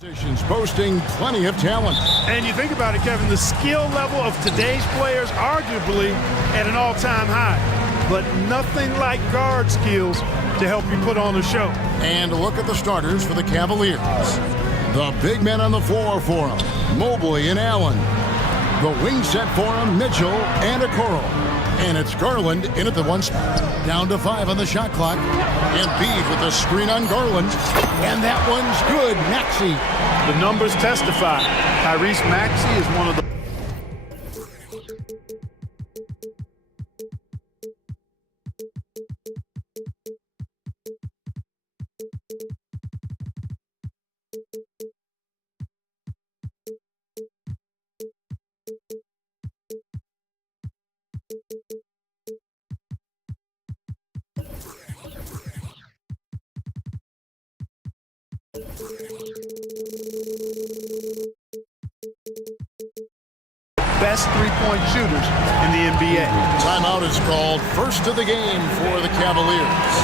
Positions boasting plenty of talent. And you think about it, Kevin, the skill level of today's players arguably at an all-time high, but nothing like guard skills to help you put on a show. And look at the starters for the Cavaliers. The big men on the floor for them, Mobley and Allen. The wing set for them, Mitchell and Okoro. And it's Garland in at the one spot. Down to 5 on the shot clock. Embiid with the screen on Garland. And that one's good, Maxey. The numbers testify. Tyrese Maxey is one of the best three-point shooters in the NBA. Timeout is called. First of the game for the Cavaliers.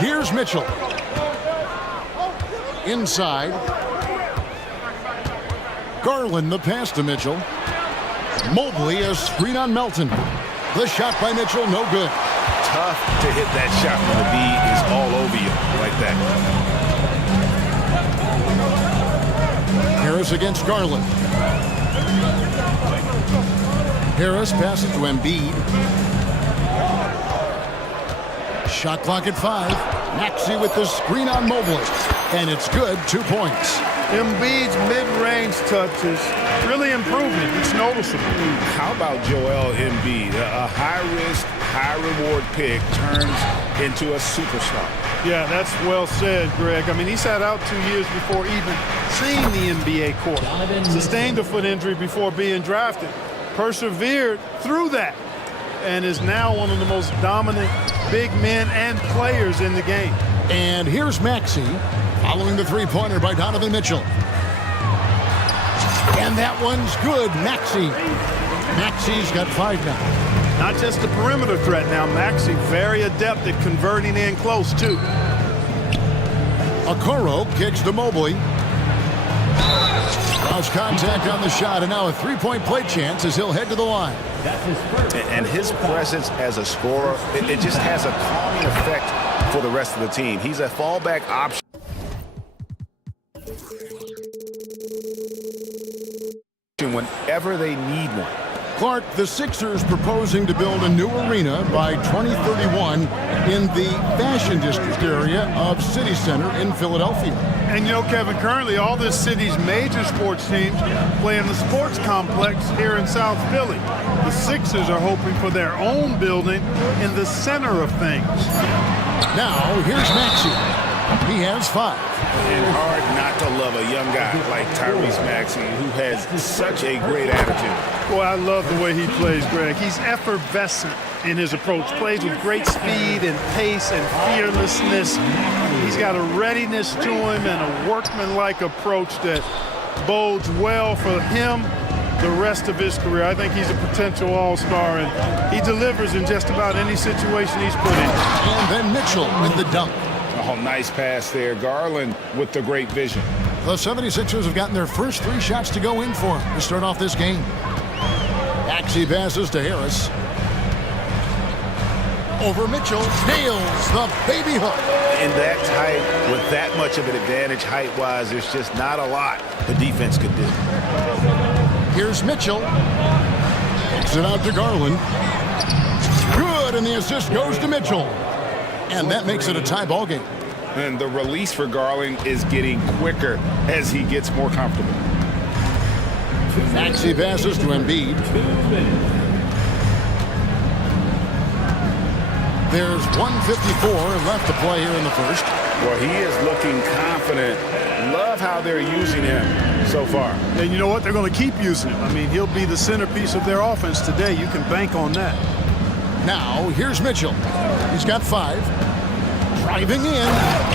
Here's Mitchell. Inside. Garland the pass to Mitchell. Mobley a screen on Melton. The shot by Mitchell, no good. Tough to hit that shot when the B is all over you like that. Harris against Garland. Harris passes to Embiid. Shot clock at 5. Maxey with the screen on Mobley. And it's good, 2 points. Embiid's mid-range touches really improving. It's noticeable. How about Joel Embiid? A high-risk, high-reward pick turns into a superstar. Yeah, that's well said, Greg. I mean, he sat out 2 years before even seeing the NBA court. Sustained a foot injury before being drafted. Persevered through that. And is now one of the most dominant big men and players in the game. And here's Maxey, following the three-pointer by Donovan Mitchell. And that one's good, Maxey. Maxey's got 5 now. Not just a perimeter threat now. Maxey very adept at converting in close, too. Okoro kicks to Mobley. Draws contact on the shot, and now a three-point play chance as he'll head to the line. And his presence as a scorer, it just has a calming effect for the rest of the team. He's a fallback option. Whenever they need one. Clark, the Sixers proposing to build a new arena by 2031 in the Fashion District area of City Center in Philadelphia. And you know, Kevin, currently all this city's major sports teams play in the sports complex here in South Philly. The Sixers are hoping for their own building in the center of things. Now, here's Maxey. He has 5. And hard not to love a young guy like Tyrese Maxey, who has such a great attitude. Boy, I love the way he plays, Greg. He's effervescent in his approach. Plays with great speed and pace and fearlessness. He's got a readiness to him and a workmanlike approach that bodes well for him the rest of his career. I think he's a potential all-star, and he delivers in just about any situation he's put in. And then Mitchell with the dunk. Oh, nice pass there. Garland with the great vision. The 76ers have gotten their first 3 shots to go in for him to start off this game. Maxey passes to Harris. Over Mitchell. Nails the baby hook. In that height, with that much of an advantage height-wise, there's just not a lot the defense could do. Here's Mitchell. Kicks it out to Garland. Good, and the assist goes to Mitchell. And that makes it a tie ball game. And the release for Garland is getting quicker as he gets more comfortable. Maxey passes to Embiid. There's 1:54 left to play here in the first. Well, he is looking confident. Love how they're using him so far. And you know what? They're going to keep using him. I mean, he'll be the centerpiece of their offense today. You can bank on that. Now, here's Mitchell. He's got 5. Driving in,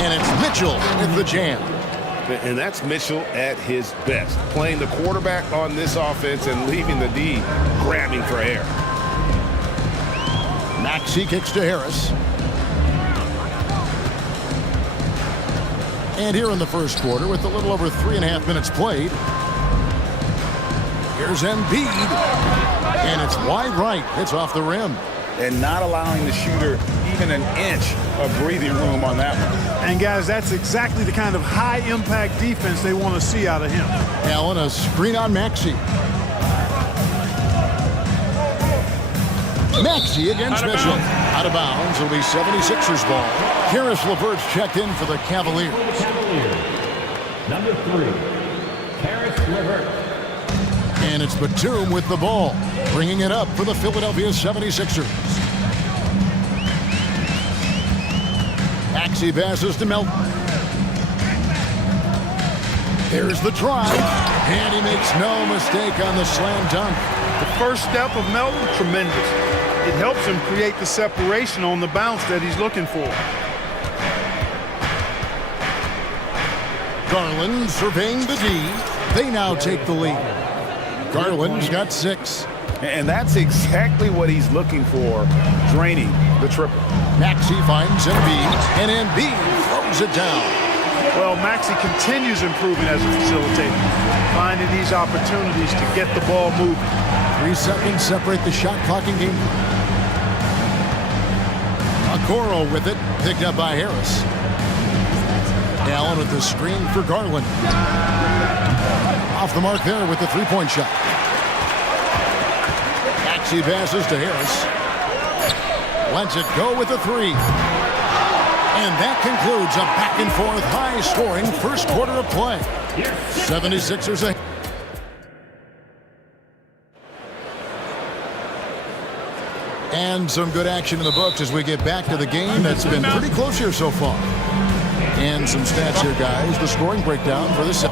and it's Mitchell with the jam. And that's Mitchell at his best, playing the quarterback on this offense and leaving the D grabbing for air. Maxey kicks to Harris. And here in the first quarter, with a little over 3.5 minutes played, here's Embiid, and it's wide right. It's off the rim. And not allowing the shooter even an inch of breathing room on that one. And guys, that's exactly the kind of high-impact defense they want to see out of him. Allen, a screen on Maxey. Maxey against Mitchell. Out of bounds. It'll be 76ers ball. Karis LeVert's checked in for the Cavaliers. Number 3, Karis LeVert. And it's Batum with the ball, bringing it up for the Philadelphia 76ers. Maxey passes to Melton. There's the drive, and he makes no mistake on the slam dunk. The first step of Melton, tremendous. It helps him create the separation on the bounce that he's looking for. Garland surveying the D. They now take the lead. Garland's got 6. And that's exactly what he's looking for, draining the triple. Maxey finds Embiid, and Embiid throws it down. Well, Maxey continues improving as a facilitator, finding these opportunities to get the ball moving. 3 seconds separate the shot clock in game. Okoro with it, picked up by Harris. Allen with the screen for Garland. Off the mark there with the three-point shot. Maxey passes to Harris. Lets it go with the 3. And that concludes a back-and-forth, high-scoring first quarter of play. 76ers ahead. And some good action in the books as we get back to the game that's been pretty close here so far. And some stats here, guys. The scoring breakdown for this.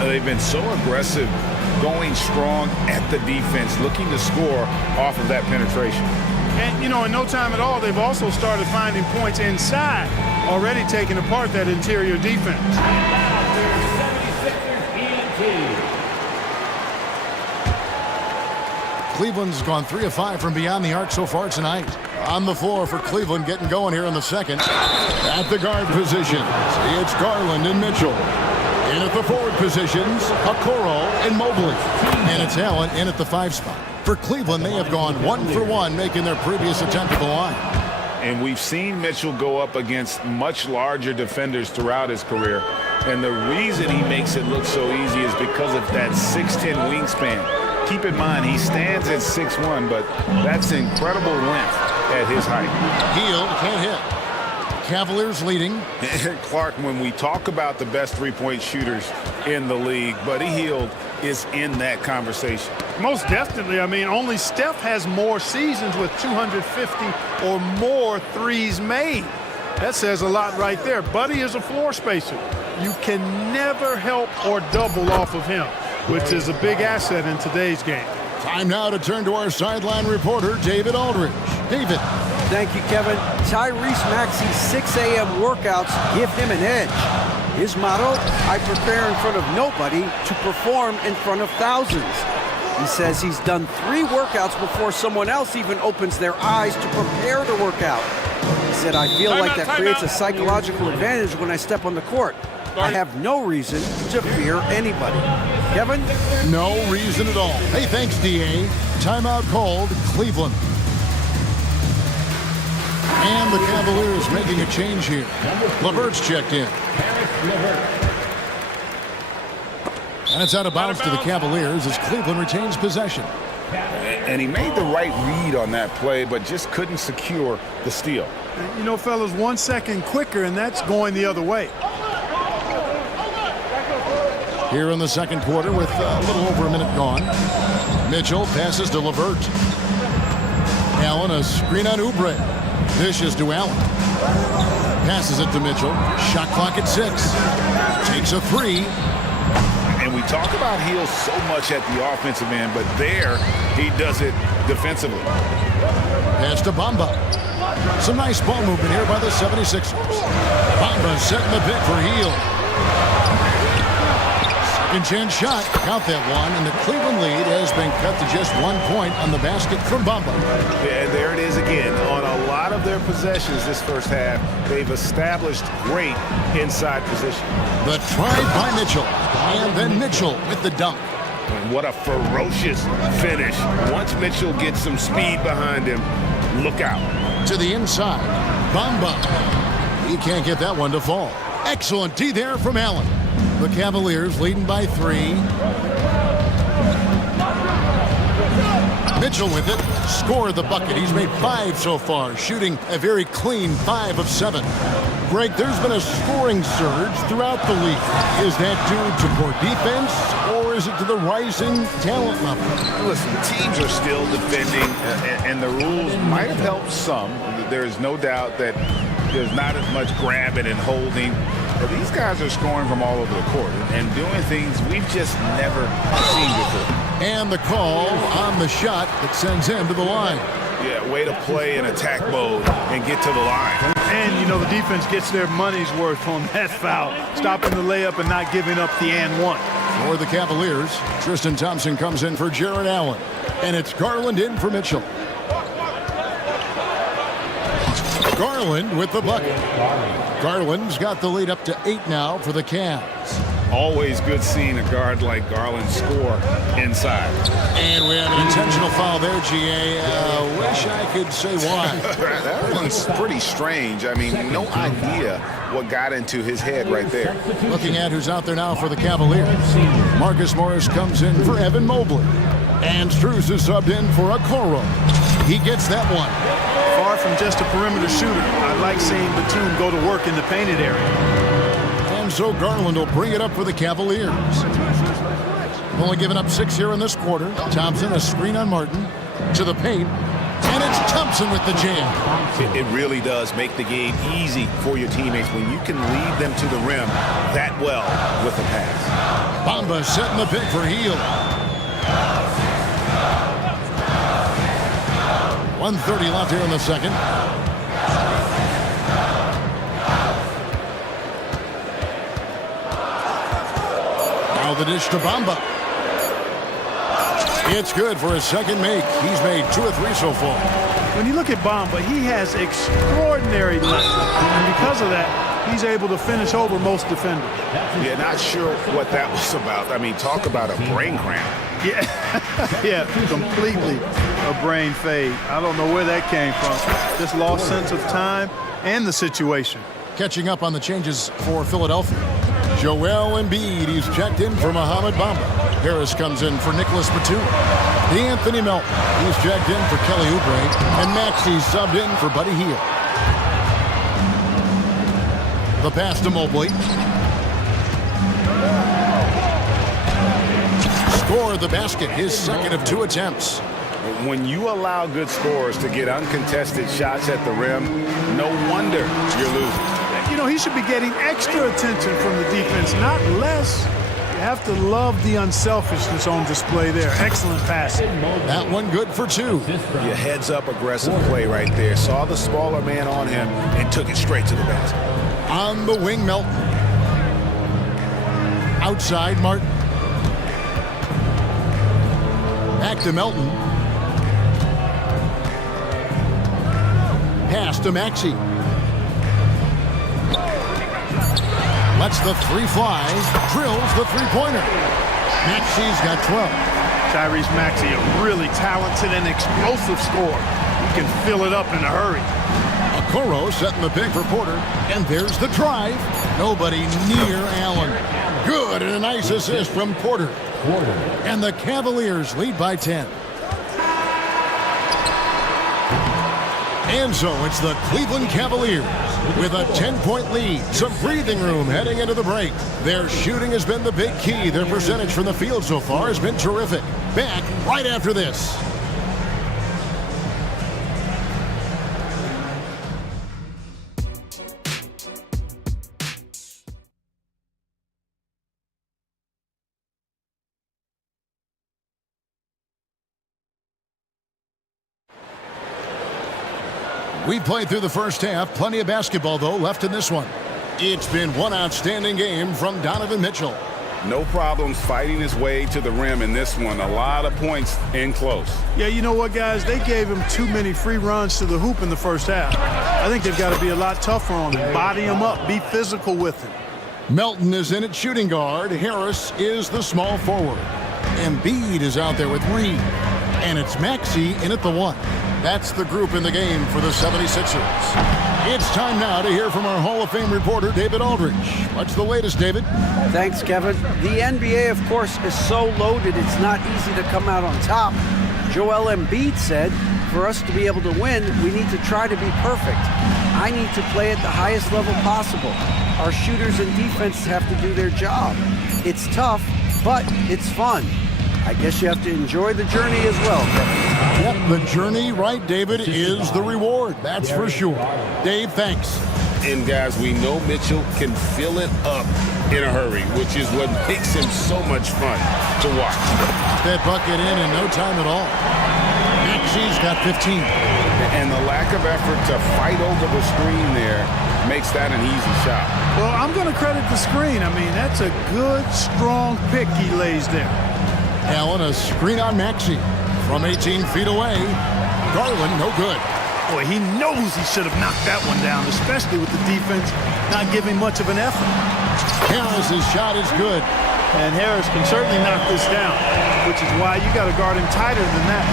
They've been so aggressive, going strong at the defense, looking to score off of that penetration. And, you know, in no time at all, they've also started finding points inside, already taking apart that interior defense. Cleveland's gone 3 of 5 from beyond the arc so far tonight. On the floor for Cleveland, getting going here in the second. At the guard positions, it's Garland and Mitchell. In at the forward positions, Okoro and Mobley. And it's Allen in at the 5 spot. For Cleveland, they have gone 1 for 1, making their previous attempt at the line. And we've seen Mitchell go up against much larger defenders throughout his career. And the reason he makes it look so easy is because of that 6'10" wingspan. Keep in mind, he stands at 6'1", but that's incredible length at his height. Hield can't hit. Cavaliers leading. Clark, when we talk about the best three-point shooters in the league, Buddy Hield is in that conversation. Most definitely. I mean, only Steph has more seasons with 250 or more threes made. That says a lot right there. Buddy is a floor spacer. You can never help or double off of him, which is a big asset in today's game. Time now to turn to our sideline reporter, David Aldridge. David. Thank you, Kevin. Tyrese Maxey's 6 a.m. workouts give him an edge. His motto, I prepare in front of nobody to perform in front of thousands. He says he's done 3 workouts before someone else even opens their eyes to prepare the workout. He said, I feel like that creates a psychological advantage when I step on the court. I have no reason to fear anybody. Kevin? No reason at all. Hey, thanks, D.A. Timeout called, Cleveland. And the Cavaliers making a change here. LeVert's checked in. And it's out of bounds to the Cavaliers as Cleveland retains possession. And he made the right read on that play, but just couldn't secure the steal. You know, fellas, 1 second quicker, and that's going the other way. Here in the second quarter with a little over a minute gone. Mitchell passes to LeVert. Allen, a screen on Oubre. Dishes to Allen. Passes it to Mitchell. Shot clock at 6. Takes a 3. And we Talk about heals so much at the offensive end, but there he does it defensively. Pass to Bamba. Some nice ball movement here by the 76ers. Bamba setting the pick for Hield. Second chance shot. Count that one, and the Cleveland lead has been cut to just 1 point on the basket from Bamba. Yeah, there it is again. On a lot of their possessions this first half, they've established great inside position. The try by Mitchell. And then Mitchell with the dunk. And what a ferocious finish. Once Mitchell gets some speed behind him, look out. To the inside. Bamba. He can't get that one to fall. Excellent D there from Allen. The Cavaliers leading by 3. Mitchell with it. Scored the bucket. He's made 5 so far, shooting a very clean 5 of 7. Greg, there's been a scoring surge throughout the league. Is that due to poor defense, or is it to the rising talent level? Listen, teams are still defending, and the rules might have helped some. There is no doubt that there's not as much grabbing and holding. But these guys are scoring from all over the court and doing things we've just never seen before. And the call on the shot that sends him to the line. Yeah, way to play in attack mode and get to the line. And, you know, the defense gets their money's worth on that foul, stopping the layup and not giving up the and one. For the Cavaliers, Tristan Thompson comes in for Jared Allen. And it's Garland in for Mitchell. Garland with the bucket. Garland's got the lead up to 8 now for the Cavs. Always good seeing a guard like Garland score inside. And we have an intentional foul there, GA. Wish I could say why. That one's pretty strange. I mean, no idea what got into his head right there. Looking at who's out there now for the Cavaliers. Marcus Morris comes in for Evan Mobley. And Strus is subbed in for Okoro. He gets that one. Far from just a perimeter shooter, I like seeing Batum go to work in the painted area. And so Garland will bring it up for the Cavaliers. Only given up 6 here in this quarter. Thompson, a screen on Martin. To the paint. And it's Thompson with the jam. It really does make the game easy for your teammates when you can lead them to the rim that well with a pass. Bamba setting the pick for Hield. 1:30 left here in the second. Now the dish to Bamba. It's good for his second make. He's made 2 or 3 so far. When you look at Bamba, he has extraordinary length, and because of that, he's able to finish over most defenders. Yeah, not sure what that was about. I mean, talk about a brain cramp. Yeah, yeah, completely a brain fade. I don't know where that came from. Just lost sense of time and the situation. Catching up on the changes for Philadelphia. Joel Embiid, he's checked in for Mohamed Bamba. Harris comes in for Nicholas Batum. Anthony Melton, he's checked in for Kelly Oubre. And Maxey's subbed in for Buddy Hield. The pass to Mobley. Scored the basket, his second of 2 attempts. When you allow good scorers to get uncontested shots at the rim, no wonder you're losing. You know, he should be getting extra attention from the defense, not less. You have to love the unselfishness on display there. Excellent passing. That one good for 2. Your heads-up aggressive play right there. Saw the smaller man on him and took it straight to the basket. On the wing, Melton. Outside, Martin. Back to Melton. Pass to Maxey. Lets the 3 fly. Drills the 3-pointer. Maxey's got 12. Tyrese Maxey, a really talented and explosive scorer. He can fill it up in a hurry. Okoro setting the pick for Porter. And there's the drive. Nobody near Allen. Good, and a nice assist from Porter. And the Cavaliers lead by 10. And so it's the Cleveland Cavaliers with a 10-point lead. Some breathing room heading into the break. Their shooting has been the big key. Their percentage from the field so far has been terrific. Back right after this. We played through the first half. Plenty of basketball, though, left in this one. It's been one outstanding game from Donovan Mitchell. No problems fighting his way to the rim in this one. A lot of points in close. Yeah, you know what, guys? They gave him too many free runs to the hoop in the first half. I think they've got to be a lot tougher on him. Body him up. Be physical with him. Melton is in at shooting guard. Harris is the small forward. Embiid is out there with Reed. And it's Maxey in at the 1. That's the group in the game for the 76ers. It's time now to hear from our Hall of Fame reporter, David Aldridge. What's the latest, David? Thanks, Kevin. The NBA, of course, is so loaded it's not easy to come out on top. Joel Embiid said, for us to be able to win, we need to try to be perfect. I need to play at the highest level possible. Our shooters and defense have to do their job. It's tough, but it's fun. I guess you have to enjoy the journey as well, Kevin. Yep, the journey, right, David, is the reward. That's for sure. Dave, thanks. And guys, we know Mitchell can fill it up in a hurry, which is what makes him so much fun to watch. That bucket in no time at all. Maxey's got 15. And the lack of effort to fight over the screen there makes that an easy shot. Well, I'm going to credit the screen. I mean, that's a good, strong pick he lays there. Allen, a screen on Maxey. From 18 feet away, Garland, no good. Boy, he knows he should have knocked that one down, especially with the defense not giving much of an effort. Harris's shot is good. And Harris can certainly knock this down, which is why you got to guard him tighter than that.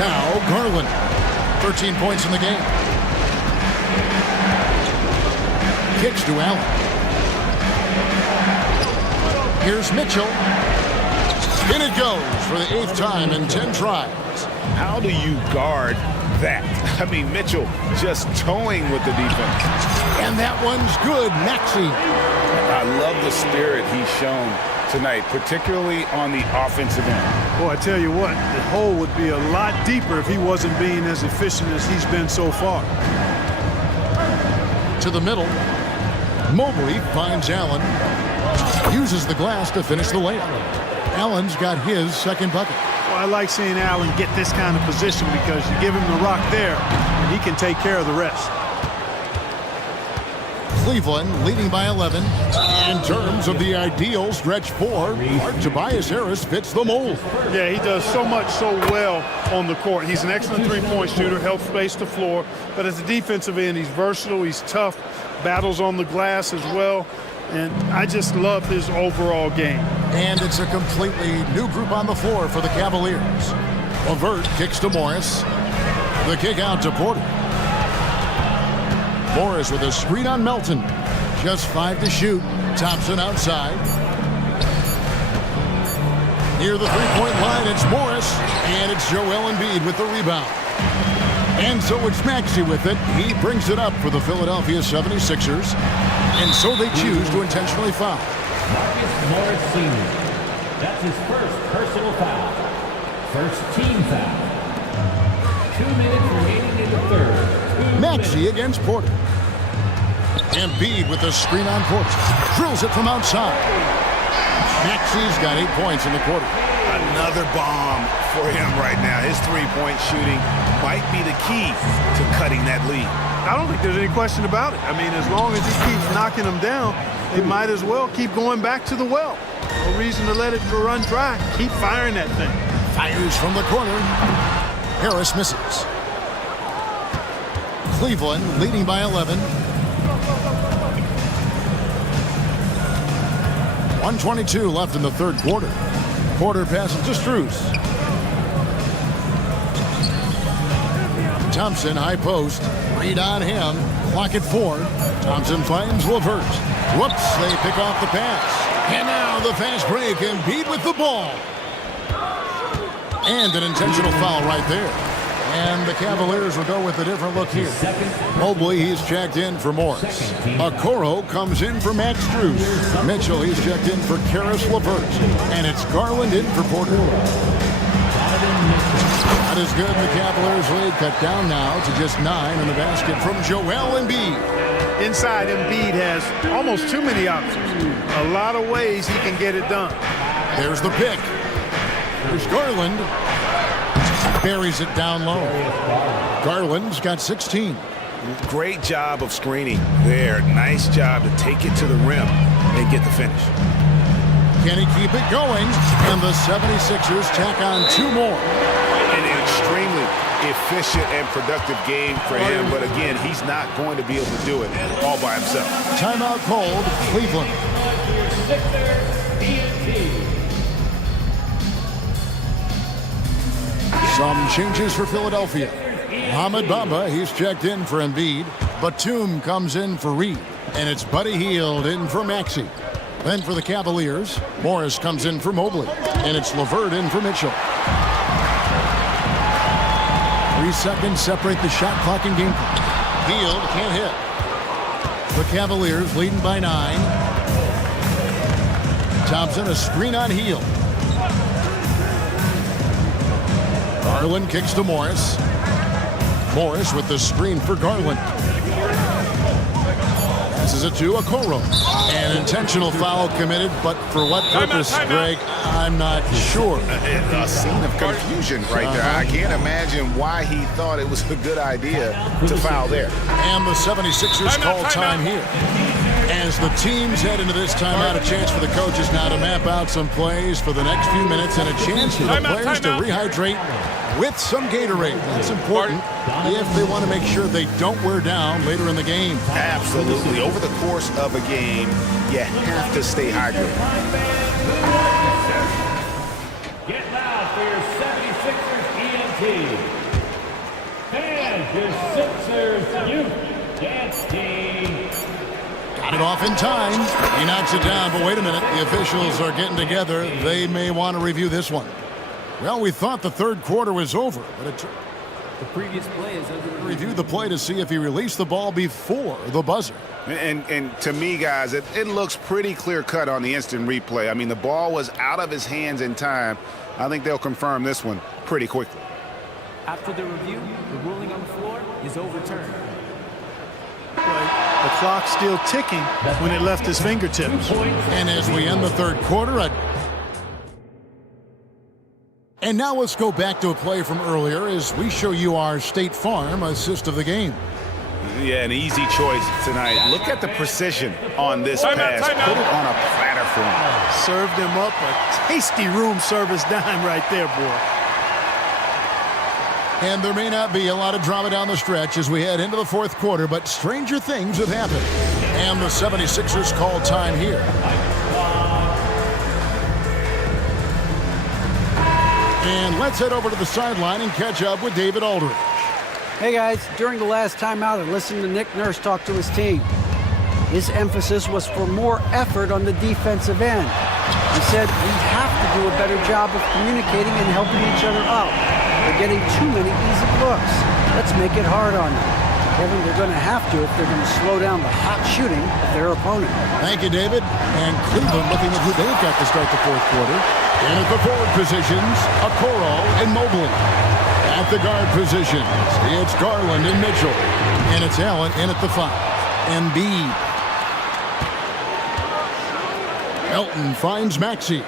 Now, Garland, 13 points in the game. Kicks to Allen. Here's Mitchell. In it goes for the 8th time in 10 tries. How do you guard that? I mean, Mitchell just towing with the defense. And that one's good. Maxey. I love the spirit he's shown tonight, particularly on the offensive end. Boy, I tell you what, the hole would be a lot deeper if he wasn't being as efficient as he's been so far. To the middle. Mobley finds Allen. Uses the glass to finish the layup. Allen's got his second bucket. Well, I like seeing Allen get this kind of position because you give him the rock there, and he can take care of the rest. Cleveland leading by 11. In terms of the ideal stretch 4, Tobias Harris fits the mold. Yeah, he does so much so well on the court. He's an excellent three-point shooter, helps space the floor. But as a defensive end, he's versatile, he's tough, battles on the glass as well. And I just love his overall game. And it's a completely new group on the floor for the Cavaliers. LeVert kicks to Morris. The kick out to Porter. Morris with a screen on Melton. Just 5 to shoot. Thompson outside. Near the three-point line, it's Morris. And it's Joel Embiid with the rebound. And so it's Maxey with it. He brings it up for the Philadelphia 76ers. And so they choose to intentionally foul. Marcus Morris Sr. That's his first personal foul. First team foul. 2 minutes remaining in the third. Maxey against Porter. Embiid with the screen on Porter. Drills it from outside. Maxey's got 8 points in the quarter. Another bomb for him right now. His three-point shooting might be the key to cutting that lead. I don't think there's any question about it. I mean, as long as he keeps knocking them down, they might as well keep going back to the well. No reason to let it run dry. Keep firing that thing. Fires from the corner. Harris misses. Cleveland leading by 11. 1:22 left in the third quarter. Porter passes to Strus. Thompson, high post. Reed on him. Clock at 4. Thompson finds LeVert. Whoops, they pick off the pass. And now the fast break. Embiid with the ball. And an intentional foul right there. And the Cavaliers will go with a different look here. Mobley, he's checked in for Morris. Okoro comes in for Max Strus. Mitchell, he's checked in for Karis LeVert. And it's Garland in for Porter. Not as good. The Cavaliers lead cut down now to just 9 in the basket from Joel Embiid. Inside, Embiid has almost too many options. A lot of ways he can get it done. There's the pick. There's Garland. Buries it down low. Garland's got 16. Great job of screening there. Nice job to take it to the rim and get the finish. Can he keep it going? And the 76ers tack on 2 more. An extremely efficient and productive game for him, but again, he's not going to be able to do it all by himself. Timeout called, Cleveland. Some changes for Philadelphia. Mohamed Bamba, he's checked in for Embiid. Batum comes in for Reed. And it's Buddy Hield in for Maxey. Then for the Cavaliers, Morris comes in for Mobley. And it's LeVert in for Mitchell. 3 seconds separate the shot clock and game clock. Hield can't hit. The Cavaliers leading by 9. Thompson, a screen on Hield. Garland kicks to Morris. Morris with the screen for Garland. Passes it to Okoro. An intentional foul committed, but for what purpose, Greg, I'm not sure. A scene of confusion right there. I can't imagine why he thought it was a good idea to foul there. And the 76ers call time here. As the teams head into this timeout, a chance for the coaches now to map out some plays for the next few minutes and a chance for the players to rehydrate with some Gatorade. That's important if they want to make sure they don't wear down later in the game. Absolutely. Over the course of a game, you have to stay hydrated. Get loud for your 76ers ENT. And your Sixers Youth Dance Team. Got it off in time. He knocks it down, but wait a minute. The officials are getting together. They may want to review this one. Well, we thought the third quarter was over, but the previous play is under review the play to see if he released the ball before the buzzer. And to me, guys, it looks pretty clear-cut on the instant replay. I mean, the ball was out of his hands in time. I think they'll confirm this one pretty quickly. After the review, the ruling on the floor is overturned. The clock's still ticking when it left his fingertips. And as we end the third quarter, and now let's go back to a play from earlier as we show you our State Farm assist of the game. Yeah, an easy choice tonight. Look at the precision on this pass. Put it on a platter for him. Served him up a tasty room service dime right there, boy. And there may not be a lot of drama down the stretch as we head into the fourth quarter, but stranger things have happened. And the 76ers call time here. And let's head over to the sideline and catch up with David Aldridge. Hey guys, during the last timeout, I listened to Nick Nurse talk to his team. His emphasis was for more effort on the defensive end. He said we have to do a better job of communicating and helping each other out. They're getting too many easy looks. Let's make it hard on them. Kevin, they're going to have to if they're going to slow down the hot shooting of their opponent. Thank you, David. And Cleveland looking at who they've got to start the fourth quarter. And at the forward positions, Okoro and Mobley. At the guard positions, it's Garland and Mitchell. And it's Allen in at the 5. Embiid. Elton finds Maxey.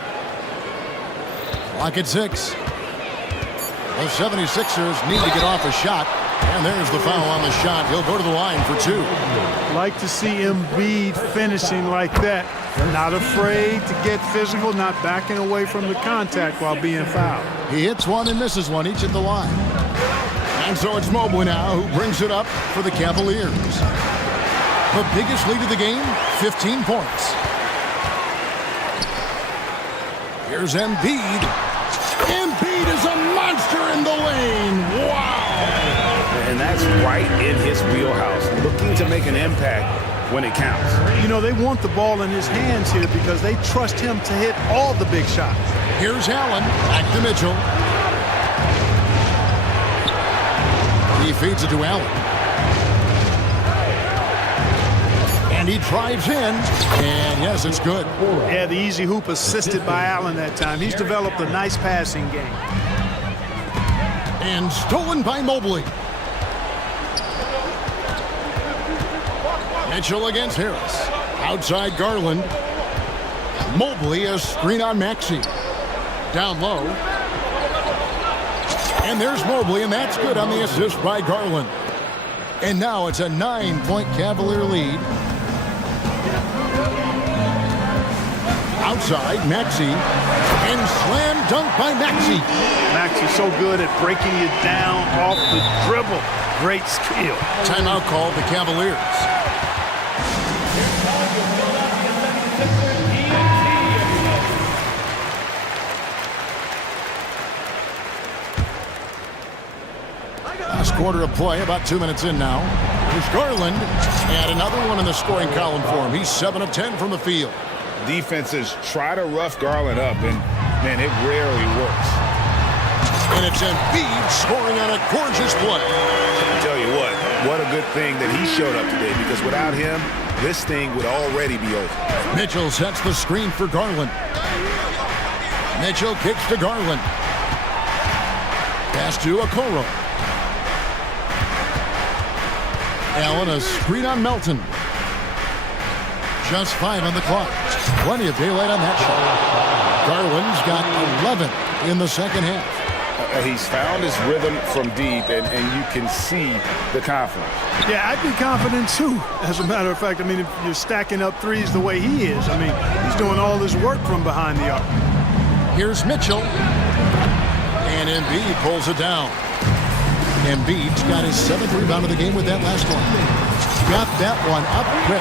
Clock at 6. The 76ers need to get off a shot. And there's the foul on the shot. He'll go to the line for 2. Like to see Embiid finishing like that. Not afraid to get physical, not backing away from the contact while being fouled. He hits one and misses one, each at the line. And so it's Mobley now who brings it up for the Cavaliers. The biggest lead of the game, 15 points. Here's Embiid. Embiid is a monster in the lane. Wow! And that's right in his wheelhouse, looking to make an impact when it counts. You know, they want the ball in his hands here because they trust him to hit all the big shots. Here's Allen, back to Mitchell. He feeds it to Allen. And he drives in, and yes, it's good. Yeah, the easy hoop assisted by Allen that time. He's developed a nice passing game. And stolen by Mobley. Mitchell against Harris. Outside Garland. Mobley, a screen on Maxey. Down low. And there's Mobley, and that's good on the assist by Garland. And now it's a 9-point Cavalier lead. Outside, Maxey. And slam dunk by Maxey. Maxey's so good at breaking you down off the dribble. Great skill. Timeout called the Cavaliers. Last quarter of play, about 2 minutes in now. Here's Garland, and another one in the scoring column for him. He's 7 of 10 from the field. Defenses try to rough Garland up, and, man, it rarely works. And it's Embiid scoring on a gorgeous play. I tell you what a good thing that he showed up today, because without him, this thing would already be over. Mitchell sets the screen for Garland. Mitchell kicks to Garland. Pass to Okoro. Allen, a screen on Melton. Just 5 on the clock. Plenty of daylight on that shot. Garland's got 11 in the second half. He's found his rhythm from deep, and you can see the confidence. Yeah, I'd be confident too. As a matter of fact, I mean, if you're stacking up threes the way he is, I mean, he's doing all his work from behind the arc. Here's Mitchell. And Embiid pulls it down. Embiid's got his 7th rebound of the game with that last one. Got that one up quick.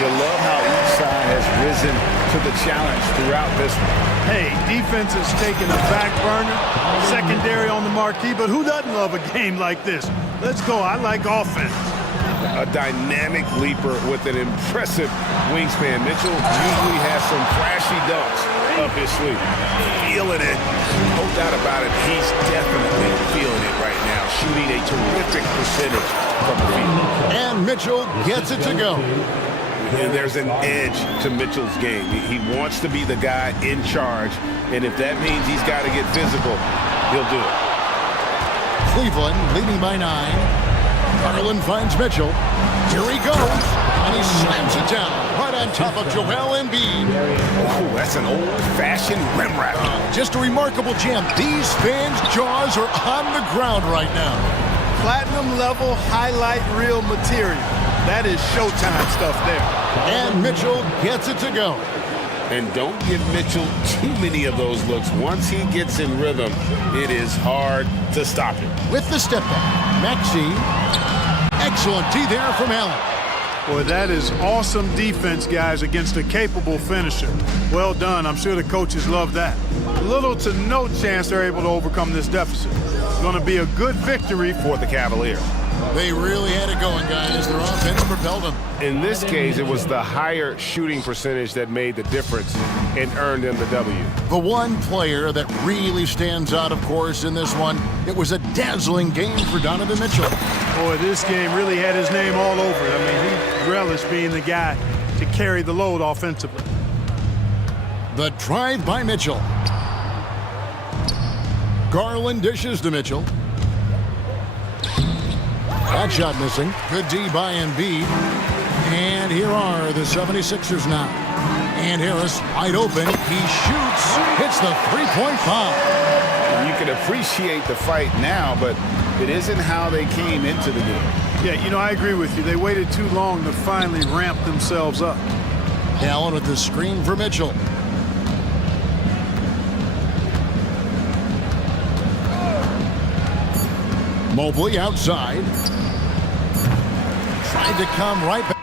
You love how each side has risen to the challenge throughout this one. Hey, defense is taking a back burner, secondary on the marquee, but who doesn't love a game like this? Let's go. I like offense. A dynamic leaper with an impressive wingspan. Mitchell usually has some flashy dunks up his sleeve. Feeling it. No doubt about it. He's definitely feeling it right now. Shooting a terrific percentage from the field. And Mitchell gets it to go. And there's an edge to Mitchell's game. He wants to be the guy in charge, and if that means he's got to get physical, he'll do it. Cleveland leading by 9. Garland finds Mitchell. Here he goes, and he slams it down right on top of Joel Embiid. Oh, that's an old-fashioned rim wrap. Just a remarkable jam. These fans' jaws are on the ground right now. Platinum level highlight reel material. That is Showtime stuff there. And Mitchell gets it to go. And don't give Mitchell too many of those looks. Once he gets in rhythm, it is hard to stop him. With the step back, Maxey. Excellent D there from Allen. Boy, that is awesome defense, guys, against a capable finisher. Well done. I'm sure the coaches love that. Little to no chance they're able to overcome this deficit. It's going to be a good victory for the Cavaliers. They really had it going, guys. Their offense propelled them. In this case, it was the higher shooting percentage that made the difference and earned them the W. The one player that really stands out, of course, in this one, it was a dazzling game for Donovan Mitchell. Boy, this game really had his name all over it. I mean, he relished being the guy to carry the load offensively. The drive by Mitchell. Garland dishes to Mitchell. That shot missing. Good D by Embiid. And here are the 76ers now. And Harris wide open. He shoots. Hits the three-point bomb. You can appreciate the fight now, but it isn't how they came into the game. Yeah, you know, I agree with you. They waited too long to finally ramp themselves up. Allen with the screen for Mitchell. Mobley outside. Tried to come right back.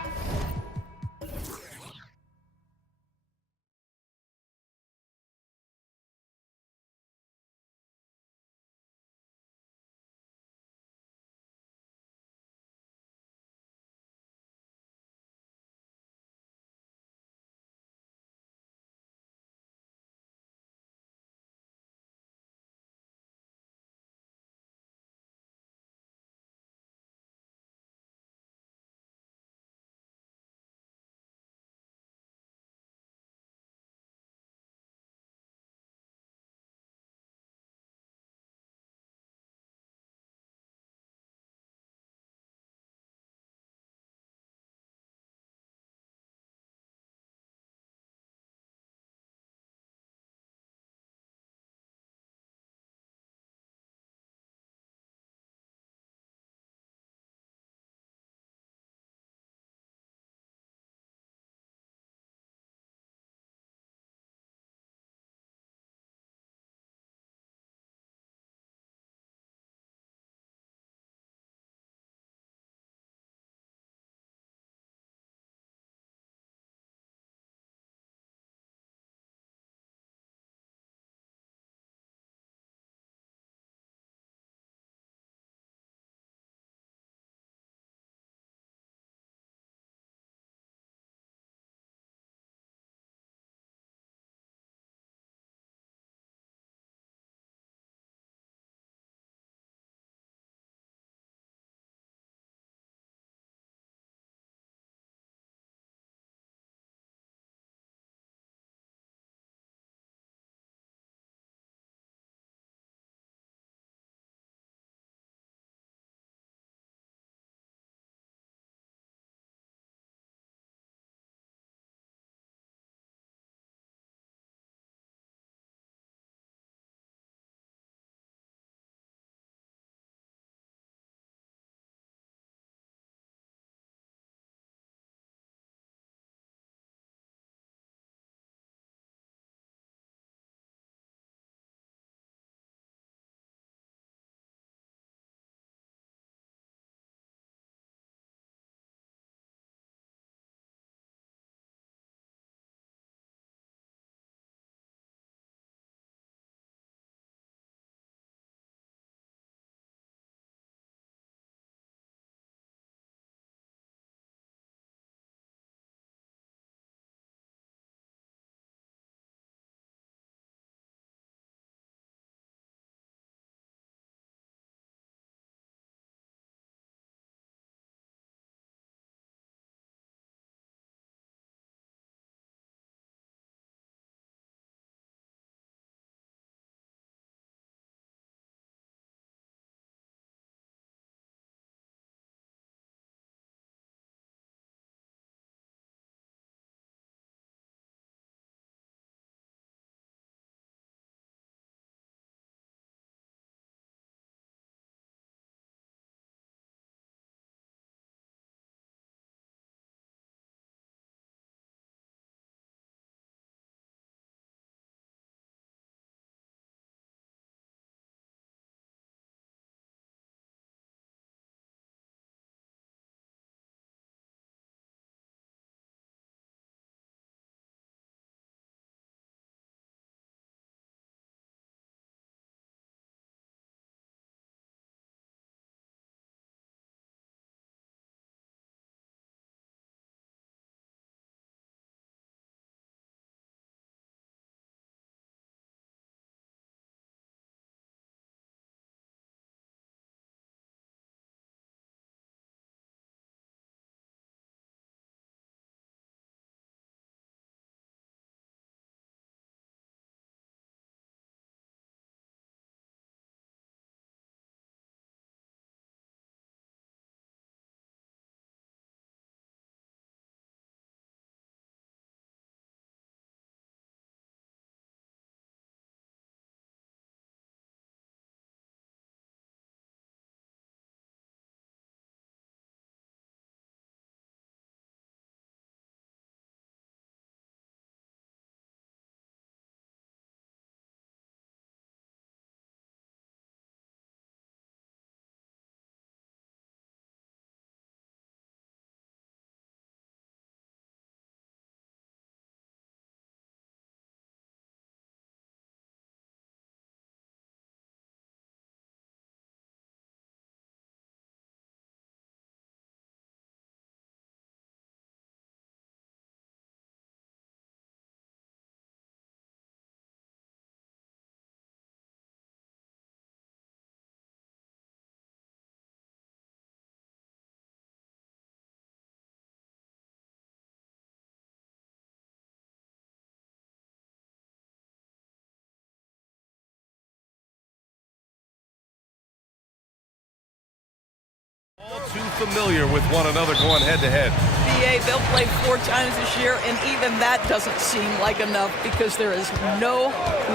familiar with one another going head-to-head. BA, they'll play 4 times this year, and even that doesn't seem like enough because there is no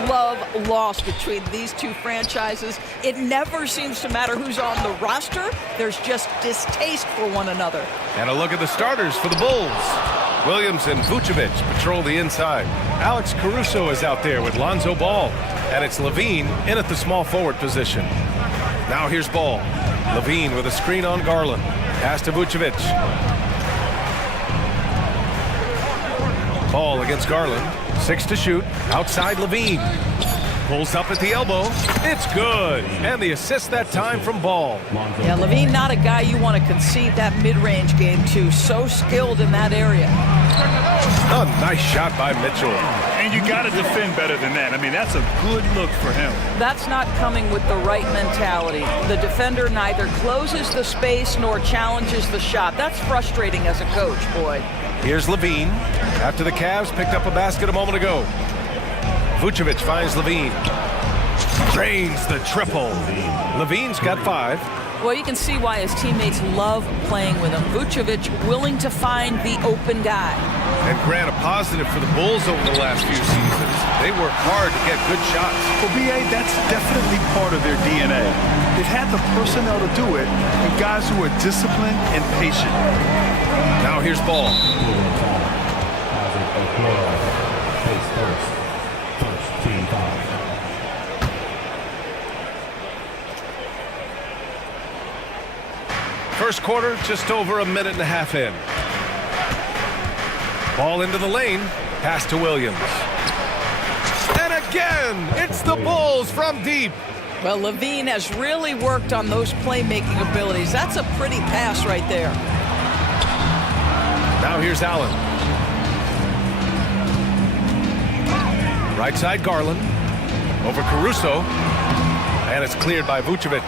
love lost between these two franchises. It never seems to matter who's on the roster. There's just distaste for one another. And a look at the starters for the Bulls. Williams and Vucevic patrol the inside. Alex Caruso is out there with Lonzo Ball. And it's Levine in at the small forward position. Now here's Ball. Levine with a screen on Garland. Pass to Vucevic. Ball against Garland. 6 to shoot. Outside Levine. Pulls up at the elbow. It's good. And the assist that time from Ball. Yeah, Levine, not a guy you want to concede that mid-range game to. So skilled in that area. A nice shot by Mitchell. And you got to defend better than that. I mean, that's a good look for him. That's not coming with the right mentality. The defender neither closes the space nor challenges the shot. That's frustrating as a coach, boy. Here's Levine. After the Cavs picked up a basket a moment ago. Vucevic finds Levine. Drains the triple. Levine's got 5. Well, you can see why his teammates love playing with him. Vucevic willing to find the open guy. And Grant, a positive for the Bulls over the last few seasons. They work hard to get good shots. For BA, that's definitely part of their DNA. They've had the personnel to do it, and guys who are disciplined and patient. Now here's Ball. First quarter, just over a minute and a half in. Ball into the lane, pass to Williams. And again, it's the Bulls from deep. Well, Levine has really worked on those playmaking abilities. That's a pretty pass right there. Now here's Allen. Right side Garland. Over Caruso. And it's cleared by Vucevic.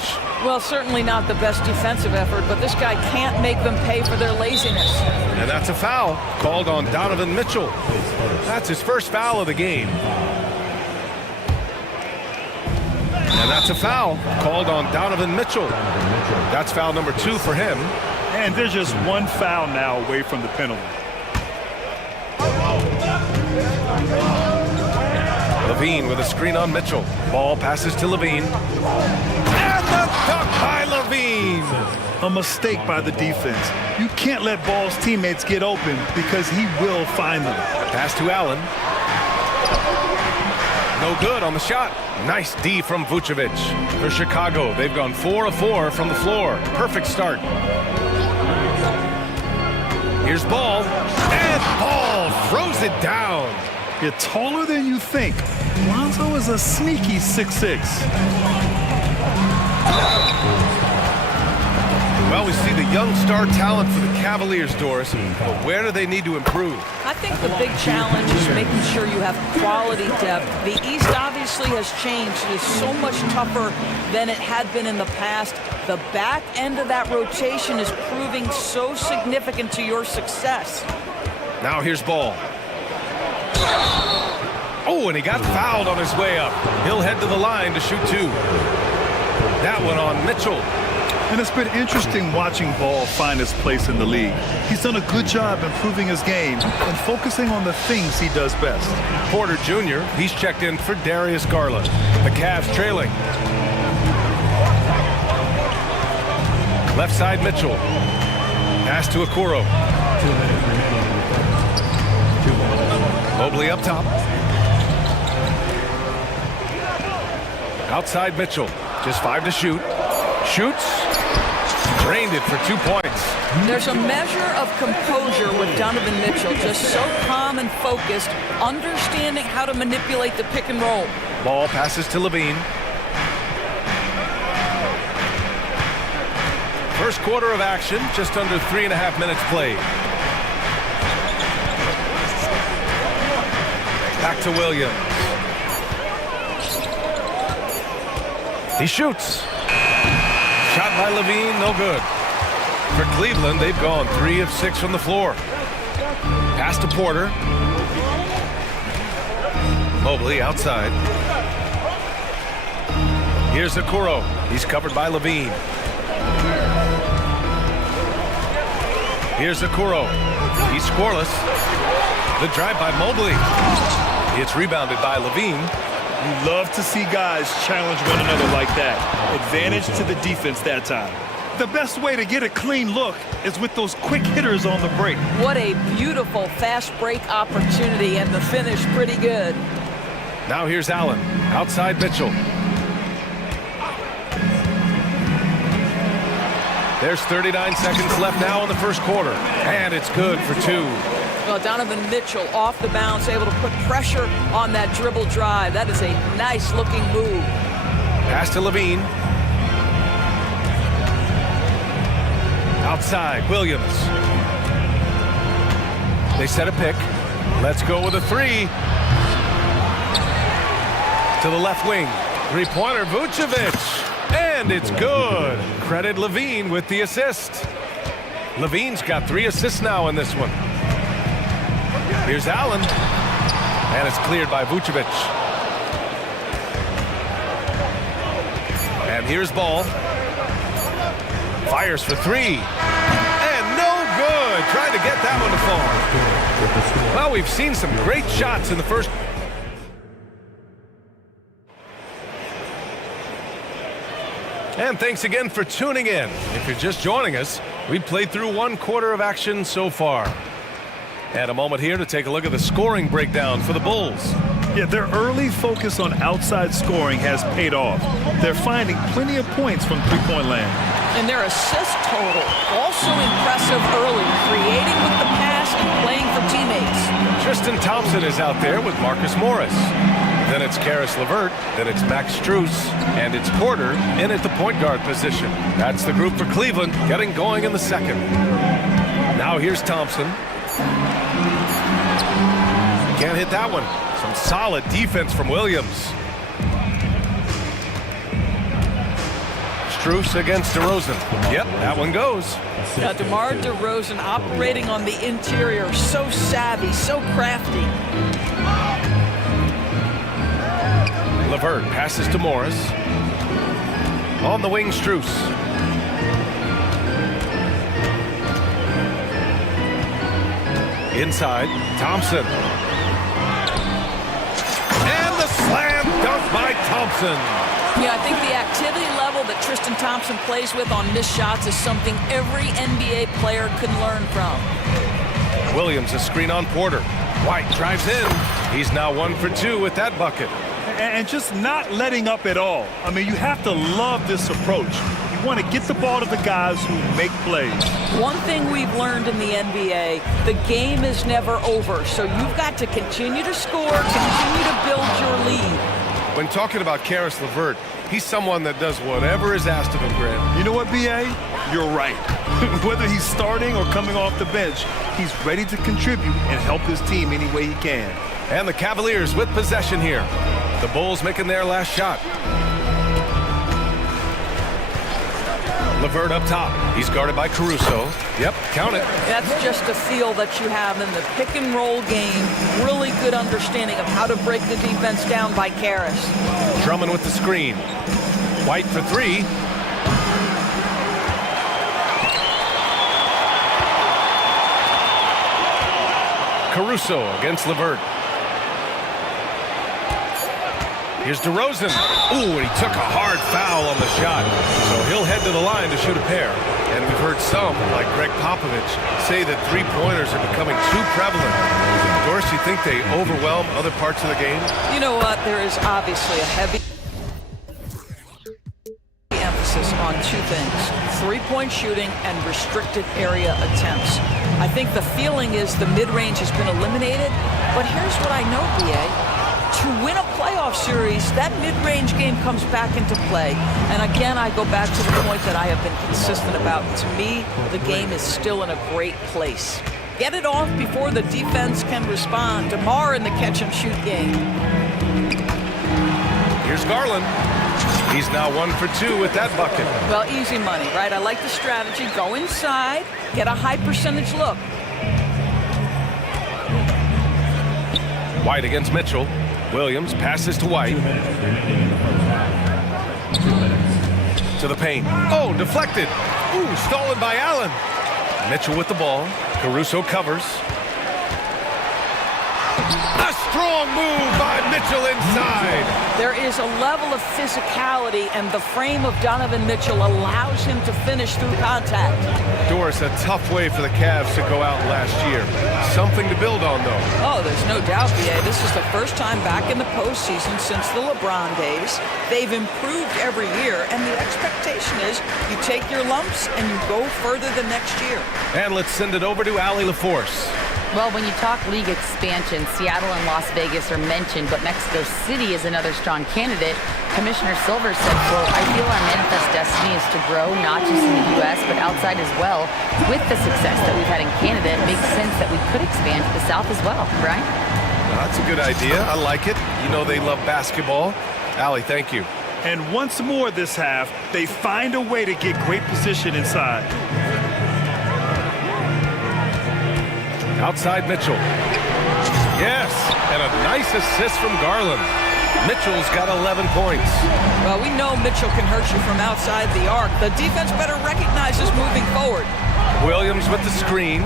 Well, certainly not the best defensive effort, but this guy can't make them pay for their laziness. And that's a foul called on Donovan Mitchell. That's his first foul of the game. And that's a foul called on Donovan Mitchell. That's foul number 2 for him. And there's just one foul now away from the penalty. Levine with a screen on Mitchell. Ball passes to Levine. And the dunk by Levine. A mistake by the defense. You can't let Ball's teammates get open because he will find them. Pass to Allen. No good on the shot. Nice D from Vucevic. For Chicago, they've gone 4 of 4 from the floor. Perfect start. Here's Ball. And Ball throws it down. You're taller than you think. Lonzo is a sneaky 6'6". Well, we see the young star talent for the Cavaliers, Doris, but where do they need to improve? I think the big challenge is making sure you have quality depth. The East obviously has changed. It is so much tougher than it had been in the past. The back end of that rotation is proving so significant to your success. Now here's Ball. Oh, and he got fouled on his way up. He'll head to the line to shoot 2. That one on Mitchell. And it's been interesting watching Ball find his place in the league. He's done a good job improving his game and focusing on the things he does best. Porter Jr., he's checked in for Darius Garland. The Cavs trailing. Left side Mitchell. Pass to Okoro. Mobley up top. Outside Mitchell. Just 5 to shoot. Shoots. Drained it for 2 points. There's a measure of composure with Donovan Mitchell. Just so calm and focused, understanding how to manipulate the pick and roll. Ball passes to Levine. First quarter of action, just under 3.5 minutes played. Back to Williams. He shoots. Shot by Levine, no good. For Cleveland, they've gone 3 of 6 from the floor. Pass to Porter. Mobley outside. Here's Okoro. He's covered by Levine. Here's Okoro. He's scoreless. The drive by Mobley. It's rebounded by Levine. You love to see guys challenge one another like that. Advantage to the defense that time. The best way to get a clean look is with those quick hitters on the break. What a beautiful fast break opportunity, and the finish pretty good. Now here's Allen. Outside Mitchell. There's 39 seconds left now in the first quarter. And it's good for two. Well, Donovan Mitchell off the bounce, able to put pressure on that dribble drive. That is a nice-looking move. Pass to Levine. Outside, Williams. They set a pick. Let's go with a three. To the left wing. Three-pointer, Vucevic. And it's good. Credit Levine with the assist. Levine's got 3 assists now in this one. Here's Allen. And it's cleared by Vucevic. And here's Ball. Fires for 3. And no good. Trying to get that one to fall. Well, we've seen some great shots in the first. And thanks again for tuning in. If you're just joining us, we've played through 1 quarter of action so far. And a moment here to take a look at the scoring breakdown for the Bulls. Yeah, their early focus on outside scoring has paid off. They're finding plenty of points from three-point land. And their assist total, also impressive early, creating with the pass and playing for teammates. Tristan Thompson is out there with Marcus Morris. Then it's Karis LeVert, then it's Max Strus, and it's Porter in at the point guard position. That's the group for Cleveland, getting going in the second. Now here's Thompson. Can't hit that one. Some solid defense from Williams. Strus against DeRozan. Yep, that one goes. Now DeMar DeRozan operating on the interior, so savvy, so crafty. LeVert passes to Morris. On the wing, Strus. Inside, Thompson. And the slam dunk by Thompson. Yeah, I think the activity level that Tristan Thompson plays with on missed shots is something every NBA player can learn from. Williams, a screen on Porter. White drives in. He's now 1 for 2 with that bucket. And just not letting up at all. I mean, you have to love this approach. You want to get the ball to the guys who make plays. One thing we've learned in the NBA, the game is never over. So you've got to continue to score, continue to build your lead. When talking about Karis LeVert, he's someone that does whatever is asked of him, Grant. You know what, B.A.? You're right. Whether he's starting or coming off the bench, he's ready to contribute and help his team any way he can. And the Cavaliers with possession here. The Bulls making their last shot. LeVert up top. He's guarded by Caruso. Yep, count it. That's just a feel that you have in the pick and roll game. Really good understanding of how to break the defense down by Karis. Drummond with the screen. White for 3. Caruso against LeVert. Here's DeRozan. Ooh, and he took a hard foul on the shot. So he'll head to the line to shoot a pair. And we've heard some, like Greg Popovich, say that three-pointers are becoming too prevalent. Doris, you think they overwhelm other parts of the game? You know what? There is obviously a heavy emphasis on 2 things. Three-point shooting and restricted area attempts. I think the feeling is the mid-range has been eliminated. But here's what I know, B.A. To win a playoff series, that mid-range game comes back into play. And again, I go back to the point that I have been consistent about. To me, the game is still in a great place. Get it off before the defense can respond. DeMar in the catch-and-shoot game. Here's Garland. He's now 1 for 2 with that bucket. Well, easy money, right? I like the strategy. Go inside, get a high percentage look. White against Mitchell. Williams passes to White. To the paint. Oh, deflected. Ooh, stolen by Allen. Mitchell with the ball. Caruso covers. A strong move by Mitchell inside. There is a level of physicality, and the frame of Donovan Mitchell allows him to finish through contact. Doris, a tough way for the Cavs to go out last year. Something to build on, though. Oh, there's no doubt, BA. This is the first time back in the postseason since the LeBron days. They've improved every year, and the expectation is you take your lumps and you go further the next year. And let's send it over to Allie LaForce. Well, when you talk league expansion, Seattle and Las Vegas are mentioned, but Mexico City is another strong candidate. Commissioner Silver said, quote, I feel our manifest destiny is to grow not just in the U.S., but outside as well. With the success that we've had in Canada, it makes sense that we could expand to the South as well, right? That's a good idea. I like it. You know they love basketball. Allie, thank you. And once more this half, they find a way to get great position inside. Outside Mitchell. Yes, and a nice assist from Garland. Mitchell's got 11 points. Well, we know Mitchell can hurt you from outside the arc. The defense better recognize this moving forward. Williams with the screen.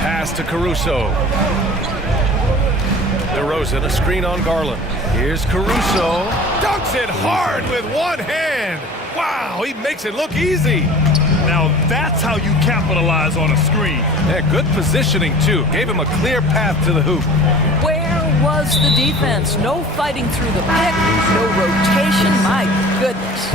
Pass to Caruso. DeRozan, a screen on Garland. Here's Caruso. Dunks it hard with one hand. Wow, he makes it look easy. Now that's how you capitalize on a screen. Yeah, good positioning, too. Gave him a clear path to the hoop. Where was the defense? No fighting through the pick, no rotation. My goodness.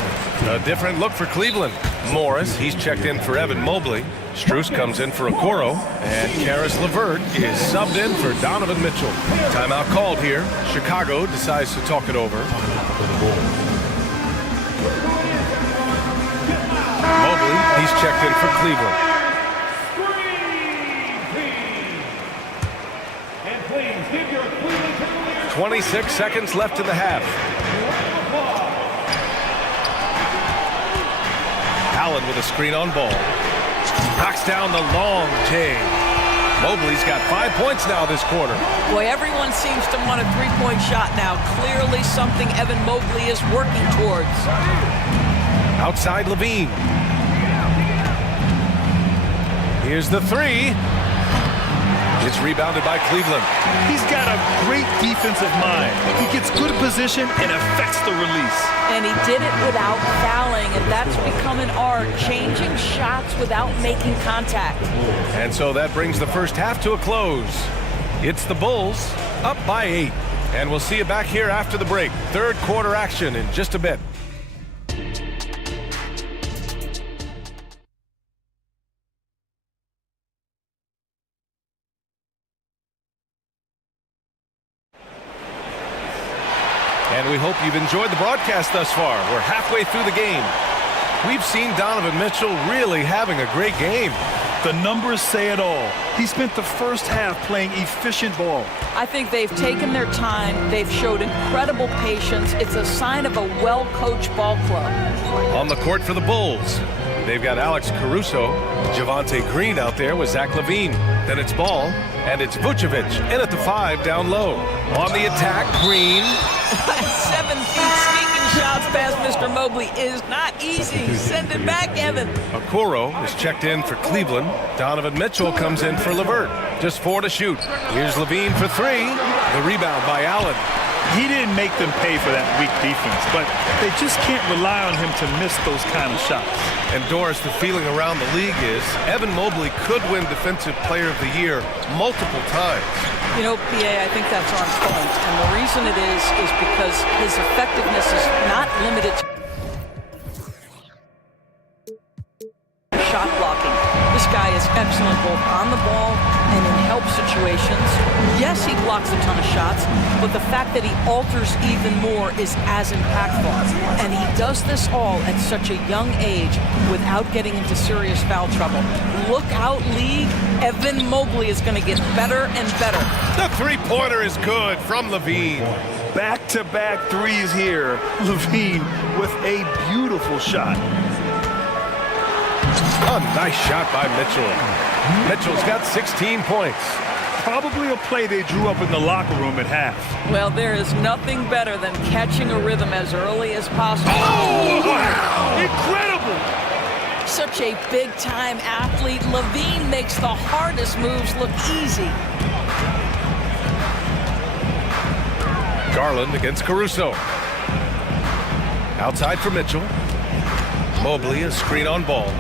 A different look for Cleveland. Morris, he's checked in for Evan Mobley. Strus comes in for Okoro. And Karis LeVert is subbed in for Donovan Mitchell. Timeout called here. Chicago decides to talk it over. Mobley, he's checked in for Cleveland. 26 seconds left in the half. Allen with a screen on ball. Knocks down the long J. Mobley's got 5 points now this quarter. Boy, everyone seems to want a three-point shot now. Clearly something Evan Mobley is working towards. Outside Levine. Here's the three. It's rebounded by Cleveland. He's got a great defensive mind. He gets good position and affects the release. And he did it without fouling, and that's become an art, changing shots without making contact. And so that brings the first half to a close. It's the Bulls up by 8. And we'll see you back here after the break. Third quarter action in just a bit. And we hope you've enjoyed the broadcast thus far. We're halfway through the game. We've seen Donovan Mitchell really having a great game. The numbers say it all. He spent the first half playing efficient ball. I think they've taken their time. They've showed incredible patience. It's a sign of a well-coached ball club. On the court for the Bulls, they've got Alex Caruso, Javonte Green out there with Zach LaVine. Then it's Ball, and it's Vucevic in at the 5 down low. On the attack, Green. 7 feet sneaking shots past Mr. Mobley is not easy. Send it back, Evan. Okoro is checked in for Cleveland. Donovan Mitchell comes in for LeVert. Just 4 to shoot. Here's LaVine for 3. The rebound by Allen. He didn't make them pay for that weak defense, but they just can't rely on him to miss those kind of shots. And Doris, the feeling around the league is Evan Mobley could win Defensive Player of the Year multiple times. You know, PA, I think that's on point. And the reason it is because his effectiveness is not limited to shot blocking. This guy is excellent both on the ball and in help situations. Yes, he blocks a ton of shots, but the fact that he alters even more is as impactful. And he does this all at such a young age without getting into serious foul trouble. Look out, league. Evan Mobley is going to get better and better. The three-pointer is good from LaVine. Back-to-back threes here. LaVine with a beautiful shot. A nice shot by Mitchell. Mitchell's got 16 points. Probably a play they drew up in the locker room at half. Well, there is nothing better than catching a rhythm as early as possible. Oh, wow. Incredible! Such a big-time athlete. Levine makes the hardest moves look easy. Garland against Caruso. Outside for Mitchell. Mobley, a screen on Ball.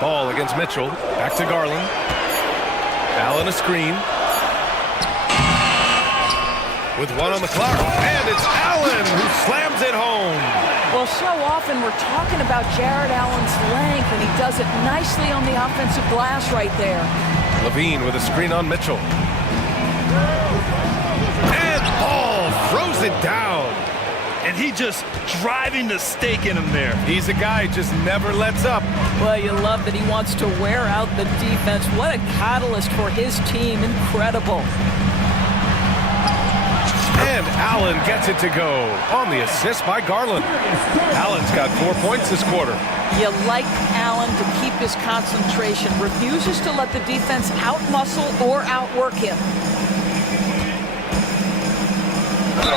Ball against Mitchell. Back to Garland. Allen a screen. With one on the clock. And it's Allen who slams it home. Well, so often we're talking about Jared Allen's length, and he does it nicely on the offensive glass right there. Levine with a screen on Mitchell. And Ball throws it down. And he just driving the stake in him there. He's a guy who just never lets up. Well, you love that he wants to wear out the defense. What a catalyst for his team. Incredible. And Allen gets it to go on the assist by Garland. Allen's got 4 points this quarter. You like Allen to keep his concentration. Refuses to let the defense outmuscle or outwork him.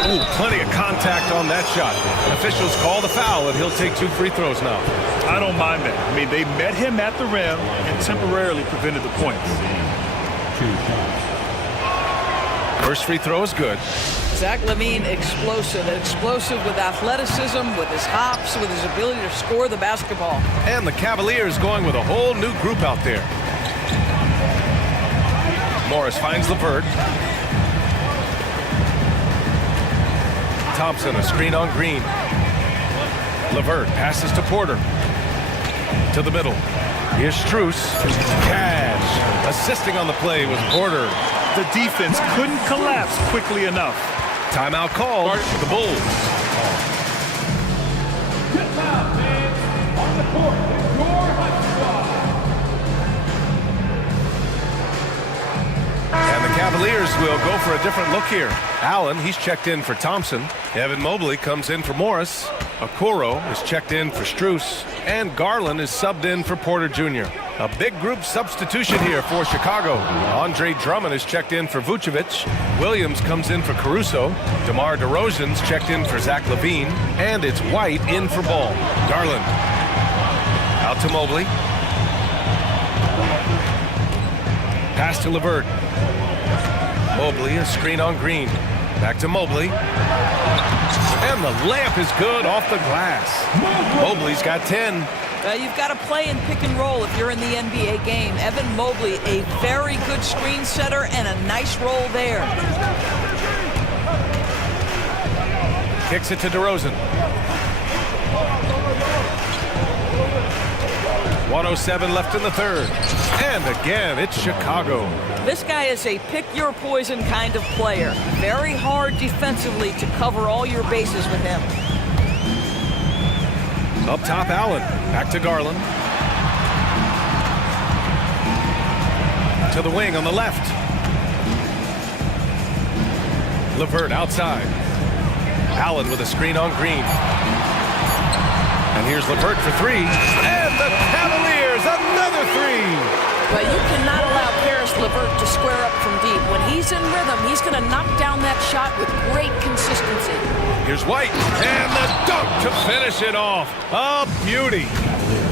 Ooh, plenty of contact on that shot. Officials call the foul, and he'll take 2 free throws now. I don't mind that. I mean, they met him at the rim and temporarily prevented the points. First free throw is good. Zach LaVine, explosive with athleticism, with his hops, with his ability to score the basketball. And the Cavaliers going with a whole new group out there. Morris finds LeVert. Thompson, a screen on Green. LeVert passes to Porter. To the middle. Here's Strus. Cash. Assisting on the play was Porter. The defense couldn't collapse quickly enough. Timeout called for the Bulls. On the court, your hot squad. And the Cavaliers will go for a different look here. Allen, he's checked in for Thompson. Evan Mobley comes in for Morris. Okoro is checked in for Strus. And Garland is subbed in for Porter Jr. A big group substitution here for Chicago. Andre Drummond is checked in for Vucevic. Williams comes in for Caruso. DeMar DeRozan's checked in for Zach LaVine. And it's White in for Ball. Garland. Out to Mobley. Pass to LeVert. Mobley, a screen on Green. Back to Mobley. And the layup is good off the glass. Mobley's got 10. You've got to play in pick and roll if you're in the NBA game. Evan Mobley, a very good screen setter and a nice roll there. Kicks it to DeRozan. 1:07 left in the third. And again, it's Chicago. This guy is a pick-your-poison kind of player. Very hard defensively to cover all your bases with him. Up top, Allen. Back to Garland. To the wing on the left. LeVert outside. Allen with a screen on Green. And here's LeVert for 3. And the Cavaliers, another 3. But you cannot allow Karis LeVert to square up from deep. When he's in rhythm, he's going to knock down that shot with great consistency. Here's White, and the dunk to finish it off. A beauty.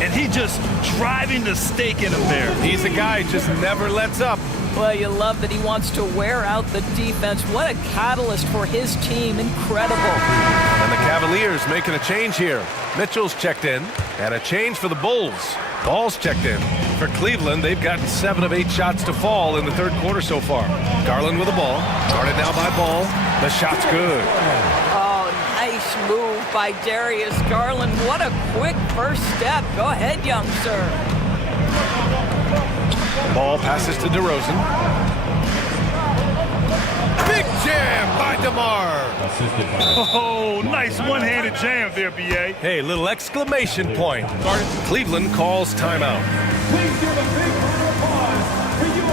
And he just driving the stake in him there. He's a guy who just never lets up. Well, you love that he wants to wear out the defense. What a catalyst for his team. Incredible. And the Cavaliers making a change here. Mitchell's checked in, and a change for the Bulls. Ball's checked in. For Cleveland, they've gotten 7 of 8 shots to fall in the third quarter so far. Garland with the ball. Guarded now by Ball. The shot's good. Oh, nice move by Darius Garland. What a quick first step. Go ahead, young sir. Ball passes to DeRozan. Big jam by DeMar. Oh, nice one-handed jam there, B.A. Hey, little exclamation point. Cleveland calls timeout. Please give a big round of applause for your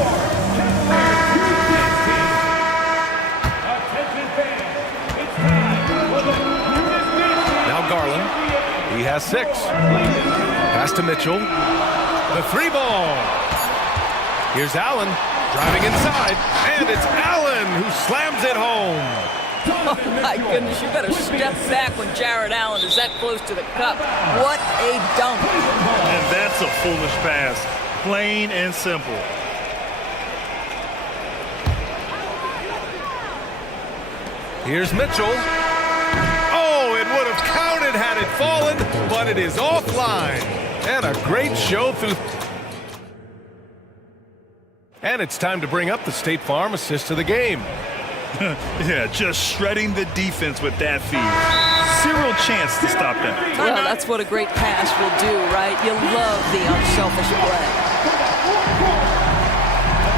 Cavaliers team. Attention fans, it's time for the newest edition. Now Garland, he has 6. Pass to Mitchell. The 3 ball. Here's Allen driving inside, and it's Allen who slams it home. Oh my goodness, you better step back when Jared Allen is that close to the cup. What a dunk. And that's a foolish pass. Plain and simple. Here's Mitchell. Oh, it would have counted had it fallen, but it is offline. And a great show through. And it's time to bring up the State Farm assist of the game. Yeah, just shredding the defense with that feed. Zero chance to stop that. Well, that's what a great pass will do, right? You love the unselfish play.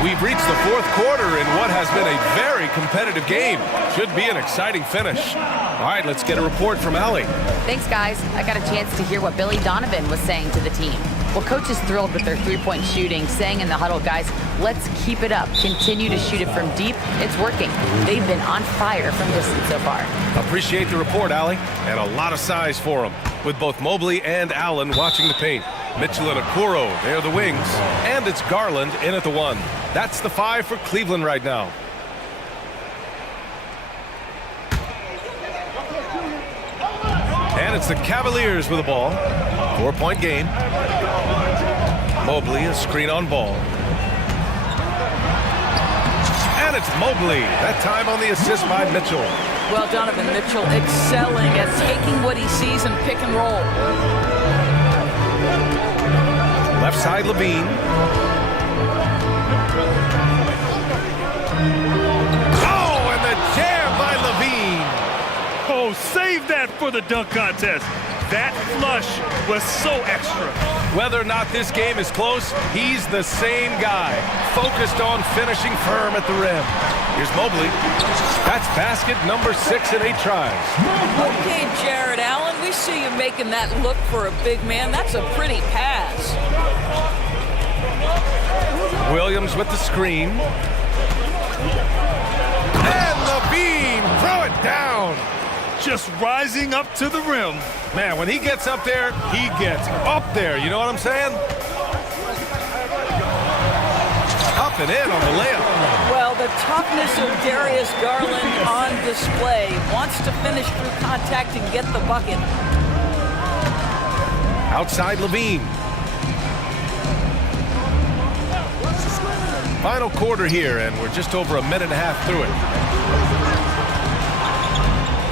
We've reached the fourth quarter in what has been a very competitive game. Should be an exciting finish. All right, let's get a report from Allie. Thanks, guys. I got a chance to hear what Billy Donovan was saying to the team. Well, coach is thrilled with their three-point shooting, saying in the huddle, guys, let's keep it up. Continue to shoot it from deep. It's working. They've been on fire from distance so far. Appreciate the report, Allie. And a lot of size for them, with both Mobley and Allen watching the paint. Mitchell and Okoro, they're the wings. And it's Garland in at the 1. That's the 5 for Cleveland right now. And it's the Cavaliers with the ball. 4-point game. Mobley, a screen on ball. And it's Mobley. That time on the assist by Mitchell. Well, Donovan Mitchell excelling at taking what he sees and pick and roll. Left side, Levine. Oh, and the jam by Levine. Oh, save that for the dunk contest. That flush was so extra. Whether or not this game is close, he's the same guy, focused on finishing firm at the rim. Here's Mobley. That's basket number 6 in 8 tries. Okay, Jared Allen, we see you making that look for a big man. That's a pretty pass. Williams with the screen. And Levine, throw it down. Just rising up to the rim. Man, when he gets up there, he gets up there. You know what I'm saying? Up and in on the layup. Well, the toughness of Darius Garland on display. Wants to finish through contact and get the bucket. Outside Levine. Final quarter here, and we're just over a minute and a half through it.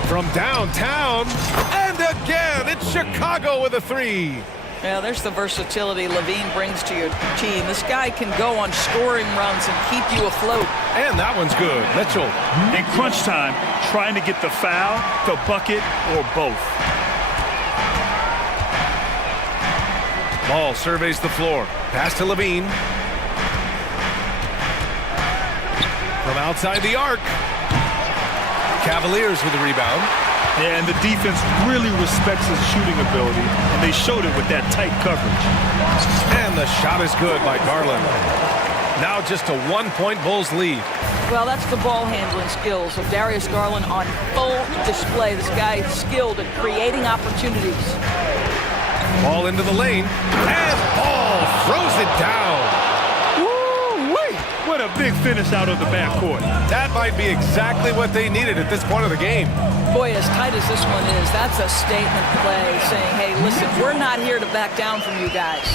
From downtown, and again, it's Chicago with a 3. Yeah, there's the versatility Levine brings to your team. This guy can go on scoring runs and keep you afloat. And that one's good. Mitchell. In crunch time, trying to get the foul, the bucket, or both. Ball surveys the floor. Pass to Levine. From outside the arc. Cavaliers with the rebound. Yeah, and the defense really respects his shooting ability, and they showed it with that tight coverage. And the shot is good by Garland. Now just a 1-point Bulls lead. Well, that's the ball handling skills of Darius Garland on full display. This guy is skilled at creating opportunities. Ball into the lane, and Ball throws it down. What a big finish out of the backcourt. That might be exactly what they needed at this point of the game. Boy, as tight as this one is, that's a statement play saying, hey, listen, we're not here to back down from you guys.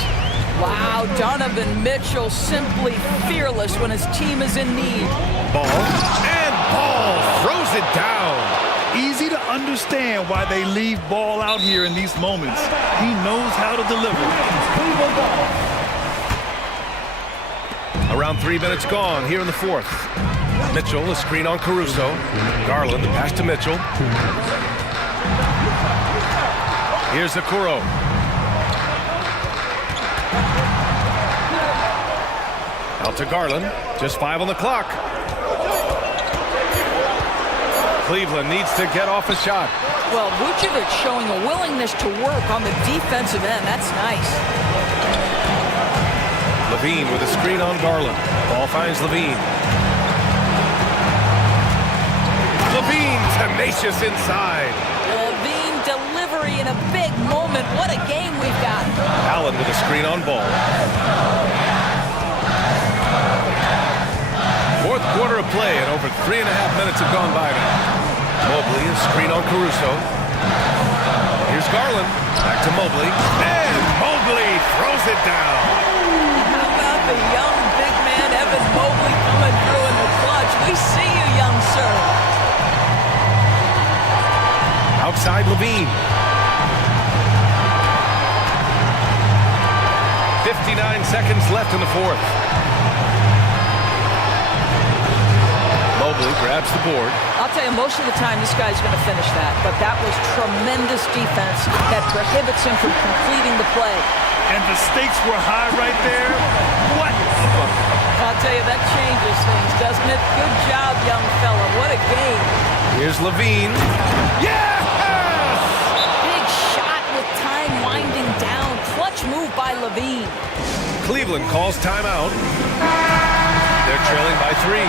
Wow, Donovan Mitchell simply fearless when his team is in need. Ball, and Ball throws it down. Easy to understand why they leave Ball out here in these moments. He knows how to deliver. Around 3 minutes gone here in the fourth. Mitchell, a screen on Caruso. Garland, the pass to Mitchell. Here's Okoro. Out to Garland. Just 5 on the clock. Cleveland needs to get off a shot. Well, Vucevic showing a willingness to work on the defensive end. That's nice. Levine with a screen on Garland. Ball finds Levine. Levine tenacious inside. Levine delivery in a big moment. What a game we've got. Allen with a screen on Ball. quarter of play, and over 3.5 minutes have gone by now. Mobley, a screen on Caruso. Here's Garland. Back to Mobley. And Mobley throws it down. How about the young big man, Evan Mobley, coming through in the clutch? We see you, young sir. Outside Levine. 59 seconds left in the fourth. Mobley grabs the board. I'll tell you, most of the time this guy's going to finish that, but that was tremendous defense that prohibits him from completing the play. And the stakes were high right there. What a bucket. I'll tell you, that changes things, doesn't it? Good job, young fella. What a game. Here's Levine. Yes! Big shot with time winding down. Clutch move by Levine. Cleveland calls timeout. They're trailing by 3.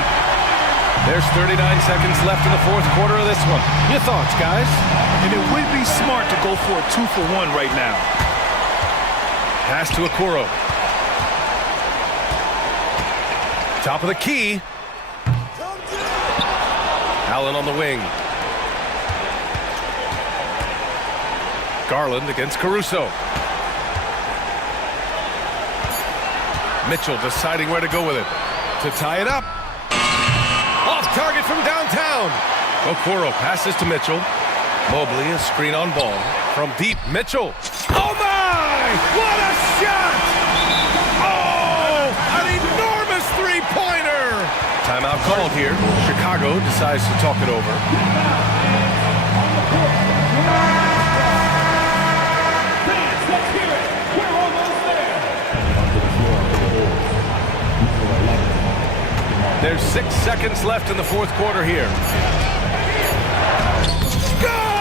There's 39 seconds left in the fourth quarter of this one. Your thoughts, guys? And it would be smart to go for a 2-for-1 right now. Pass to Okoro. Top of the key. Allen on the wing. Garland against Caruso. Mitchell deciding where to go with it. To tie it up. Off target from downtown. Okoro passes to Mitchell. Mobley, a screen on ball. From deep, Mitchell. Oh my! What a shot! Oh! An enormous three-pointer! Timeout called here. Chicago decides to talk it over. Fans, let's hear it. We're almost there. There's 6 seconds left in the fourth quarter here. Good!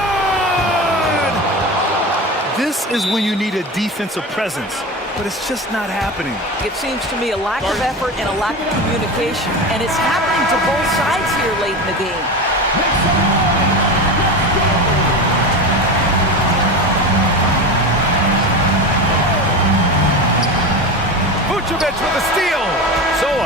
This is when you need a defensive presence, but it's just not happening. It seems to me a lack of effort and a lack of communication, and it's happening to both sides here late in the game. Vucevic with a steal. So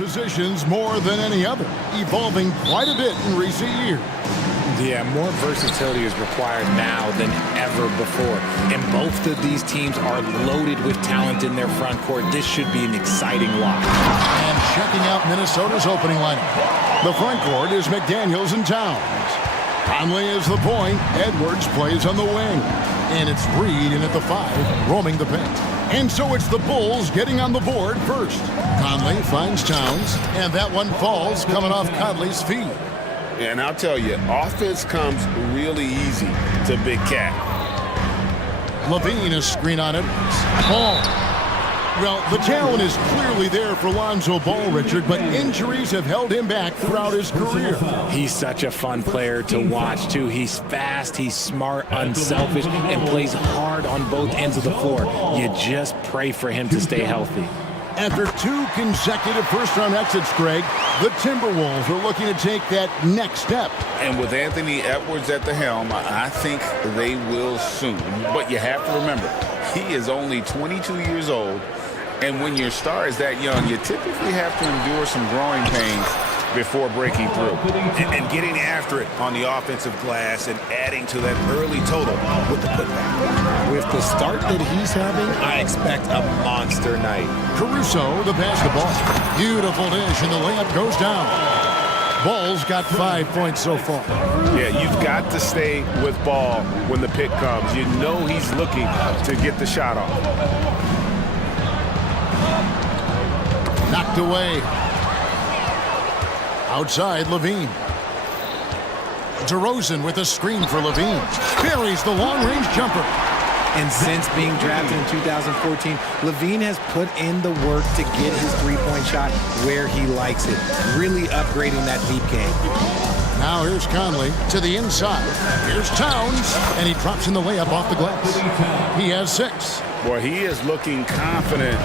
positions more than any other, evolving quite a bit in recent years. Yeah, more versatility is required now than ever before. And both of these teams are loaded with talent in their front court. This should be an exciting watch. And checking out Minnesota's opening lineup. The front court is McDaniels and Towns. Conley is the point. Edwards plays on the wing. And it's Reed in at the 5, roaming the paint. And so it's the Bulls getting on the board first. Conley finds Towns, and that one falls coming off Conley's feet. And I'll tell you, offense comes really easy to Big Cat. Levine is screen on Edwards. Ball. Well, the talent is clearly there for Lonzo Ball, Richard, but injuries have held him back throughout his career. He's such a fun player to watch, too. He's fast, he's smart, unselfish, and plays hard on both ends of the floor. You just pray for him to stay healthy. After 2 consecutive first-round exits, Greg, the Timberwolves are looking to take that next step. And with Anthony Edwards at the helm, I think they will soon. But you have to remember, he is only 22 years old. And when your star is that young, you typically have to endure some growing pains before breaking through. And getting after it on the offensive glass and adding to that early total with the putback. With the start that he's having, I expect a monster night. Caruso, the basketball. Beautiful dish, and the layup goes down. Ball's got 5 points so far. Yeah, you've got to stay with Ball when the pick comes. You know he's looking to get the shot off. Knocked away. Outside, Levine. DeRozan with a screen for Levine. Buries the long-range jumper. And since being drafted in 2014, Levine has put in the work to get his three-point shot where he likes it, really upgrading that deep game. Now here's Conley to the inside. Here's Towns, and he drops in the layup off the glass. He has 6. Boy, he is looking confident.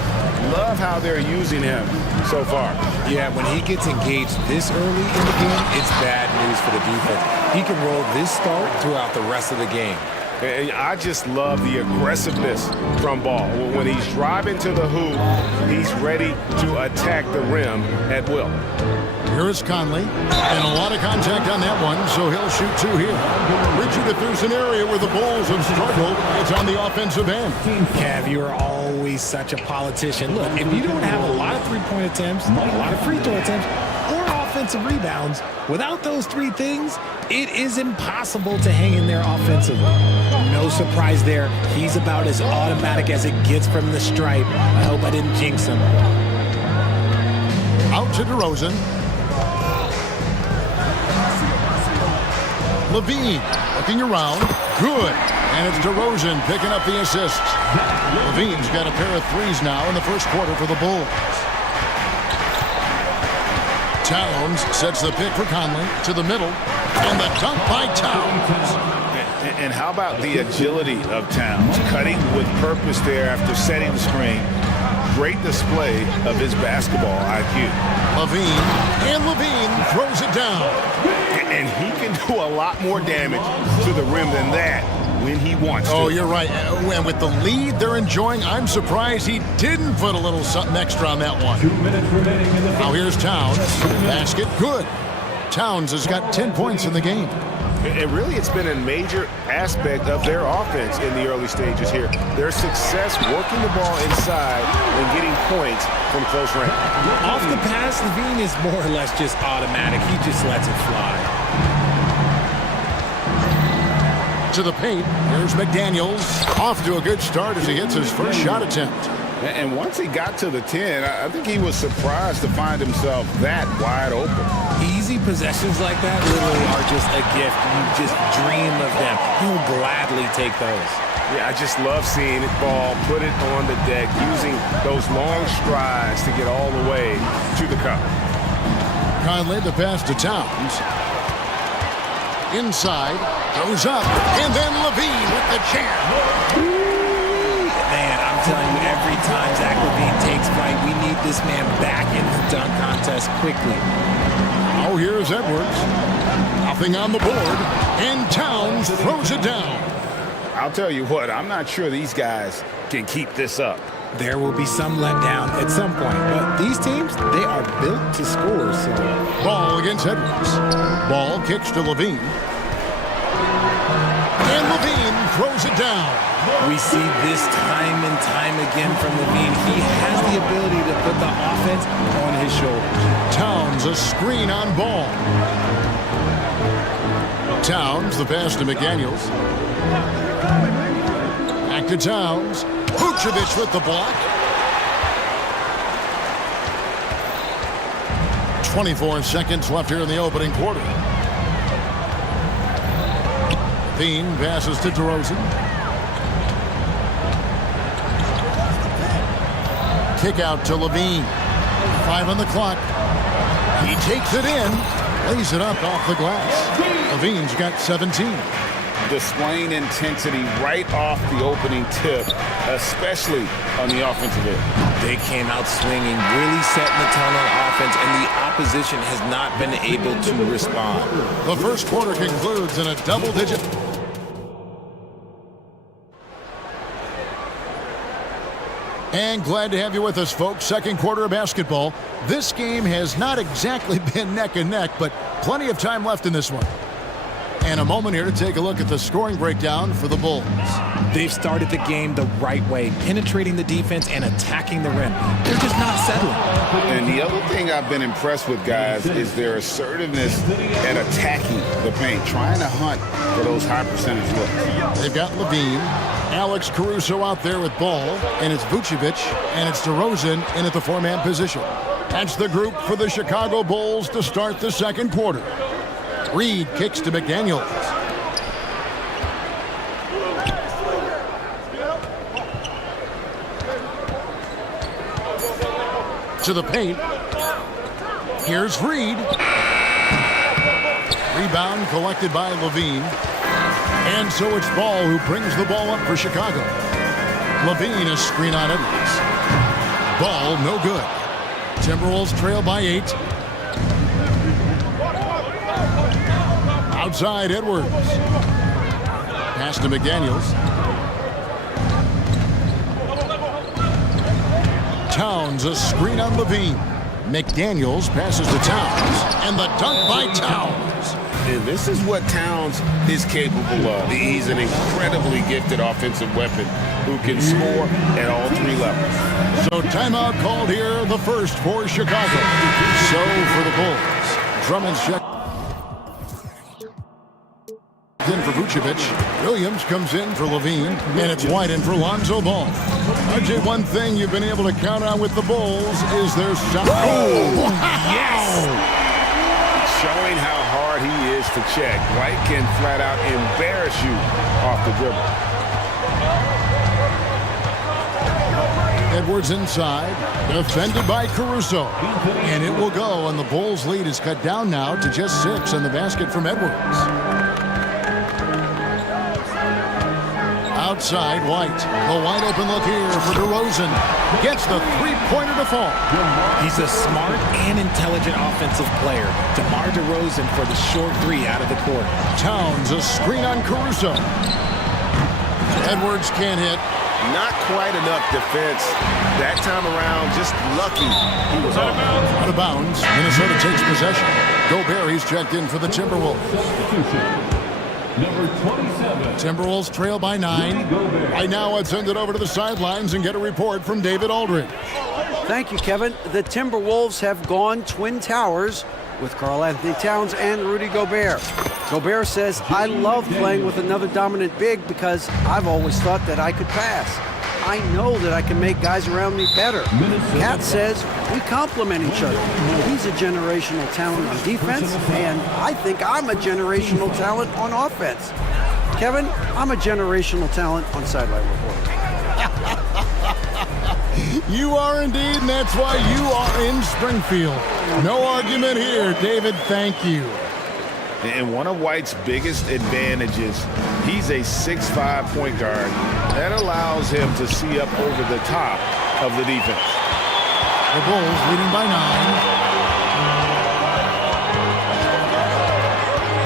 Love how they're using him so far. Yeah, when he gets engaged this early in the game, it's bad news for the defense. He can roll this start throughout the rest of the game. And I just love the aggressiveness from Ball. When he's driving to the hoop, he's ready to attack the rim at will. Here is Conley, and a lot of contact on that one, so he'll shoot 2 here. Richard, if there's an area where the Bulls have struggled, it's on the offensive end. Cav, you are always such a politician. Look, if you don't have a lot of three-point attempts, a lot of free throw attempts, or offensive rebounds, without those 3 things, it is impossible to hang in there offensively. No surprise there. He's about as automatic as it gets from the stripe. I hope I didn't jinx him. Out to DeRozan. Levine looking around. Good. And it's DeRozan picking up the assist. Levine's got a pair of 3s now in the first quarter for the Bulls. Towns sets the pick for Conley to the middle. And the dunk by Towns. And how about the agility of Towns? Cutting with purpose there after setting the screen. Great display of his basketball IQ. Levine throws it down. And he can do a lot more damage to the rim than that when he wants to. Oh, you're right. And with the lead they're enjoying, I'm surprised he didn't put a little something extra on that one. 2 minutes remaining in the Now here's Towns. Basket, good. Towns has got 10 points in the game. And really, it's been a major aspect of their offense in the early stages here. Their success working the ball inside and getting points from close range. Off the pass, Levine is more or less just automatic. He just lets it fly. To the paint, here's McDaniels. Off to a good start as he hits his first shot attempt. And once he got to the 10, I think he was surprised to find himself that wide open. Easy possessions like that literally are just a gift. You just dream of them. He'll gladly take those. Yeah, I just love seeing it Ball, put it on the deck, using those long strides to get all the way to the cup. Conley the pass to Towns. Inside, goes up, and then Levine with the jam. Man, I'm telling you, every time Zach Levine takes flight, we need this man back in the dunk contest quickly. Oh, here's Edwards. Nothing on the board, and Towns throws it down. I'll tell you what, I'm not sure these guys can keep this up. There will be some letdown at some point, but these teams, they are built to score, so. Ball against Edwards. Ball kicks to Levine. And Levine throws it down. We see this time and time again from Levine. He has the ability to put the offense on his shoulders. Towns a screen on Ball. Towns the pass to McDaniels. Back to Towns. Vucevic with the block. 24 seconds left here in the opening quarter. Levine passes to DeRozan. Kick out to Levine. 5 on the clock. He takes it in. Lays it up off the glass. Levine's got 17. Displaying intensity right off the opening tip, especially on the offensive end. They came out swinging, really setting the tone on offense, and the opposition has not been able to respond. The first quarter concludes in a double-digit. And glad to have you with us, folks. Second quarter of basketball. This game has not exactly been neck and neck, but plenty of time left in this one. And a moment here to take a look at the scoring breakdown for the Bulls. They've started the game the right way, penetrating the defense and attacking the rim. They're just not settling. And the other thing I've been impressed with, guys, is their assertiveness at attacking the paint, trying to hunt for those high percentage looks. They've got Levine, Alex Caruso out there with Ball, and it's Vucevic, and it's DeRozan in at the four-man position. That's the group for the Chicago Bulls to start the second quarter. Reed kicks to McDaniels. To the paint. Here's Reed. Rebound collected by Levine. And so it's Ball who brings the ball up for Chicago. Levine a screen on Edwards. Ball no good. Timberwolves trail by 8. Outside Edwards. Pass to McDaniels. Towns a screen on Levine. McDaniels passes to Towns. And the dunk by Towns. And this is what Towns is capable of. He's an incredibly gifted offensive weapon who can score at all 3 levels. So timeout called here, the first for Chicago. So for the Bulls. Drummond's check. In for Vucevic. Williams comes in for Levine, and it's White in for Lonzo Ball. RJ, one thing you've been able to count on with the Bulls is their shot. Oh, yes! Showing how hard he is to check. White can flat out embarrass you off the dribble. Edwards inside, defended by Caruso. And it will go, and the Bulls' lead is cut down now to just 6 on the basket from Edwards. Outside, White. The wide open look here for DeRozan. Gets the three-pointer to fall. He's a smart and intelligent offensive player. DeMar DeRozan for the short 3 out of the court. Towns a screen on Caruso. Edwards can't hit. Not quite enough defense. That time around, just lucky he was off. Out of bounds. Minnesota takes possession. Gobert, he's checked in for the Timberwolves. Number 27. Timberwolves trail by 9. Right now, let's send it over to the sidelines and get a report from David Aldridge. Thank you, Kevin. The Timberwolves have gone Twin Towers with Karl-Anthony Towns and Rudy Gobert. Gobert says, I love playing with another dominant big because I've always thought that I could pass. I know that I can make guys around me better. Cat says we complement each other. He's a generational talent on defense, and I think I'm a generational talent on offense. Kevin, I'm a generational talent on sideline reporting. You are indeed, and that's why you are in Springfield. No argument here, David. Thank you. And one of White's biggest advantages, he's a 6'5" point guard. That allows him to see up over the top of the defense. The Bulls leading by 9.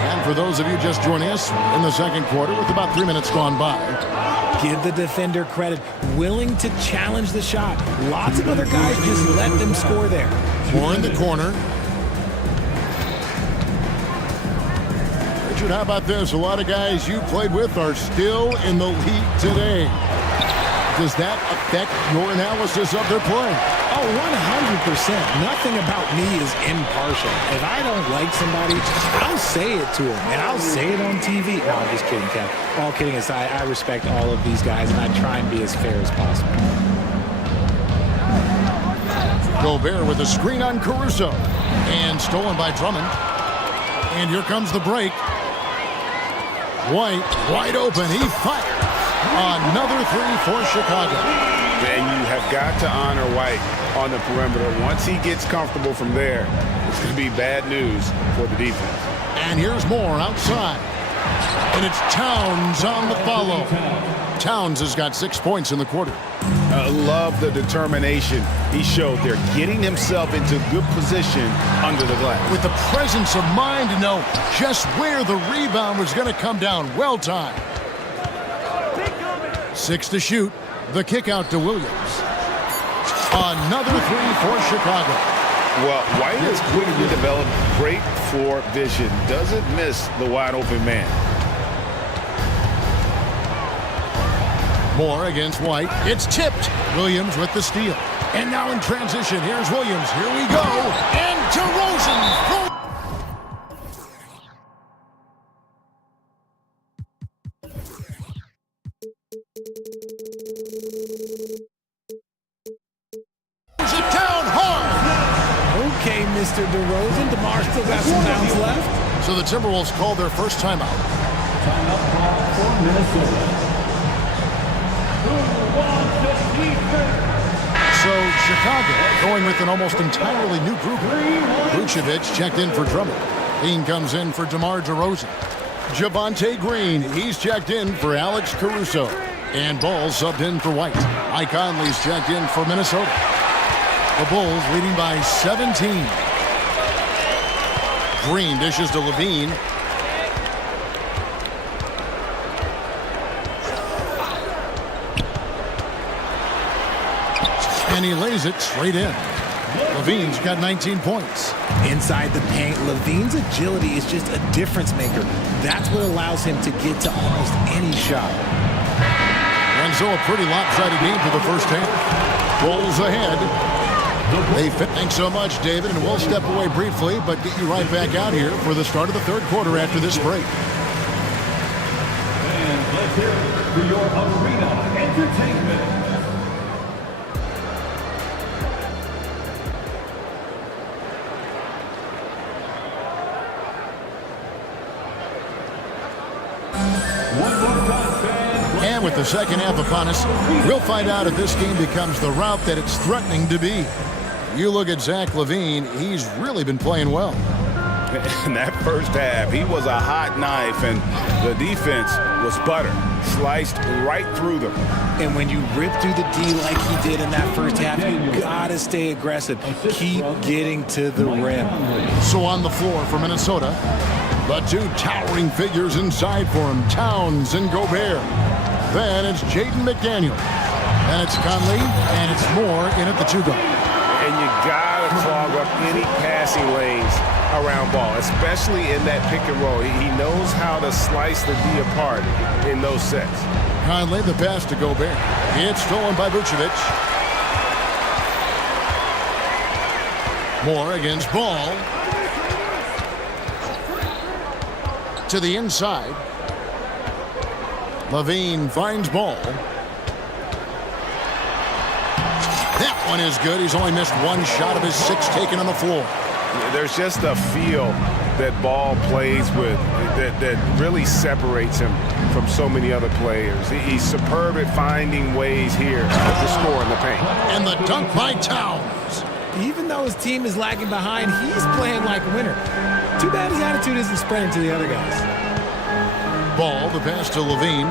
And for for those of you just joining us in the second quarter with about 3 minutes gone by. Give the defender credit, willing to challenge the shot. Lots of other guys just let them score there. More in the corner. Richard, how about this? A lot of guys you played with are still in the league today. Does that affect your analysis of their play? Oh, 100%. Nothing about me is impartial. If I don't like somebody, I'll say it to them, and I'll say it on TV. No, I'm just kidding, Kev. All kidding aside, I respect all of these guys, and I try and be as fair as possible. Gobert with a screen on Caruso. And stolen by Drummond. And here comes the break. White, wide open. He fires. Another three for Chicago. And you have got to honor White on the perimeter. Once he gets comfortable from there, it's going to be bad news for the defense. And here's more outside. And it's Towns on the follow. Towns has got 6 points in the quarter. Love the determination he showed there, getting himself into good position under the glass. With the presence of mind to know just where the rebound was going to come down. Well timed. 6 to shoot. The kick out to Williams. Another three for Chicago. Well, White has quickly developed great floor vision. Doesn't miss the wide open man. Moore against White. It's tipped. Williams with the steal. And now in transition, here's Williams. Here we go. And DeRozan. Okay, Mr. DeRozan. DeMar still got some bounce left. So the Timberwolves called their first timeout. Timeout for Minnesota. So Chicago going with an almost entirely new group. Vucevic checked in for Drummond. Dean comes in for DeMar DeRozan. Javonte Green, he's checked in for Alex Caruso. And Ball subbed in for White. Mike Conley's checked in for Minnesota. The Bulls leading by 17. Green dishes to Levine. And he lays it straight in. Levine's got 19 points. Inside the paint, Levine's agility is just a difference maker. That's what allows him to get to almost any shot. And so a pretty lopsided game for the first half. Bulls ahead. Thanks so much, David, and we'll step away briefly, but get you right back out here for the start of the third quarter after this break. And let's hear it for your arena entertainment. And with the second half upon us, we'll find out if this game becomes the route that it's threatening to be. You look at Zach LaVine, he's really been playing well. In that first half, he was a hot knife, and the defense was butter, sliced right through them. And when you rip through the D like he did in that first half, you gotta stay aggressive. Keep getting to the rim. So on the floor for Minnesota, the two towering figures inside for him, Towns and Gobert. Then it's Jaden McDaniel. And it's Conley, and it's Moore in at the two-guard. And you gotta clog up any passing lanes around Ball, especially in that pick and roll. He knows how to slice the D apart in those sets. Conley, the pass to Gobert. It's stolen by Vucevic. Moore against Ball. To the inside. Levine finds Ball. That one is good. He's only missed one shot of his 6 taken on the floor. There's just a feel that Ball plays with that really separates him from so many other players. He's superb at finding ways here to score in the paint. And the dunk by Towns. Even though his team is lagging behind, he's playing like a winner. Too bad his attitude isn't spreading to the other guys. Ball, the pass to Levine.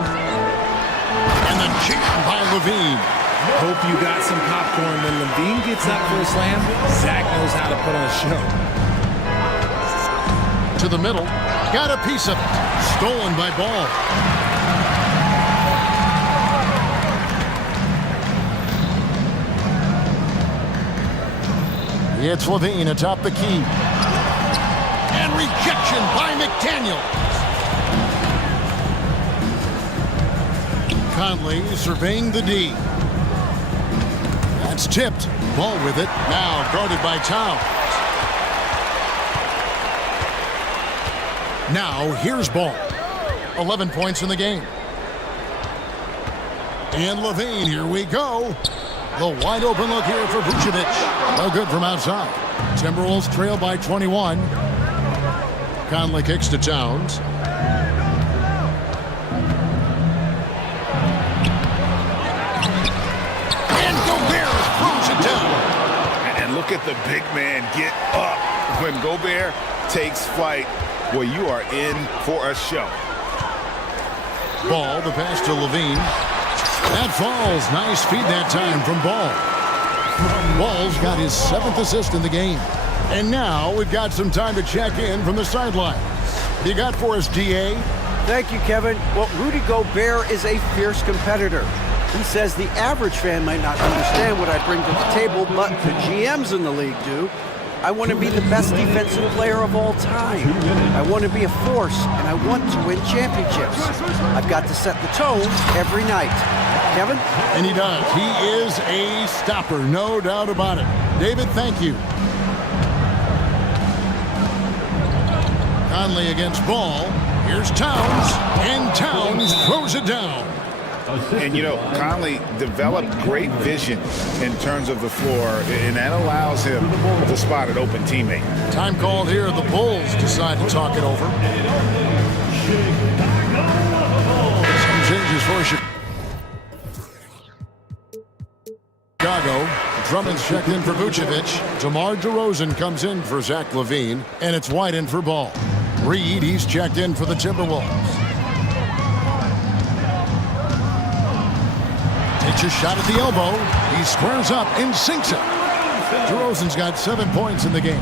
And the jam by Levine. Hope you got some popcorn. When Levine gets up for a slam, Zach knows how to put on a show. To the middle. Got a piece of it. Stolen by Ball. It's Levine atop the key. And rejection by McDaniel. Conley surveying the D. That's tipped. Ball with it. Now guarded by Towns. Now here's Ball. 11 points in the game. And Levine, here we go. The wide open look here for Vucevic. No good from outside. Timberwolves trail by 21. Conley kicks to Towns. And Gobert throws it down. And look at the big man get up when Gobert takes flight. Well, you are in for a show. Ball, the pass to Levine. That falls. Nice feed that time from Ball. Ball's got his 7th assist in the game. And now we've got some time to check in from the sidelines. You got for us, DA? Thank you, Kevin. Well, Rudy Gobert is a fierce competitor. He says the average fan might not understand what I bring to the table, but the GMs in the league do. I want to be the best defensive player of all time. I want to be a force, and I want to win championships. I've got to set the tone every night. Kevin? And he does. He is a stopper, no doubt about it. David, thank you. Conley against Ball. Here's Towns, and Towns throws it down. And, you know, Conley developed great vision in terms of the floor, and that allows him to spot an open teammate. Time called here. The Bulls decide to talk it over. Some changes for Chicago. Drummond's checked in for Vucevic. DeMar DeRozan comes in for Zach LaVine, and it's White in for Ball. Reed, he's checked in for the Timberwolves. Takes a shot at the elbow. He squares up and sinks it. DeRozan's got 7 points in the game.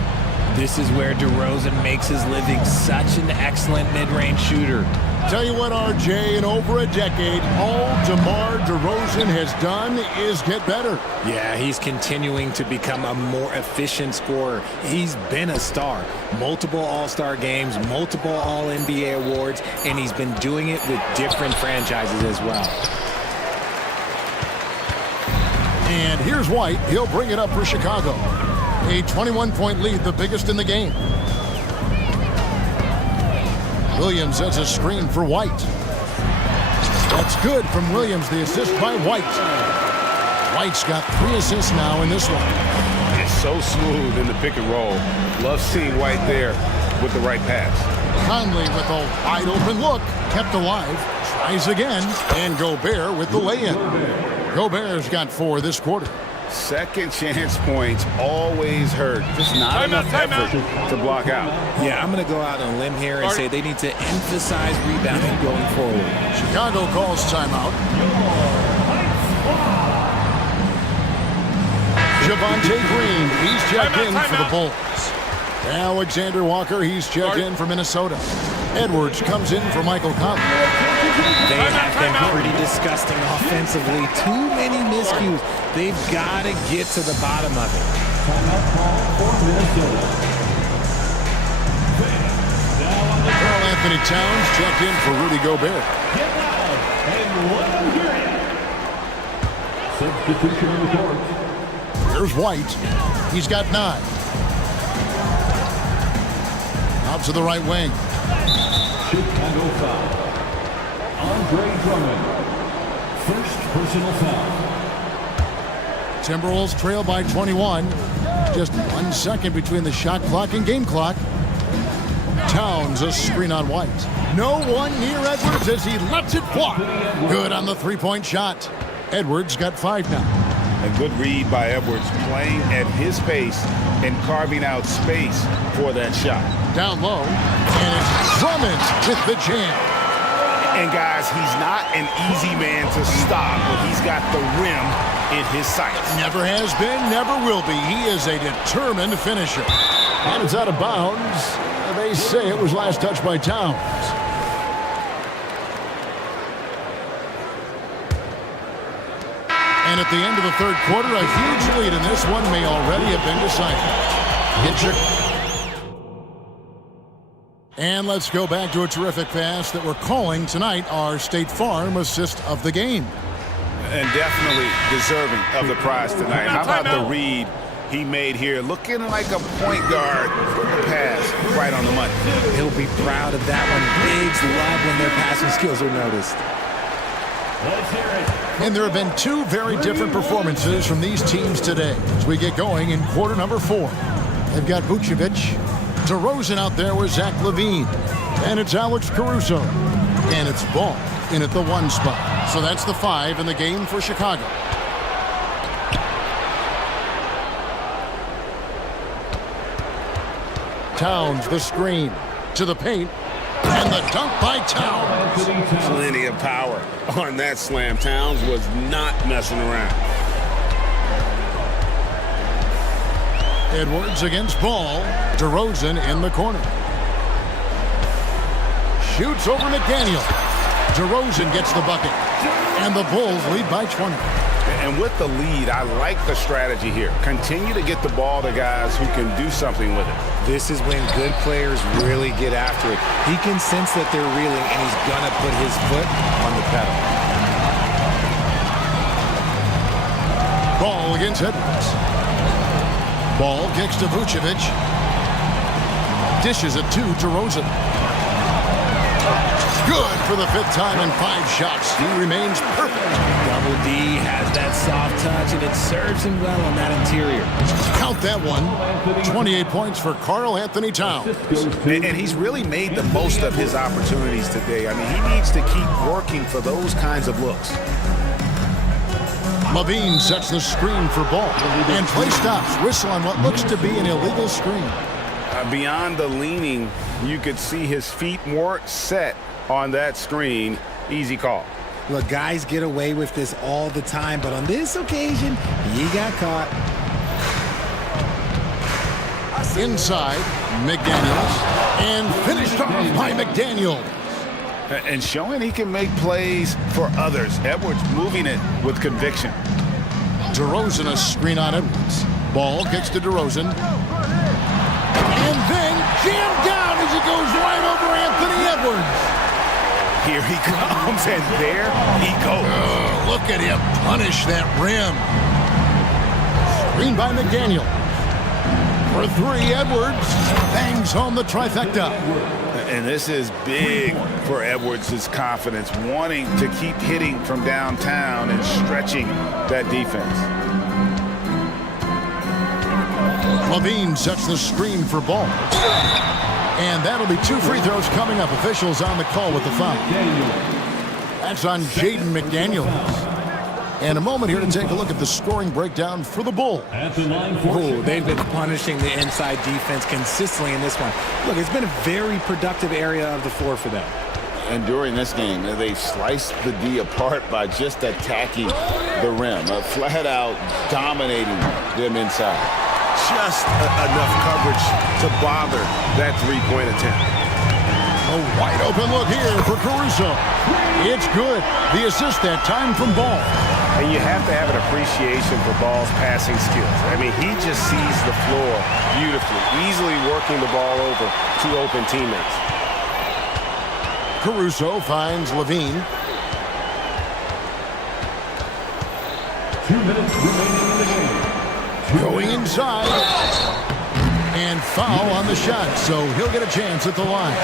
This is where DeRozan makes his living. Such an excellent mid-range shooter. Tell you what, RJ, in over a decade, all DeMar DeRozan has done is get better. Yeah, he's continuing to become a more efficient scorer. He's been a star. Multiple All-Star games, multiple All-NBA awards, and he's been doing it with different franchises as well. And here's White. He'll bring it up for Chicago. A 21-point lead, the biggest in the game. Williams sets a screen for White. That's good from Williams, the assist by White. White's got 3 assists now in this one. It's so smooth in the pick and roll. Love seeing White there with the right pass. Conley with a wide open look, kept alive, tries again, and Gobert with the lay-in. Gobert's got 4 this quarter. Second chance points always hurt. Just not enough effort to block out. Yeah, I'm going to go out on a limb here and say they need to emphasize rebounding going forward. Chicago calls timeout. Javonte Green, he's checked in for the Bulls. Alexander Walker, he's checked in for Minnesota. Edwards comes in for Michael Conley. They have been pretty disgusting offensively. Too many miscues. They've got to get to the bottom of it. Karl Anthony Towns checked in for Rudy Gobert. Substitution on the court. Here's White. He's got 9. Out to the right wing. Chicago foul. Andre Drummond. First personal foul. Timberwolves trail by 21. Just 1 second between the shot clock and game clock. Towns a screen on White. No one near Edwards as he lets it fly. Good on the 3-point shot. Edwards got 5 now. A good read by Edwards, playing at his pace and carving out space for that shot. Down low, and it's Drummond with the jam. And guys, he's not an easy man to stop, but he's got the rim in his sights. Never has been, never will be. He is a determined finisher. And it's out of bounds. They say it was last touched by Towns. And at the end of the third quarter, a huge lead in this one may already have been decided. And let's go back to a terrific pass that we're calling tonight our State Farm assist of the game. And definitely deserving of the prize tonight. How about the read he made here? Looking like a point guard for the pass right on the money. He'll be proud of that one. Bigs love when their passing skills are noticed. And there have been two very different performances from these teams today as we get going in quarter number 4. They've got Vucevic, DeRozan out there with Zach LaVine, and it's Alex Caruso, and it's Ball in at the 1 spot. So that's the 5 in the game for Chicago. Towns the screen to the paint, and the dunk by Towns. Plenty of power on that slam. Towns was not messing around. Edwards against Ball. DeRozan in the corner. Shoots over McDaniel. DeRozan gets the bucket. And the Bulls lead by 20. And with the lead, I like the strategy here. Continue to get the ball to guys who can do something with it. This is when good players really get after it. He can sense that they're reeling, and he's going to put his foot on the pedal. Ball against Edwards. Ball kicks to Vucevic. Dishes it to DeRozan. Good for the 5th time in 5 shots. He remains perfect. Double D has that soft touch, and it serves him well on that interior. Count that one. 28 points for Karl Anthony Towns. And he's really made the most of his opportunities today. I mean, he needs to keep working for those kinds of looks. LaVine sets the screen for Ball. And play stops. Whistle on what looks to be an illegal screen. Beyond the leaning, you could see his feet weren't set on that screen. Easy call. Look, guys get away with this all the time, but on this occasion, he got caught. Inside, McDaniels. And finished off by McDaniels. And showing he can make plays for others. Edwards moving it with conviction. DeRozan a screen on Edwards. Ball kicks to DeRozan. And then jammed down as he goes right over Anthony Edwards. Here he comes, and there he goes. Look at him punish that rim. Screen by McDaniel. For 3, Edwards bangs home the trifecta. And this is big for Edwards' confidence, wanting to keep hitting from downtown and stretching that defense. LaVine sets the screen for Ball. And that'll be 2 free throws coming up. Officials on the call with the foul. That's on Jaden McDaniels. And a moment here to take a look at the scoring breakdown for the Bulls. Oh, they've been punishing the inside defense consistently in this one. Look, it's been a very productive area of the floor for them. And during this game, they've sliced the D apart by just attacking the rim, flat out dominating them inside. Just enough coverage to bother that 3-point attempt. A wide open look here for Caruso. It's good. The assist that time from Ball. And you have to have an appreciation for Ball's passing skills. I mean, he just sees the floor beautifully, easily working the ball over 2 open teammates. Caruso finds LaVine. 2 minutes remaining in the game. Going inside. And foul on the shot, so he'll get a chance at the line.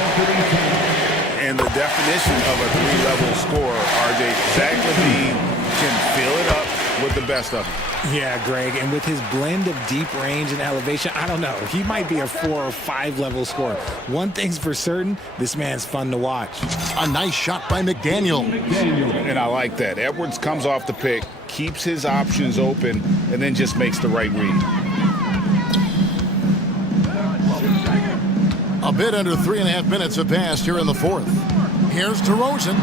And the definition of a 3-level scorer, RJ, Zach LaVine can fill it up with the best of them. Yeah, Greg, and with his blend of deep range and elevation, I don't know. He might be a 4 or 5 level scorer. One thing's for certain, this man's fun to watch. A nice shot by McDaniel. And I like that. Edwards comes off the pick, keeps his options open, and then just makes the right read. A bit under 3.5 minutes have passed here in the 4th. Here's DeRozan.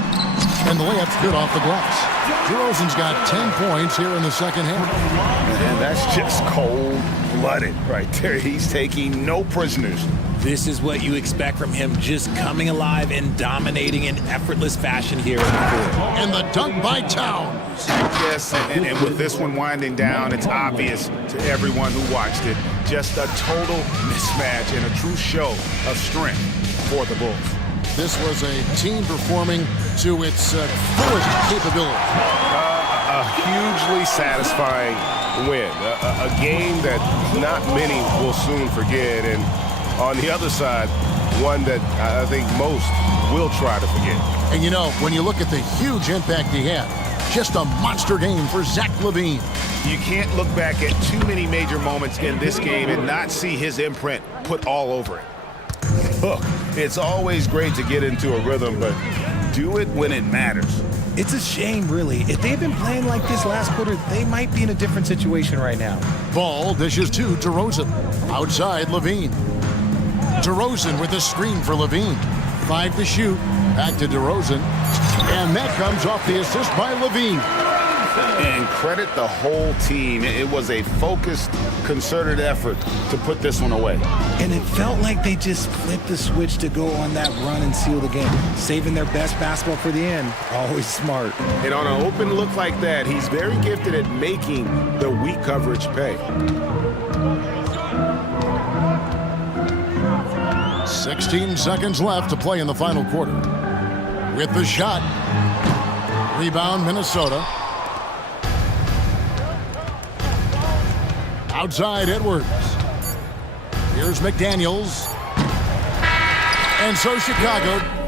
And the layup's good off the glass. DeRozan's got 10 points here in the second half. And that's just cold-blooded right there. He's taking no prisoners This is what you expect from him, just coming alive and dominating in effortless fashion here in the court. And the dunk by Towns. Yes, and with this one winding down, it's obvious to everyone who watched it. Just a total mismatch and a true show of strength for the Bulls. This was a team performing to its fullest capability. A hugely satisfying win. A game that not many will soon forget. And on the other side, one that I think most will try to forget. And you know, when you look at the huge impact he had, just a monster game for Zach LaVine. You can't look back at too many major moments in this game and not see his imprint put all over it. Look, it's always great to get into a rhythm, but do it when it matters. It's a shame, really. If they had been playing like this last quarter, they might be in a different situation right now. Ball dishes to DeRozan. Outside, LaVine. DeRozan with a screen for LaVine. 5 to shoot. Back to DeRozan. And that comes off the assist by LaVine. And credit the whole team. It was a focused, concerted effort to put this one away. And it felt like they just flipped the switch to go on that run and seal the game. Saving their best basketball for the end. Always smart. And on an open look like that, he's very gifted at making the weak coverage pay. 16 seconds left to play in the final quarter. With the shot. Rebound, Minnesota. Outside, Edwards. Here's McDaniels. And so Chicago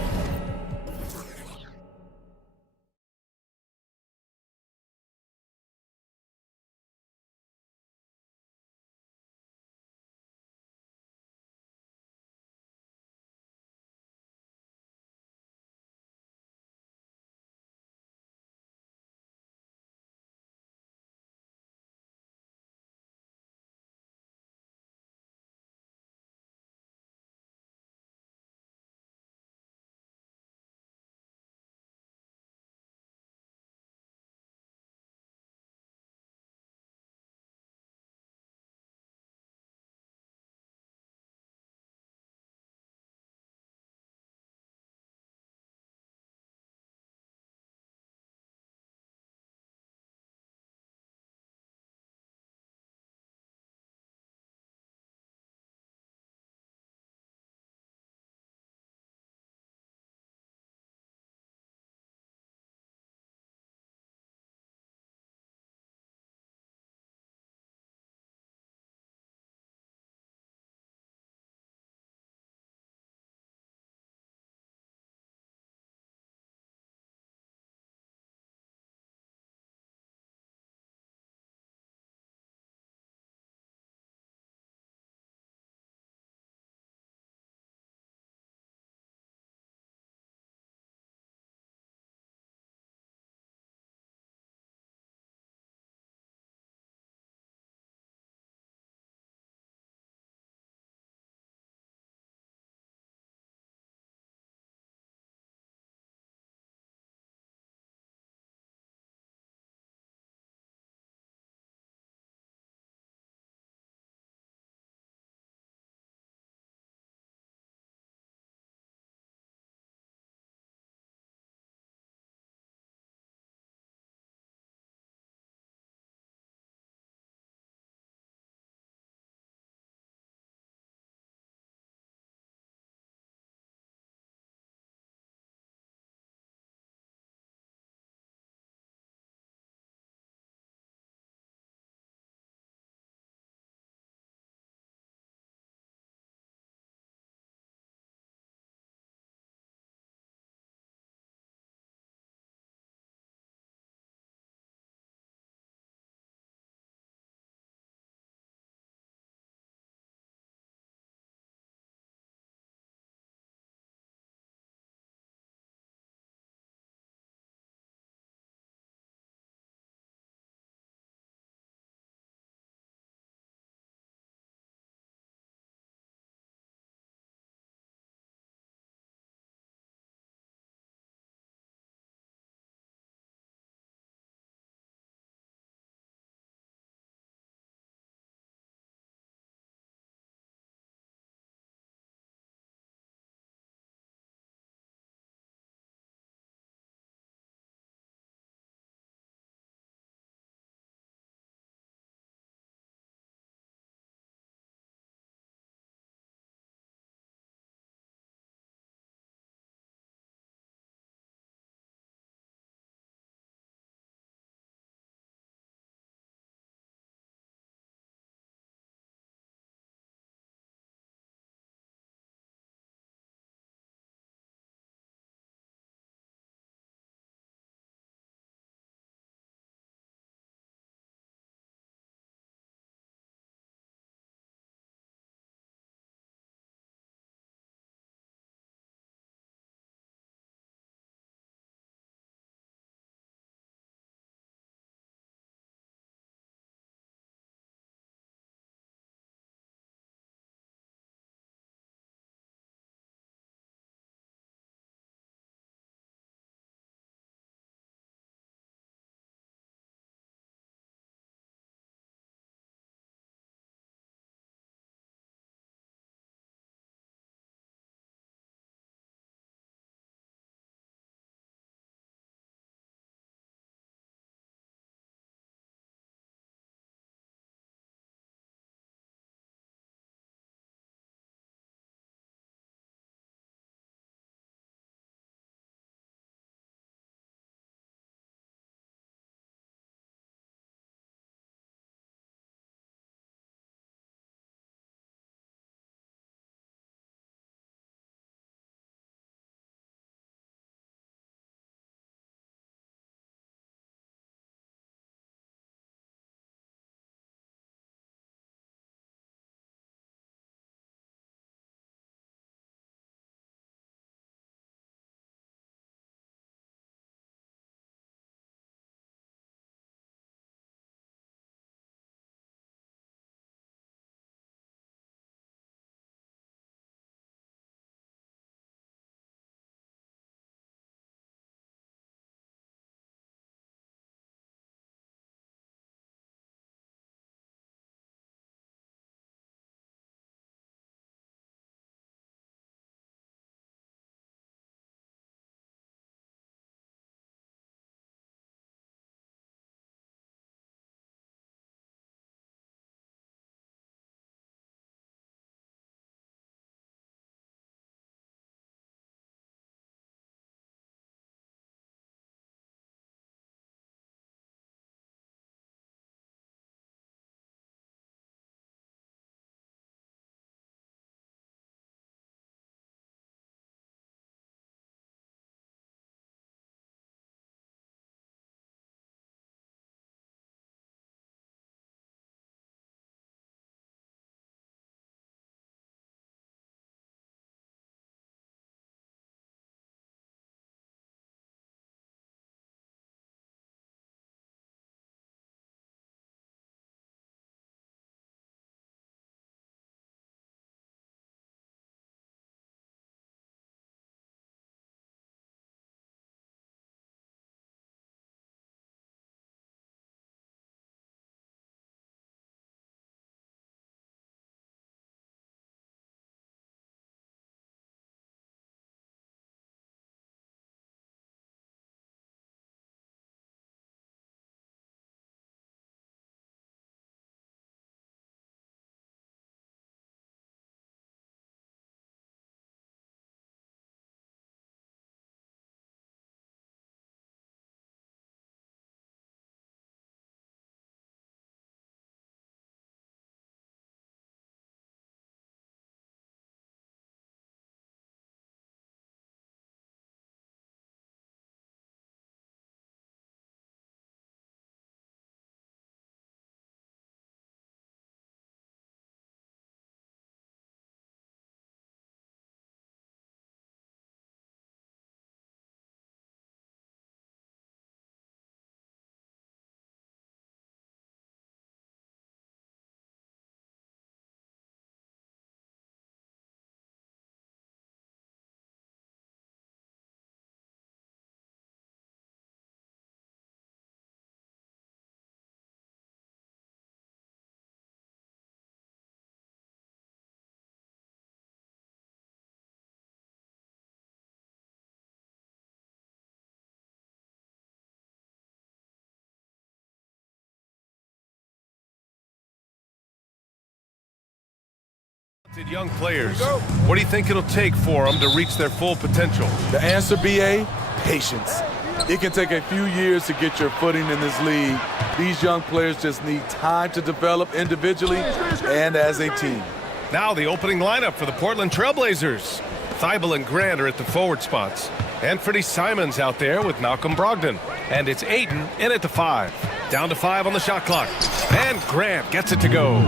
Young players, what do you think it'll take for them to reach their full potential? The answer, BA, patience. It can take a few years to get your footing in this league. These young players just need time to develop individually and as a team. Now the opening lineup for the Portland Trailblazers. Thibault and Grant are at the forward spots. Anthony Simons out there with Malcolm Brogdon. And it's Ayton in at the 5. Down to 5 on the shot clock. And Grant gets it to go.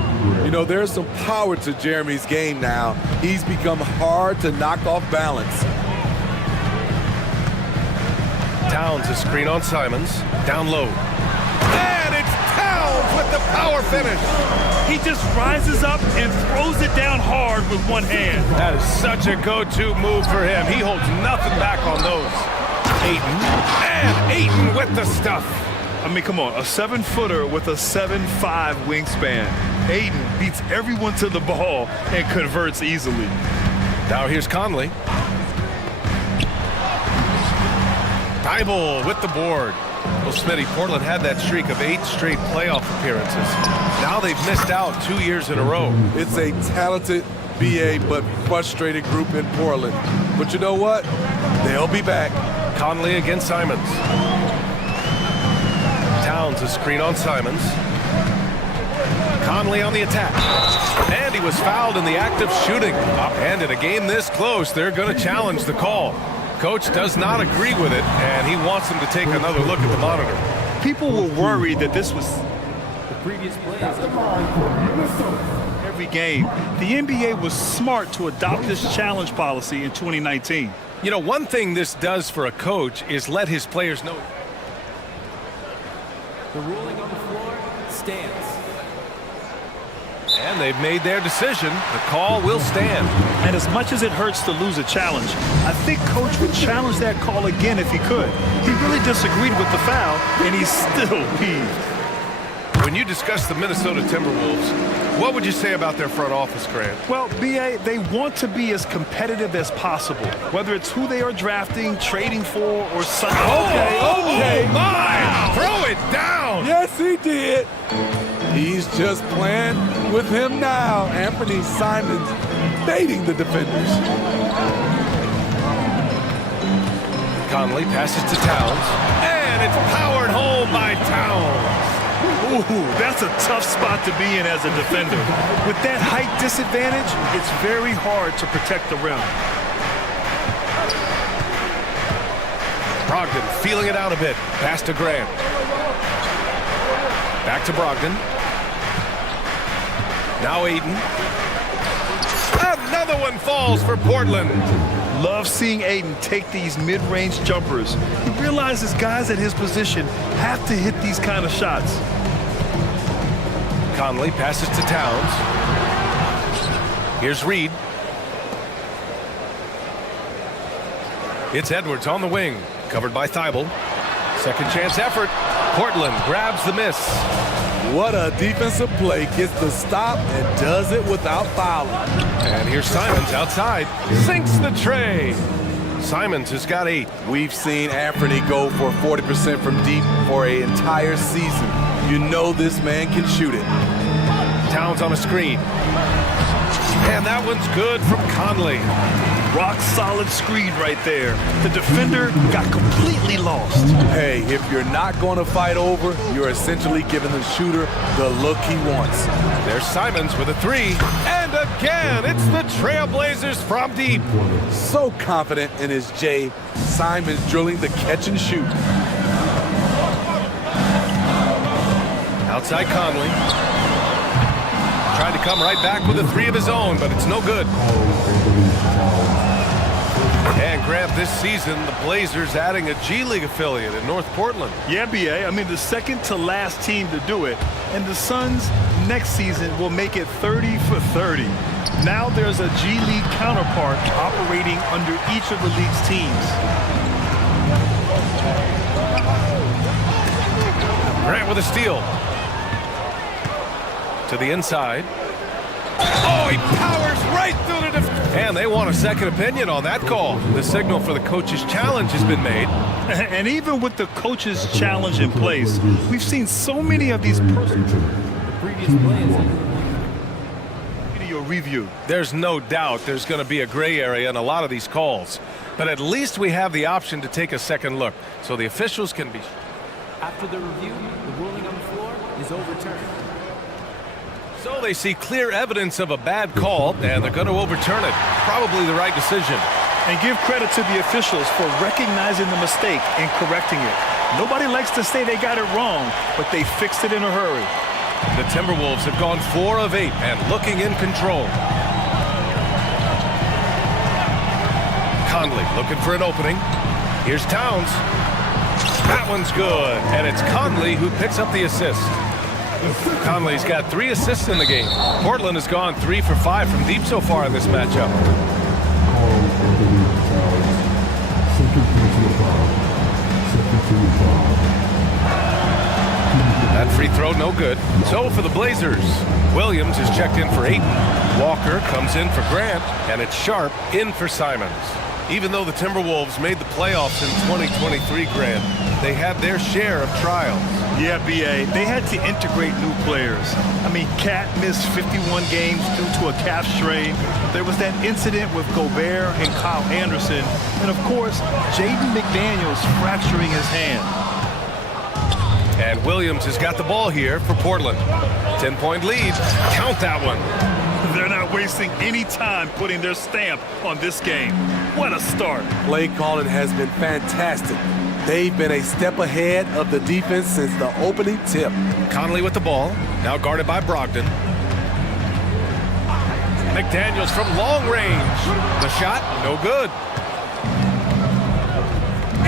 You know, there's some power to Jeremy's game now. He's become hard to knock off balance. Towns a screen on Simons. Down low. And it's Towns with the power finish. He just rises up and throws it down hard with one hand. That is such a go-to move for him. He holds nothing back on those. Ayton. And Ayton with the stuff. I mean, come on, a 7-footer with a 7'5" wingspan. Ayton beats everyone to the ball and converts easily. Now here's Conley. Thibault with the board. Well, Smitty, Portland had that streak of 8 straight playoff appearances. Now they've missed out 2 years in a row. It's a talented BA but frustrated group in Portland. But you know what? They'll be back. Conley against Simons. Towns a screen on Simons. Conley on the attack. And he was fouled in the act of shooting. And in a game this close, they're going to challenge the call. Coach does not agree with it, and he wants them to take another look at the monitor. People were worried that this was The previous play is every game. The NBA was smart to adopt this challenge policy in 2019. You know, one thing this does for a coach is let his players know. the ruling on the floor stands. And they've made their decision. The call will stand. And as much as it hurts to lose a challenge, I think Coach would challenge that call again if he could. He really disagreed with the foul, and he's still peeved. When you discuss the Minnesota Timberwolves, what would you say about their front office, Grant? Well, B.A., they want to be as competitive as possible, whether it's who they are drafting, trading for, or something. Okay. Oh, my! Throw it down! Yes, he did. He's just playing with him now. Anthony Simons baiting the defenders. Conley passes to Towns, and it's powered home by Towns. Ooh, that's a tough spot to be in as a defender. With that height disadvantage, it's very hard to protect the rim. Brogdon feeling it out a bit. Pass to Grant. Back to Brogdon. Now Ayton. Another one falls for Portland. Love seeing Ayton take these mid-range jumpers. He realizes guys at his position have to hit these kind of shots. Conley passes to Towns. Here's Reed. It's Edwards on the wing, covered by Thibault. Second chance effort. Portland grabs the miss. What a defensive play. Gets the stop and does it without fouling. And here's Simons outside. Sinks the tray. Simons has got 8. We've seen Anthony go for 40% from deep for an entire season. You know this man can shoot it. Towns on a screen. And that one's good from Conley. Rock solid screen right there. The defender got completely lost. Hey, if you're not going to fight over, you're essentially giving the shooter the look he wants. There's Simons with a 3. And again, it's the Trailblazers from deep. So confident in his J. Simons drilling the catch and shoot. Outside Conley. Tried to come right back with a 3 of his own, but it's no good. And Grant, this season, the Blazers adding a G League affiliate in North Portland. Yeah, B.A. I mean, the second to last team to do it. And the Suns next season will make it 30 for 30. Now there's a G League counterpart operating under each of the league's teams. Grant with a steal. To the inside. Oh, he powers right through the defense. And they want a second opinion on that call. The signal for the coach's challenge has been made. And even with the coach's challenge in place, we've seen so many of these The previous play is video review. There's no doubt there's going to be a gray area in a lot of these calls. But at least we have the option to take a second look, so the officials can be... After the review, the ruling on the floor is overturned. So they see clear evidence of a bad call, and they're going to overturn it. Probably the right decision. And give credit to the officials for recognizing the mistake and correcting it. Nobody likes to say they got it wrong, but they fixed it in a hurry. The Timberwolves have gone 4 of 8 and looking in control. Conley looking for an opening. Here's Towns. That one's good, and it's Conley who picks up the assist. Conley's got 3 assists in the game. Portland has gone 3 for 5 from deep so far in this matchup. That free throw no good. So for the Blazers, Williams is checked in for Ayton. Walker comes in for Grant, and it's Sharp in for Simons. Even though the Timberwolves made the playoffs in 2023, Grant, they had their share of trials. Yeah, B.A., they had to integrate new players. I mean, Cat missed 51 games due to a calf strain. There was that incident with Gobert and Kyle Anderson. And, of course, Jaden McDaniels fracturing his hand. And Williams has got the ball here for Portland. 10-point lead. Count that one. They're not wasting any time putting their stamp on this game. What a start. Play calling has been fantastic. They've been a step ahead of the defense since the opening tip. Conley with the ball, now guarded by Brogdon. McDaniels from long range. The shot, no good.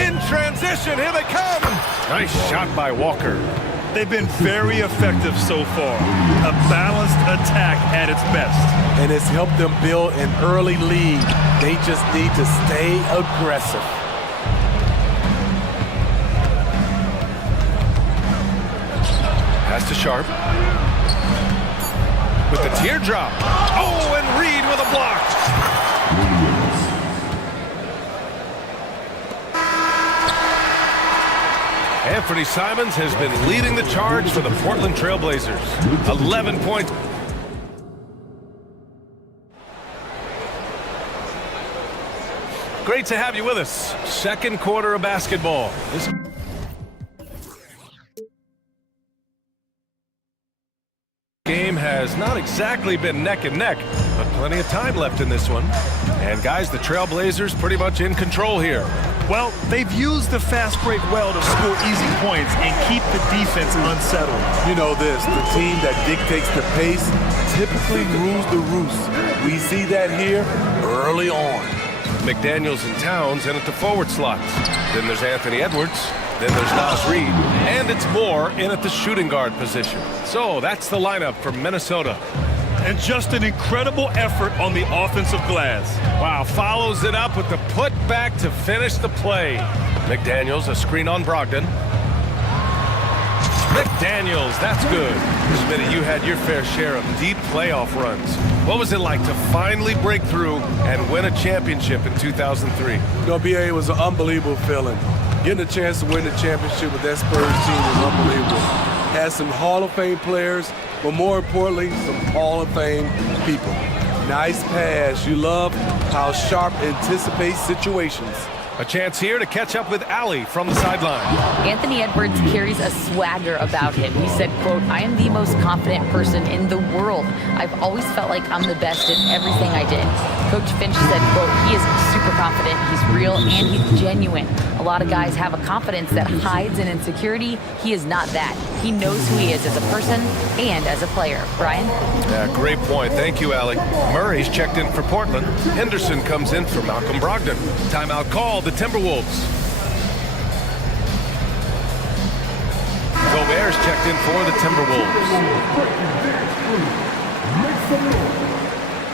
In transition, here they come. Nice shot by Walker. They've been very effective so far. A balanced attack at its best. And it's helped them build an early lead. They just need to stay aggressive. Pass to Sharp. With the teardrop. Oh, and Reed with a block. Anthony Simons has been leading the charge for the Portland Trail Blazers. 11 points. Great to have you with us. Second quarter of basketball. This game has not exactly been neck and neck, but plenty of time left in this one. And guys, the Trail Blazers pretty much in control here. Well, they've used the fast break well to score easy points and keep the defense unsettled. You know this, the team that dictates the pace typically rules the roost. We see that here early on. McDaniels and Towns in at the forward slots. Then there's Anthony Edwards. Then there's Nas Reed. And it's Moore in at the shooting guard position. So that's the lineup for Minnesota. And just an incredible effort on the offensive glass. Wow, follows it up with the putback to finish the play. McDaniels, a screen on Brogdon. McDaniels, that's good. Smitty, you had your fair share of deep playoff runs. What was it like to finally break through and win a championship in 2003? You know, BA, it was an unbelievable feeling. Getting a chance to win the championship with that Spurs team was unbelievable. Had some Hall of Fame players, but more importantly, some Hall of Fame people. Nice pass. You love how Sharp anticipates situations. A chance here to catch up with Allie from the sideline. Anthony Edwards carries a swagger about him. He said, quote, "I am the most confident person in the world. I've always felt like I'm the best at everything I did." Coach Finch said, quote, "He is super confident, he's real, and he's genuine. A lot of guys have a confidence that hides in insecurity. He is not that. He knows who he is as a person and as a player." Brian? Yeah, great point. Thank you, Allie. Murray's checked in for Portland. Henderson comes in for Malcolm Brogdon. Timeout called. The Timberwolves. Gobert's checked in for the Timberwolves.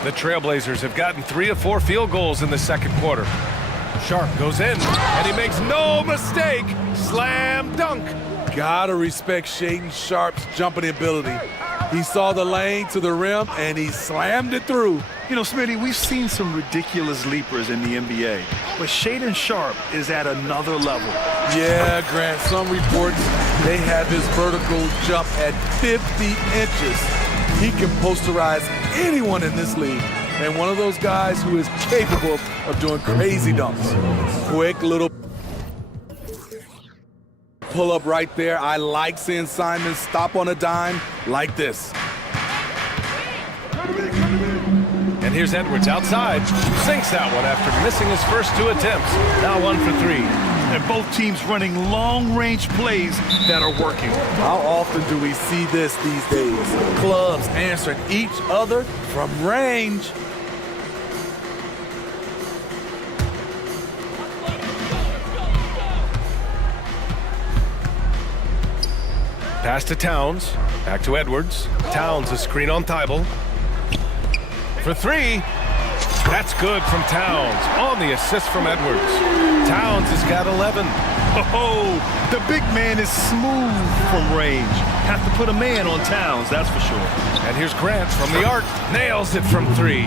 The Trailblazers have gotten 3 of 4 field goals in the second quarter. Sharp goes in, and he makes no mistake. Slam dunk. Gotta respect Shaedon Sharp's jumping ability. He saw the lane to the rim, and he slammed it through. You know, Smitty, we've seen some ridiculous leapers in the NBA, but Shaedon Sharp is at another level. Yeah, Grant, some reports they have his vertical jump at 50 inches. He can posterize anyone in this league. And one of those guys who is capable of doing crazy dunks. Quick little pull up right there. I like seeing Simon stop on a dime like this. And here's Edwards outside. Sinks that one after missing his first 2 attempts. Now 1 for 3. And both teams running long-range plays that are working. How often do we see this these days? Clubs answering each other from range. Pass to Towns. Back to Edwards. Towns, a screen on Thibault. For 3. That's good from Towns. On the assist from Edwards. Towns has got 11. Oh, the big man is smooth from range. Have to put a man on Towns, that's for sure. And here's Grant from the arc. Nails it from 3.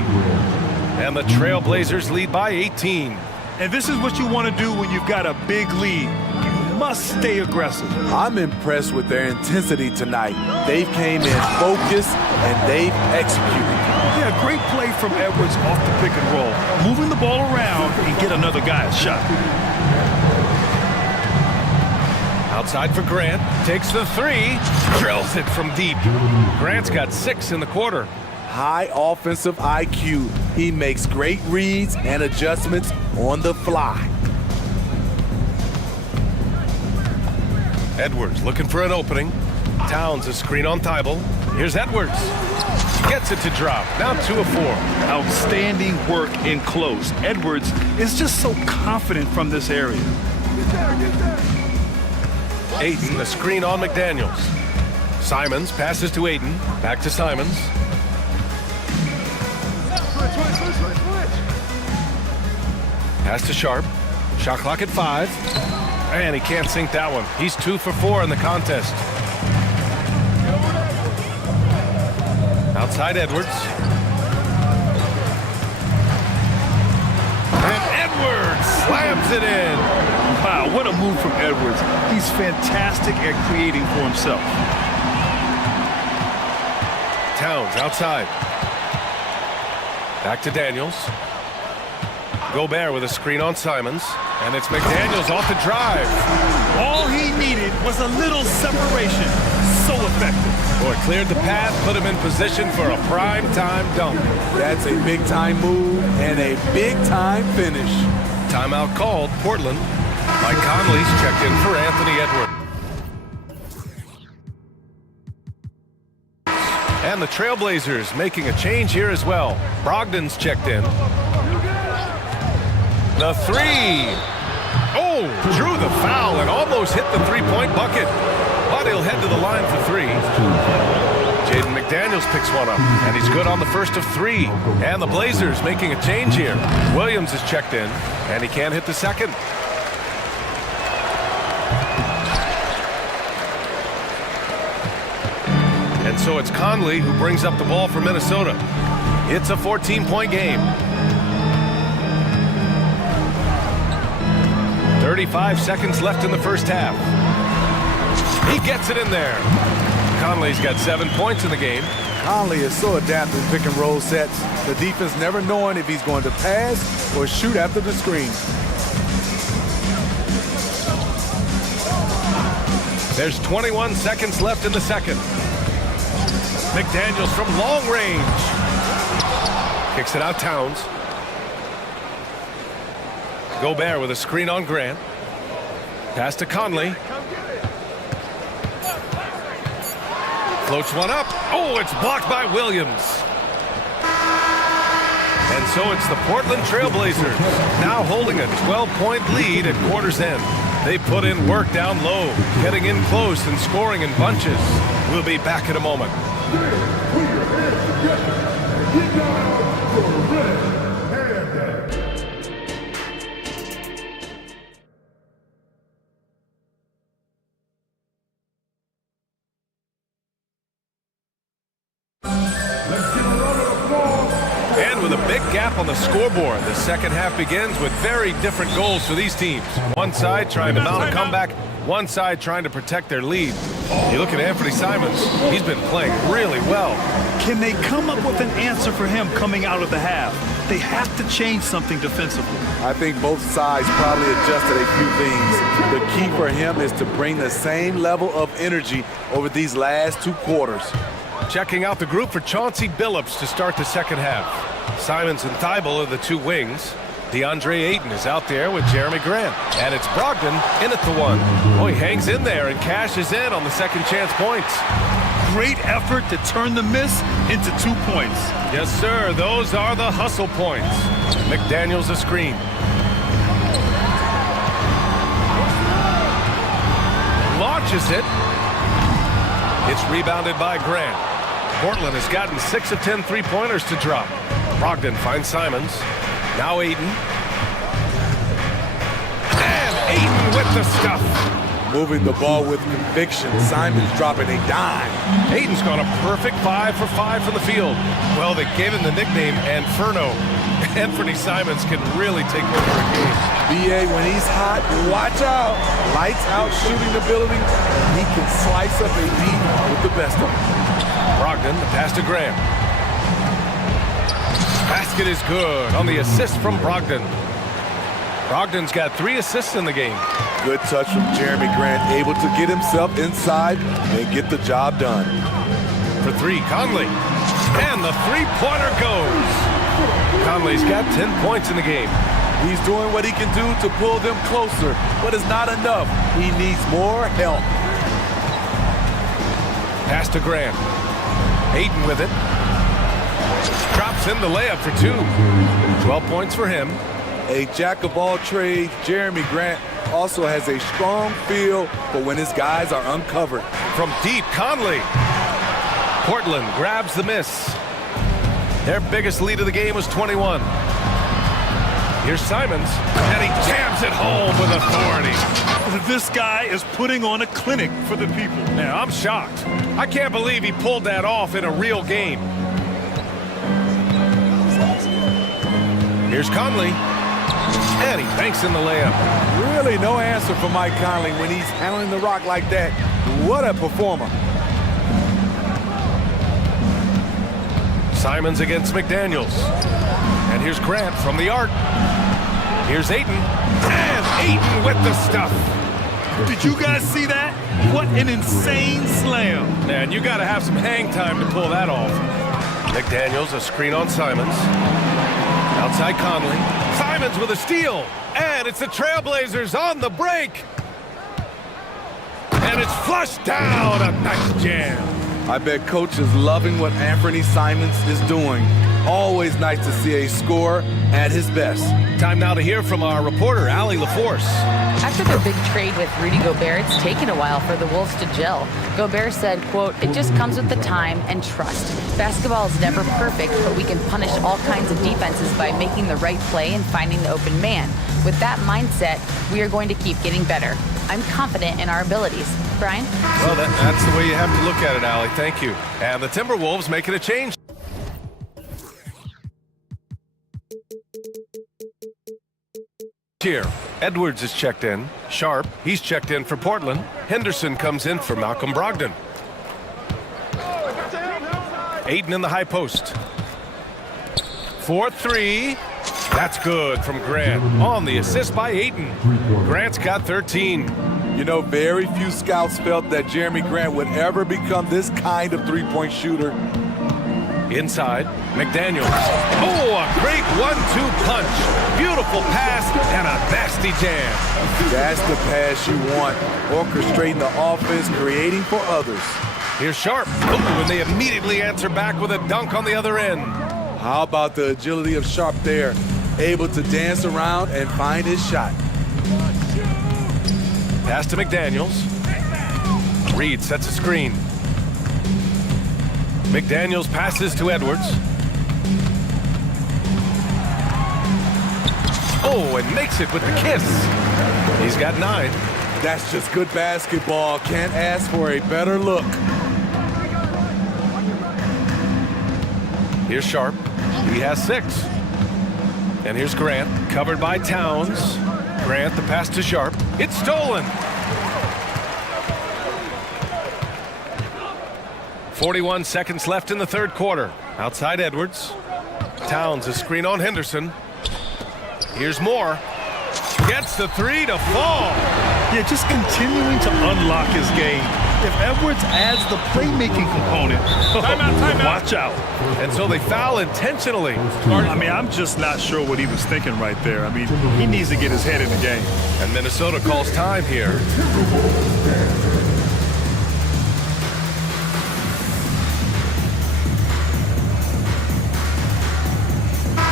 And the Trailblazers lead by 18. And this is what you want to do when you've got a big lead. Must stay aggressive. I'm impressed with their intensity tonight. They've came in focused and they've executed. Yeah, great play from Edwards off the pick and roll. Moving the ball around and get another guy a shot. Outside for Grant. Takes the 3. Drills it from deep. Grant's got 6 in the quarter. High offensive IQ. He makes great reads and adjustments on the fly. Edwards looking for an opening. Towns a screen on Thibault. Here's Edwards. Gets it to drop. Now 2 of 4. Outstanding work in close. Edwards is just so confident from this area. Ayton, the screen on McDaniels. Simons passes to Ayton. Back to Simons. Pass to Sharp. Shot clock at 5. And he can't sink that one. He's 2 for 4 in the contest. Outside Edwards. And Edwards slams it in. Wow, what a move from Edwards. He's fantastic at creating for himself. Towns outside. Back to Daniels. Gobert with a screen on Simons. And it's McDaniels off the drive. All he needed was a little separation. So effective. Boy, cleared the path, put him in position for a prime-time dunk. That's a big-time move and a big-time finish. Timeout called. Portland. Mike Conley's checked in for Anthony Edwards. And the Trailblazers making a change here as well. Brogdon's checked in. The 3. Oh, drew the foul and almost hit the three-point bucket. But he'll head to the line for 3. Jaden McDaniels picks one up, and he's good on the first of 3. And the Blazers making a change here. Williams is checked in, and he can't hit the second. And so it's Conley who brings up the ball for Minnesota. It's a 14-point game. 35 seconds left in the first half. He gets it in there. Conley's got 7 points in the game. Conley is so adaptive in pick and roll sets. The defense never knowing if he's going to pass or shoot after the screen. There's 21 seconds left in the second. McDaniels from long range. Kicks it out Towns. Gobert with a screen on Grant. Pass to Conley. Floats one up. Oh, it's blocked by Williams. And so it's the Portland Trailblazers now holding a 12-point lead at quarter's end. They put in work down low, getting in close and scoring in bunches. We'll be back in a moment. And with a big gap on the scoreboard, the second half begins with very different goals for these teams. One side trying to mount a comeback, one side trying to protect their lead. You look at Anthony Simons, he's been playing really well. Can they come up with an answer for him coming out of the half? They have to change something defensively. I think both sides probably adjusted a few things. The key for him is to bring the same level of energy over these last 2 quarters. Checking out the group for Chauncey Billups to start the second half. Simons and Thibault are the 2 wings. DeAndre Ayton is out there with Jeremy Grant. And it's Brogdon in at the 1. Oh, he hangs in there and cashes in on the second chance points. Great effort to turn the miss into 2 points. Yes, sir. Those are the hustle points. McDaniels a screen. Launches it. It's rebounded by Grant. Portland has gotten 6 of 10 3-pointers to drop. Brogdon finds Simons. Now Ayton. And Ayton with the stuff. Moving the ball with conviction. Simons dropping a dime. Ayton's gone a perfect 5 for 5 from the field. Well, they gave him the nickname Inferno. Anthony Simons can really take over a game. BA, when he's hot, watch out. Lights out shooting ability. He can slice up a beat with the best of them. Brogdon, the pass to Grant. Basket is good on the assist from Brogdon. Brogdon's got 3 assists in the game. Good touch from Jeremy Grant, able to get himself inside and get the job done. For 3, Conley. And the 3-pointer goes. Conley's got 10 points in the game. He's doing what he can do to pull them closer, but it's not enough. He needs more help. Pass to Grant. Ayton with it. Drops in the layup for 2. 12 points for him. A jack of all trades, Jeremy Grant also has a strong feel for when his guys are uncovered. From deep, Conley. Portland grabs the miss. Their biggest lead of the game was 21. Here's Simons, and he jams it home with authority. This guy is putting on a clinic for the people. Now, I'm shocked. I can't believe he pulled that off in a real game. Here's Conley, and he banks in the layup. Really no answer for Mike Conley when he's handling the rock like that. What a performer. Simons against McDaniels. And here's Grant from the arc. Here's Ayton. And Ayton with the stuff. Did you guys see that? What an insane slam. Man, you got to have some hang time to pull that off. McDaniels, a screen on Simons. Outside Conley. Simons with a steal. And it's the Trailblazers on the break. And it's flushed down. A nice jam. I bet coach is loving what Anthony Simons is doing. Always nice to see a scorer at his best. Time now to hear from our reporter, Allie LaForce. After their big trade with Rudy Gobert, it's taken a while for the Wolves to gel. Gobert said, quote, "It just comes with the time and trust. Basketball is never perfect, but we can punish all kinds of defenses by making the right play and finding the open man. With that mindset, we are going to keep getting better. I'm confident in our abilities." Brian? Well, that's the way you have to look at it, Allie. Thank you. And the Timberwolves making a change. Here, Edwards is checked in. Sharp, he's checked in for Portland. Henderson comes in for Malcolm Brogdon. Ayton in the high post. 4-3. That's good from Grant. On the assist by Ayton. Grant's got 13. You know, very few scouts felt that Jeremy Grant would ever become this kind of three-point shooter. Inside, McDaniels. Oh, a great 1-2 punch. Beautiful pass and a nasty jam. That's the pass you want. Orchestrating the offense, creating for others. Here's Sharp. Oh, and they immediately answer back with a dunk on the other end. How about the agility of Sharp there? Able to dance around and find his shot. Pass to McDaniels. Reed sets a screen. McDaniels passes to Edwards. Oh, and makes it with the kiss. He's got 9. That's just good basketball. Can't ask for a better look. Here's Sharp. He has 6. And here's Grant, covered by Towns. Grant, the pass to Sharp. It's stolen. 41 seconds left in the third quarter. Outside Edwards. Towns, a screen on Henderson. Here's Moore. Gets the 3 to fall. Yeah, just continuing to unlock his game. If Edwards adds the playmaking component, watch out. And so they foul intentionally. I mean, I'm just not sure what he was thinking right there. I mean, he needs to get his head in the game. And Minnesota calls time here.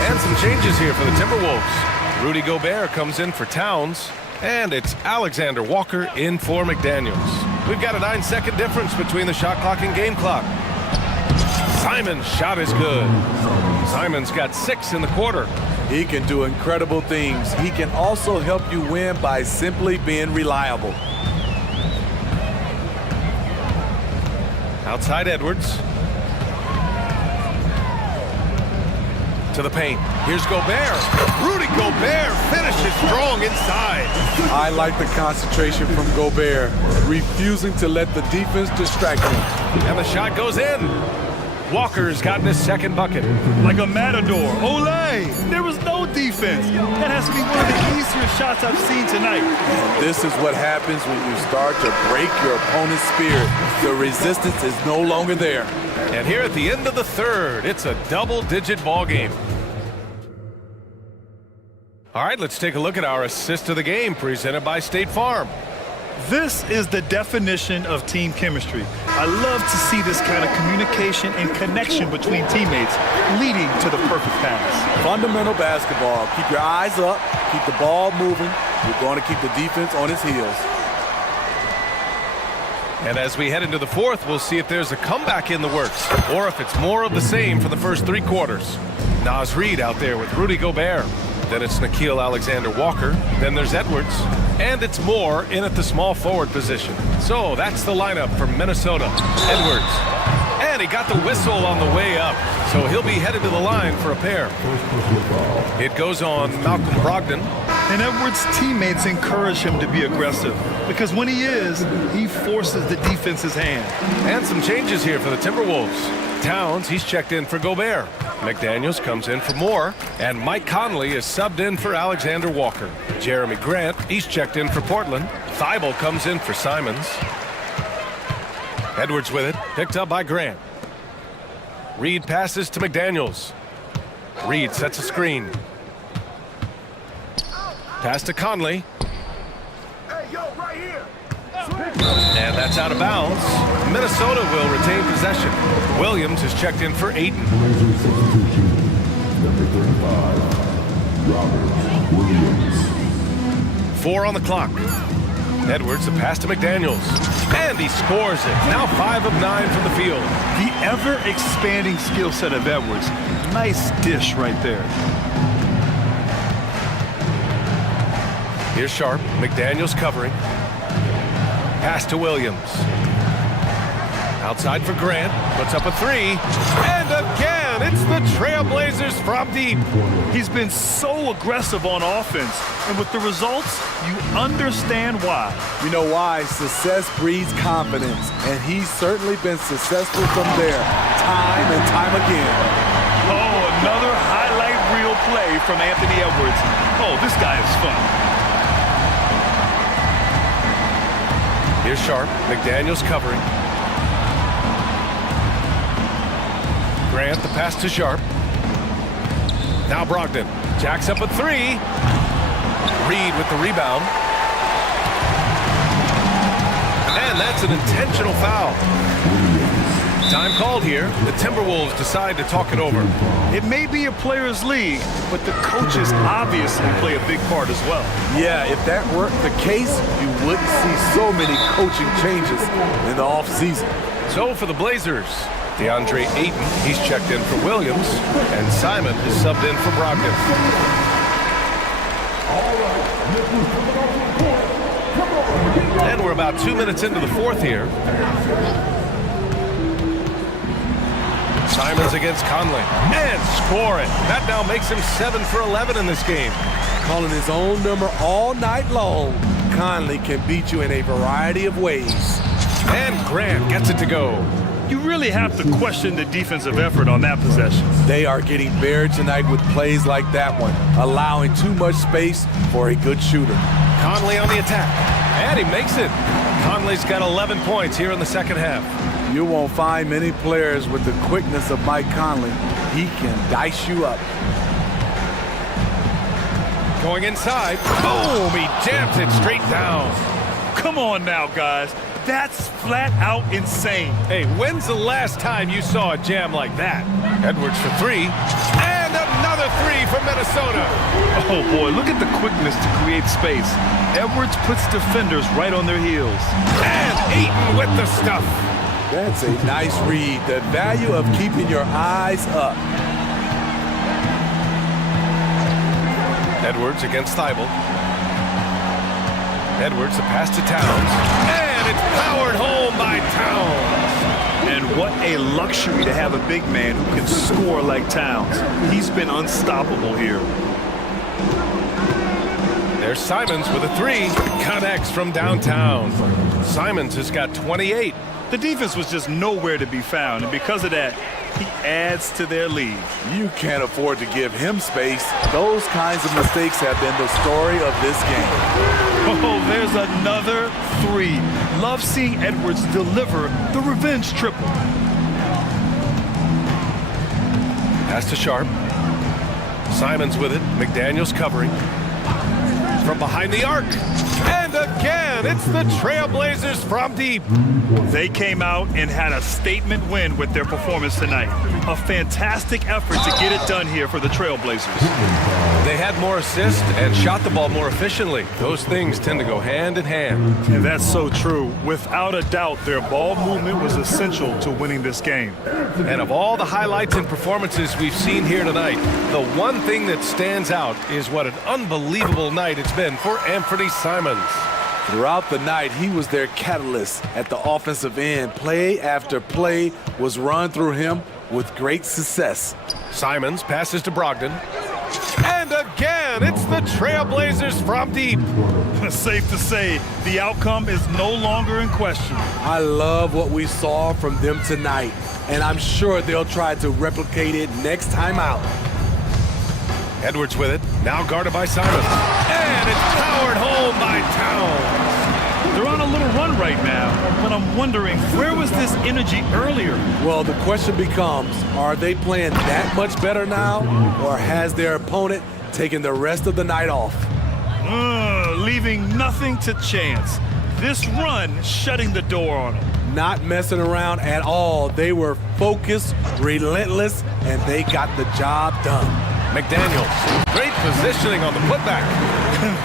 And some changes here for the Timberwolves. Rudy Gobert comes in for Towns. And it's Alexander Walker in for McDaniels. We've got a 9-second difference between the shot clock and game clock. Simon's shot is good. Simon's got 6 in the quarter. He can do incredible things. He can also help you win by simply being reliable. Outside Edwards. To the paint. Here's Gobert. Rudy Gobert finishes strong inside. I like the concentration from Gobert, refusing to let the defense distract him. And the shot goes in. Walker's gotten his second bucket. Like a matador. Olay! There was no defense. That has to be one of the easier shots I've seen tonight. This is what happens when you start to break your opponent's spirit. The resistance is no longer there. And here at the end of the third, it's a double-digit ball game. All right, let's take a look at our assist of the game presented by State Farm. This is the definition of team chemistry. I love to see this kind of communication and connection between teammates leading to the perfect pass. Fundamental basketball. Keep your eyes up, keep the ball moving. You're going to keep the defense on its heels. And as we head into the fourth, we'll see if there's a comeback in the works or if it's more of the same for the first 3 quarters. Naz Reid out there with Rudy Gobert. Then it's Nickeil Alexander-Walker. Then there's Edwards. And it's Moore in at the small forward position. So that's the lineup from Minnesota. Edwards. And he got the whistle on the way up. So he'll be headed to the line for a pair. It goes on Malcolm Brogdon. And Edwards' teammates encourage him to be aggressive because when he is, he forces the defense's hand. And some changes here for the Timberwolves. Towns, he's checked in for Gobert. McDaniels comes in for Moore. And Mike Conley is subbed in for Alexander Walker. Jeremy Grant, he's checked in for Portland. Thibault comes in for Simons. Edwards with it, picked up by Grant. Reid passes to McDaniels. Reid sets a screen. Pass to Conley. And that's out of bounds. Minnesota will retain possession. Williams is checked in for Ayton. Number 35, Robert Williams. 4 on the clock. Edwards, a pass to McDaniels. And he scores it. Now 5 of 9 from the field. The ever-expanding skill set of Edwards. Nice dish right there. Here's Sharp. McDaniels covering. Pass to Williams. Outside for Grant. Puts up a 3. And again, it's the Trailblazers from deep. He's been so aggressive on offense. And with the results, you understand why. You know why? Success breeds confidence. And he's certainly been successful from there, time and time again. Oh, another highlight reel play from Anthony Edwards. Oh, this guy is fun. Here's Sharp. McDaniels covering. Grant, the pass to Sharp. Now Brogdon. Jacks up a 3. Reid with the rebound. And that's an intentional foul. Time called here. The Timberwolves decide to talk it over. It may be a players' league, but the coaches obviously play a big part as well. Yeah, if that weren't the case, you wouldn't see so many coaching changes in the offseason. So for the Blazers, DeAndre Ayton, he's checked in for Williams, and Simon is subbed in for Brogdon. And we're about 2 minutes into the fourth here. Simons against Conley. And scoring. That now makes him 7 for 11 in this game. Calling his own number all night long. Conley can beat you in a variety of ways. And Grant gets it to go. You really have to question the defensive effort on that possession. They are getting buried tonight with plays like that one, allowing too much space for a good shooter. Conley on the attack. And he makes it. Conley's got 11 points here in the second half. You won't find many players with the quickness of Mike Conley. He can dice you up. Going inside. Boom! He jams it straight down. Come on now, guys. That's flat out insane. Hey, when's the last time you saw a jam like that? Edwards for three. And another three from Minnesota. Oh, boy, look at the quickness to create space. Edwards puts defenders right on their heels. And Ayton with the stuff. That's a nice read. The value of keeping your eyes up. Edwards against Thibault. Edwards, the pass to Towns. And it's powered home by Towns. And what a luxury to have a big man who can score like Towns. He's been unstoppable here. There's Simons with a three. Connects from downtown. Simons has got 28. The defense was just nowhere to be found, and because of that, he adds to their lead. You can't afford to give him space. Those kinds of mistakes have been the story of this game. Oh, there's another three. Love seeing Edwards deliver the revenge triple. Pass to Sharp. Simons with it. McDaniels covering. From behind the arc. And again, it's the Trailblazers from deep. They came out and had a statement win with their performance tonight. A fantastic effort to get it done here for the Trailblazers. They had more assists and shot the ball more efficiently. Those things tend to go hand in hand. And that's so true. Without a doubt, their ball movement was essential to winning this game. And of all the highlights and performances we've seen here tonight, the one thing that stands out is what an unbelievable night it's been for Anthony Simons. Throughout the night, he was their catalyst at the offensive end. Play after play was run through him with great success. Simons passes to Brogdon. And again, it's the Trailblazers from deep. Safe to say, the outcome is no longer in question. I love what we saw from them tonight, and I'm sure they'll try to replicate it next time out. Edwards with it, now guarded by Simons. And it's powered home by Towns. They're on a little run right now, but I'm wondering, where was this energy earlier? Well, the question becomes, are they playing that much better now, or has their opponent taken the rest of the night off? Leaving nothing to chance. This run shutting the door on them. Not messing around at all. They were focused, relentless, and they got the job done. McDaniels, great positioning on the putback.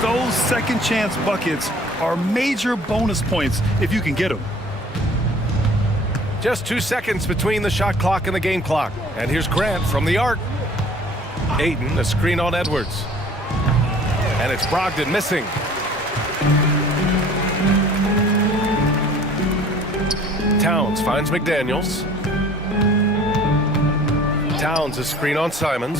Those second chance buckets are major bonus points if you can get them. Just 2 seconds between the shot clock and the game clock. And here's Grant from the arc. Ayton, a screen on Edwards. And it's Brogdon missing. Towns finds McDaniels. Towns, a screen on Simons.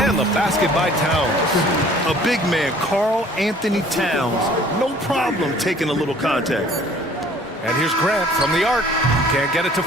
And the basket by Towns. A big man, Karl Anthony Towns. No problem taking a little contact. And here's Grant from the arc. Can't get it to...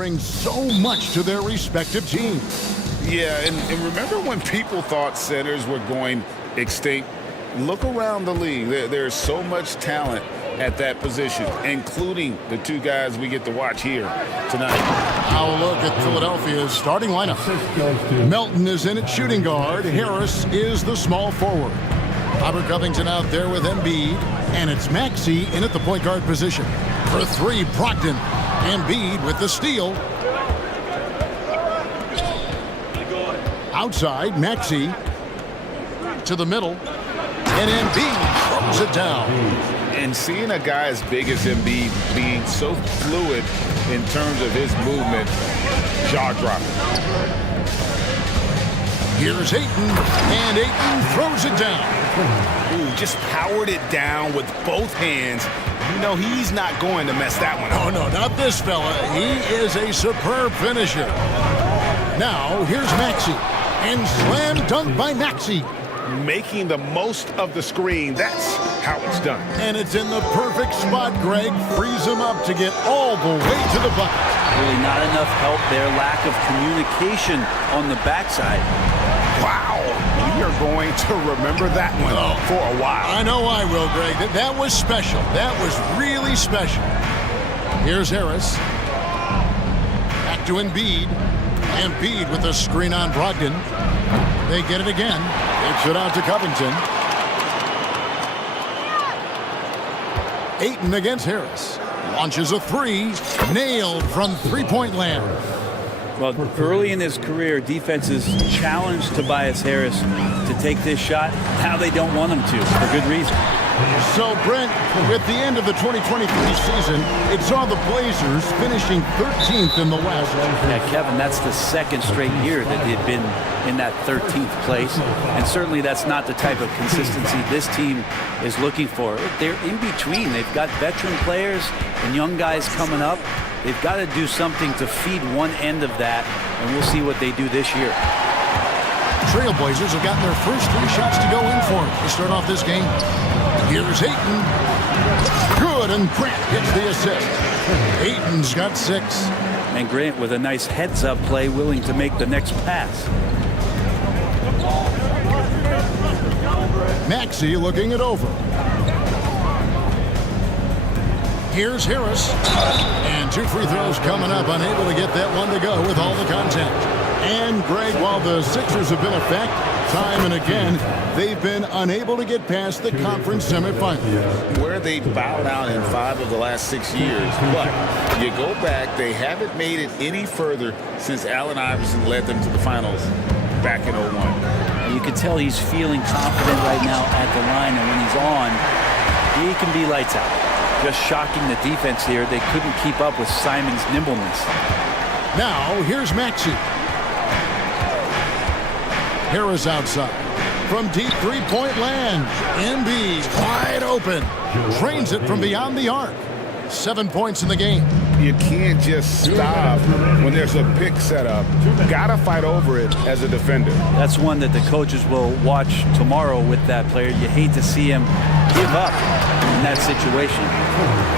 brings so much to their respective teams. Yeah, and remember when people thought centers were going extinct? Look around the league. There's so much talent at that position, including the two guys we get to watch here tonight. Now a look at Philadelphia's starting lineup. Melton is in at shooting guard. Harris is the small forward. Robert Covington out there with Embiid, and it's Maxey in at the point guard position. For three, Brogdon. Embiid with the steal. Outside, Maxey to the middle, and Embiid throws it down. And seeing a guy as big as Embiid being so fluid in terms of his movement, jaw-dropping. Here's Ayton, and Ayton throws it down. Ooh, just powered it down with both hands. You know he's not going to mess that one up. Oh, no, not this fella. He is a superb finisher. Now, here's Maxey, and slam dunk by Maxey. Making the most of the screen. That's how it's done. And it's in the perfect spot, Greg. Frees him up to get all the way to the bucket. Really not enough help there. Lack of communication on the backside. Wow. We are going to remember that one for a while. I know I will, Greg. That was special. That was really special. Here's Harris. Back to Embiid. Embiid with a screen on Brogdon. They get it again. It's it out to Covington. Ayton against Harris. Launches a three. Nailed from three-point land. Well, early in his career, defenses challenged Tobias Harris to take this shot. Now they don't want him to, for good reason. So, Brent, at the end of the 2023 season, it saw the Blazers finishing 13th in the West. Yeah, Kevin, that's the second straight year that they've been in that 13th place. And certainly that's not the type of consistency this team is looking for. They're in between. They've got veteran players and young guys coming up. They've got to do something to feed one end of that, and we'll see what they do this year. Trailblazers have gotten their first three shots to go in for it to start off this game. Here's Ayton. Good, and Grant gets the assist. Ayton's got 6. And Grant with a nice heads-up play, willing to make the next pass. Maxey looking it over. Here's Harris. And 2 free throws coming up, unable to get that one to go with all the contact. And Greg, while the Sixers have been a fact, time and again, they've been unable to get past the conference semifinal. Where they bowed out in 5 of the last 6 years. But you go back, they haven't made it any further since Allen Iverson led them to the finals back in 01. You can tell he's feeling confident right now at the line, and when he's on, he can be lights out. Just shocking the defense here. They couldn't keep up with Simon's nimbleness. Now, here's Maxey. Harris outside. From deep three-point land. Embiid wide open. Drains it from beyond the arc. 7 points in the game. You can't just stop when there's a pick set up. Gotta fight over it as a defender. That's one that the coaches will watch tomorrow with that player. You hate to see him give up in that situation.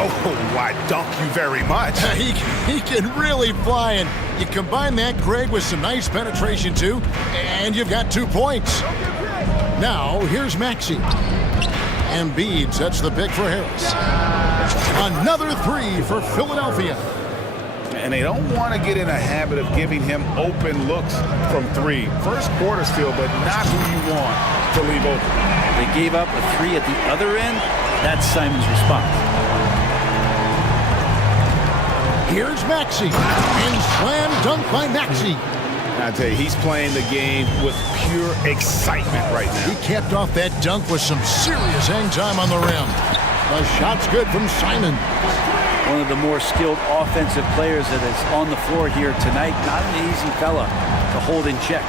Oh, I dunk you very much. He can really fly, and you combine that, Greg, with some nice penetration too, and you've got 2 points. Now, here's Maxey. Embiid sets the pick for Harris. Another 3 for Philadelphia. And they don't want to get in a habit of giving him open looks from 3. First quarter's feel, but not who you want to leave open. They gave up a 3 at the other end. That's Simon's response. Here's Maxey. And slam dunk by Maxey. I tell you, he's playing the game with pure excitement right now. He capped off that dunk with some serious hang time on the rim. The shot's good from Simon. One of the more skilled offensive players that is on the floor here tonight. Not an easy fella to hold in check.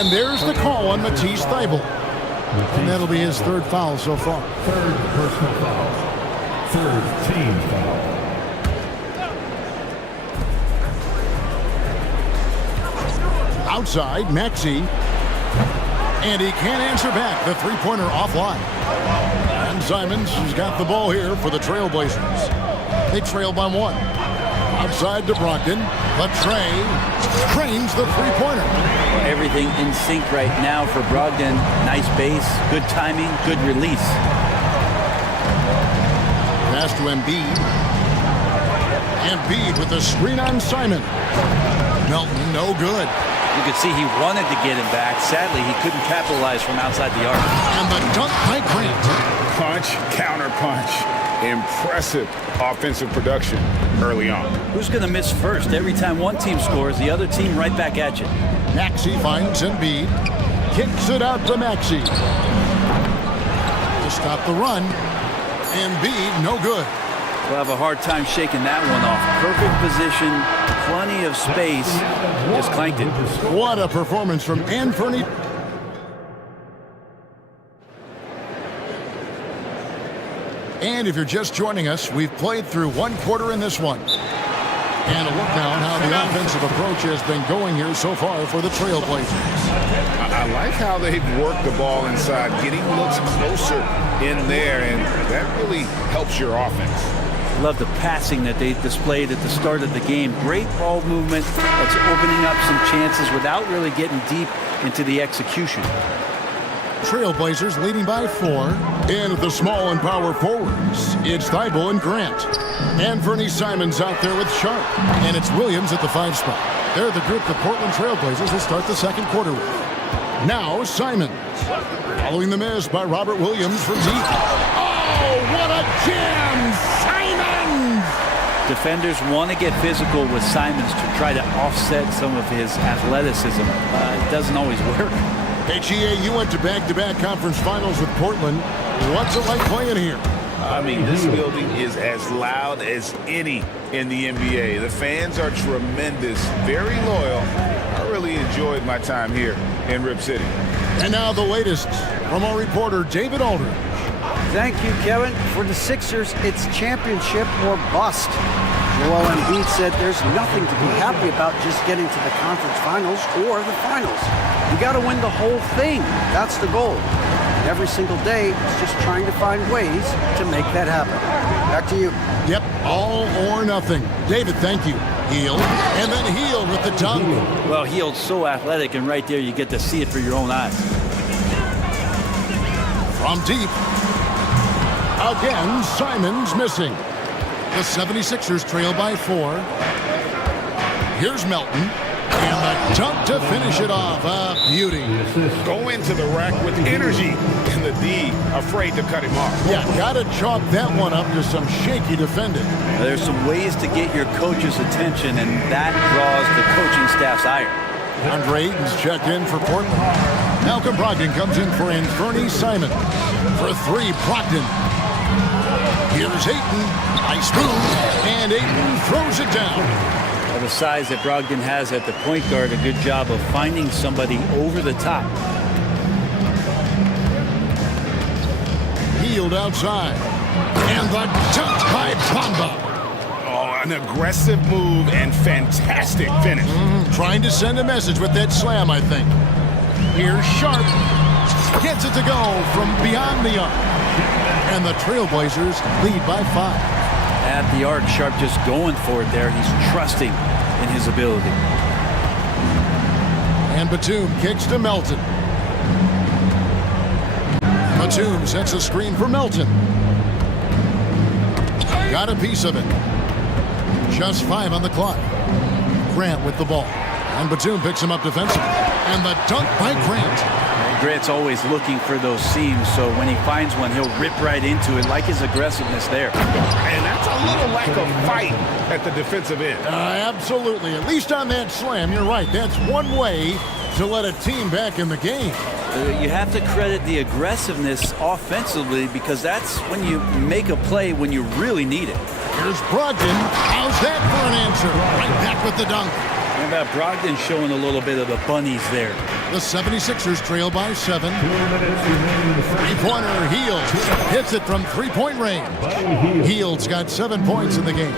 And there's the call on Matisse Thybulle. And that'll be his 3rd foul so far. 3rd personal foul. 3rd team foul. Outside, Maxey. And he can't answer back. The three-pointer offline. And Simons has got the ball here for the Trailblazers. They trail by 1. Outside to Brogdon. But Trey trains the three-pointer. Everything in sync right now for Brogdon. Nice base, good timing, good release. Pass to Embiid. Embiid with the screen on Simon. Melton, no good. You could see he wanted to get him back. Sadly, he couldn't capitalize from outside the arc. And the dunk by Grant. Punch, counter punch. Impressive offensive production early on. Who's going to miss first? Every time one team scores, the other team right back at you. Maxey finds Embiid. Kicks it out to Maxey. To stop the run. Embiid, no good. We'll have a hard time shaking that one off. Perfect position, plenty of space. Just clanked it. What a performance from Anthony. And if you're just joining us, we've played through 1 quarter in this one. And a look now on how the offensive approach has been going here so far for the Trailblazers. I like how they've worked the ball inside, getting looks closer in there, and that really helps your offense. Love the passing that they displayed at the start of the game. Great ball movement that's opening up some chances without really getting deep into the execution. Trailblazers leading by 4. And at the small and power forwards, it's Thibault and Grant. Anthony Simons out there with Sharp. And it's Williams at the 5 spot. They're the group the Portland Trailblazers will start the second quarter with. Now Simons. Following the miss by Robert Williams from deep. Oh, what a jam! Simons! Defenders want to get physical with Simons to try to offset some of his athleticism. It doesn't always work. HEA, you went to back-to-back conference finals with Portland. What's it like playing here? I mean, this building is as loud as any in the NBA. The fans are tremendous, very loyal. I really enjoyed my time here in Rip City. And now the latest from our reporter, David Aldridge. Thank you, Kevin. For the Sixers, it's championship or bust. Joel Embiid said there's nothing to be happy about just getting to the conference finals or the finals. You got to win the whole thing. That's the goal. And every single day, it's just trying to find ways to make that happen. Back to you. Yep, all or nothing. David, thank you. Hield, and then Hield with the dunk. Well, Hield's so athletic, and right there you get to see it for your own eyes. From deep. Again, Simons missing. The 76ers trail by 4. Here's Melton. And the dunk to finish it off. A beauty. Go into the rack with energy. And the D afraid to cut him off. Yeah, got to chalk that one up to some shaky defending. There's some ways to get your coach's attention, and that draws the coaching staff's ire. Andre Ayton's checked in for Portland. Malcolm Brogdon comes in for Anthony Simons. For 3, Brogdon. Here's Ayton. Nice move. And Ayton throws it down. The size that Brogdon has at the point guard, a good job of finding somebody over the top. Hield outside. And the dunk by Bamba. Oh, an aggressive move and fantastic finish. Trying to send a message with that slam, I think. Here's Sharp. Gets it to go from beyond the arc. And the Trailblazers lead by 5. At the arc, Sharp just going for it there. He's trusting in his ability. And Batum kicks to Melton. Batum sets a screen for Melton. Got a piece of it. Just 5 on the clock. Grant with the ball. And Batum picks him up defensively. And the dunk by Grant. Grant's always looking for those seams, so when he finds one, he'll rip right into it, like his aggressiveness there. And that's a little lack of fight at the defensive end. Absolutely. At least on that slam, you're right. That's one way to let a team back in the game. You have to credit the aggressiveness offensively, because that's when you make a play when you really need it. Here's Brogdon. How's that for an answer? Right back with the dunk. How about Brogdon showing a little bit of the bunnies there? The 76ers trail by 7. Three-pointer, Hield hits it from three-point range. Hield's got 7 points in the game.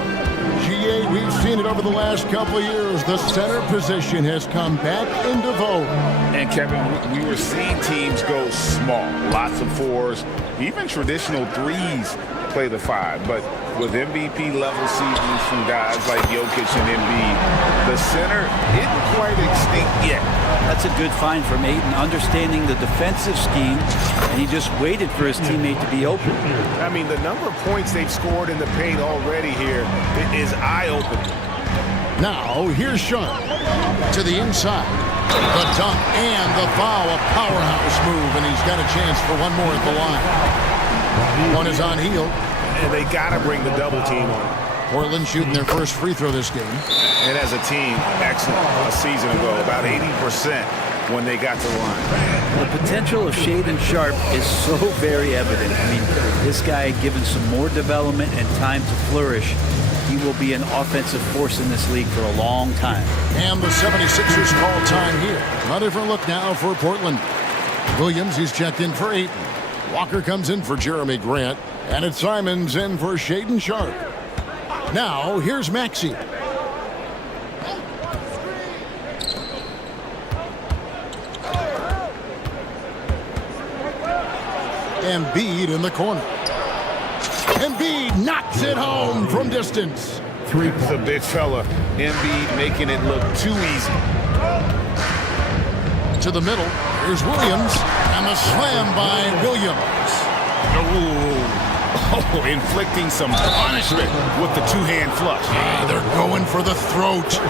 GA, we've seen it over the last couple of years. The center position has come back into vogue. And Kevin, we were seeing teams go small, lots of fours, even traditional threes play the five. But with MVP level seasons from guys like Jokic and Embiid, the center isn't quite extinct yet. That's a good find from Ayton, understanding the defensive scheme, and he just waited for his teammate to be open. I mean, the number of points they've scored in the paint already here is eye-opening. Now, here's Sean to the inside. The dunk and the foul, a powerhouse move, and he's got a chance for one more at the line. One is on heel. And they got to bring the double team on. Portland shooting their first free throw this game. And as a team, excellent a season ago, about 80% when they got to the line. The potential of Shaedon Sharpe is so very evident. I mean, this guy, given some more development and time to flourish, he will be an offensive force in this league for a long time. And the 76ers call time here. A different look now for Portland. Williams, he's checked in for Ayton. Walker comes in for Jeremy Grant. And it's Simons in for Shaedon Sharpe. Now, here's Maxey. Embiid in the corner. Embiid knocks it home from distance. It's a big fella. Embiid making it look too easy. To the middle, here's Williams, and the slam by Williams. Oh, inflicting some punishment with the two-hand flush. They're going for the throat.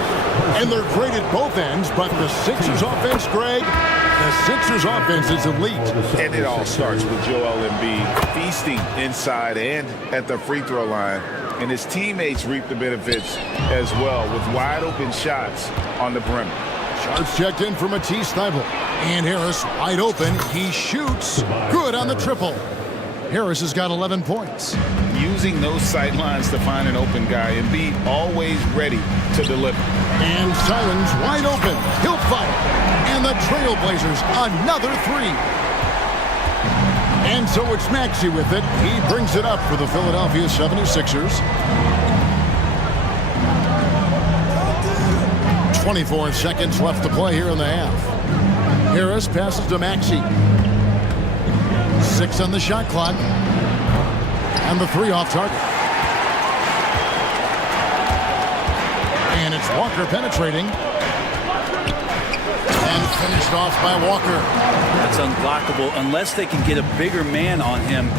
And they're great at both ends, but the Sixers offense, Greg, the Sixers offense is elite. And it all starts with Joel Embiid feasting inside and at the free throw line. And his teammates reap the benefits as well with wide-open shots on the perimeter. Sharpe's checked in for Matisse Thybulle. And Harris wide open. He shoots. Good on the triple. Harris has got 11 points. Using those sight lines to find an open guy. Embiid always ready to deliver. And Simons wide open. He'll fire. And the Trailblazers another three. And so it's Maxey with it. He brings it up for the Philadelphia 76ers. 24 seconds left to play here in the half. Harris passes to Maxey. 6 on the shot clock. And the 3 off target. And it's Walker penetrating. And finished off by Walker. That's unblockable unless they can get a bigger man on him.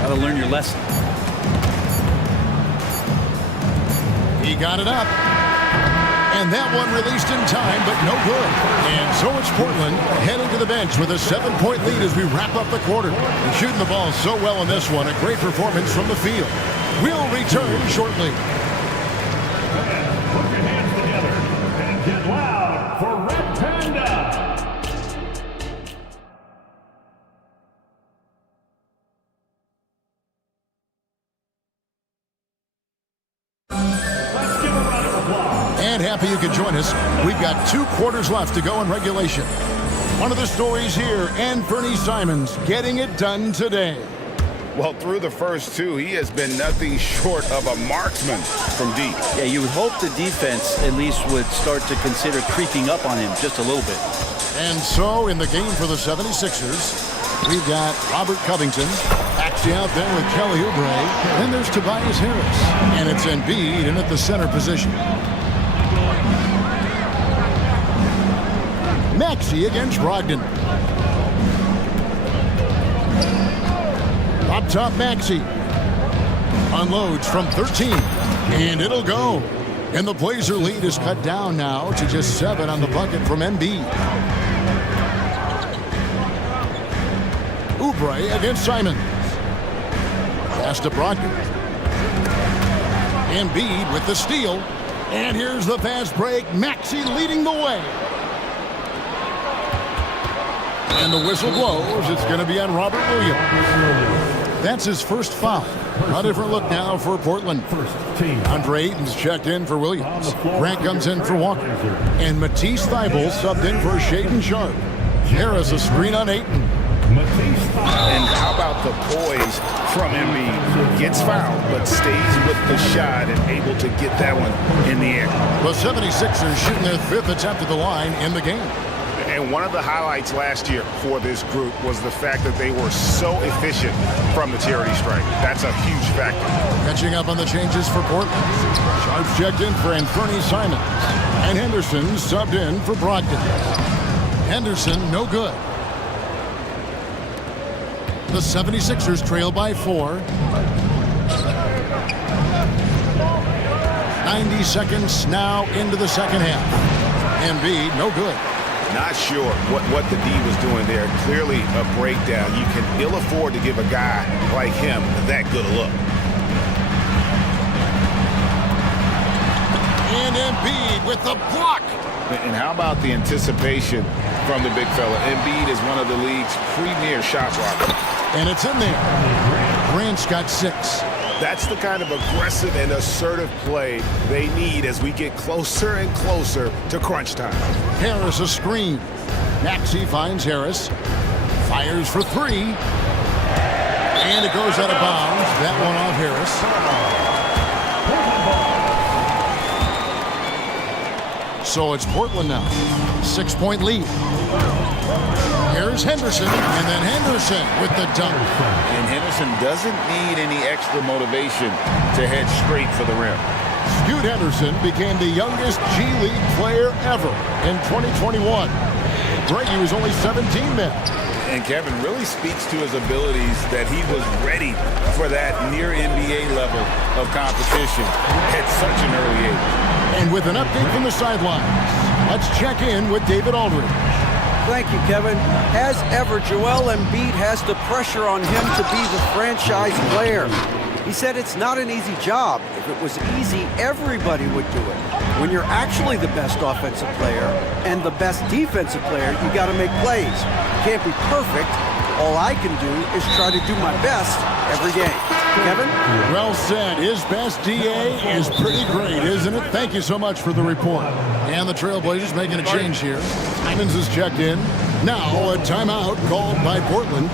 Gotta learn your lesson. He got it up. And that one released in time, but no good. And so it's Portland heading to the bench with a 7-point lead as we wrap up the quarter. They're shooting the ball so well in this one. A great performance from the field. We'll return shortly. Put your hands together and get loud for Red Panda. And happy you could join us. We've got 2 quarters left to go in regulation. One of the stories here, Anthony Simons getting it done today. Well, through the first 2, he has been nothing short of a marksman from deep. Yeah, you would hope the defense at least would start to consider creeping up on him just a little bit. And so in the game for the 76ers, we've got Robert Covington actually out there with Kelly Oubre. Then there's Tobias Harris. And it's Embiid in at the center position. Maxey against Brogdon. Up top, Maxey. Unloads from 13. And it'll go. And the Blazer lead is cut down now to just 7 on the bucket from Embiid. Oubre against Simons. Pass to Brogdon. Embiid with the steal. And here's the fast break. Maxey leading the way. And the whistle blows. It's going to be on Robert Williams. That's his first foul. A different look now for Portland. Andre Ayton's checked in for Williams. Grant comes in for Walker. And Matisse Thybulle subbed in for Shaedon Sharpe. Harris a screen on Ayton. And how about the poise from Embiid? Gets fouled, but stays with the shot and able to get that one in the air. The 76ers shooting their 5th attempt at the line in the game. And one of the highlights last year for this group was the fact that they were so efficient from the charity stripe. That's a huge factor. Catching up on the changes for Portland. Sharps checked in for Anthony Simons. And Henderson subbed in for Brogdon. Henderson, no good. The 76ers trail by 4. 90 seconds now into the second half. Embiid, no good. Not sure what the D was doing there. Clearly a breakdown. You can ill afford to give a guy like him that good a look. And Embiid with the block. And how about the anticipation from the big fella? Embiid is one of the league's premier shot blockers. And it's in there. Grant's got 6. That's the kind of aggressive and assertive play they need as we get closer and closer to crunch time. Harris a screen. Maxey finds Harris. Fires for 3. And it goes out of bounds. That one off Harris. So it's Portland now. 6-point lead. Here's Henderson, and then Henderson with the dunk. And Henderson doesn't need any extra motivation to head straight for the rim. Scoot Henderson became the youngest G League player ever in 2021. Greggy was only 17 then. And Kevin really speaks to his abilities that he was ready for that near NBA level of competition at such an early age. And with an update from the sidelines, let's check in with David Aldridge. Thank you, Kevin. As ever, Joel Embiid has the pressure on him to be the franchise player. He said it's not an easy job. If it was easy, everybody would do it. When you're actually the best offensive player and the best defensive player, you got to make plays. You can't be perfect. All I can do is try to do my best every game. Kevin? Well said. His best DA is pretty great, isn't it? Thank you so much for the report. And the Trailblazers making a change here. Simons is checked in. Now a timeout called by Portland.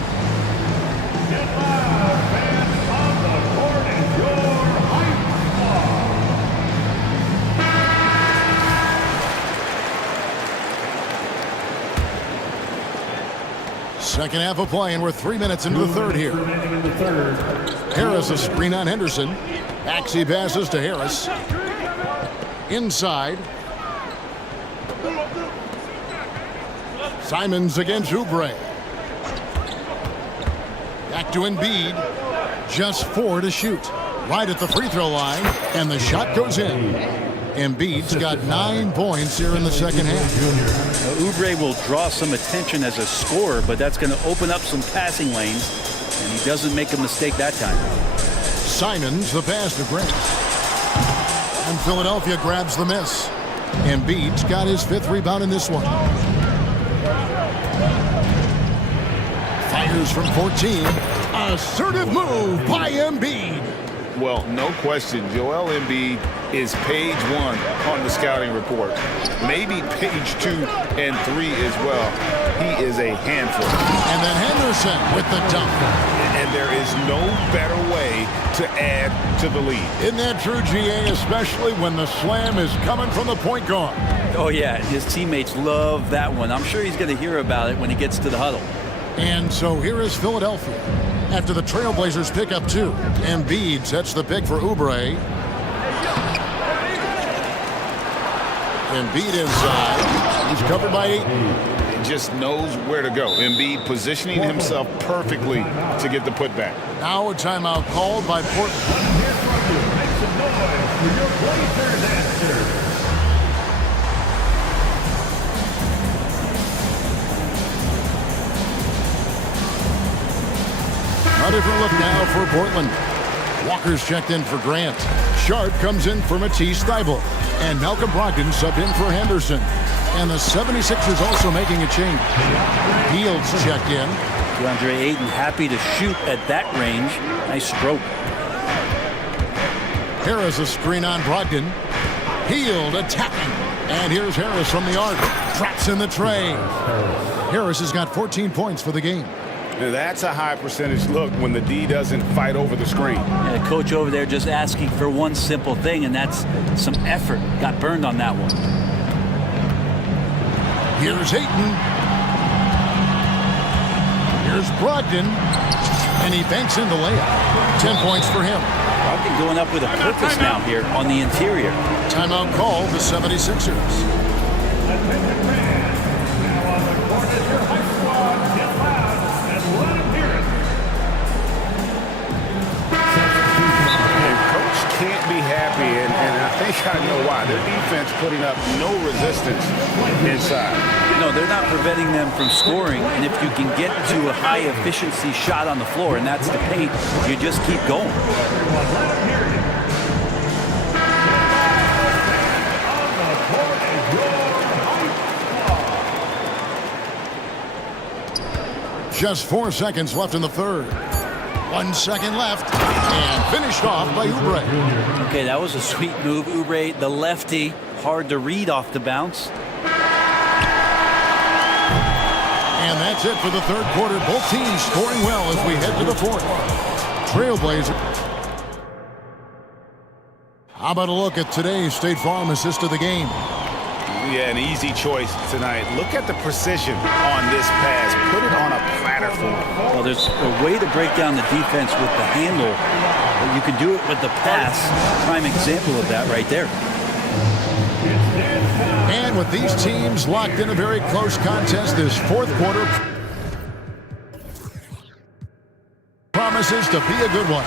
Second half of play, and we're 3 minutes into the third here. Harris a screen on Henderson. Maxey passes to Harris. Inside. Simons against Oubre. Back to Embiid. Just 4 to shoot. Right at the free throw line, and the shot goes in. Embiid's got 9 points here in the second half. Oubre will draw some attention as a scorer, but that's going to open up some passing lanes, and he doesn't make a mistake that time. Simons, the pass to Grant. And Philadelphia grabs the miss. Embiid's got his 5th rebound in this one. Fires from 14. Assertive move by Embiid. Well, no question, Joel Embiid is page 1 on the scouting report. Maybe page 2 and 3 as well. He is a handful. And then Henderson with the dunk. And there is no better way to add to the lead. Isn't that true, GA, especially when the slam is coming from the point guard? Oh, yeah, his teammates love that one. I'm sure he's going to hear about it when he gets to the huddle. And so here is Philadelphia. After the Trailblazers pick up 2, Embiid sets the pick for Oubre. Embiid inside. He's covered by 8. He just knows where to go. Embiid positioning himself perfectly to get the putback. Now a timeout called by Portland. Make some noise for your Blazers answer. A different look now for Portland. Walker's checked in for Grant. Sharp comes in for Matisse Thybulle. And Malcolm Brogdon subbed in for Henderson. And the 76ers also making a change. Fields checked in. DeAndre Ayton happy to shoot at that range. Nice stroke. Harris a screen on Brogdon. Hield attacking. And here's Harris from the arc. Drops in the tray. Harris has got 14 points for the game. Now that's a high percentage look when the D doesn't fight over the screen. And a coach over there just asking for one simple thing, and that's some effort. Got burned on that one. Here's Ayton. Here's Brogdon. And he banks in the layup. 10 points for him. Brogdon going up with a purpose now here on the interior. Timeout called the 76ers. Can't be happy, and I think I know why. Their defense putting up no resistance inside. No, they're not preventing them from scoring, and if you can get to a high-efficiency shot on the floor, and that's the paint, you just keep going. Just 4 seconds left in the third. 1 second left, and finished off by Oubre. Okay, that was a sweet move. Oubre, the lefty, hard to read off the bounce. And that's it for the third quarter. Both teams scoring well as we head to the fourth. Trailblazer. How about a look at today's State Farm assist of the game? Yeah, an easy choice tonight. Look at the precision on this pass. Put it on a platter for him. Well, there's a way to break down the defense with the handle, but you can do it with the pass. Prime example of that right there. And with these teams locked in a very close contest, this fourth quarter promises to be a good one.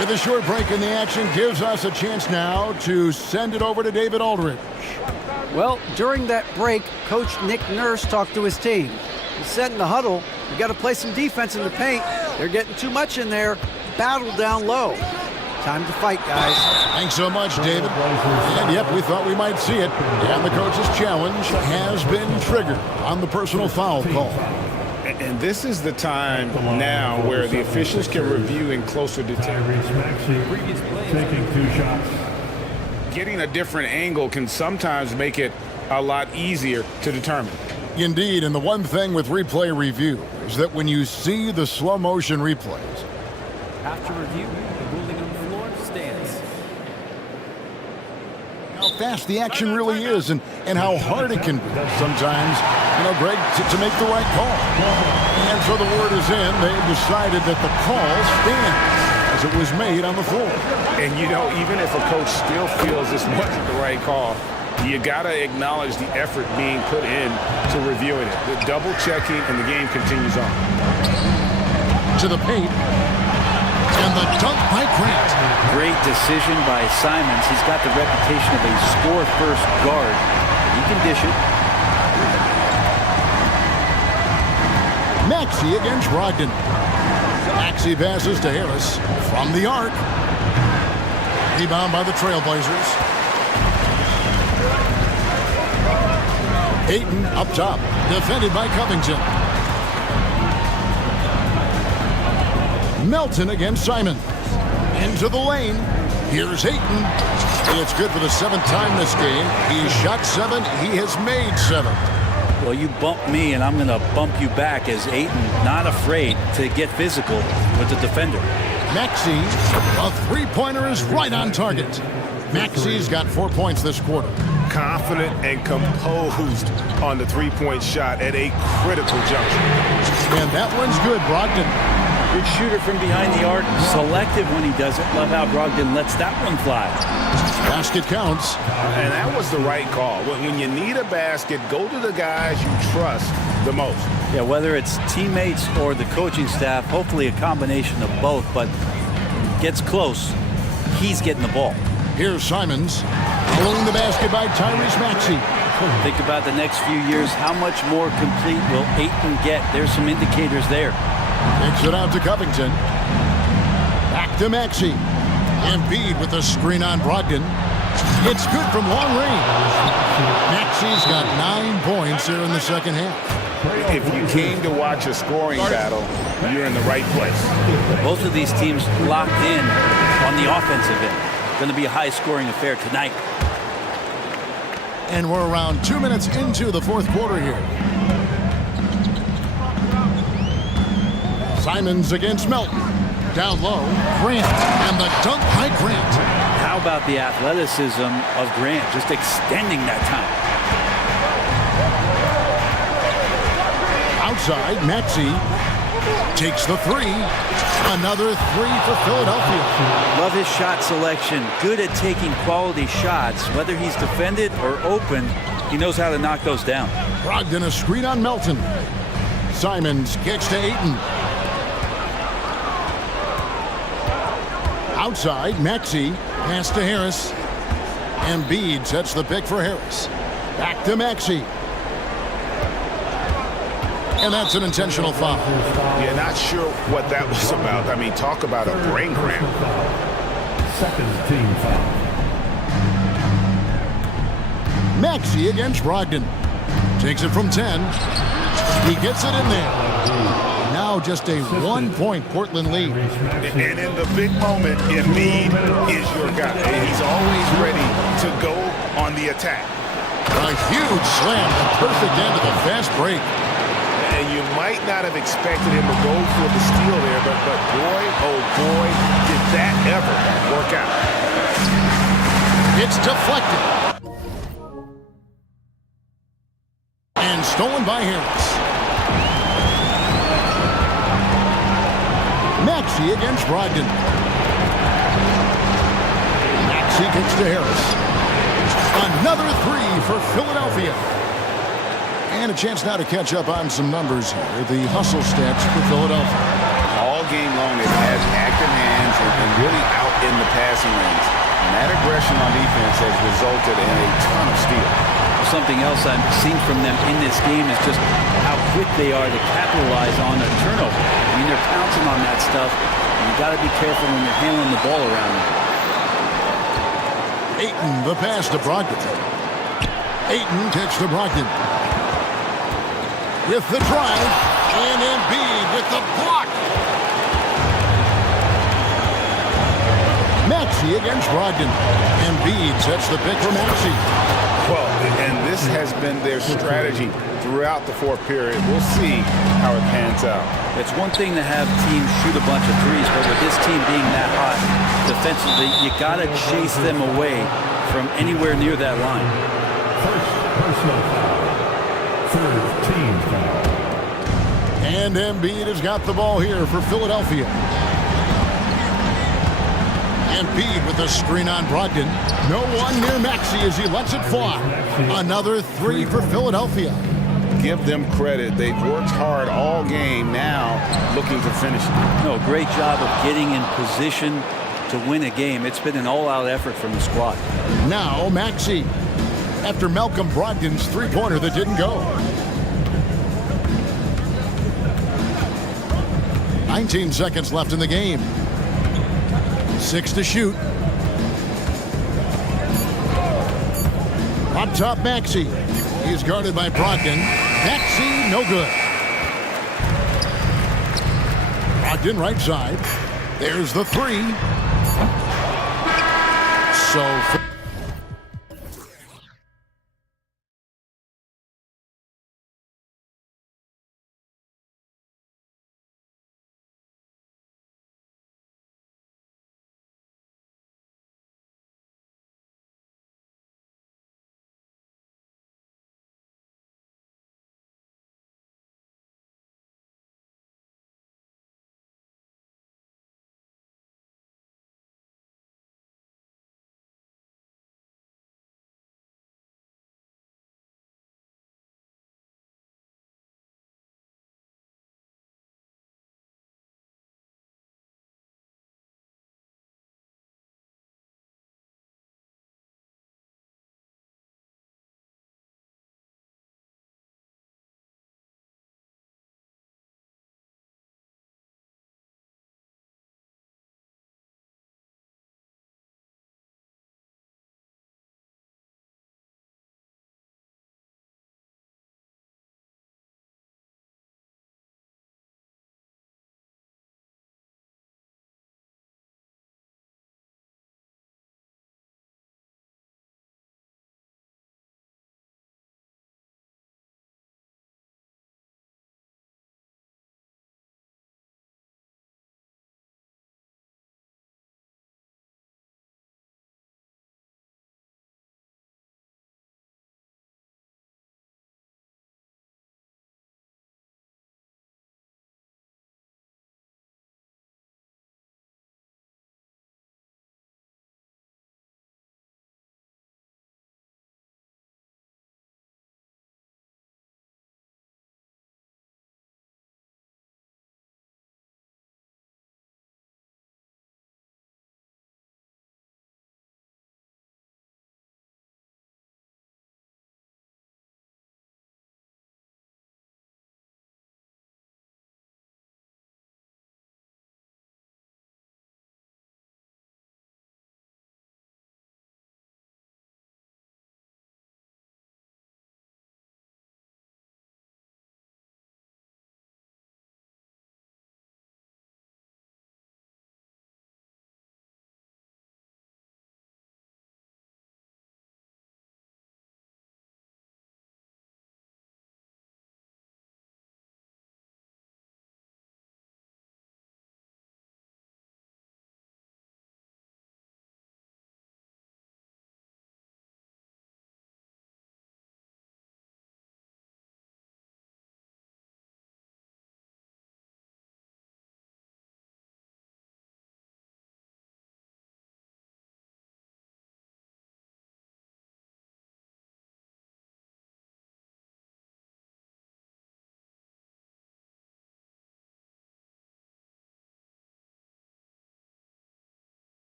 With a short break in the action, gives us a chance now to send it over to David Aldridge. Well, during that break, Coach Nick Nurse talked to his team. He said in the huddle, you got to play some defense in the paint. They're getting too much in there. Battle down low. Time to fight, guys. Thanks so much, David. And yep, we thought we might see it. And the coach's challenge has been triggered on the personal foul call. And this is the time now where the officials can review in closer detail. Taking 2 shots. Getting a different angle can sometimes make it a lot easier to determine. Indeed, and the one thing with replay review is that when you see the slow motion replays, After review, the ruling on the floor stands. how fast the action really is and how hard it can be sometimes, Greg, to make the right call. And so the word is in. They've decided that the call stands as it was made on the floor. And even if a coach still feels this wasn't the right call, you gotta acknowledge the effort being put in to reviewing it. The double checking, and the game continues on. To the paint. And the dunk by Grant. Great decision by Simons. He's got the reputation of a score-first guard. He can dish it. Maxey against Brogdon. Maxey passes to Harris from the arc. Rebound by the Trailblazers. Ayton up top, defended by Covington. Melton against Simon. Into the lane. Here's Ayton. It's good for the 7th time this game. He shot 7. He has made 7. Well, you bump me, and I'm going to bump you back as Ayton, not afraid to get physical with the defender. Maxey, a three-pointer is right on target. Maxey's got 4 points this quarter. Confident and composed on the three-point shot at a critical juncture. And that one's good, Brogdon. Good shooter from behind the arc. Selective when he does it. Love how Brogdon lets that one fly. Basket counts. And that was the right call. When you need a basket, go to the guys you trust the most. Yeah, whether it's teammates or the coaching staff, hopefully a combination of both, but when it gets close, he's getting the ball. Here's Simons. Following the basket by Tyrese Maxey. Think about the next few years. How much more complete will Ayton get? There's some indicators there. Takes it out to Covington. Back to Maxey. Embiid with the screen on Brogdon. It's good from long range. Maxey's got 9 points here in the second half. If you came to watch a scoring battle, you're in the right place. Both of these teams locked in on the offensive end. Going to be a high-scoring affair tonight. And we're around 2 minutes into the fourth quarter here. Simons against Melton. Down low, Grant, and the dunk by Grant. How about the athleticism of Grant, just extending that time? Outside, Maxey takes the three. Another three for Philadelphia. Love his shot selection. Good at taking quality shots. Whether he's defended or open, he knows how to knock those down. Brogdon a screen on Melton. Simons kicks to Ayton. Outside, Maxey, pass to Harris. Embiid sets the pick for Harris. Back to Maxey. And that's an intentional foul. Yeah, not sure what that was about. I mean, talk about a brain cramp. Second team foul. Maxey against Brogdon. Takes it from 10. He gets it in there. Now just a 1-point Portland lead. And in the big moment, Embiid is your guy. He's always ready to go on the attack. A huge slam, the perfect end of the fast break. And you might not have expected him to go for the steal there, but boy, oh boy, did that ever work out. It's deflected. And stolen by Harris. Maxey against Brogdon. Maxey kicks to Harris. Another three for Philadelphia. And a chance now to catch up on some numbers here. The hustle stats for Philadelphia. All game long, they've had active hands and really out in the passing lanes. And that aggression on defense has resulted in a ton of steals. Something else I've seen from them in this game is just how quick they are to capitalize on a turnover. I mean, they're pouncing on that stuff. And you got to be careful when you're handling the ball around them. Ayton, the pass to Brogdon. Ayton kicks to Brogdon. With the drive, and Embiid with the block. Maxey against Brogdon. Embiid sets the pick for Maxey. Well, and this has been their strategy throughout the fourth period. We'll see how it pans out. It's one thing to have teams shoot a bunch of threes, but with this team being that hot defensively, you got to chase them away from anywhere near that line. First personal foul. Third team foul. And Embiid has got the ball here for Philadelphia. Embiid with a screen on Brogdon. No one near Maxey as he lets it fly. Another three for Philadelphia. Give them credit. They've worked hard all game, now looking to finish it. No, great job of getting in position to win a game. It's been an all-out effort from the squad. Now Maxey, after Malcolm Brogdon's three-pointer that didn't go. 19 seconds left in the game. 6 to shoot. Up top, Maxey. He's guarded by Brogdon. Maxey, no good. Brogdon right side. There's the three. So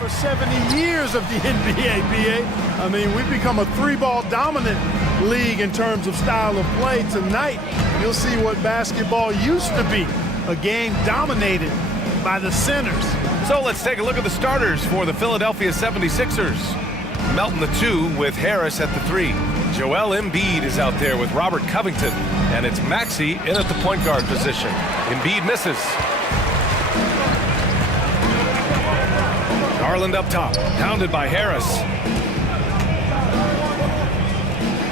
for 70 years of the NBA, BA. I mean, we've become a three-ball dominant league in terms of style of play. Tonight, you'll see what basketball used to be, a game dominated by the centers. So let's take a look at the starters for the Philadelphia 76ers. Melton the 2 with Harris at the 3. Joel Embiid is out there with Robert Covington. And it's Maxey in at the point guard position. Embiid misses. Garland up top, pounded by Harris.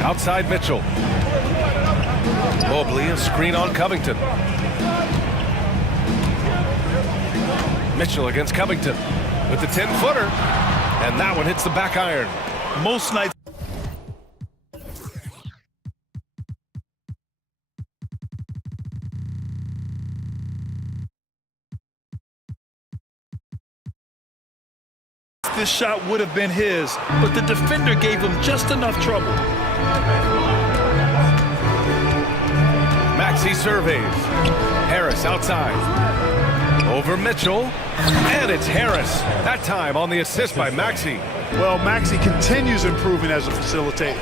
Outside Mitchell. Mobley, a screen on Covington. Mitchell against Covington with the 10-footer. And that one hits the back iron. Most nights. This shot would have been his, but the defender gave him just enough trouble. Maxey surveys. Harris outside. Over Mitchell. And it's Harris. That time on the assist by Maxey. Well, Maxey continues improving as a facilitator,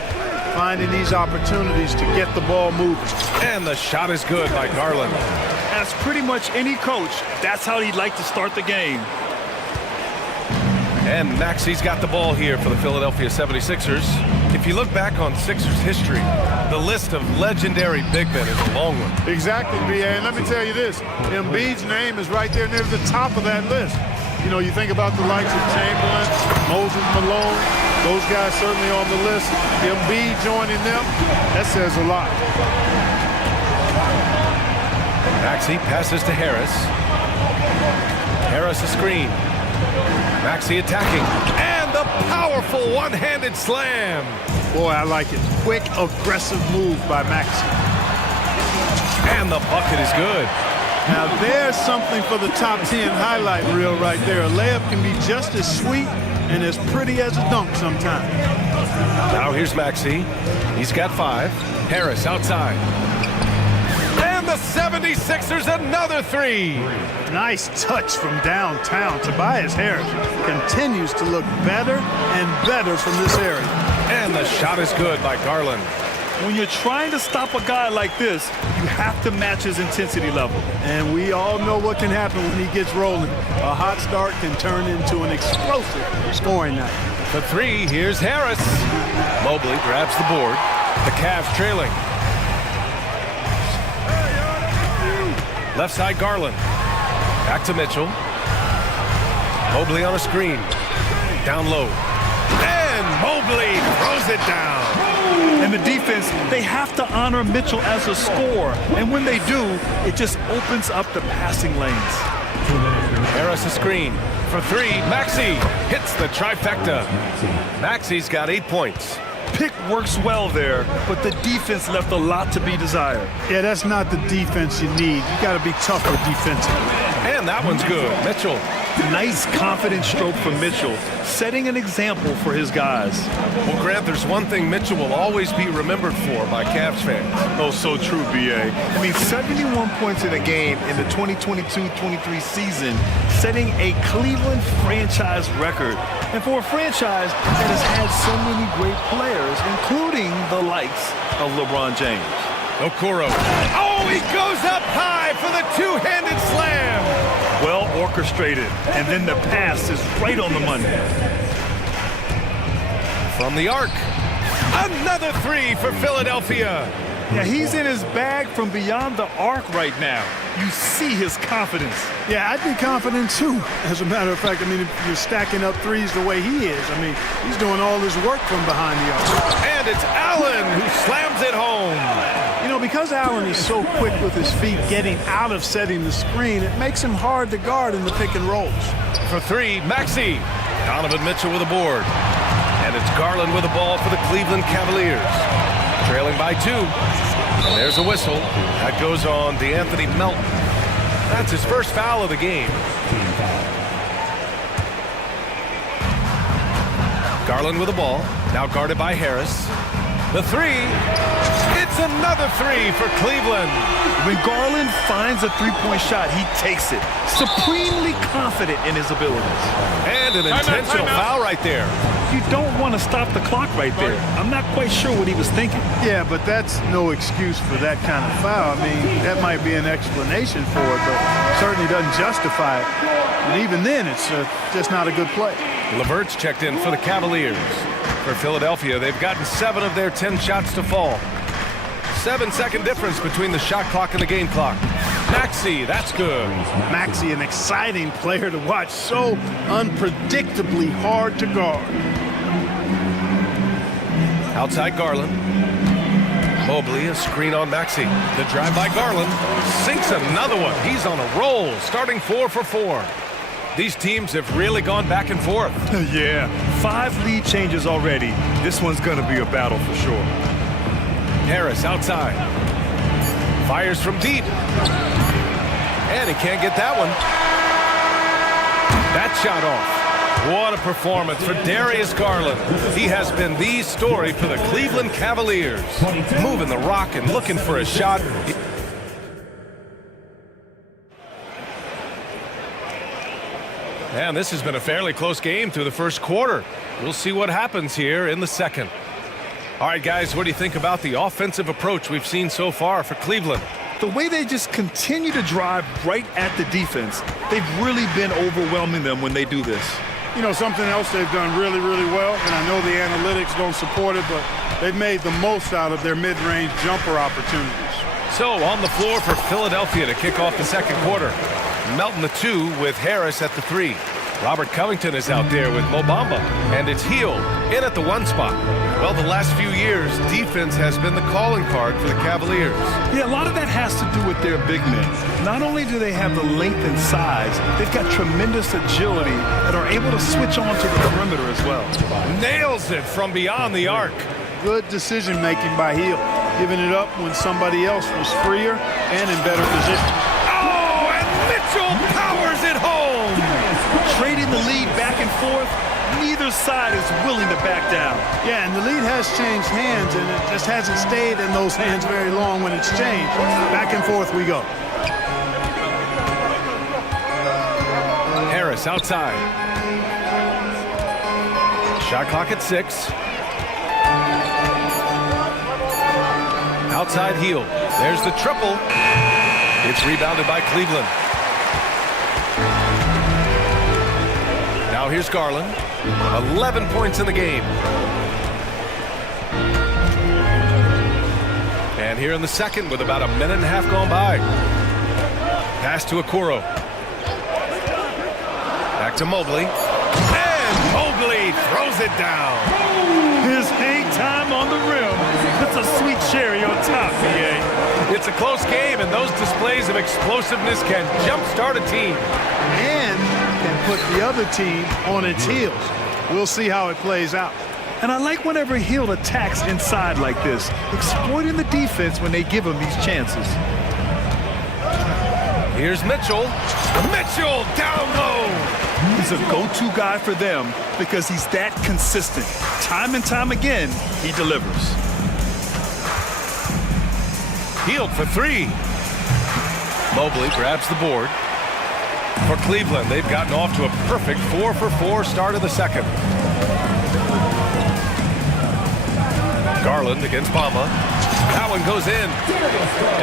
finding these opportunities to get the ball moving. And the shot is good by Garland. As pretty much any coach, that's how he'd like to start the game. And Maxey's got the ball here for the Philadelphia 76ers. If you look back on Sixers history, the list of legendary big men is a long one. Exactly, B.A. And let me tell you this, Embiid's name is right there near the top of that list. You know, you think about the likes of Chamberlain, Moses Malone, those guys certainly on the list. Embiid joining them, that says a lot. Maxey passes to Harris. Harris a screen. Maxey attacking. And the powerful one-handed slam. Boy, I like it. Quick, aggressive move by Maxey. And the bucket is good. Now there's something for the top 10 highlight reel right there. A layup can be just as sweet and as pretty as a dunk sometimes. Now here's Maxey. He's got 5. Harris outside. And the 76ers another 3. Nice touch from downtown. Tobias Harris continues to look better and better from this area. And the shot is good by Garland. When you're trying to stop a guy like this, you have to match his intensity level. And we all know what can happen when he gets rolling. A hot start can turn into an explosive scoring night. The 3, here's Harris. Mobley grabs the board. The Cavs trailing. Left side Garland. Back to Mitchell. Mobley on a screen. Down low. And Mobley throws it down. And the defense, they have to honor Mitchell as a scorer. And when they do, it just opens up the passing lanes. Harris a screen for 3. Maxey hits the trifecta. Maxey's got 8 points. Pick works well there, but the defense left a lot to be desired. Yeah, that's not the defense you need. You got to be tougher defensively. And that one's good. Mitchell. Nice, confident stroke from Mitchell, setting an example for his guys. Well, Grant, there's one thing Mitchell will always be remembered for by Cavs fans. Oh, so true, B.A. I mean, 71 points in a game in the 2022-23 season, setting a Cleveland franchise record. And for a franchise that has had so many great players, including the likes of LeBron James. Okoro. Oh, he goes up high for the two-handed slam. Well orchestrated, and then the pass is right on the money. From the arc, another 3 for Philadelphia. Yeah, he's in his bag from beyond the arc right now. You see his confidence. Yeah, I'd be confident too. As a matter of fact, I mean, if you're stacking up threes the way he is, I mean, he's doing all his work from behind the arc. And it's Allen who slams it home. You know, because Allen is so quick with his feet getting out of setting the screen, it makes him hard to guard in the pick and rolls. For 3, Maxey. Donovan Mitchell with a board. And it's Garland with the ball for the Cleveland Cavaliers. Trailing by 2. And there's a whistle. That goes on DeAnthony Melton. That's his first foul of the game. Garland with the ball. Now guarded by Harris. The 3. It's It's another three for Cleveland. When Garland finds a three-point shot, he takes it. Supremely confident in his abilities. And an intentional foul right there. You don't want to stop the clock right there. I'm not quite sure what he was thinking. Yeah, but that's no excuse for that kind of foul. I mean, that might be an explanation for it, but certainly doesn't justify it. And even then, it's just not a good play. LeVert's checked in for the Cavaliers. For Philadelphia, they've gotten 7 of their 10 shots to fall. 7-second difference between the shot clock and the game clock. Maxey, that's good. Maxey, an exciting player to watch. So unpredictably hard to guard. Outside Garland. Mobley, a screen on Maxey. The drive by Garland. Sinks another one. He's on a roll, starting 4 for 4. These teams have really gone back and forth. Yeah, 5 lead changes already. This one's going to be a battle for sure. Harris outside. Fires from deep. And he can't get that one. That shot off. What a performance for Darius Garland. He has been the story for the Cleveland Cavaliers. Moving the rock and looking for a shot. And this has been a fairly close game through the first quarter. We'll see what happens here in the second. All right, guys, what do you think about the offensive approach we've seen so far for Cleveland? The way they just continue to drive right at the defense, they've really been overwhelming them when they do this. You know, something else they've done really, really well, and I know the analytics don't support it, but they've made the most out of their mid-range jumper opportunities. So on the floor for Philadelphia to kick off the second quarter. Melton the 2 with Harris at the 3. Robert Covington is out there with Mo Bamba, and it's Hield in at the 1 spot. Well, the last few years, defense has been the calling card for the Cavaliers. Yeah, a lot of that has to do with their big men. Not only do they have the length and size, they've got tremendous agility and are able to switch on to the perimeter as well. Nails it from beyond the arc. Good decision-making by Hield, giving it up when somebody else was freer and in better position. Oh, and Mitchell powers it home! Trading the lead back and forth, neither side is willing to back down. Yeah, and the lead has changed hands, and it just hasn't stayed in those hands very long when it's changed. Back and forth we go. Harris outside. Shot clock at 6. Outside Hield. There's the triple. It's rebounded by Cleveland. Now here's Garland. 11 points in the game. And here in the second with about a minute and a half gone by. Pass to Okoro. Back to Mobley. And Mobley throws it down. His hang time on the rim. That's a sweet cherry on top, BA. It's a close game, and those displays of explosiveness can jumpstart a team. And can put the other team on its heels. We'll see how it plays out. And I like whenever Hield attacks inside like this, exploiting the defense when they give him these chances. Here's Mitchell. Mitchell down low. He's a go-to guy for them because he's that consistent. Time and time again, he delivers. Hield for 3. Mobley grabs the board. For Cleveland, they've gotten off to a perfect 4 for 4 start of the second. Garland against Bamba. That one goes in.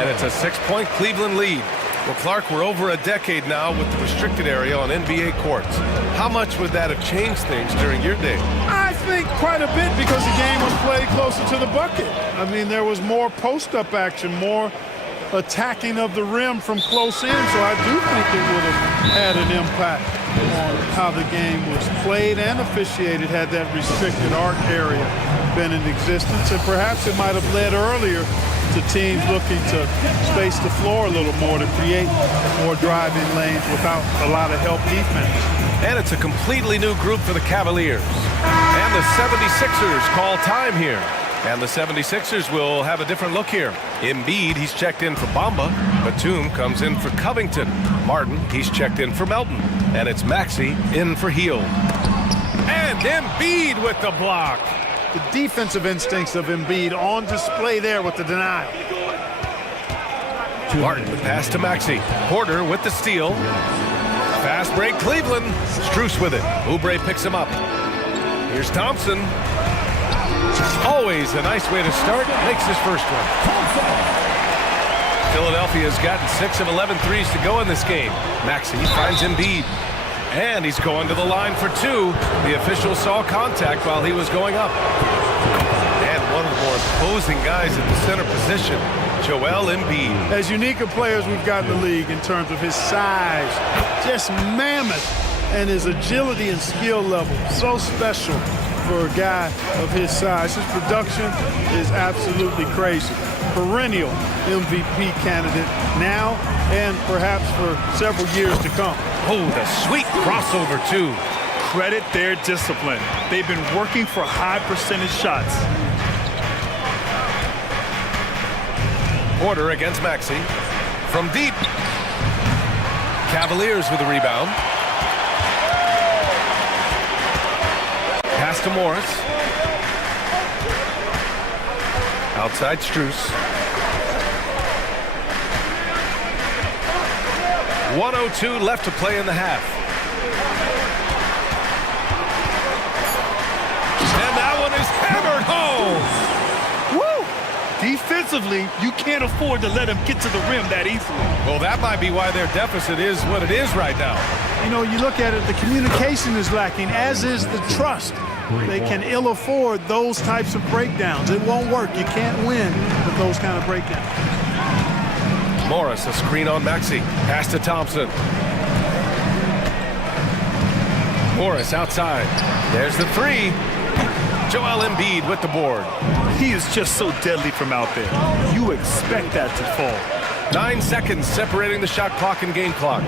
And it's a 6-point Cleveland lead. Well, Clark, we're over a decade now with the restricted area on NBA courts. How much would that have changed things during your day? I think quite a bit because the game was played closer to the bucket. I mean, there was more post-up action, more attacking of the rim from close in, so I do think it would have had an impact on how the game was played and officiated had that restricted arc area been in existence, and perhaps it might have led earlier to teams looking to space the floor a little more to create more driving lanes without a lot of help defense. And it's a completely new group for the Cavaliers. And the 76ers call time here. And the 76ers will have a different look here. Embiid, he's checked in for Bamba. Batum comes in for Covington. Martin, he's checked in for Melton. And it's Maxey in for Hield. And Embiid with the block. The defensive instincts of Embiid on display there with the denial. Martin, the pass to Maxey. Porter with the steal. Fast break, Cleveland. Strus with it. Oubre picks him up. Here's Thompson. Always a nice way to start. Makes his first one. Philadelphia's gotten 6 of 11 threes to go in this game. Maxey finds Embiid. And he's going to the line for 2. The official saw contact while he was going up. And one of the more imposing guys at the center position, Joel Embiid. As unique a player as we've got in the league in terms of his size, just mammoth, and his agility and skill level, so special for a guy of his size. His production is absolutely crazy. Perennial MVP candidate now and perhaps for several years to come. Oh, the sweet crossover too. Credit their discipline. They've been working for high percentage shots. Porter against Maxey. From deep. Cavaliers with the rebound. Pass to Morris. Outside Strus. 1:02 left to play in the half. And that one is hammered home. Woo! Defensively, you can't afford to let him get to the rim that easily. Well, that might be why their deficit is what it is right now. You know, you look at it, the communication is lacking, as is the trust. They can ill afford those types of breakdowns. It won't work. You can't win with those kind of breakdowns. Morris, a screen on Maxey. Pass to Thompson. Morris outside. There's the 3. Joel Embiid with the board. He is just so deadly from out there. You expect that to fall. 9 seconds separating the shot clock and game clock.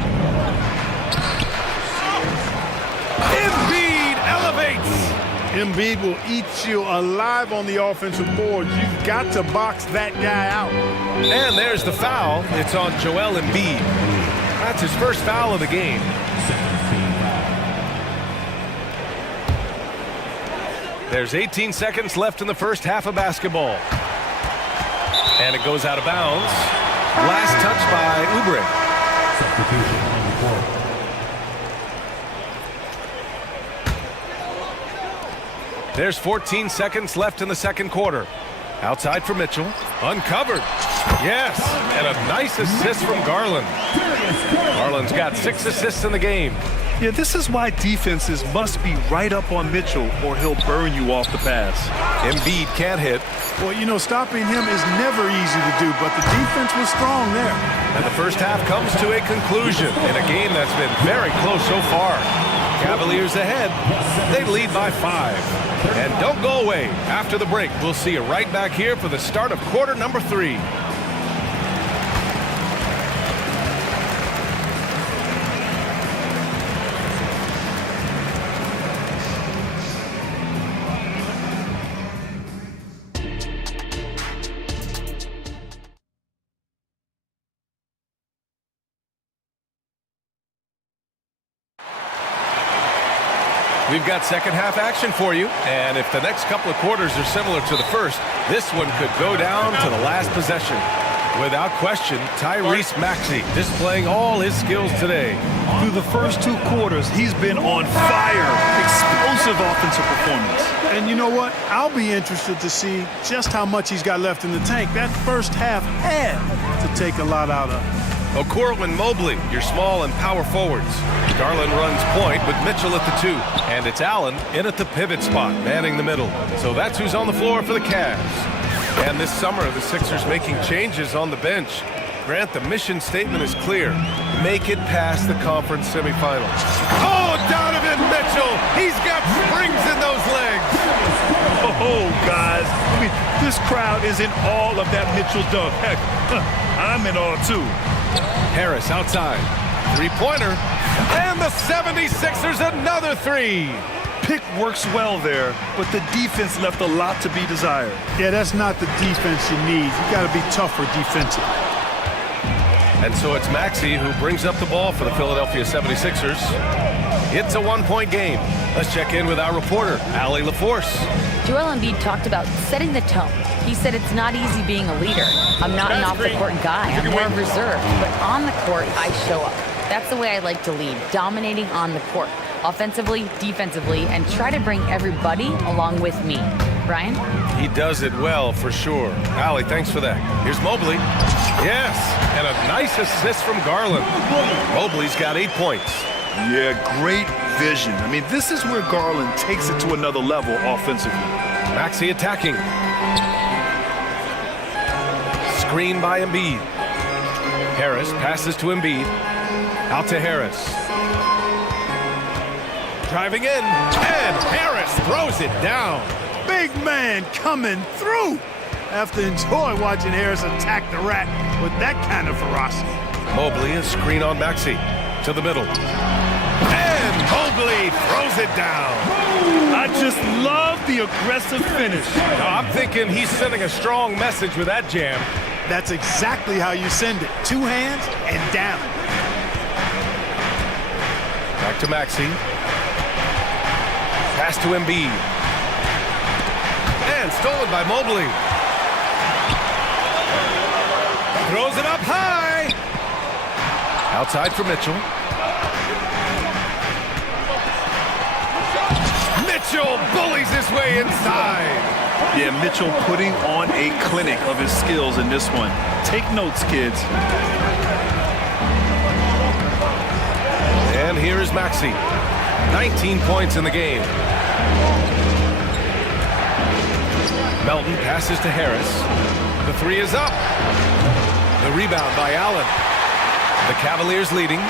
Embiid elevates. Embiid will eat you alive on the offensive board. You've got to box that guy out. And there's the foul. It's on Joel Embiid. That's his first foul of the game. There's 18 seconds left in the first half of basketball. And it goes out of bounds. Last touch by Oubre. Substitution on the court. There's 14 seconds left in the second quarter. Outside for Mitchell. Uncovered. Yes. And a nice assist from Garland. Garland's got 6 assists in the game. Yeah, this is why defenses must be right up on Mitchell or he'll burn you off the pass. Embiid can't hit. Well, you know, stopping him is never easy to do, but the defense was strong there. And the first half comes to a conclusion in a game that's been very close so far. Cavaliers ahead. They lead by 5. And don't go away. After the break, we'll see you right back here for the start of quarter number 3. We've got second half action for you, and if the next couple of quarters are similar to the first, this one could go down to the last possession. Without question, Tyrese Maxey displaying all his skills today. Through the first 2 quarters, he's been on fire. Explosive offensive performance. And you know what? I'll be interested to see just how much he's got left in the tank. That first half had to take a lot out of him. Okoro and Mobley, your small and power forwards. Garland runs point with Mitchell at the 2. And it's Allen in at the pivot spot, manning the middle. So that's who's on the floor for the Cavs. And this summer, the Sixers making changes on the bench. Grant, the mission statement is clear. Make it past the conference semifinals. Oh, Donovan Mitchell! He's got springs in those legs! Oh, guys. I mean, this crowd is in awe of that Mitchell dunk. Heck, I'm in awe, too. Harris outside. 3-pointer. And the 76ers another 3. Pick works well there, but the defense left a lot to be desired. Yeah, that's not the defense you need. You got to be tougher defensively. And so it's Maxey who brings up the ball for the Philadelphia 76ers. It's a 1-point game. Let's check in with our reporter, Allie LaForce. Joel Embiid talked about setting the tone. He said it's not easy being a leader. I'm not an off-the-court guy. I'm more reserved. But on the court, I show up. That's the way I like to lead, dominating on the court, offensively, defensively, and try to bring everybody along with me. Brian? He does it well, for sure. Allie, thanks for that. Here's Mobley. Yes, and a nice assist from Garland. Mobley's got 8 points. Yeah, great vision. I mean, this is where Garland takes it to another level offensively. Maxey attacking. Screen by Embiid. Harris passes to Embiid. Out to Harris. Driving in, and Harris throws it down. Big man coming through. I have to enjoy watching Harris attack the rack with that kind of ferocity. Mobley, a screen on Maxey. To the middle. And Mobley throws it down. I just love the aggressive finish. No, I'm thinking he's sending a strong message with that jam. That's exactly how you send it. 2 hands and down. Back to Maxey. Pass to Embiid. And stolen by Mobley. Throws it up high. Outside for Mitchell. Mitchell bullies his way inside. Yeah, Mitchell putting on a clinic of his skills in this one. Take notes, kids. And here is Maxey. 19 points in the game. Melton passes to Harris. The 3 is up. The rebound by Allen. The Cavaliers leading.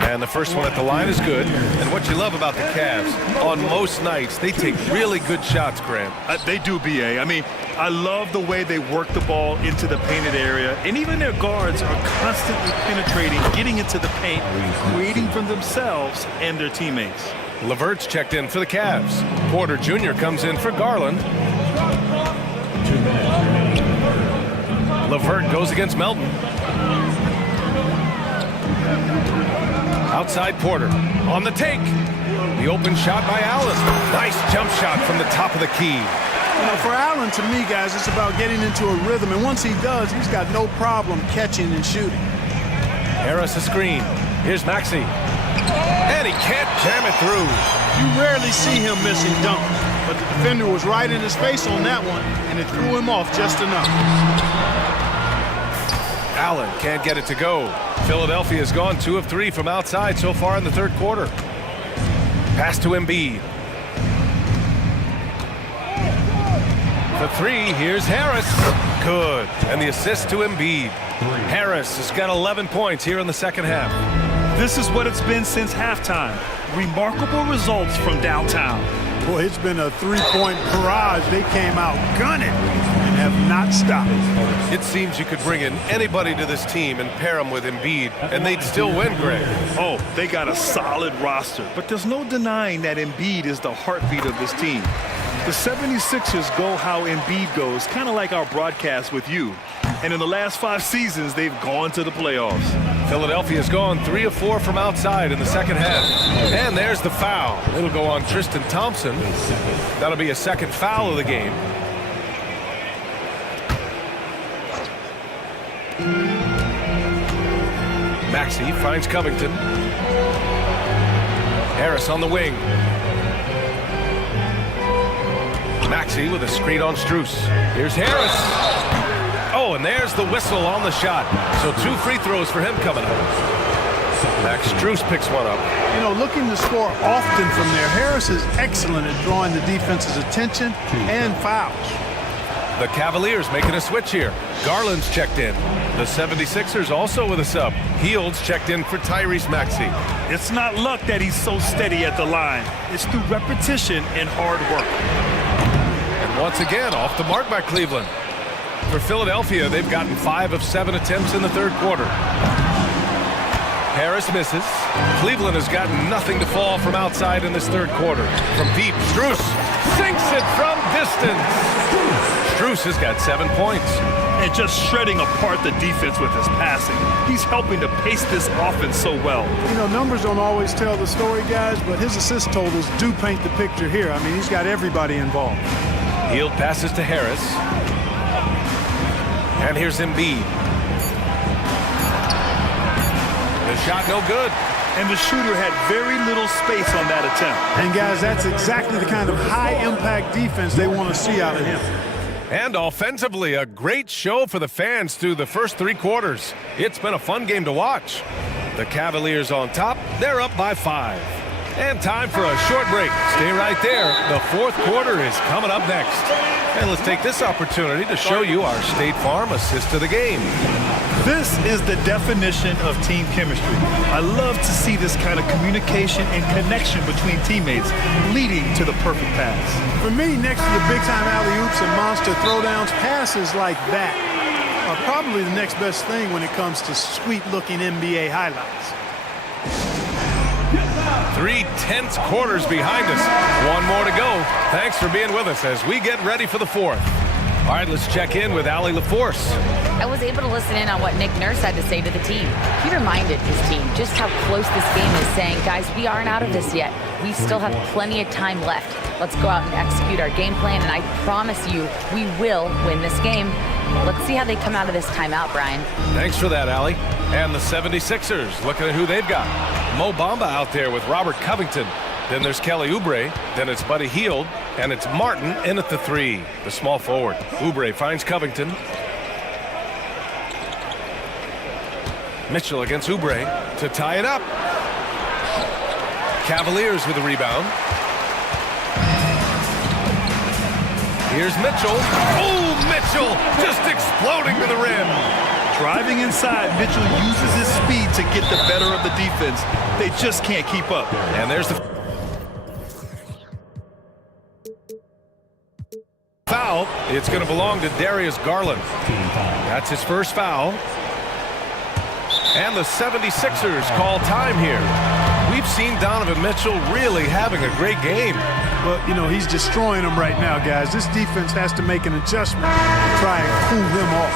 And the first one at the line is good. And what you love about the Cavs, on most nights, they take really good shots, Graham. They do, B.A. I mean, I love the way they work the ball into the painted area. And even their guards are constantly penetrating, getting into the paint, creating for themselves and their teammates. LeVert's checked in for the Cavs. Porter Jr. comes in for Garland. LeVert goes against Melton. Outside Porter. On the take. The open shot by Allen. Nice jump shot from the top of the key. You know, for Allen, to me, guys, it's about getting into a rhythm. And once he does, he's got no problem catching and shooting. Harris a screen. Here's Maxey. And he can't jam it through. You rarely see him missing dunks. But the defender was right in his face on that one, and it threw him off just enough. Allen can't get it to go. Philadelphia has gone 2 of 3 from outside so far in the third quarter. Pass to Embiid. For 3, here's Harris. Good. And the assist to Embiid. Harris has got 11 points here in the second half. This is what it's been since halftime. Remarkable results from downtown. Boy, it's been a 3-point barrage. They came out gunning and have not stopped. It seems you could bring in anybody to this team and pair them with Embiid, and they'd still win, Greg. Oh, they got a solid roster, but there's no denying that Embiid is the heartbeat of this team. The 76ers go how Embiid goes, kind of like our broadcast with you. And in the last 5 seasons, they've gone to the playoffs. Philadelphia's gone 3 of 4 from outside in the second half. And there's the foul. It'll go on Tristan Thompson. That'll be a second foul of the game. Maxey finds Covington. Harris on the wing. Maxey with a screen on Strus. Here's Harris. Oh, and there's the whistle on the shot. So 2 free throws for him coming up. Max Strus picks one up. You know, looking to score often from there. Harris is excellent at drawing the defense's attention and fouls. The Cavaliers making a switch here. Garland's checked in. The 76ers also with a sub. Heald's checked in for Tyrese Maxey. It's not luck that he's so steady at the line. It's through repetition and hard work. And once again, off the mark by Cleveland. For Philadelphia, they've gotten 5 of 7 attempts in the third quarter. Harris misses. Cleveland has gotten nothing to fall from outside in this third quarter. From deep, Strus sinks it from distance. Strus has got 7 points. and just shredding apart the defense with his passing. He's helping to pace this offense so well. You know, numbers don't always tell the story, guys, but his assist totals do paint the picture here. I mean, he's got everybody involved. Hield passes to Harris. And here's Embiid. The shot no good. And the shooter had very little space on that attempt. And guys, that's exactly the kind of high-impact defense they want to see out of him. And offensively, a great show for the fans through the first 3 quarters. It's been a fun game to watch. The Cavaliers on top. They're up by 5. And time for a short break. Stay right there. The 4th quarter is coming up next. And let's take this opportunity to show you our State Farm assist to the game. This is the definition of team chemistry. I love to see this kind of communication and connection between teammates leading to the perfect pass. For me, next to the big-time alley-oops and monster throwdowns, passes like that are probably the next best thing when it comes to sweet-looking NBA highlights. 3 tense quarters behind us. 1 more to go. Thanks for being with us as we get ready for the 4th. All right, let's check in with Allie LaForce. I was able to listen in on what Nick Nurse had to say to the team. He reminded his team just how close this game is, saying, guys, we aren't out of this yet. We still have plenty of time left. Let's go out and execute our game plan, and I promise you, we will win this game. Let's see how they come out of this timeout, Brian. Thanks for that, Allie. And the 76ers, looking at who they've got. Mo Bamba out there with Robert Covington. Then there's Kelly Oubre. Then it's Buddy Hield. And it's Martin in at the 3, the small forward. Oubre finds Covington. Mitchell against Oubre to tie it up. Cavaliers with a rebound. Here's Mitchell. Oh, Mitchell just exploding to the rim. Driving inside, Mitchell uses his speed to get the better of the defense. They just can't keep up. And there's the foul. It's going to belong to Darius Garland. That's his first foul. And the 76ers call time here. We've seen Donovan Mitchell really having a great game. But, you know, he's destroying them right now, guys. This defense has to make an adjustment to try and cool them off.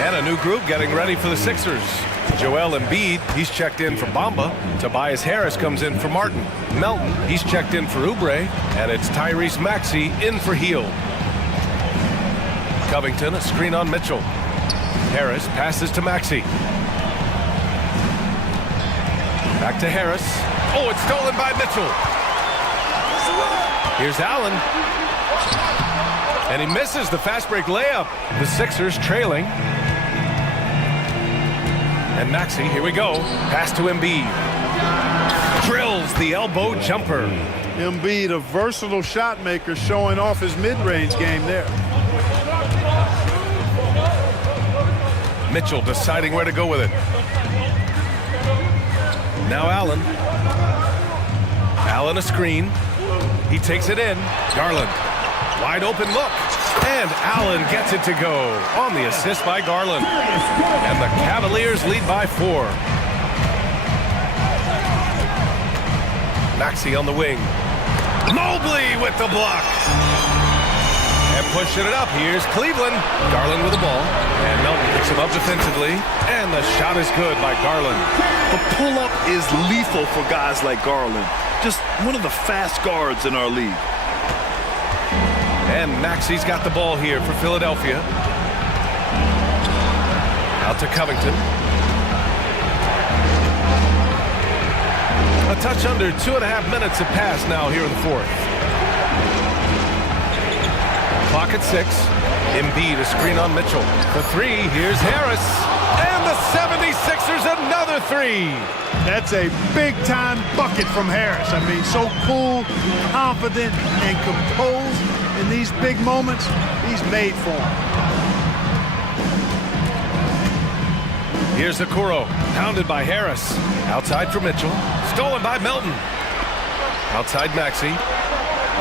And a new group getting ready for the Sixers. Joel Embiid, he's checked in for Bamba. Tobias Harris comes in for Martin. Melton, he's checked in for Oubre. And it's Tyrese Maxey in for Hield. Covington, a screen on Mitchell. Harris passes to Maxey. Back to Harris. Oh, it's stolen by Mitchell. Here's Allen. And he misses the fast break layup. The Sixers trailing. And Maxey, here we go. Pass to Embiid. Drills the elbow jumper. Embiid, a versatile shot maker, showing off his mid-range game there. Mitchell deciding where to go with it. Now Allen. Allen a screen. He takes it in. Garland. Wide open look. And Allen gets it to go on the assist by Garland. And the Cavaliers lead by 4. Maxey on the wing. Mobley with the block. And pushing it up. Here's Cleveland. Garland with the ball. And Melton picks him up defensively. And the shot is good by Garland. The pull-up is lethal for guys like Garland. Just one of the fast guards in our league. And Maxey's got the ball here for Philadelphia. Out to Covington. A touch under 2.5 minutes have passed now here in the 4th. Clock at 6. Embiid a screen on Mitchell. For 3, here's Harris. And the 76ers another 3. That's a big-time bucket from Harris. I mean, so cool, confident, and composed in these big moments. He's made for them. Here's Okoro, pounded by Harris. Outside for Mitchell. Stolen by Melton. Outside Maxey.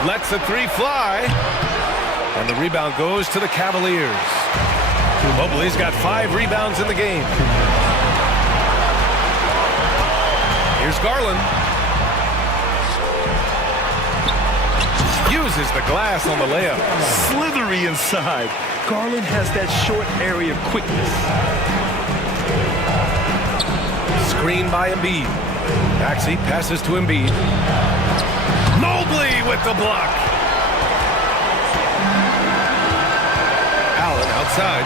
Lets the 3 fly. And the rebound goes to the Cavaliers. Mobley's got 5 rebounds in the game. Here's Garland. Uses the glass on the layup. Slithery inside. Garland has that short area quickness. Screen by Embiid. Maxey passes to Embiid. Mobley with the block. Allen outside.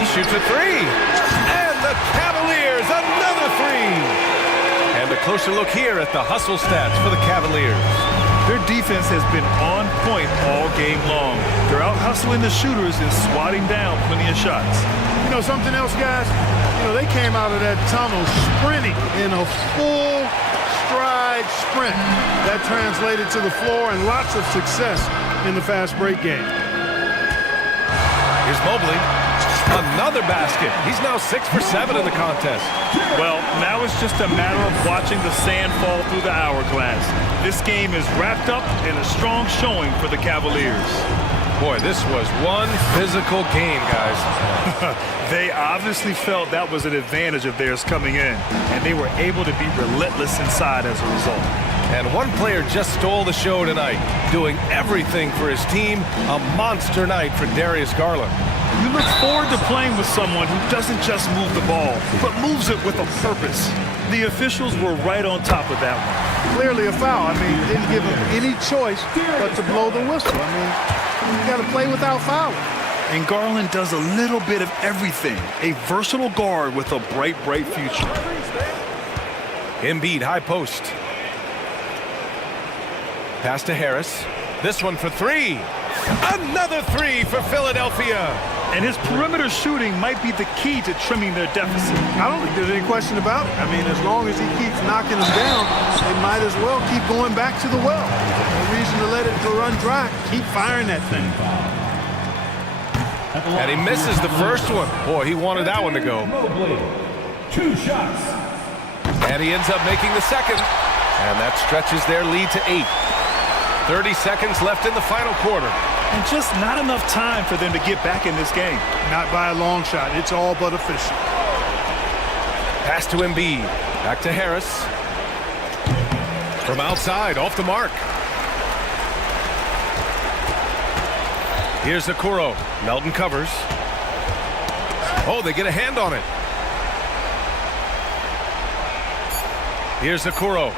He shoots a three. And the Cavaliers, another three. And a closer look here at the hustle stats for the Cavaliers. Their defense has been on point all game long. They're out hustling the shooters and swatting down plenty of shots. You know something else, guys? You know, they came out of that tunnel sprinting in a full stride sprint. That translated to the floor and lots of success in the fast break game. Here's Mobley. Another basket. He's now 6 for 7 in the contest. Well, now it's just a matter of watching the sand fall through the hourglass. This game is wrapped up in a strong showing for the Cavaliers. Boy, this was one physical game, guys. They obviously felt that was an advantage of theirs coming in, and they were able to be relentless inside as a result. And one player just stole the show tonight, doing everything for his team. A monster night for Darius Garland. You look forward to playing with someone who doesn't just move the ball, but moves it with a purpose. The officials were right on top of that one. Clearly a foul. I mean, didn't give him any choice but to blow the whistle. I mean, you got to play without fouling. And Garland does a little bit of everything. A versatile guard with a bright, bright future. Embiid, high post. Pass to Harris. This one for three. Another three for Philadelphia. And his perimeter shooting might be the key to trimming their deficit. I don't think there's any question about it. I mean, as long as he keeps knocking them down, they might as well keep going back to the well. No reason to let it run dry. Keep firing that thing. And he misses the first one. Boy, he wanted that one to go. 2 shots. And he ends up making the second. And that stretches their lead to 8. 30 seconds left in the final quarter. And just not enough time for them to get back in this game. Not by a long shot. It's all but official. Pass to Embiid. Back to Harris. From outside, off the mark. Here's Okoro. Melton covers. Oh, they get a hand on it. Here's Okoro.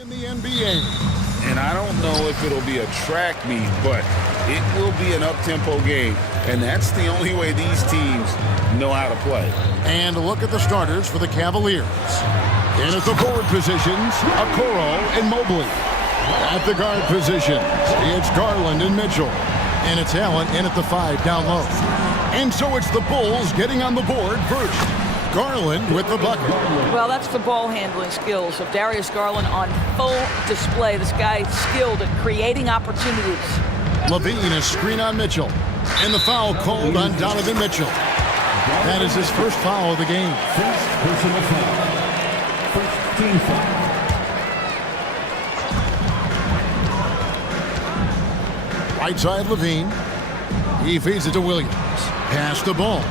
In the NBA. And I don't know if it'll be a track meet, but it will be an up-tempo game. And that's the only way these teams know how to play. And look at the starters for the Cavaliers. In at the forward positions, Okoro and Mobley. At the guard positions, it's Garland and Mitchell. And it's Allen in at the 5 down low. And so it's the Bulls getting on the board first. Garland with the bucket. Well, that's the ball handling skills of Darius Garland on full display. This guy is skilled at creating opportunities. Levine, a screen on Mitchell. And the foul called on Donovan Mitchell. That is his first foul of the game. First personal foul. First team foul. Right side Levine. He feeds it to Williams. Pass the ball.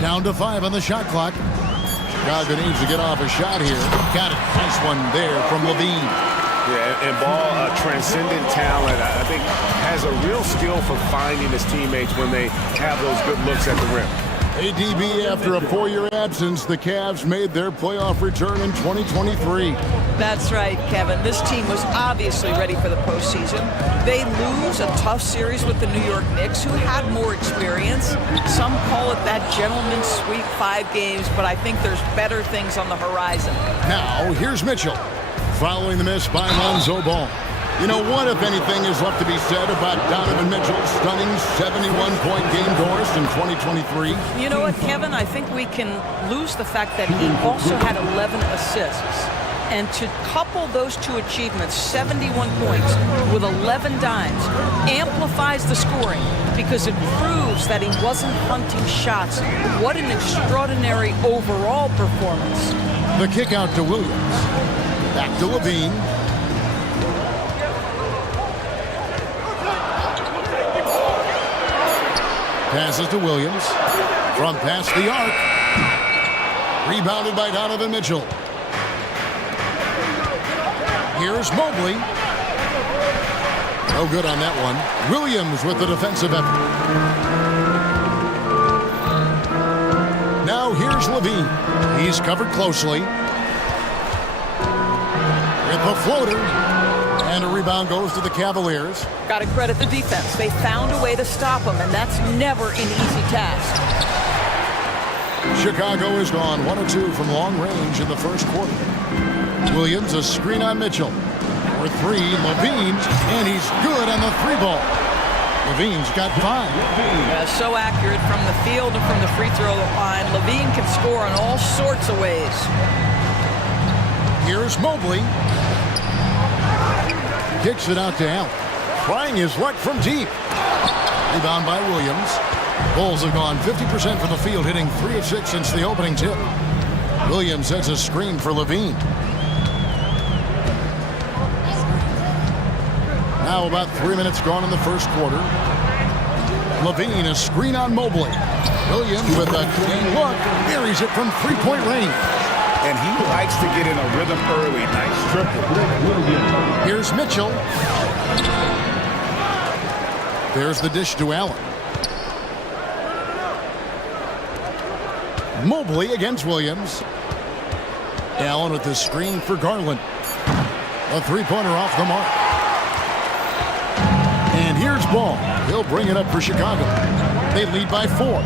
Down to 5 on the shot clock. Chicago needs to get off a shot here. Got it. Nice one there from Levine. Yeah, and Ball, a transcendent talent, I think, has a real skill for finding his teammates when they have those good looks at the rim. ADB, after a 4-year absence, the Cavs made their playoff return in 2023. That's right, Kevin. This team was obviously ready for the postseason. They lose a tough series with the New York Knicks, who had more experience. Some call it that gentleman's sweep, 5 games, but I think there's better things on the horizon. Now, here's Mitchell, following the miss by Lonzo Ball. You know, what, if anything, is left to be said about Donovan Mitchell's stunning 71-point game Doris in 2023? You know what, Kevin? I think we can lose the fact that he also had 11 assists. And to couple those two achievements, 71 points with 11 dimes, amplifies the scoring because it proves that he wasn't hunting shots. What an extraordinary overall performance. The kick out to Williams. Back to Levine. Passes to Williams. From past the arc. Rebounded by Donovan Mitchell. Here's Mobley. No good on that one. Williams with the defensive effort. Now here's Levine. He's covered closely. With the floater. And a rebound goes to the Cavaliers. Got to credit the defense. They found a way to stop him, and that's never an easy task. Chicago is gone 1 or 2 from long range in the first quarter. Williams, a screen on Mitchell. For 3, Levine, and he's good on the 3-ball. Levine's got 5. So accurate from the field and from the free throw line. Levine can score in all sorts of ways. Here's Mobley. Kicks it out to Allen. Trying his luck from deep. Rebound by Williams. Bulls have gone 50% from the field, hitting 3 of 6 since the opening tip. Williams sets a screen for Levine. Now about 3 minutes gone in the first quarter. Levine, a screen on Mobley. Williams with a clean look. Buries it from 3-point range. And he likes to get in a rhythm early. Nice triple. Here's Mitchell. There's the dish to Allen. Mobley against Williams. Allen with the screen for Garland. A 3-pointer off the mark. And here's Ball. He'll bring it up for Chicago. They lead by 4.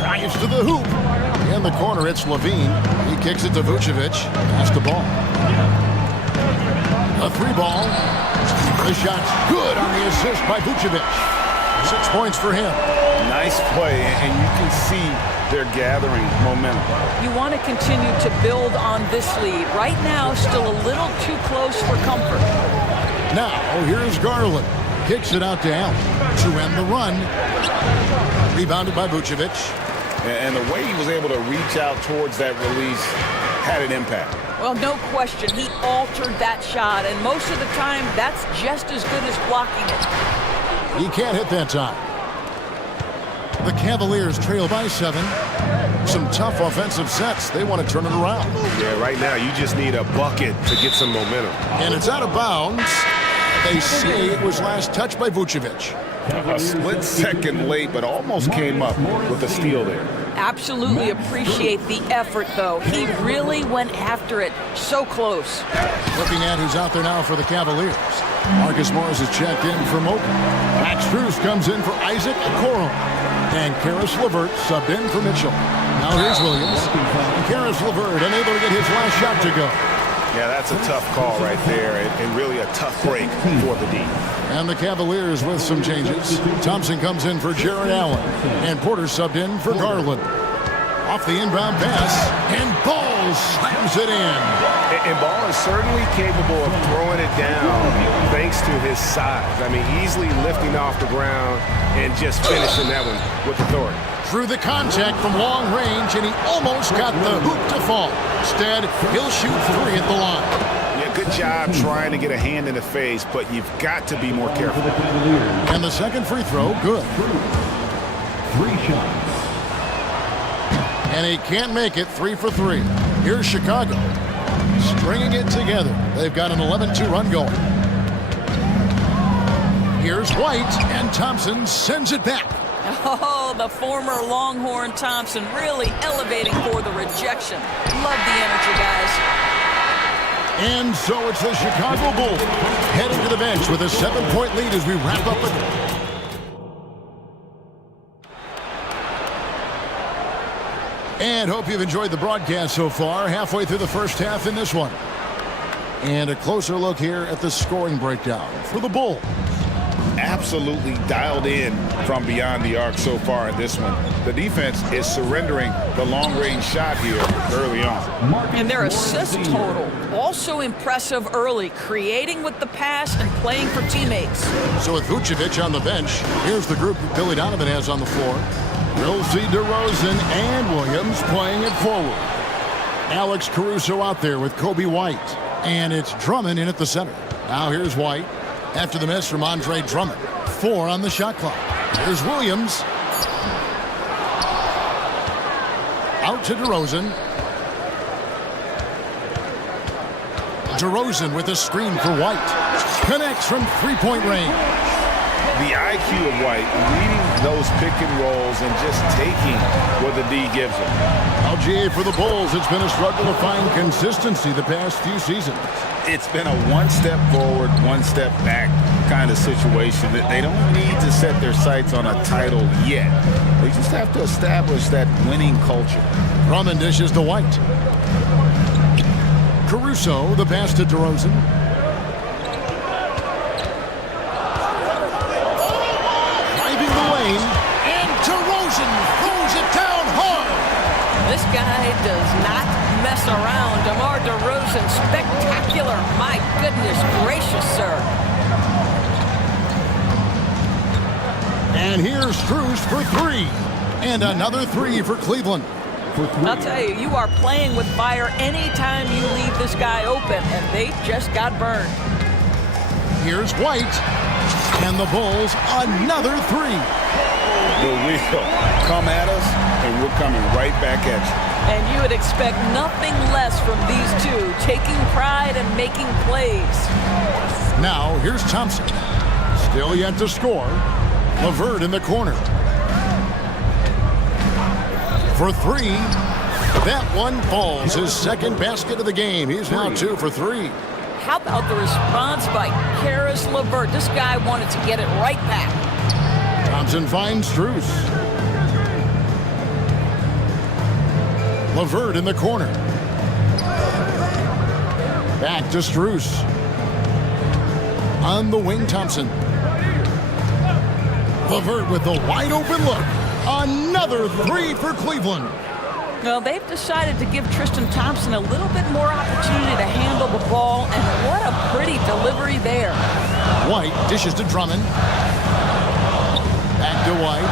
Drives to the hoop. In the corner, it's Levine. He kicks it to Vucevic. Pass the ball. A 3-ball. The shot's good on the assist by Vucevic. 6 points for him. Nice play, and you can see they're gathering momentum. You want to continue to build on this lead. Right now, still a little too close for comfort. Now, here's Garland. Kicks it out to Allen to end the run. Rebounded by Vucevic. And the way he was able to reach out towards that release had an impact. Well, no question. He altered that shot, and most of the time, that's just as good as blocking it. He can't hit that time. The Cavaliers trail by 7. Some tough offensive sets. They want to turn it around. Yeah, right now, you just need a bucket to get some momentum. And it's out of bounds. They say it was last touched by Vucevic. A split second late, but almost came up with a steal there. Absolutely appreciate the effort, though. He really went after it. So close. Looking at who's out there now for the Cavaliers. Marcus Morris is checked in for Mobley. Max Strus comes in for Isaac Okoro. And Karis LeVert subbed in for Mitchell. Now here's Williams. Karis LeVert unable to get his last shot to go. Yeah, that's a tough call right there, and really a tough break for the D. And the Cavaliers with some changes. Thompson comes in for Jared Allen. And Porter subbed in for Garland. Off the inbound pass, and Ball slams it in. And Ball is certainly capable of throwing it down thanks to his size. I mean, easily lifting off the ground and just finishing that one with authority. Through the contact from long range, and he almost got the hoop to fall. Instead, he'll shoot three at the line. Yeah, good job trying to get a hand in the face, but you've got to be more careful. And the second free throw, good. 3 shots. And he can't make it 3 for 3. Here's Chicago, stringing it together. They've got an 11-2 run going. Here's White, and Thompson sends it back. Oh, the former Longhorn Thompson really elevating for the rejection. Love the energy, guys. And so it's the Chicago Bulls heading to the bench with a 7-point lead as we wrap up the... And hope you've enjoyed the broadcast so far. Halfway through the first half in this one. And a closer look here at the scoring breakdown for the Bulls. Absolutely dialed in from beyond the arc so far in this one. The defense is surrendering the long-range shot here early on. And their assist total, also impressive early, creating with the pass and playing for teammates. So with Vucevic on the bench, here's the group that Billy Donovan has on the floor. We'll see DeRozan and Williams playing it forward. Alex Caruso out there with Kobe White. And it's Drummond in at the center. Now here's White. After the miss from Andre Drummond. 4 on the shot clock. Here's Williams. Out to DeRozan. DeRozan with a screen for White. Connects from three-point range. The IQ of White reading those pick and rolls and just taking what the D gives him. LGA for the Bulls. It's been a struggle to find consistency the past few seasons. It's been a one step forward, one step back kind of situation. That they don't need to set their sights on a title yet. They just have to establish that winning culture. Drummond dishes to White. Caruso, the pass to DeRozan. Driving the lane, and DeRozan throws it down hard. This guy does not mess around. DeMar DeRozan, spectacular. My goodness gracious, sir. And here's Strus for 3. And another 3 for Cleveland. I'll tell you, you are playing with fire anytime you leave this guy open, and they just got burned. Here's White. And the Bulls, another 3. The wheel come at us, and we're coming right back at you. And you would expect nothing less from these two, taking pride and making plays. Now, here's Thompson. Still yet to score. LeVert in the corner. For 3. That one falls. His second basket of the game. He's now 2 for 3. How about the response by Karis LeVert? This guy wanted to get it right back. Thompson finds Strus. LeVert in the corner. Back to Strus. On the wing, Thompson. LeVert with the wide open look. Another 3 for Cleveland. Well, they've decided to give Tristan Thompson a little bit more opportunity to handle the ball, and what a pretty delivery there. White dishes to Drummond. Back to White.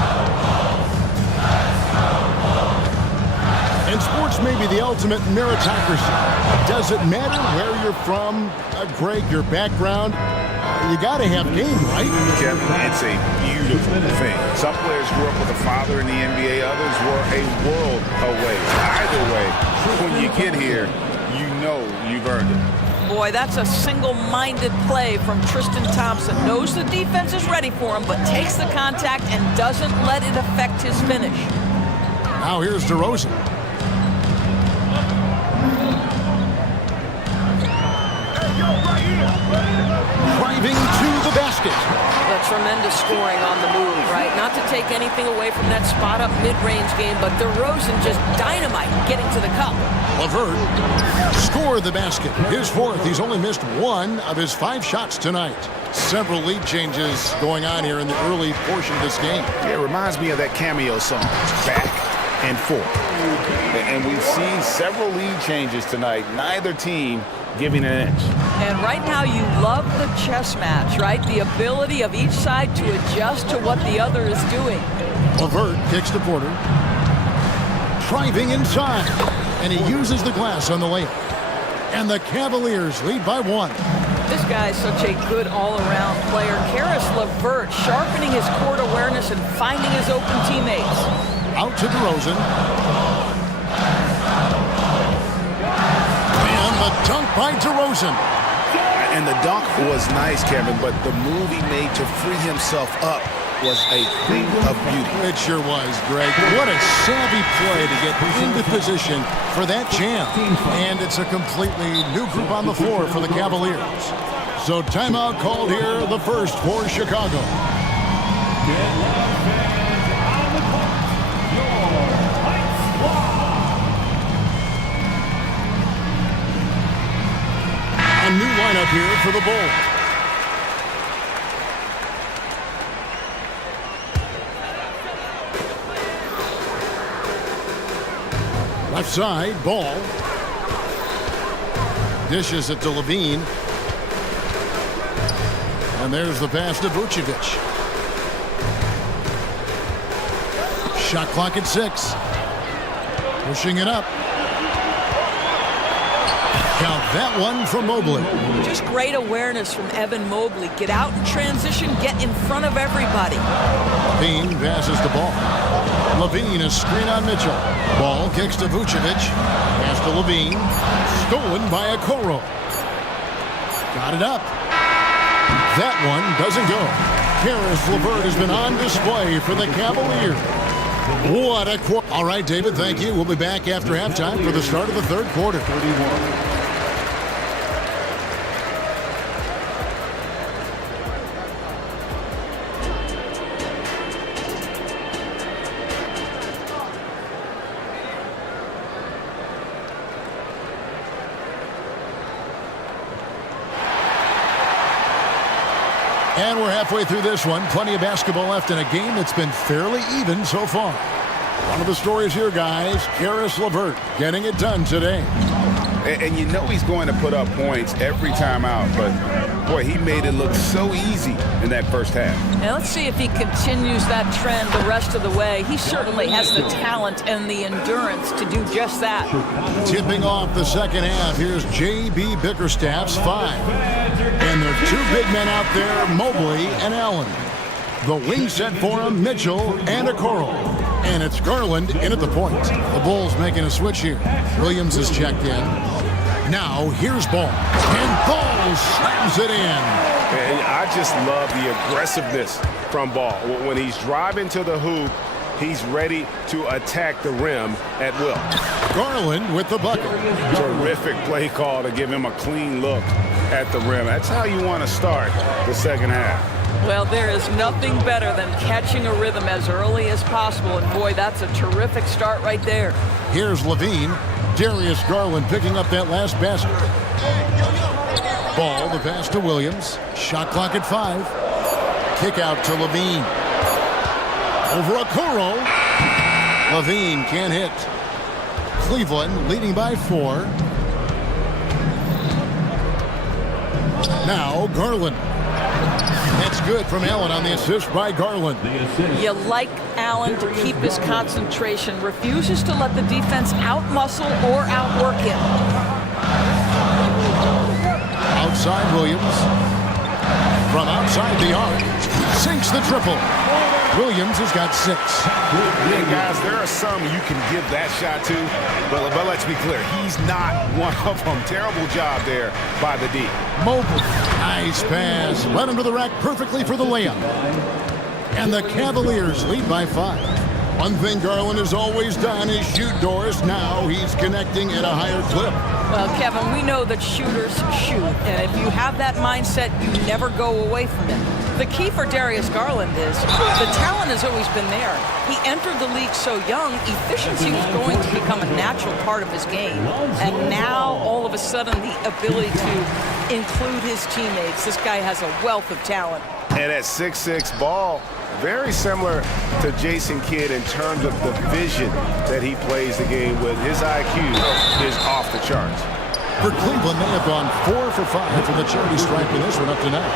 And sports may be the ultimate meritocracy. Does it matter where you're from, Greg, your background? You got to have game, right? Kevin, it's a beautiful thing. Some players grew up with a father in the NBA. Others were a world away. Either way, when you get here, you know you've earned it. Boy, that's a single-minded play from Tristan Thompson. Knows the defense is ready for him, but takes the contact and doesn't let it affect his finish. Now here's DeRozan. Driving to the basket. Tremendous scoring on the move, right? Not to take anything away from that spot-up mid-range game, but DeRozan just dynamite getting to the cup. LeVert scored the basket. His fourth. He's only missed one of his 5 shots tonight. Several lead changes going on here in the early portion of this game. Yeah, it reminds me of that cameo song, Back and Forth. And we've seen several lead changes tonight. Neither team giving an inch. And right now you love the chess match, right? The ability of each side to adjust to what the other is doing. LeVert kicks to Porter. Driving inside. And he uses the glass on the layup. And the Cavaliers lead by 1. This guy is such a good all-around player. Caris LeVert sharpening his court awareness and finding his open teammates. Out to DeRozan. Dunk by DeRozan. And the dunk was nice, Kevin, but the move he made to free himself up was a thing of beauty. It sure was, Greg. What a savvy play to get into position for that jam. And it's a completely new group on the floor for the Cavaliers. So timeout called here, the first for Chicago. A new lineup here for the Bulls. Left side, Ball. Dishes it to Levine. And there's the pass to Vucevic. Shot clock at 6. Pushing it up. Count that one from Mobley. Just great awareness from Evan Mobley. Get out in transition, get in front of everybody. Levine passes the ball. Levine, a screen on Mitchell. Ball kicks to Vucevic. Pass to Levine. Stolen by Okoro. Got it up. That one doesn't go. Caris LeVert has been on display for the Cavaliers. What a quarter. All right, David, thank you. We'll be back after halftime for the start of the third quarter. And we're halfway through this one. Plenty of basketball left in a game that's been fairly even so far. One of the stories here, guys, Caris LeVert getting it done today. And you know he's going to put up points every time out, but boy, he made it look so easy in that first half. Now let's see if he continues that trend the rest of the way. He certainly has the talent and the endurance to do just that. Tipping off the second half, here's J.B. Bickerstaff's 5. And there are 2 big men out there, Mobley and Allen. The wing set for him, Mitchell and Okoro. And it's Garland in at the point. The Bulls making a switch here. Williams is checked in. Now here's Ball. And Ball slams it in. And I just love the aggressiveness from Ball. When he's driving to the hoop, he's ready to attack the rim at will. Garland with the bucket. Terrific play call to give him a clean look at the rim. That's how you want to start the second half. Well, there is nothing better than catching a rhythm as early as possible. And boy, that's a terrific start right there. Here's Levine. Darius Garland picking up that last basket. Ball, the pass to Williams. Shot clock at 5. Kick out to Levine. Over Okoro. Levine can't hit. Cleveland leading by 4. Now Garland. That's good from Allen on the assist by Garland. You like Allen to keep his concentration. Refuses to let the defense outmuscle or outwork him. Outside Williams. From outside the arc. Sinks the triple. Williams has got 6. And guys, there are some you can give that shot to, but let's be clear, he's not one of them. Terrible job there by the D. Mobley, nice pass. Led him to the rack perfectly for the layup. And the Cavaliers lead by 5. One thing Garland has always done is shoot, Doris. Now he's connecting at a higher clip. Well, Kevin, we know that shooters shoot, and if you have that mindset, you never go away from it. The key for Darius Garland is the talent has always been there. He entered the league so young, efficiency was going to become a natural part of his game. And now, all of a sudden, the ability to include his teammates. This guy has a wealth of talent. And at 6'6", Ball, very similar to Jason Kidd in terms of the vision that he plays the game with. His IQ is off the charts. For Cleveland, they have gone 4 for 5 from the charity stripe in this one up to now.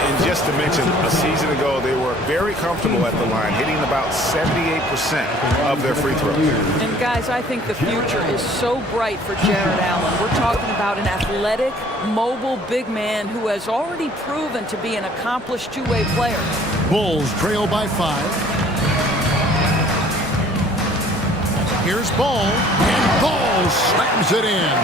And just to mention, a season ago, they were very comfortable at the line, hitting about 78% of their free throws. And guys, I think the future is so bright for Jared Allen. We're talking about an athletic, mobile big man who has already proven to be an accomplished two-way player. Bulls trail by 5. Here's Ball, and Ball slams it in.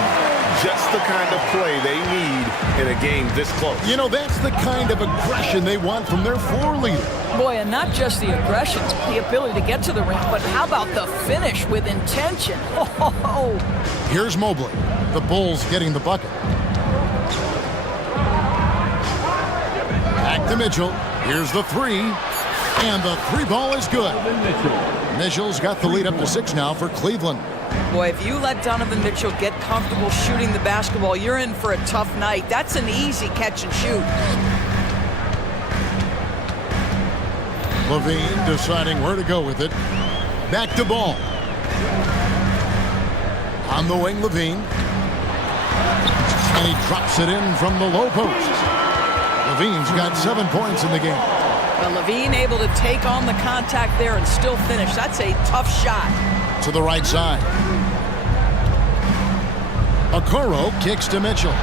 Just the kind of play they need in a game this close. You know, that's the kind of aggression they want from their floor leader. Boy, and not just the aggression, the ability to get to the ring, but how about the finish with intention? Oh. Here's Mobley. The Bulls getting the bucket. Back to Mitchell. Here's the 3. And the 3 ball is good. Mitchell's got the lead up to 6 now for Cleveland. Boy, if you let Donovan Mitchell get comfortable shooting the basketball, you're in for a tough night. That's an easy catch and shoot. Levine deciding where to go with it. Back to Ball. On the wing, Levine. And he drops it in from the low post. Levine's got 7 points in the game. Well, Levine able to take on the contact there and still finish. That's a tough shot. To the right side. Okoro kicks to Mitchell.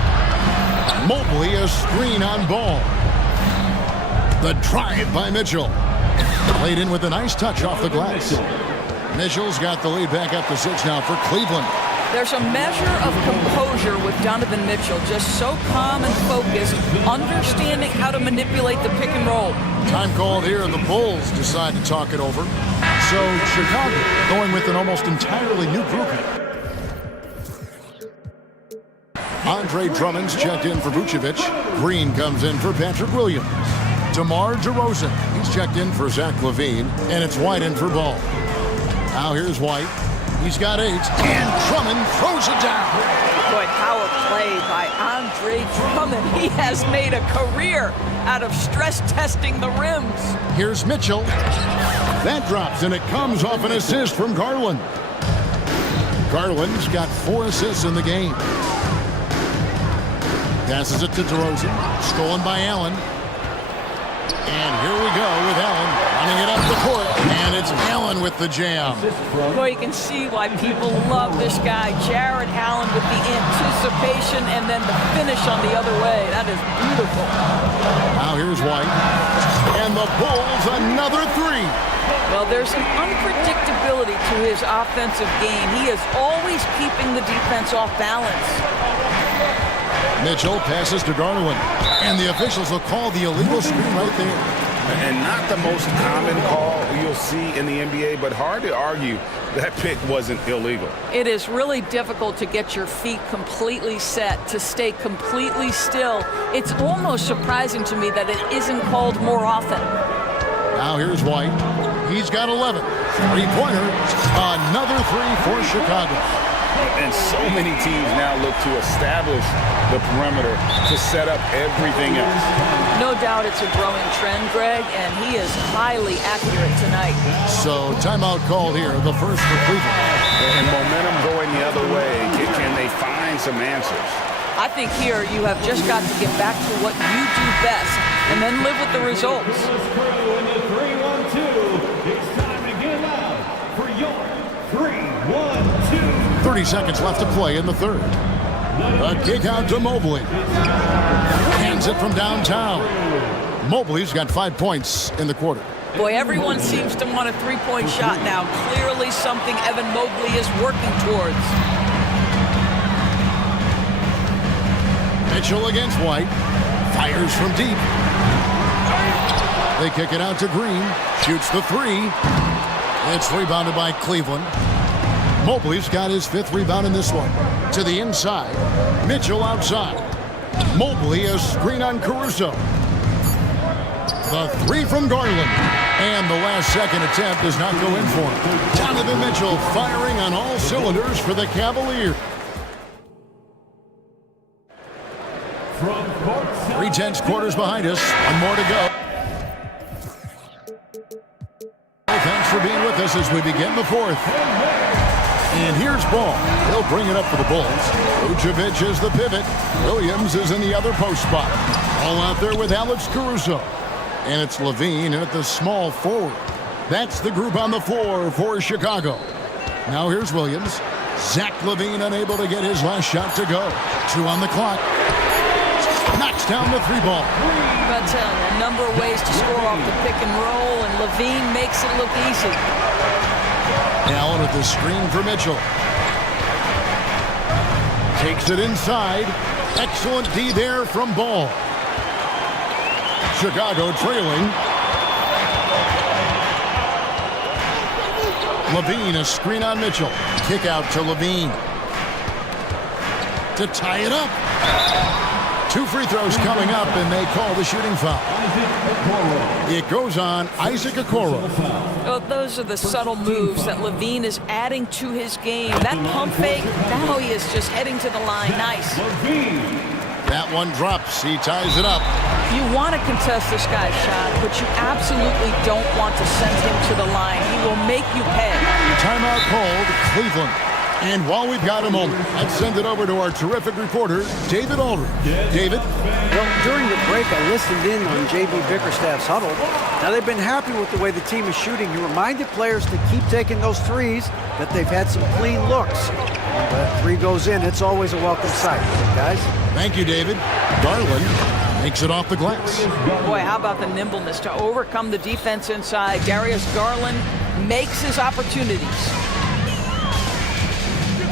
Mobley a screen on Ball. The drive by Mitchell. Played in with a nice touch off the glass. Mitchell's got the lead back up to 6 now for Cleveland. There's a measure of composure with Donovan Mitchell, just so calm and focused, understanding how to manipulate the pick and roll. Time called here, the Bulls decide to talk it over. So Chicago going with an almost entirely new group here. Andre Drummond's checked in for Vucevic. Green comes in for Patrick Williams. DeMar DeRozan, he's checked in for Zach LaVine. And it's White in for Ball. Now here's White. He's got 8, and Drummond throws it down. Boy, power play by Andre Drummond. He has made a career out of stress testing the rims. Here's Mitchell. That drops, and it comes off an assist from Garland. Garland's got 4 assists in the game. Passes it to DeRozan. Stolen by Allen. And here we go with Allen running it up the court. And it's Allen with the jam. Boy, you can see why people love this guy. Jared Allen with the anticipation and then the finish on the other way. That is beautiful. Now here's White. And the Bulls another 3. Well, there's an unpredictability to his offensive game. He is always keeping the defense off balance. Mitchell passes to Garland. And the officials will call the illegal screen right there. And not the most common call you'll see in the NBA, but hard to argue that pick wasn't illegal. It is really difficult to get your feet completely set, to stay completely still. It's almost surprising to me that it isn't called more often. Now here's White. He's got 11. 3-pointer. Another 3 for Chicago. And so many teams now look to establish the perimeter to set up everything else. No doubt it's a growing trend, Greg, and he is highly accurate tonight. So timeout called here, the first for Cleveland. And momentum going the other way. Can they find some answers? I think here you have just got to get back to what you do best and then live with the results. It's time to get out for your 3-1-2. 30 seconds left to play in the third. A kick out to Mobley. Hands it from downtown. Mobley's got 5 points in the quarter. Boy, everyone seems to want a three-point shot now. Clearly something Evan Mobley is working towards. Mitchell against White. Fires from deep. They kick it out to Green. Shoots the 3. It's rebounded by Cleveland. Mobley's got his 5th rebound in this one. To the inside. Mitchell outside. Mobley, a screen on Caruso. The 3 from Garland. And the last second attempt does not go in for him. Donovan Mitchell firing on all cylinders for the Cavaliers. 3 quarters behind us. One more to go. Thanks for being with us as we begin the 4th. And here's Ball. He'll bring it up for the Bulls. Vucevic is the pivot. Williams is in the other post spot. All out there with Alex Caruso. And it's Levine at the small forward. That's the group on the floor for Chicago. Now here's Williams. Zach LaVine unable to get his last shot to go. 2 on the clock. Knocks down the 3 ball. I'm telling you, a number of ways to score off the pick and roll, and LaVine makes it look easy. Allen with the screen for Mitchell. Takes it inside. Excellent D there from Ball. Chicago trailing. LaVine, a screen on Mitchell. Kick out to LaVine. To tie it up. 2 free throws coming up, and they call the shooting foul. It goes on Isaac Okoro. Well, those are the subtle moves that LaVine is adding to his game. That pump fake, now he is just heading to the line. Nice. That one drops. He ties it up. You want to contest this guy's shot, but you absolutely don't want to send him to the line. He will make you pay. Timeout called, Cleveland. And while we've got a moment, let's send it over to our terrific reporter, David Aldridge. David? Well, during the break, I listened in on J.B. Bickerstaff's huddle. Now, they've been happy with the way the team is shooting. He reminded players to keep taking those threes, that they've had some clean looks. But 3 goes in, it's always a welcome sight, guys. Thank you, David. Garland makes it off the glass. Boy, how about the nimbleness to overcome the defense inside. Darius Garland makes his opportunities.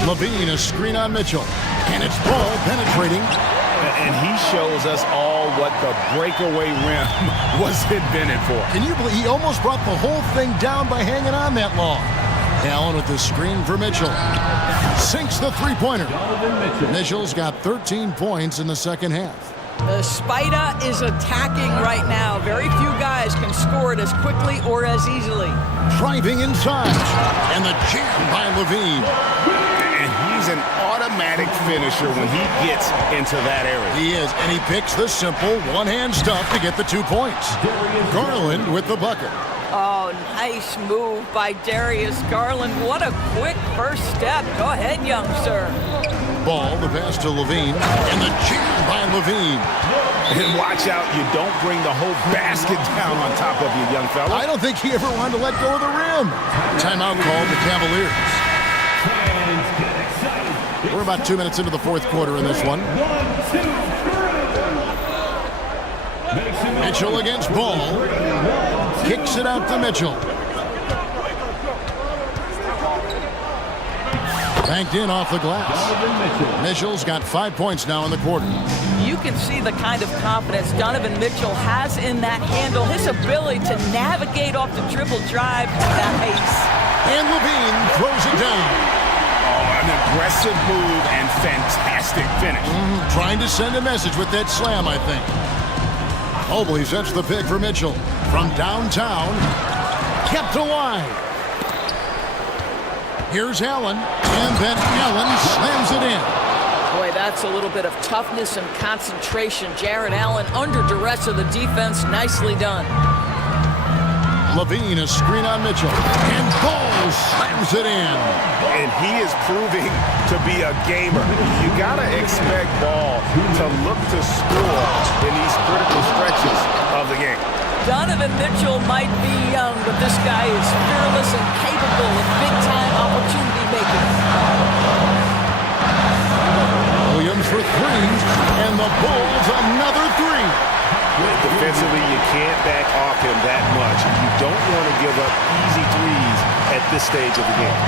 LaVine, a screen on Mitchell. And it's Ball penetrating. And he shows us all what the breakaway rim was invented for. Can you believe he almost brought the whole thing down by hanging on that long? Allen with the screen for Mitchell. Sinks the 3-pointer. Mitchell's got 13 points in the second half. The Spider is attacking right now. Very few guys can score it as quickly or as easily. Driving inside. And the jam by LaVine. He's an automatic finisher when he gets into that area. He is, and he picks the simple one-hand stuff to get the 2 points. Garland with the bucket. Oh, nice move by Darius Garland. What a quick first step. Go ahead, young sir. Ball, the pass to LaVine, and the jam by LaVine. And watch out, you don't bring the whole basket down on top of you, young fella. I don't think he ever wanted to let go of the rim. Timeout called the Cavaliers. We're about 2 minutes into the 4th quarter in this one. Mitchell against Ball. Kicks it out to Mitchell. Banked in off the glass. Mitchell's got 5 points now in the quarter. You can see the kind of confidence Donovan Mitchell has in that handle. His ability to navigate off the dribble drive. Nice. And LaVine throws it down. An aggressive move and fantastic finish. Trying to send a message with that slam, I think. Mobley sets the pick for Mitchell. From downtown, kept alive. Here's Allen, and then Allen slams it in. Boy, that's a little bit of toughness and concentration. Jarrett Allen under duress of the defense. Nicely done. LaVine, a screen on Mitchell, and Ball slams it in. And he is proving to be a gamer. You gotta expect Ball to look to score in these critical stretches of the game. Donovan Mitchell might be young, but this guy is fearless and capable of big-time opportunity making. Williams for 3, and the Bulls another 3. Defensively, you can't back off him that much. You don't want to give up easy threes at this stage of the game.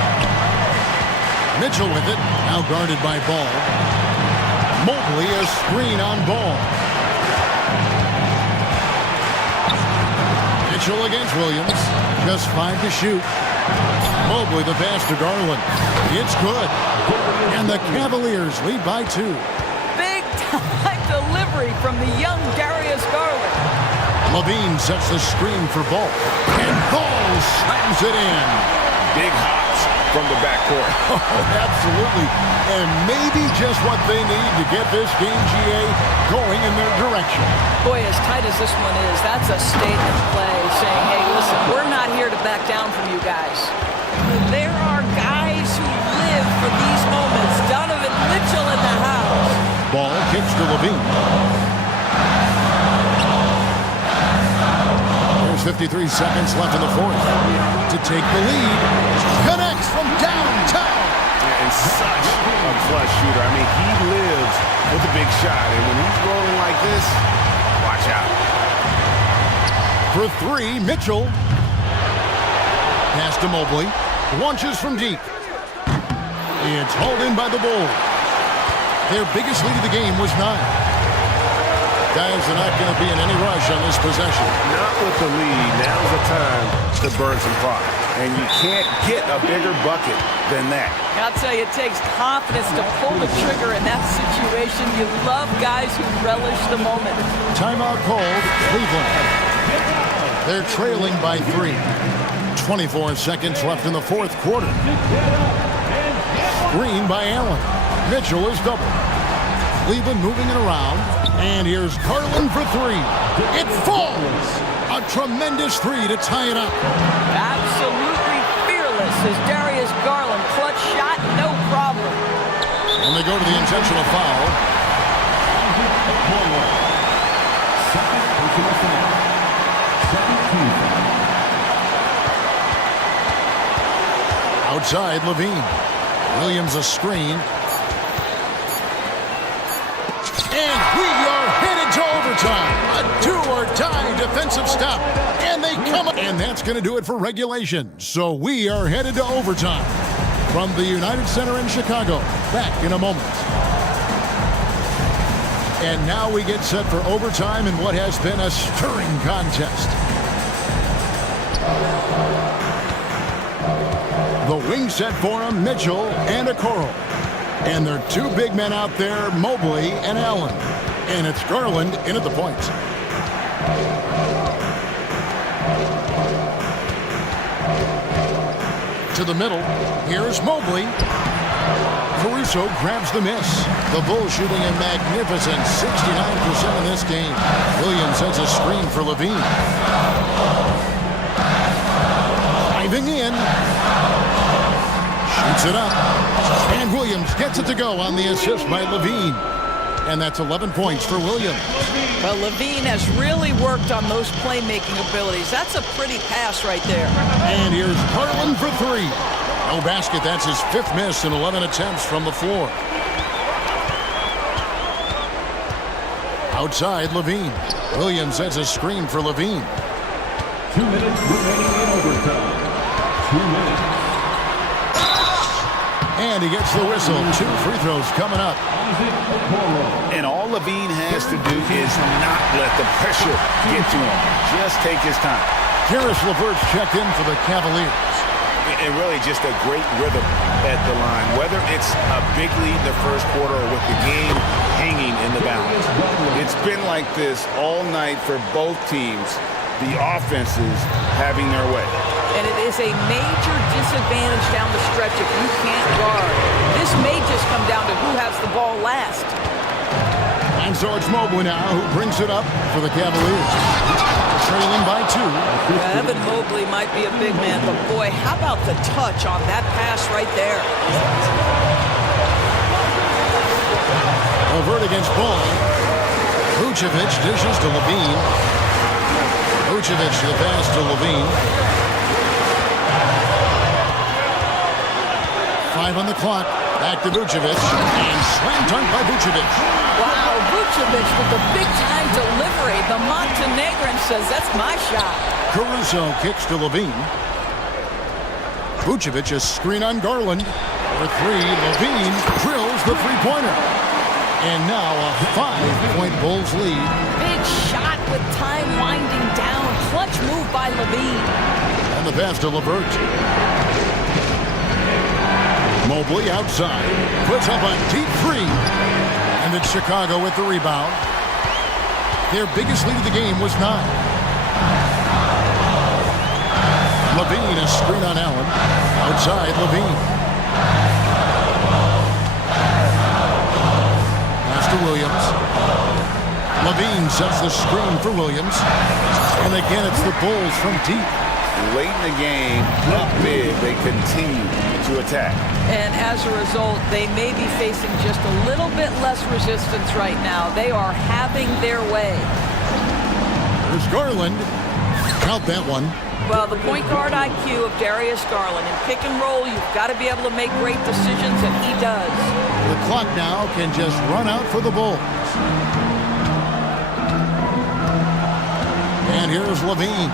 Mitchell with it, now guarded by Ball. Mobley, a screen on Ball. Mitchell against Williams, just 5 to shoot. Mobley the pass to Garland. It's good. And the Cavaliers lead by 2. Big time delivery from the young Darius Garland. Levine sets the screen for Ball. And Ball slams it in. Big hops from the backcourt. Oh, absolutely. And maybe just what they need to get this game, GA, going in their direction. Boy, as tight as this one is, that's a statement play saying, hey, listen, we're not here to back down from you guys. There are guys who live for these moments. Donovan Mitchell in the house. Ball kicks to Levine. There's 53 seconds left in the fourth. To take the lead. Connects from downtown. And such a clutch shooter. I mean, he lives with a big shot. And when he's rolling like this, watch out. For 3, Mitchell. Pass to Mobley. Launches from deep. It's hauled in by the Bulls. Their biggest lead of the game was 9. Guys are not going to be in any rush on this possession. Not with the lead. Now's the time to burn some clock. And you can't get a bigger bucket than that. I'll tell you, it takes confidence to pull the trigger in that situation. You love guys who relish the moment. Timeout called, Cleveland. They're trailing by 3. 24 seconds left in the fourth quarter. Screen by Allen. Mitchell is double. Cleveland moving it around. And here's Garland for 3. It falls! A tremendous 3 to tie it up. Absolutely fearless is Darius Garland. Clutch shot, no problem. And they go to the intentional foul. Outside, Levine. Williams a screen. And we are headed to overtime. A do-or-die defensive stop. And they come up. And that's going to do it for regulation. So we are headed to overtime. From the United Center in Chicago. Back in a moment. And now we get set for overtime in what has been a stirring contest. The wing set for him, Mitchell and Okoro. And there are 2 big men out there, Mobley and Allen. And it's Garland in at the point. To the middle, here's Mobley. Caruso grabs the miss. The Bulls shooting a magnificent 69% in this game. Williams sets a screen for Levine. Diving in. Shoots it up. And Williams gets it to go on the assist by Levine. And that's 11 points for Williams. Well, Levine has really worked on those playmaking abilities. That's a pretty pass right there. And here's Garland for 3. No basket. That's his 5th miss in 11 attempts from the floor. Outside, Levine. Williams sets a screen for Levine. 2 minutes remaining in overtime. 2 minutes. And he gets the whistle. 2 free throws coming up. And all Levine has to do is not let the pressure get to him. Just take his time. Karis LeVert's checked in for the Cavaliers. And really just a great rhythm at the line. Whether it's a big lead in the first quarter or with the game hanging in the balance. It's been like this all night for both teams. The offenses having their way. And it is a major disadvantage down the stretch if you can't guard. This may just come down to who has the ball last. And so it's Mobley now who brings it up for the Cavaliers. Trailing by 2. Evan Mobley might be a big man, but boy, how about the touch on that pass right there? LeVert against Ball. Vucevic dishes to Levine. Vucevic to the pass to Levine. 5 on the clock. Back to Vucevic. And slam dunk by Vucevic. Wow, Vucevic with the big-time delivery. The Montenegrin says, that's my shot. Caruso kicks to Levine. Vucevic a screen on Garland. For 3, Levine drills the three-pointer. And now a 5-point Bulls lead. Big shot with time winding down. Clutch move by Levine. And the pass to LeVert. Mobley outside. Puts up a deep three. And it's Chicago with the rebound. Their biggest lead of the game was 9. Levine, a screen on Allen. Outside, Levine. Pass to Williams. Levine sets the screen for Williams. And again, it's the Bulls from deep. Late in the game, up big, they continue to attack. And as a result, they may be facing just a little bit less resistance right now. They are having their way. There's Garland. Count that one. Well, the point guard IQ of Darius Garland. In pick and roll, you've got to be able to make great decisions, and he does. The clock now can just run out for the Bulls. And here's Levine.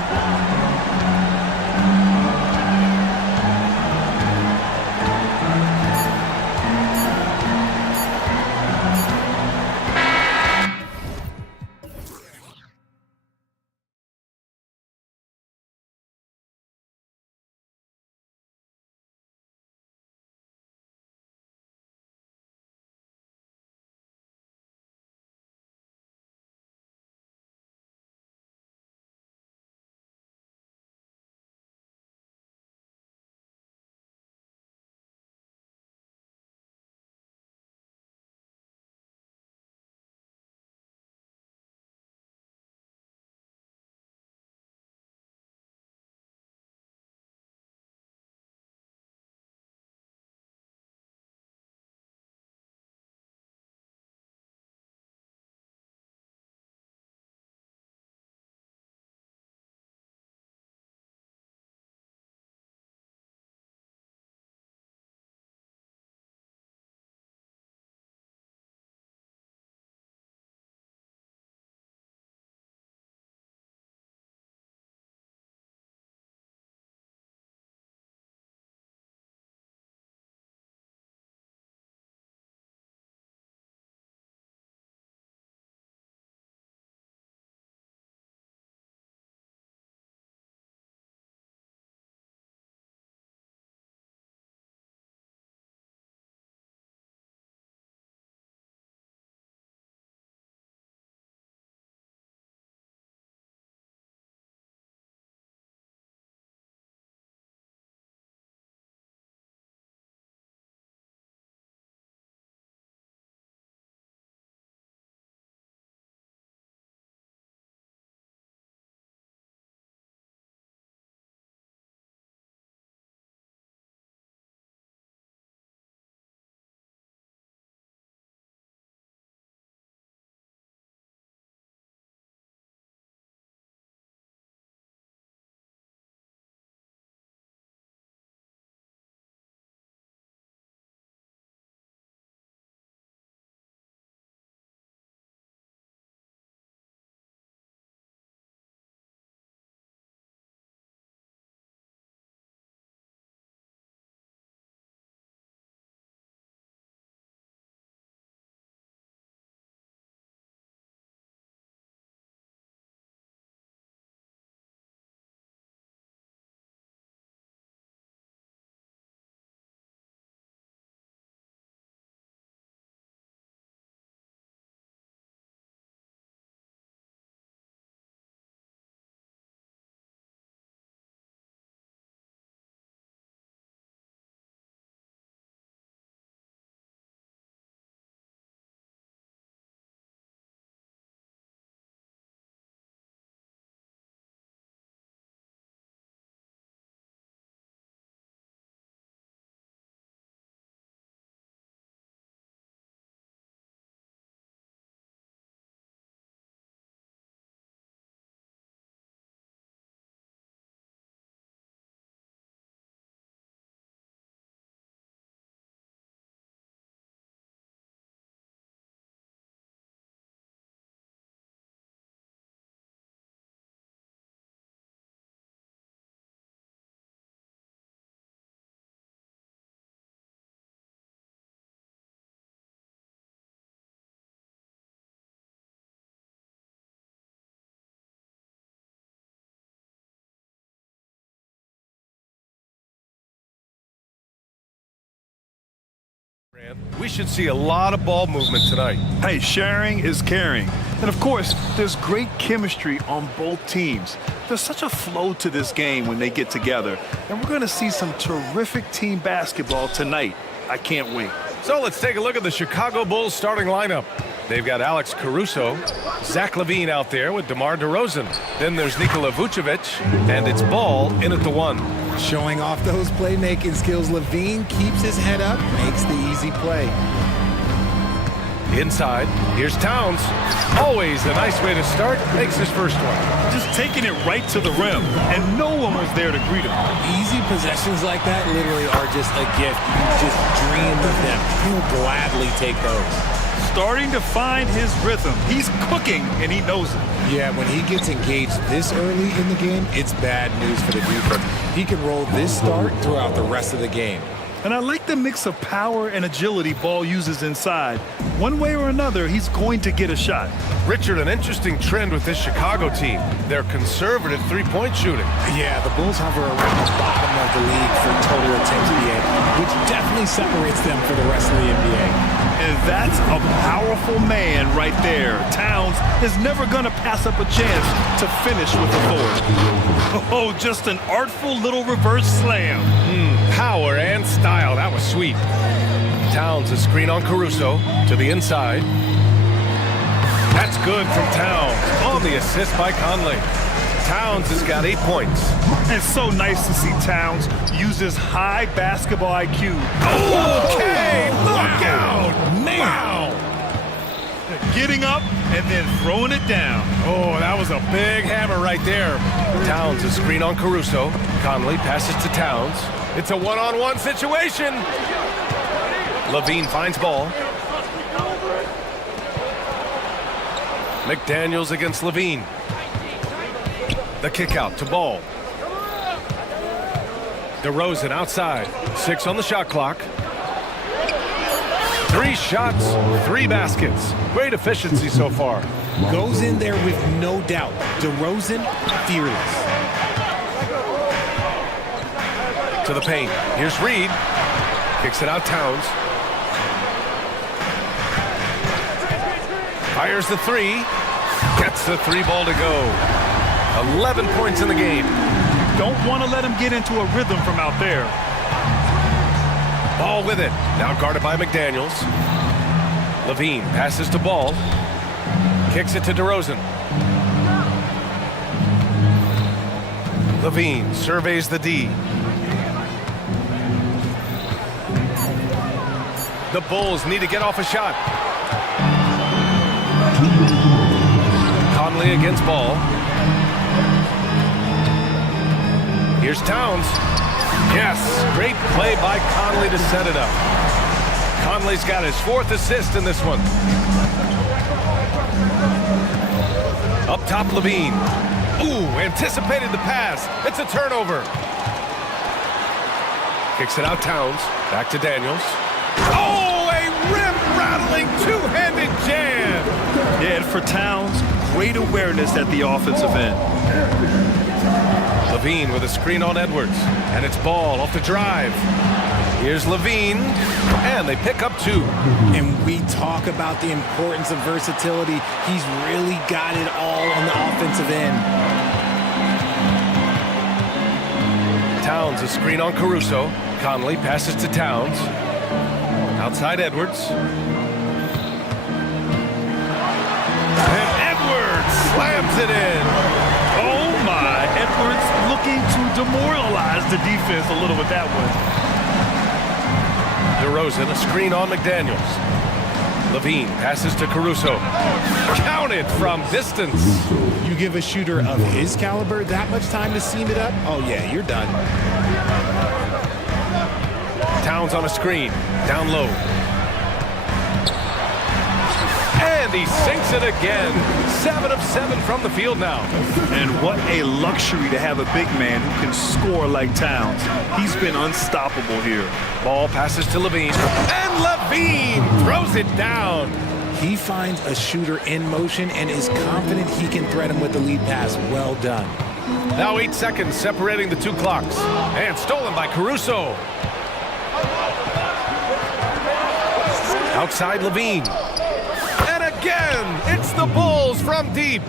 We should see a lot of ball movement tonight. Hey, sharing is caring. And of course, there's great chemistry on both teams. There's such a flow to this game when they get together. And we're going to see some terrific team basketball tonight. I can't wait. So let's take a look at the Chicago Bulls starting lineup. They've got Alex Caruso, Zach LaVine out there with DeMar DeRozan. Then there's Nikola Vucevic, and it's Ball in at the 1. Showing off those playmaking skills, LaVine keeps his head up, makes the easy play. Inside, here's Towns. Always a nice way to start, makes his first one. Just taking it right to the rim, and no one was there to greet him. Easy possessions like that literally are just a gift. You just dream of them. He'll gladly take those. Starting to find his rhythm. He's cooking, and he knows it. Yeah, when he gets engaged this early in the game, it's bad news for the defense. He can roll this start throughout the rest of the game. And I like the mix of power and agility Ball uses inside. One way or another, he's going to get a shot. Richard, an interesting trend with this Chicago team. They're conservative three-point shooting. Yeah, the Bulls hover around the bottom of the league for total attempts PA, which definitely separates them for the rest of the NBA. And that's a powerful man right there. Towns is never going to pass up a chance to finish with the board. Oh, just an artful little reverse slam. Power and style. That was sweet. Towns a screen on Caruso to the inside. That's good from Towns on the assist by Conley. Towns has got 8 points. It's so nice to see Towns use his high basketball IQ. Okay, look out! Man. Wow! Getting up and then throwing it down. Oh, that was a big hammer right there. Towns a screen on Caruso. Conley passes to Towns. It's a one-on-one situation. LaVine finds Ball. McDaniels against LaVine. The kick out to Ball. DeRozan outside. 6 on the shot clock. 3 shots, 3 baskets. Great efficiency so far. Goes in there with no doubt. DeRozan, fearless. To the paint. Here's Reed. Kicks it out Towns. Fires the 3. Gets the 3 ball to go. 11 points in the game. Don't want to let him get into a rhythm from out there. Ball with it. Now guarded by McDaniels. LaVine passes to Ball. Kicks it to DeRozan. LaVine surveys the D. The Bulls need to get off a shot. Conley against Ball. Here's Towns. Yes, great play by Conley to set it up. Conley's got his 4th assist in this one. Up top, LaVine. Ooh, anticipated the pass. It's a turnover. Kicks it out Towns. Back to Daniels. Oh, a rim-rattling two-handed jam. Yeah, and for Towns, great awareness at the offensive end. LaVine with a screen on Edwards. And it's Ball off the drive. Here's LaVine. And they pick up 2. And we talk about the importance of versatility. He's really got it all on the offensive end. Towns a screen on Caruso. Conley passes to Towns. Outside Edwards. And Edwards slams it in. Oh my, Edwards looking to demoralize the defense a little with that one. DeRozan a screen on McDaniels. LaVine passes to Caruso. Counted from distance. You give a shooter of his caliber that much time to seam it up, oh yeah, you're done. Towns on a screen. Down low. And he sinks it again. 7 of 7 from the field now. And what a luxury to have a big man who can score like Towns. He's been unstoppable here. Ball passes to LaVine. And LaVine throws it down. He finds a shooter in motion and is confident he can thread him with the lead pass. Well done. Now 8 seconds separating the 2 clocks. And stolen by Caruso. Outside Levine. And again, it's the Bulls from deep.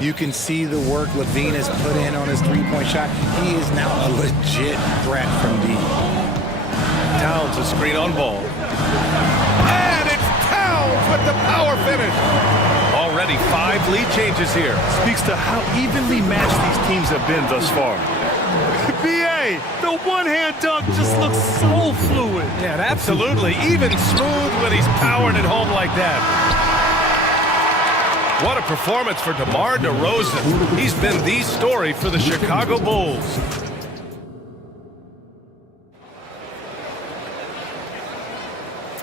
You can see the work Levine has put in on his three-point shot. He is now a legit threat from deep. Towns a screen on ball. And it's Towns with the power finish. Already 5 lead changes here. Speaks to how evenly matched these teams have been thus far. BA, the one-hand dunk just looks so fluid. Yeah, absolutely. Even smooth when he's powered it home like that. What a performance for DeMar DeRozan. He's been the story for the Chicago Bulls.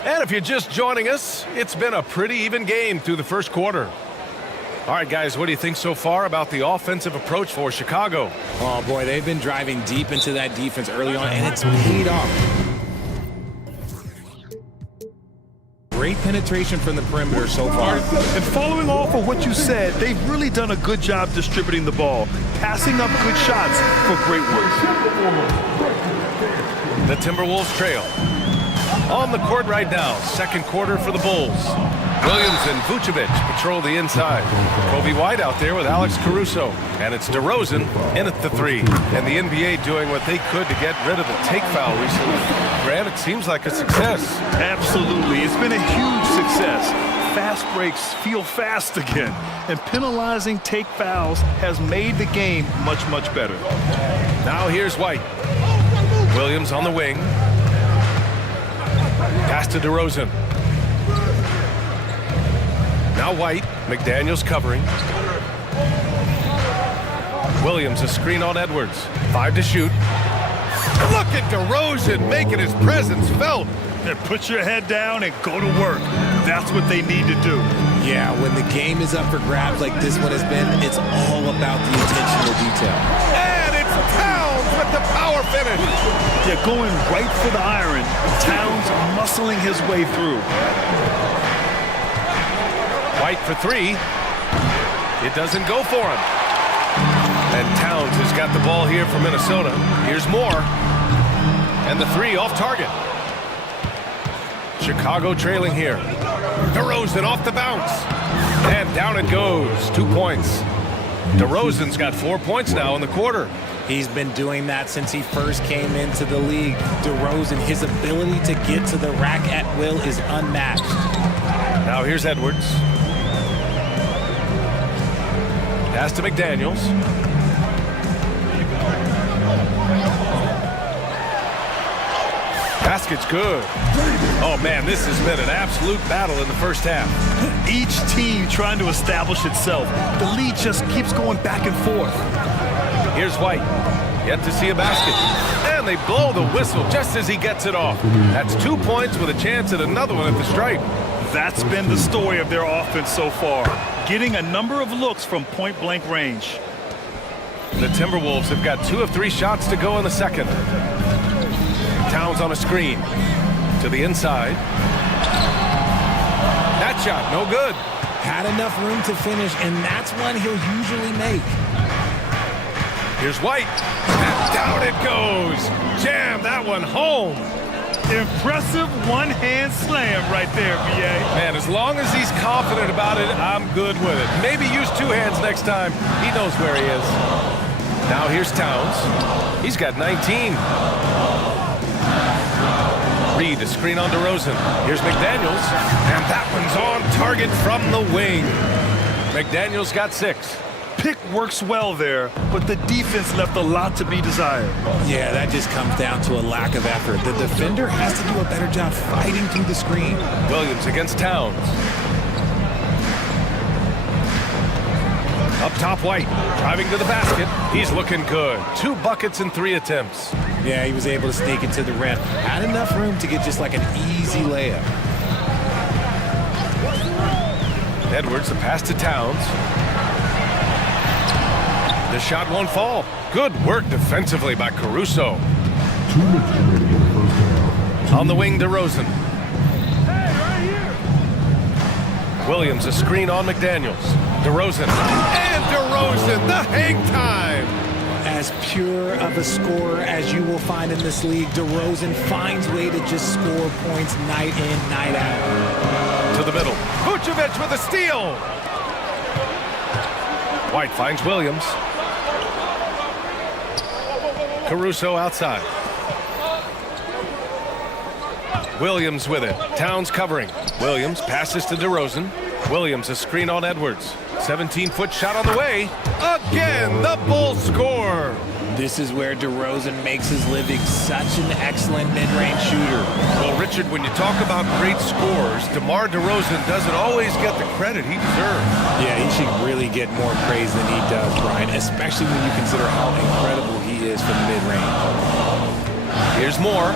And if you're just joining us, it's been a pretty even game through the first quarter. All right, guys, what do you think so far about the offensive approach for Chicago? Oh, boy, they've been driving deep into that defense early on, and it's paid off. Great penetration from the perimeter so far. And following off of what you said, they've really done a good job distributing the ball, passing up good shots for great work. The Timberwolves trail. On the court right now, second quarter for the Bulls. Williams and Vucevic patrol the inside. Kobe White out there with Alex Caruso. And it's DeRozan in at the 3. And the NBA doing what they could to get rid of the take foul recently. Grant, it seems like a success. Absolutely. It's been a huge success. Fast breaks feel fast again. And penalizing take fouls has made the game much, much better. Now here's White. Williams on the wing. Pass to DeRozan. Now White. McDaniels covering. Williams a screen on Edwards. 5 to shoot. Look at DeRozan making his presence felt. And put your head down and go to work. That's what they need to do. Yeah, when the game is up for grabs like this one has been, it's all about the intentional detail. And it's Towns with the power finish. Yeah, going right for the iron. Towns muscling his way through. White for 3. It doesn't go for him. And Towns has got the ball here for Minnesota. Here's Moore. And the 3 off target. Chicago trailing here. DeRozan off the bounce. And down it goes. 2 points. DeRozan's got 4 points now in the quarter. He's been doing that since he first came into the league. DeRozan, his ability to get to the rack at will is unmatched. Now here's Edwards. Pass to McDaniels. Basket's good. Oh, man, this has been an absolute battle in the first half. Each team trying to establish itself. The lead just keeps going back and forth. Here's White. Yet to see a basket. And they blow the whistle just as he gets it off. That's 2 points with a chance at another one at the stripe. That's been the story of their offense so far. Getting a number of looks from point-blank range. The Timberwolves have got 2 of 3 shots to go in the second. Towns on a screen. To the inside. That shot, no good. Had enough room to finish, and that's one he'll usually make. Here's White. And down it goes. Jam that one home. Impressive one-hand slam right there, BA. Man, as long as he's confident about it, I'm good with it. Maybe use 2 hands next time. He knows where he is. Now here's Towns. He's got 19. Reed, a screen on DeRozan. Here's McDaniels. And that one's on target from the wing. McDaniels got 6. Pick works well there, but the defense left a lot to be desired. Yeah, that just comes down to a lack of effort. The defender has to do a better job fighting through the screen. Williams against Towns. Up top, White. Driving to the basket. He's looking good. 2 buckets and 3 attempts. Yeah, he was able to sneak it to the rim. Had enough room to get just like an easy layup. Edwards, the pass to Towns. The shot won't fall. Good work defensively by Caruso. On the wing, DeRozan. Williams, a screen on McDaniels. DeRozan. And DeRozan, the hang time. as pure of a scorer as you will find in this league. DeRozan finds way to just score points night in, night out. To the middle. Vucevic with a steal. White finds Williams. Caruso outside. Williams with it. Towns covering. Williams passes to DeRozan. Williams a screen on Edwards. 17-foot shot on the way. Again, the Bulls score. This is where DeRozan makes his living, such an excellent mid-range shooter. Well, Richard, when you talk about great scores, DeMar DeRozan doesn't always get the credit he deserves. Yeah, he should really get more praise than he does, Brian, especially when you consider how incredible he is from mid-range. Here's Moore.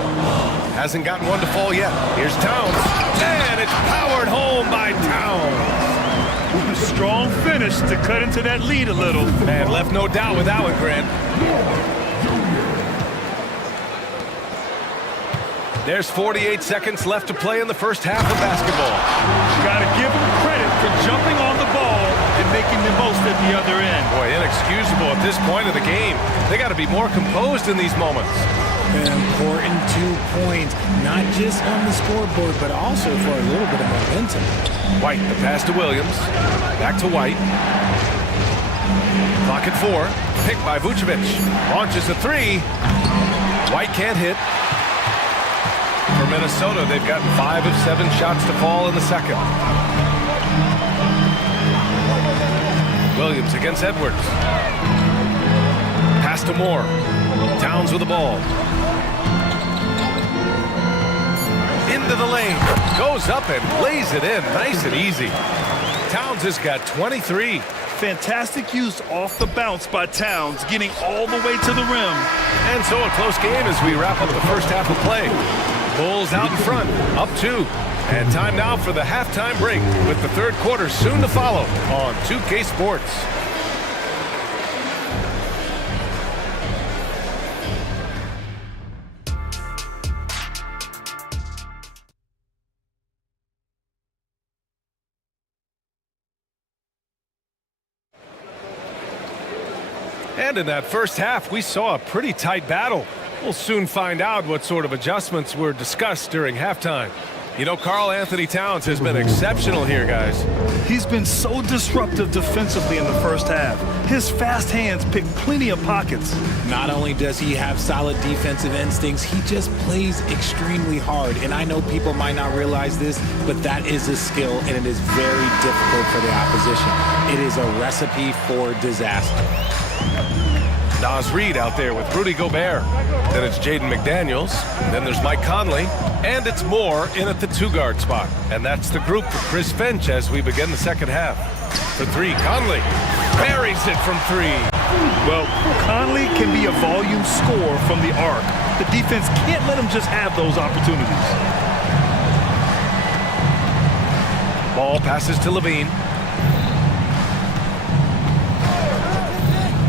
Hasn't gotten one to fall yet. Here's Towns. And it's powered home by Towns. Strong finish to cut into that lead a little. Man, left no doubt with that one, Grant. There's 48 seconds left to play in the first half of basketball. Got to give him credit for jumping on the ball and making the most at the other end. Boy, inexcusable at this point of the game. They got to be more composed in these moments. An important 2 points, not just on the scoreboard, but also for a little bit of momentum. White, the pass to Williams. Back to White. Clock at 4. Picked by Vucevic. Launches a 3. White can't hit. For Minnesota, they've gotten 5 of 7 shots to fall in the second. Williams against Edwards. Pass to Moore. Towns with the ball. Into the lane. Goes up and lays it in. Nice and easy. Towns has got 23. Fantastic use off the bounce by Towns, getting all the way to the rim. And so a close game as we wrap up the first half of play. Bulls out in front, up 2. And time now for the halftime break with the third quarter soon to follow on 2K Sports. And in that first half, we saw a pretty tight battle. We'll soon find out what sort of adjustments were discussed during halftime. You know, Karl Anthony Towns has been exceptional here, guys. He's been so disruptive defensively in the first half. His fast hands pick plenty of pockets. Not only does he have solid defensive instincts, he just plays extremely hard. And I know people might not realize this, but that is a skill, and it is very difficult for the opposition. It is a recipe for disaster. Naz Reid out there with Rudy Gobert. Then it's Jaden McDaniels. Then there's Mike Conley. And it's Moore in at the 2-guard spot. And that's the group for Chris Finch as we begin the second half. For 3, Conley buries it from 3. Well, Conley can be a volume scorer from the arc. The defense can't let him just have those opportunities. Ball passes to Levine.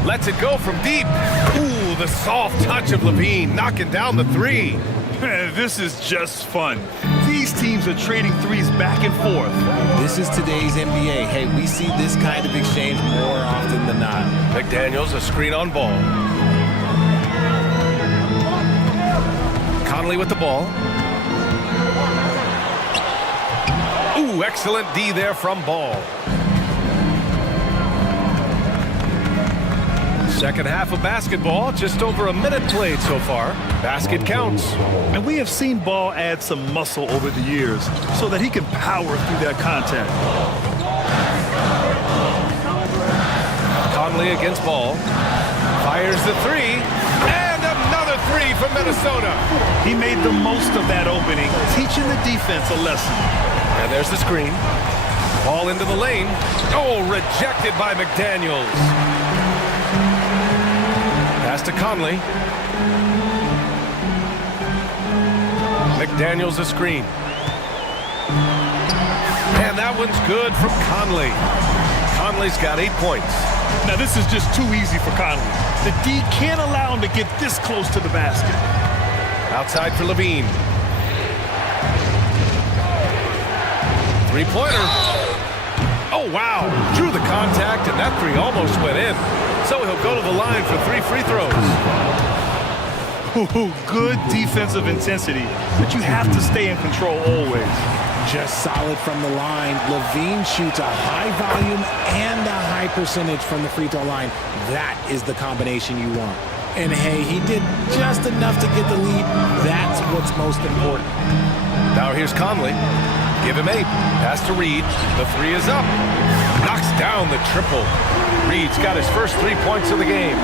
Lets it go from deep. Ooh, the soft touch of Levine knocking down the 3. This is just fun. These teams are trading threes back and forth. This is today's NBA. Hey, we see this kind of exchange more often than not. McDaniels a screen on Ball. Conley with the ball. Ooh, excellent D there from Ball. Second half of basketball, just over a minute played so far. Basket counts. And we have seen Ball add some muscle over the years so that he can power through that contact. Conley against Ball. Fires the 3. And another 3 from Minnesota. He made the most of that opening, teaching the defense a lesson. And there's the screen. Ball into the lane. Oh, rejected by McDaniels. Pass to Conley. McDaniels a screen. And that one's good from Conley. Conley's got 8 points. Now this is just too easy for Conley. The D can't allow him to get this close to the basket. Outside for Levine. 3-pointer. Oh, wow. Drew the contact, and that 3 almost went in. So he'll go to the line for 3 free throws. Ooh, good defensive intensity, but you have to stay in control always. Just solid from the line. Levine shoots a high volume and a high percentage from the free throw line. That is the combination you want. And hey, he did just enough to get the lead. That's what's most important. Now here's Conley. Give him 8. Pass to Reed. The 3 is up. Knocks down the triple. Reed's got his first 3 points of the game.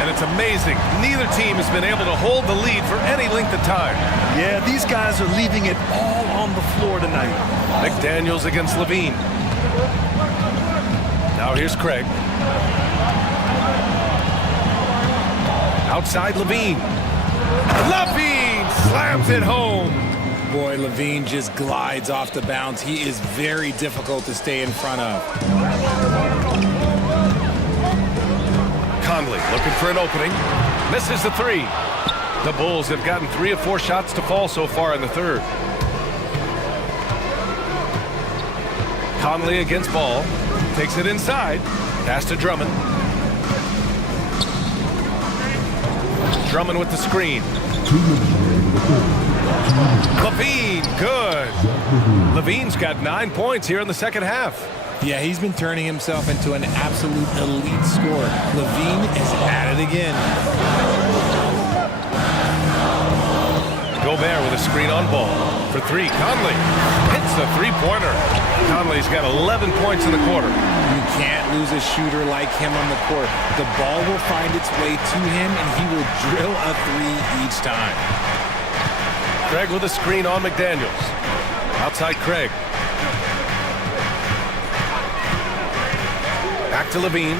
And it's amazing. Neither team has been able to hold the lead for any length of time. Yeah, these guys are leaving it all on the floor tonight. McDaniels against Levine. Now here's Craig. Outside Levine. Levine slams it home. Boy, Levine just glides off the bounce. He is very difficult to stay in front of. Conley looking for an opening. Misses the 3. The Bulls have gotten 3 of 4 shots to fall so far in the third. Conley against Ball. Takes it inside. Pass to Drummond. Drummond with the screen. Levine, good. Levine's got 9 points here in the second half. Yeah, he's been turning himself into an absolute elite scorer. Levine is at it again. Gobert with a screen on Ball. For 3, Conley hits the 3-pointer. Conley's got 11 points in the quarter. You can't lose a shooter like him on the court. The ball will find its way to him, and he will drill a 3 each time. Craig with a screen on McDaniels. Outside Craig. Back to Levine.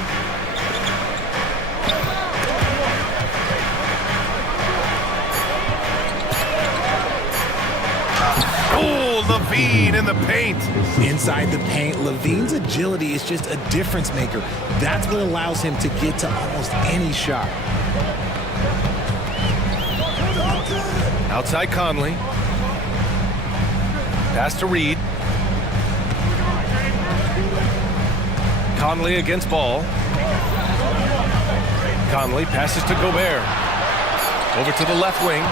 Oh, Levine in the paint. Inside the paint, Levine's agility is just a difference maker. That's what allows him to get to almost any shot. Outside Conley. Pass to Reed. Conley against Ball. Conley passes to Gobert. Over to the left wing.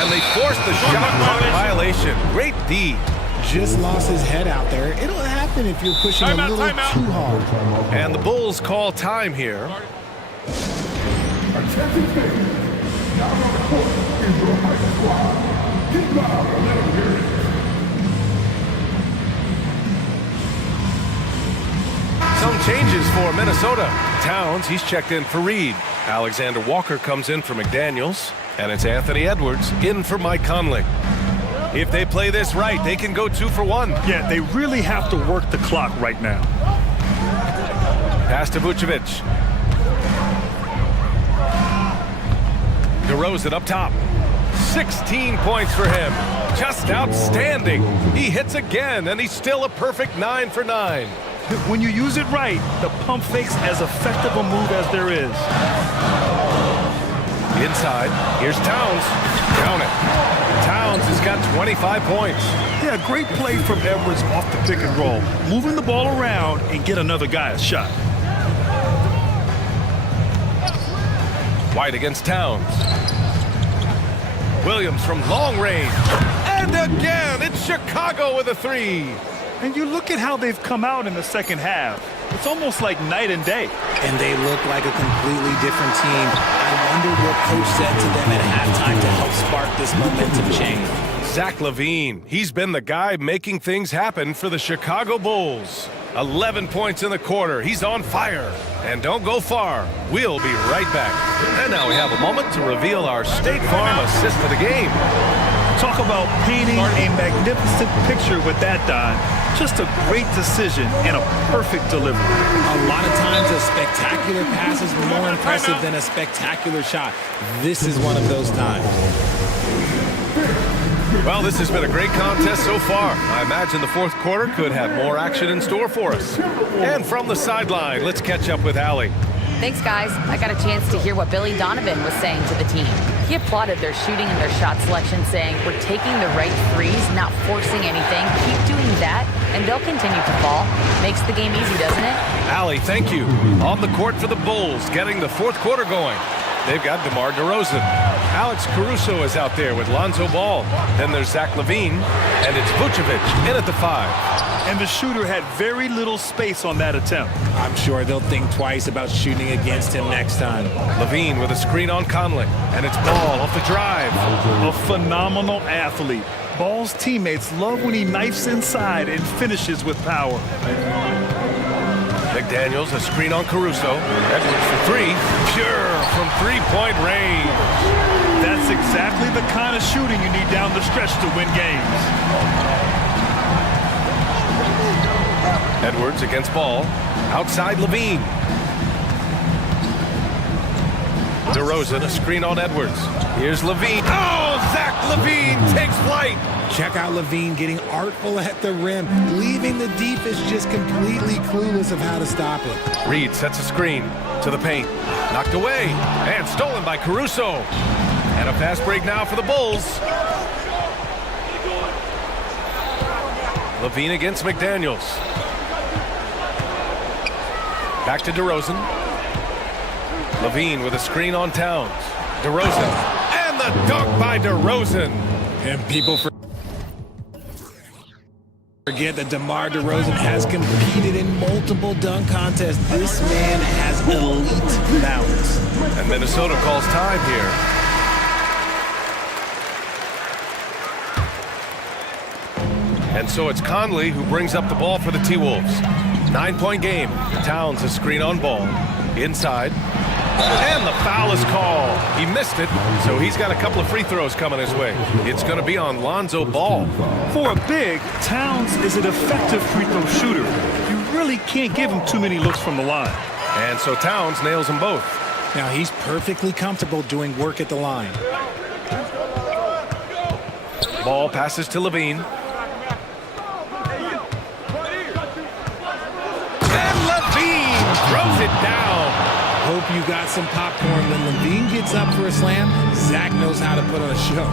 And they force the shot clock violation. Great D. Just lost his head out there. It'll happen if you're pushing a little too hard. And the Bulls call time here. Attention fans. Now on the court is your high squad. Keep loud and let them hear it. Some changes for Minnesota. Towns, he's checked in for Reed. Alexander Walker comes in for McDaniels. And it's Anthony Edwards in for Mike Conley. If they play this right, they can go 2 for 1. Yeah, they really have to work the clock right now. Pass to Vucevic. DeRozan up top. 16 points for him. Just outstanding. He hits again, and he's still a perfect 9 for 9. When you use it right, the pump fake's as effective a move as there is. Inside, here's Towns. Count it. Towns has got 25 points. Yeah, great play from Edwards off the pick and roll. Moving the ball around and get another guy a shot. White against Towns. Williams from long range. And again, it's Chicago with a 3. And you look at how they've come out in the second half. It's almost like night and day. And they look like a completely different team. I wonder what coach said to them at halftime to help spark this momentum change. Zach LaVine, he's been the guy making things happen for the Chicago Bulls. 11 points in the quarter. He's on fire. And don't go far. We'll be right back. And now we have a moment to reveal our State Farm assist of the game. Talk about painting a magnificent picture with that, Don. Just a great decision and a perfect delivery. A lot of times a spectacular pass is more impressive than a spectacular shot. This is one of those times. Well, this has been a great contest so far. I imagine the fourth quarter could have more action in store for us. And from the sideline, let's catch up with Allie. Thanks, guys. I got a chance to hear what Billy Donovan was saying to the team. He applauded their shooting and their shot selection, saying, "We're taking the right threes, not forcing anything. Keep doing that, and they'll continue to fall." Makes the game easy, doesn't it? Allie, thank you. On the court for the Bulls, getting the fourth quarter going. They've got DeMar DeRozan. Alex Caruso is out there with Lonzo Ball. Then there's Zach LaVine, and it's Vucevic in at the 5. And the shooter had very little space on that attempt. I'm sure they'll think twice about shooting against him next time. LaVine with a screen on Conley, and it's Ball off the drive. A phenomenal athlete. Ball's teammates love when he knifes inside and finishes with power. McDaniels, a screen on Caruso. Edwards for 3. Pure from three-point range. That's exactly the kind of shooting you need down the stretch to win games. Edwards against Ball. Outside LaVine. DeRozan, a screen on Edwards. Here's LaVine. Oh, Zach LaVine takes flight. Check out LaVine getting artful at the rim, leaving the defense just completely clueless of how to stop it. Reed sets a screen to the paint. Knocked away and stolen by Caruso. And a fast break now for the Bulls. LaVine against McDaniels. Back to DeRozan. LaVine with a screen on Towns. DeRozan. And the dunk by DeRozan. And people forget that DeMar DeRozan has competed in multiple dunk contests. This man has elite balance. And Minnesota calls time here. And so it's Conley who brings up the ball for the T-Wolves. 9-point game. Towns a screen on Ball. Inside. And the foul is called. He missed it, so he's got a couple of free throws coming his way. It's going to be on Lonzo Ball. For a big, Towns is an effective free throw shooter. You really can't give him too many looks from the line. And so Towns nails them both. Now he's perfectly comfortable doing work at the line. Ball passes to LaVine. And LaVine throws it down. Hope you got some popcorn. When LaVine gets up for a slam, Zach knows how to put on a show.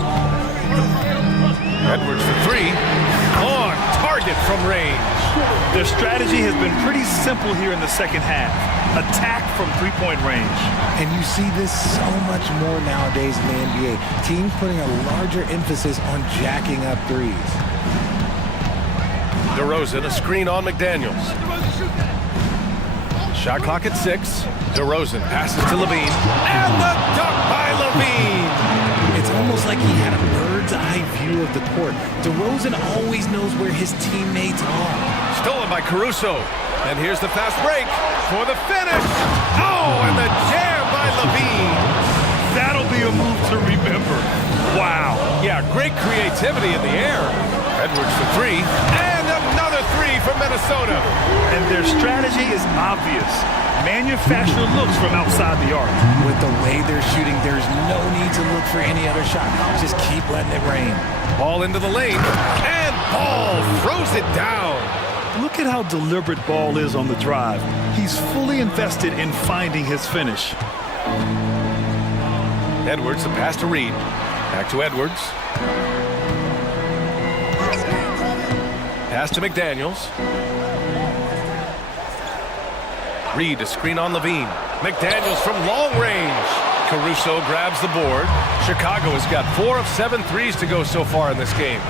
Edwards for 3. On target from range. Their strategy has been pretty simple here in the second half. Attack from three-point range. And you see this so much more nowadays in the NBA. Teams putting a larger emphasis on jacking up threes. DeRozan, a screen on McDaniels. Shot clock at 6. DeRozan passes to LaVine. And the dunk by LaVine. It's almost like he had a bird's eye view of the court. DeRozan always knows where his teammates are. Stolen by Caruso. And here's the fast break for the finish. Oh, and the jam by LaVine. That'll be a move to remember. Wow. Yeah, great creativity in the air. Edwards for 3. And another 3 from Minnesota. And their strategy is obvious. Manufacture looks from outside the arc. With the way they're shooting, there's no need to look for any other shot. Just keep letting it rain. Ball into the lane. And Ball throws it down. Look at how deliberate Ball is on the drive. He's fully invested in finding his finish. Edwards, the pass to Reed. Back to Edwards. Pass to McDaniels. Reed, a screen on LaVine. McDaniels from long range. Caruso grabs the board. Chicago has got 4 of 7 threes to go so far in this game.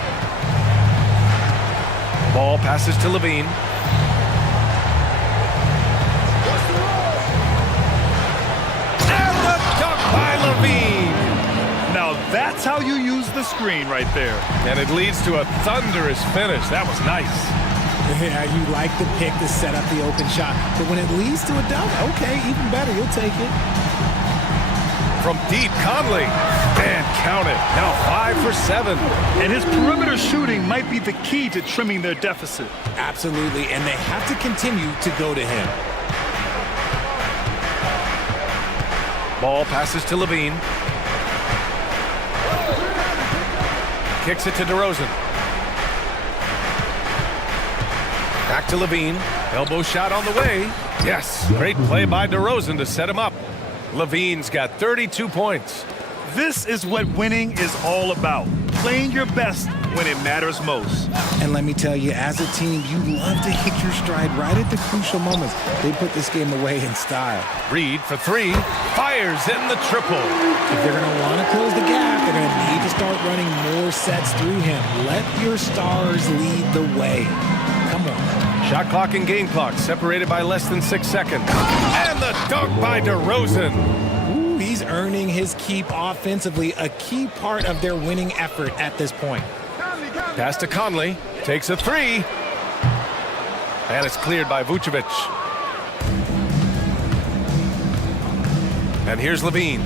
Ball passes to LaVine. And the dunk by LaVine. Now that's how you use the screen right there. And it leads to a thunderous finish. That was nice. Yeah, you like the pick to set up the open shot. But when it leads to a dunk, okay, even better, you'll take it. From deep, Conley. And count it. Now 5 for 7. And his perimeter shooting might be the key to trimming their deficit. Absolutely, and they have to continue to go to him. Ball passes to LaVine. Kicks it to DeRozan. Back to LaVine. Elbow shot on the way. Yes, great play by DeRozan to set him up. LaVine's got 32 points. This is what winning is all about. Playing your best when it matters most. And let me tell you, as a team, you love to hit your stride right at the crucial moments. They put this game away in style. Reed for three, fires in the triple. If they're going to want to close the gap, they're going to need to start running more sets through him. Let your stars lead the way. Come on. Shot clock and game clock separated by less than 6 seconds. And the dunk by DeRozan. Ooh, he's earning his keep offensively, a key part of their winning effort at this point. Pass to Conley, takes a three. And it's cleared by Vucevic. And here's Levine.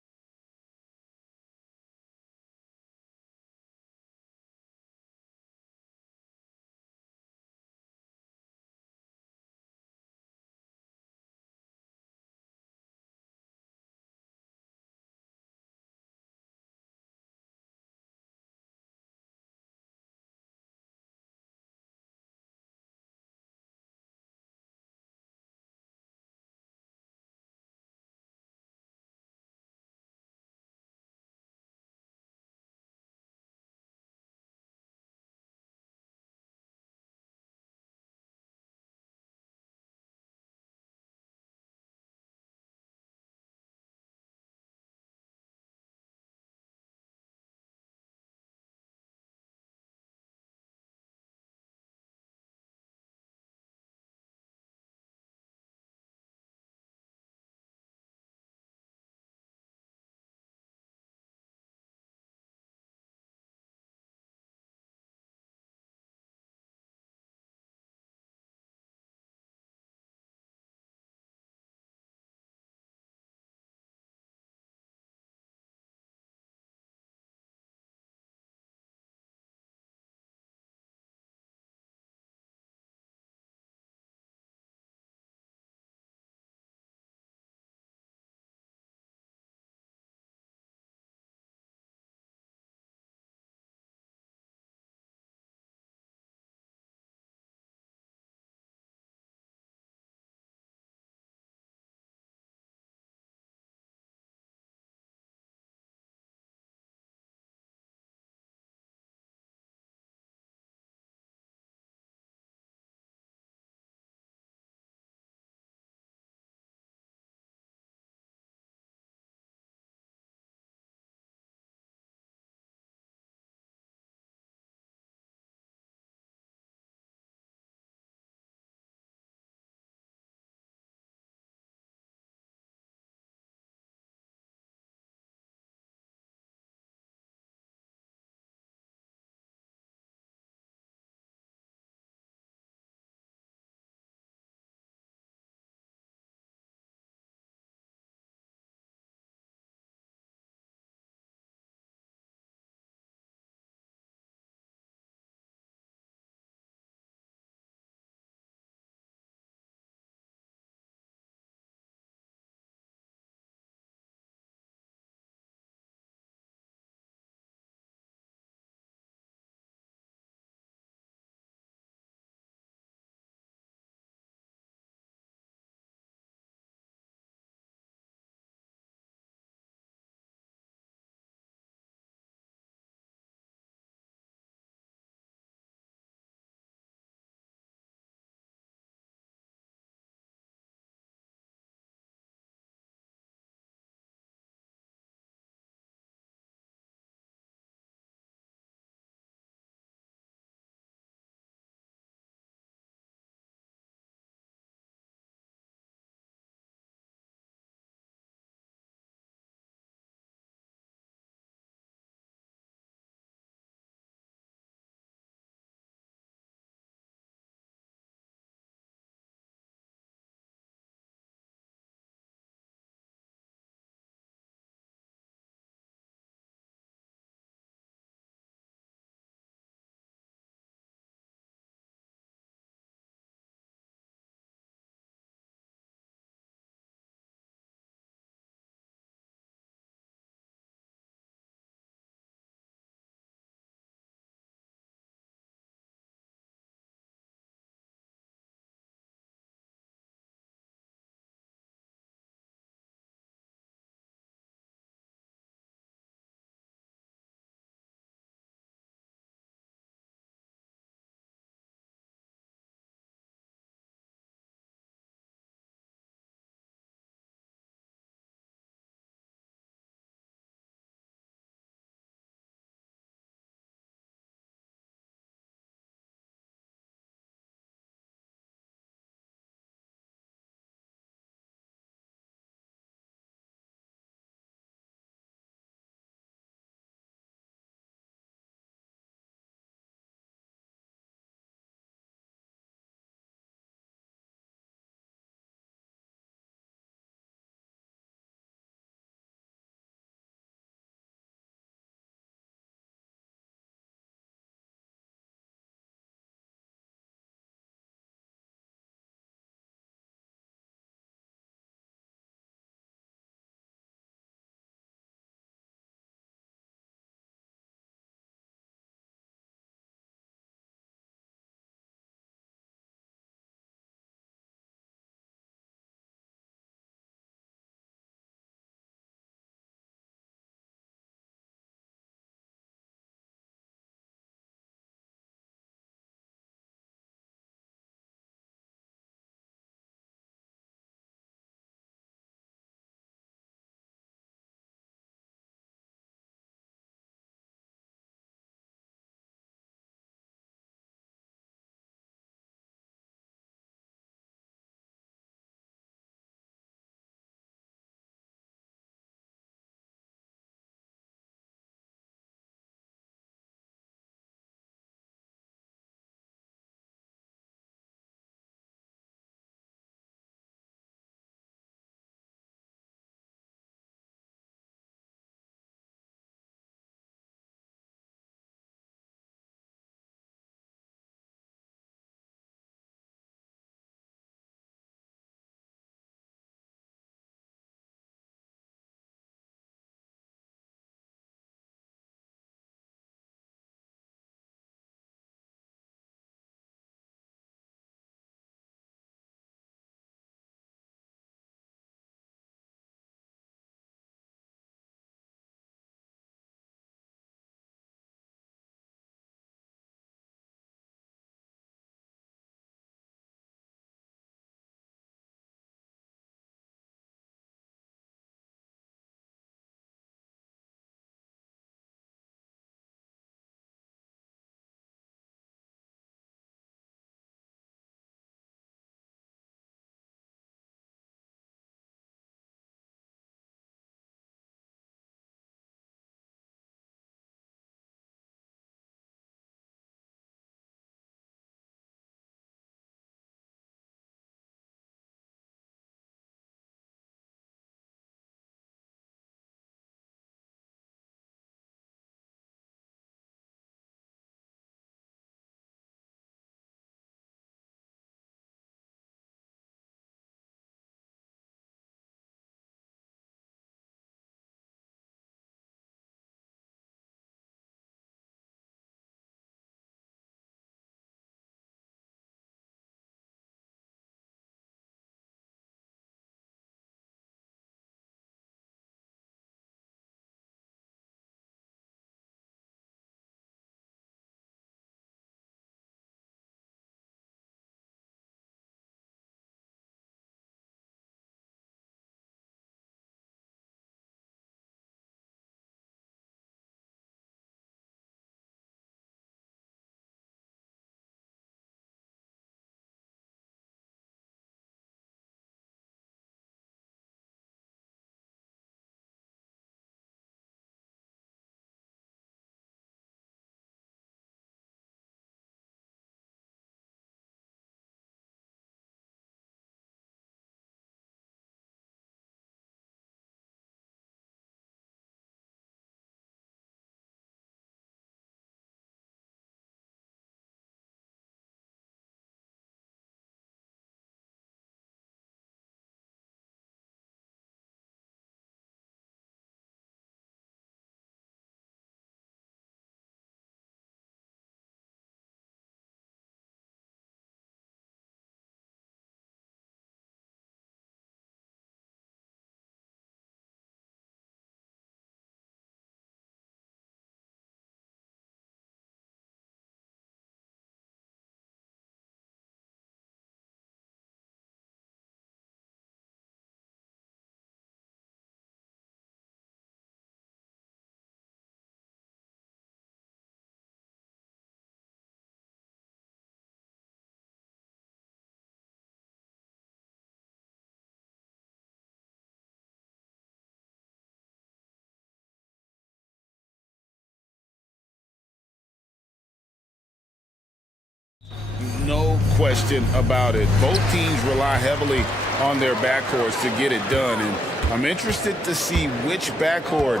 question about it. Both teams rely heavily on their backcourts to get it done, and I'm interested to see which backcourt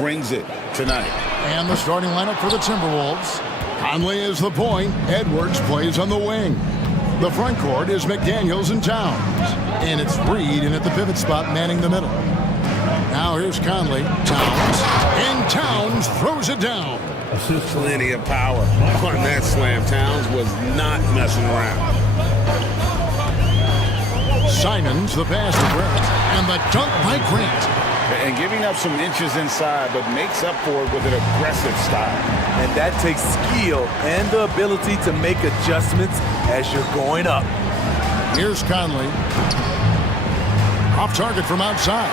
brings it tonight. And the starting lineup for the Timberwolves. Conley is the point. Edwards plays on the wing. The front court is McDaniels and Towns. And it's Reed in at the pivot spot manning the middle. Now here's Conley, Towns, and Towns throws it down. Plenty of power on that slam. Towns was not messing around. Simons, the pass to Grant, and the dunk by Grant. And giving up some inches inside, but makes up for it with an aggressive style. And that takes skill and the ability to make adjustments as you're going up. Here's Conley. Off target from outside.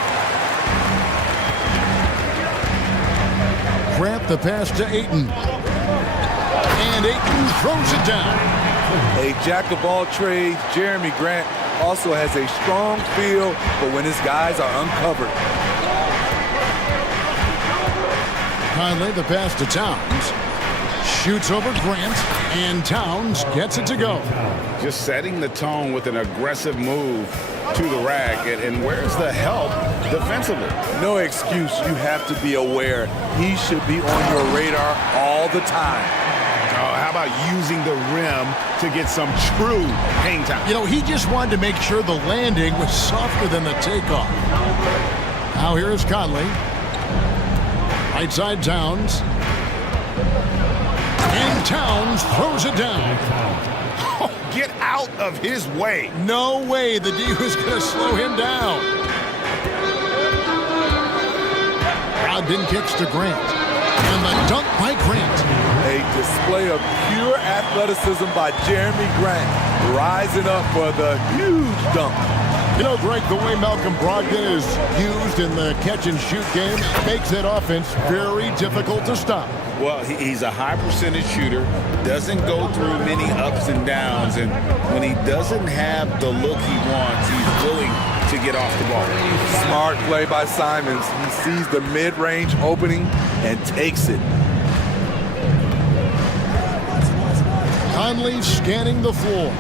Grant the pass to Ayton. And Ayton throws it down. A jack of all trades, Jeremy Grant also has a strong feel for when his guys are uncovered. Conley, the pass to Towns. Shoots over Grant, and Towns gets it to go. Just setting the tone with an aggressive move to the rack. And where's the help defensively? No excuse. You have to be aware. He should be on your radar all the time. How about using the rim to get some true hang time? You know, he just wanted to make sure the landing was softer than the takeoff. Now here's Conley. Right side Towns. And Towns throws it down. Oh, get out of his way. No way the D was going to slow him down. Brogdon kicks to Grant. And the dunk by Grant. A display of pure athleticism by Jeremy Grant, rising up for the huge dunk. You know, Greg, the way Malcolm Brogdon is used in the catch-and-shoot game makes that offense very difficult to stop. Well, he's a high percentage shooter, doesn't go through many ups and downs, and when he doesn't have the look he wants, he's willing to get off the ball. Smart play by Simons. He sees the mid-range opening and takes it. Conley scanning the floor.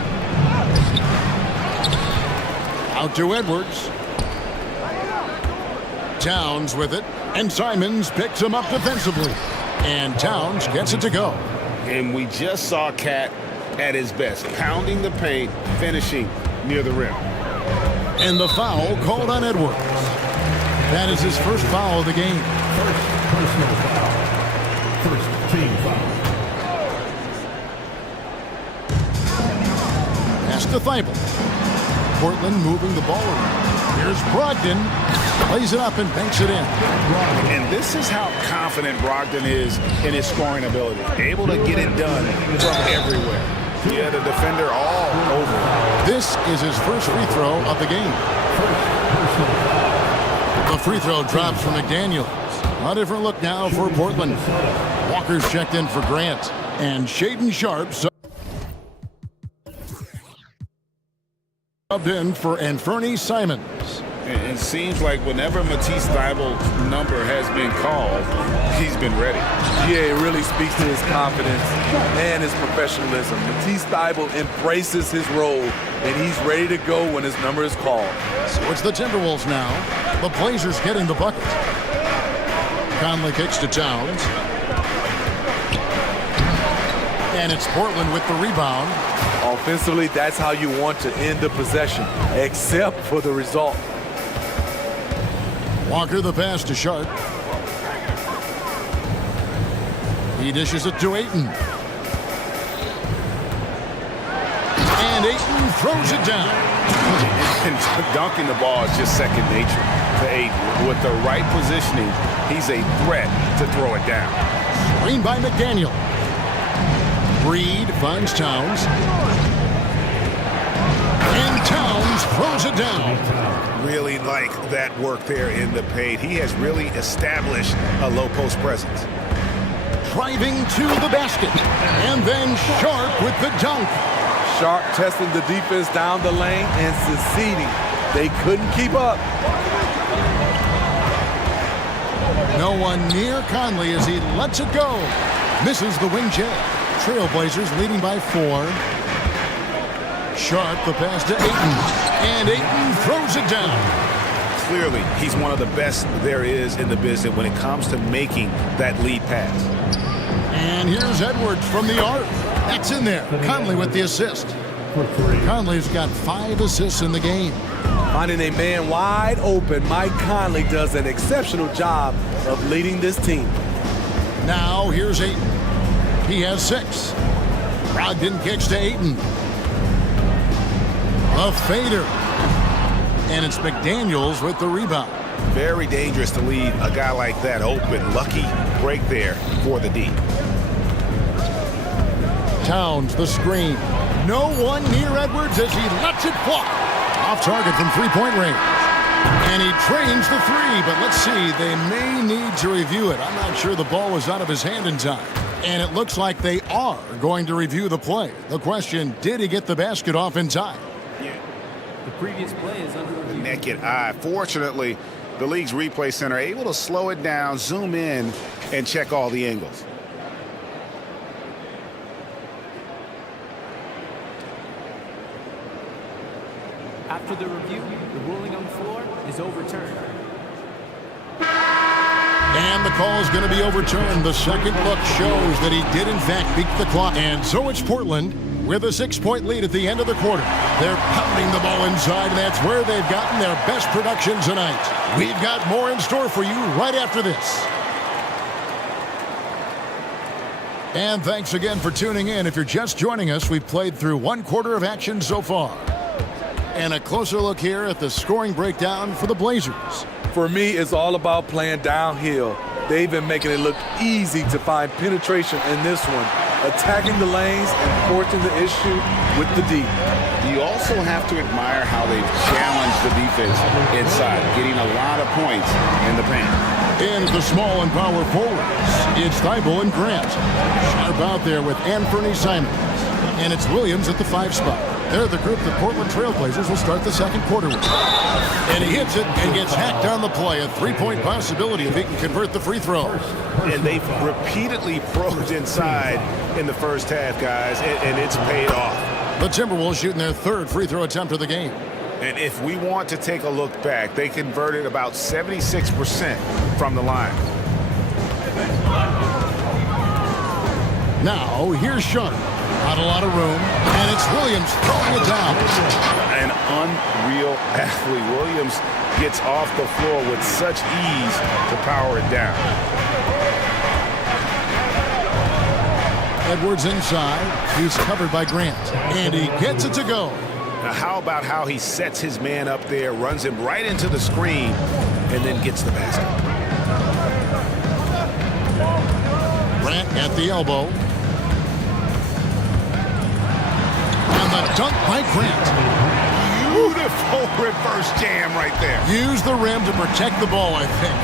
Out to Edwards. Towns with it, and Simons picks him up defensively. And Towns gets it to go. And we just saw Cat at his best, pounding the paint, finishing near the rim. And the foul called on Edwards. That is his first foul of the game. First personal foul. First team foul. Pass to Thibault. Portland moving the ball around. Here's Brogdon. Plays it up and banks it in. And this is how confident Brogdon is in his scoring ability. Able to get it done from everywhere. He had a defender all over. This is his first free throw of the game. The free throw drops from McDaniels. A different look now for Portland. Walker's checked in for Grant. And Shaden Sharp subbed in for Anferny Simons. It seems like whenever Matisse Thybulle's number has been called, he's been ready. Yeah, it really speaks to his confidence and his professionalism. Matisse Thybulle embraces his role, and he's ready to go when his number is called. So it's the Timberwolves now. The Blazers getting the bucket. Conley kicks to Towns. And it's Portland with the rebound. Offensively, that's how you want to end the possession, except for the result. Walker the pass to Sharp. He dishes it to Ayton. And Ayton throws it down. And dunking the ball is just second nature to Ayton. With the right positioning, he's a threat to throw it down. Screen by McDaniel. Reed finds Towns. And Towns throws it down. Really like that work there in the paint. He has really established a low post presence. Driving to the basket. And then Sharp with the dunk. Sharp testing the defense down the lane and succeeding. They couldn't keep up. No one near Conley as he lets it go. Misses the wing jab. Trailblazers leading by 4. Sharp the pass to Ayton. And Ayton throws it down. Clearly, he's one of the best there is in the business when it comes to making that lead pass. And here's Edwards from the arc. That's in there. Conley with the assist. Conley's got 5 assists in the game. Finding a man wide open, Mike Conley does an exceptional job of leading this team. Now here's Ayton. He has 6. Brogdon kicks to Ayton. A fader. And it's McDaniels with the rebound. Very dangerous to leave a guy like that open. Lucky break there for the D. Towns the screen. No one near Edwards as he lets it fly. Off target from three-point range. And he trains the 3, but let's see, they may need to review it. I'm not sure the ball was out of his hand in time. And it looks like they are going to review the play. The question, did he get the basket off in time? The previous play is under review. Naked eye. Fortunately, the league's replay center able to slow it down, zoom in, and check all the angles. After the review, the ruling on the floor is overturned. And the call is going to be overturned. The second look shows that he did, in fact, beat the clock. And so it's Portland with a 6-point lead at the end of the quarter. They're pounding the ball inside, and that's where they've gotten their best production tonight. We've got more in store for you right after this. And thanks again for tuning in. If you're just joining us, we've played through 1 quarter of action so far. And a closer look here at the scoring breakdown for the Blazers. For me, it's all about playing downhill. They've been making it look easy to find penetration in this one, attacking the lanes and forcing the issue with the D. You also have to admire how they've challenged the defense inside, getting a lot of points in the paint. And the small and power forwards, it's Thibault and Grant. Sharp out there with Anthony Simons. And it's Williams at the 5 spot. They're the group that Portland Trailblazers will start the second quarter with. And he hits it and gets hacked on the play. A 3-point possibility if he can convert the free throw. And they've repeatedly probed inside in the first half, guys, and it's paid off. The Timberwolves shooting their 3rd free throw attempt of the game. And if we want to take a look back, they converted about 76% from the line. Now, here's Sharp. Not a lot of room, and it's Williams throwing it down. An unreal athlete. Williams gets off the floor with such ease to power it down. Edwards inside. He's covered by Grant, and he gets it to go. Now, how about how he sets his man up there, runs him right into the screen, and then gets the basket. Grant at the elbow. The dunk by Grant. Beautiful reverse jam right there. Use the rim to protect the ball, I think.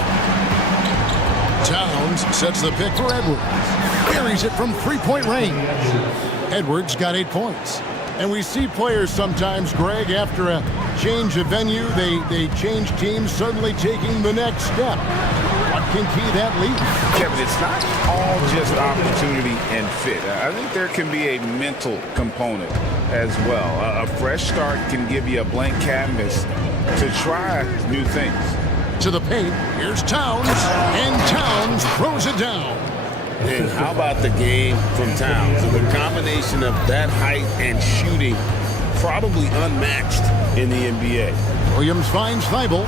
Towns sets the pick for Edwards. Carries it from 3-point range. Edwards got 8 points. And we see players sometimes, Greg, after a change of venue, they change teams, suddenly taking the next step. What can key that lead? Kevin, it's not all just opportunity and fit. I think there can be a mental component as well. A fresh start can give you a blank canvas to try new things. To the paint, here's Towns, and Towns throws it down. And how about the game from Towns? The combination of that height and shooting, probably unmatched in the NBA. Williams finds Thibault.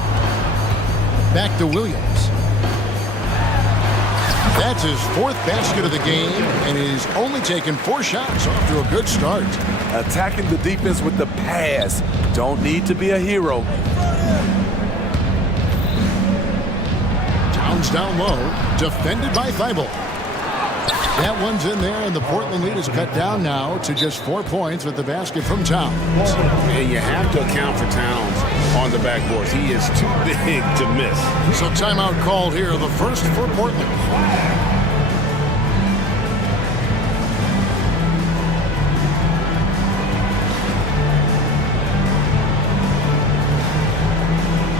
Back to Williams. That's his 4th basket of the game, and he's only taken 4 shots. Off to a good start. Attacking the defense with the pass. Don't need to be a hero. Towns down low, defended by Thibault. That one's in there, and the Portland lead is cut down now to just 4 points with the basket from Towns. And you have to account for Towns on the backboards. He is too big to miss. So timeout called here, the first for Portland.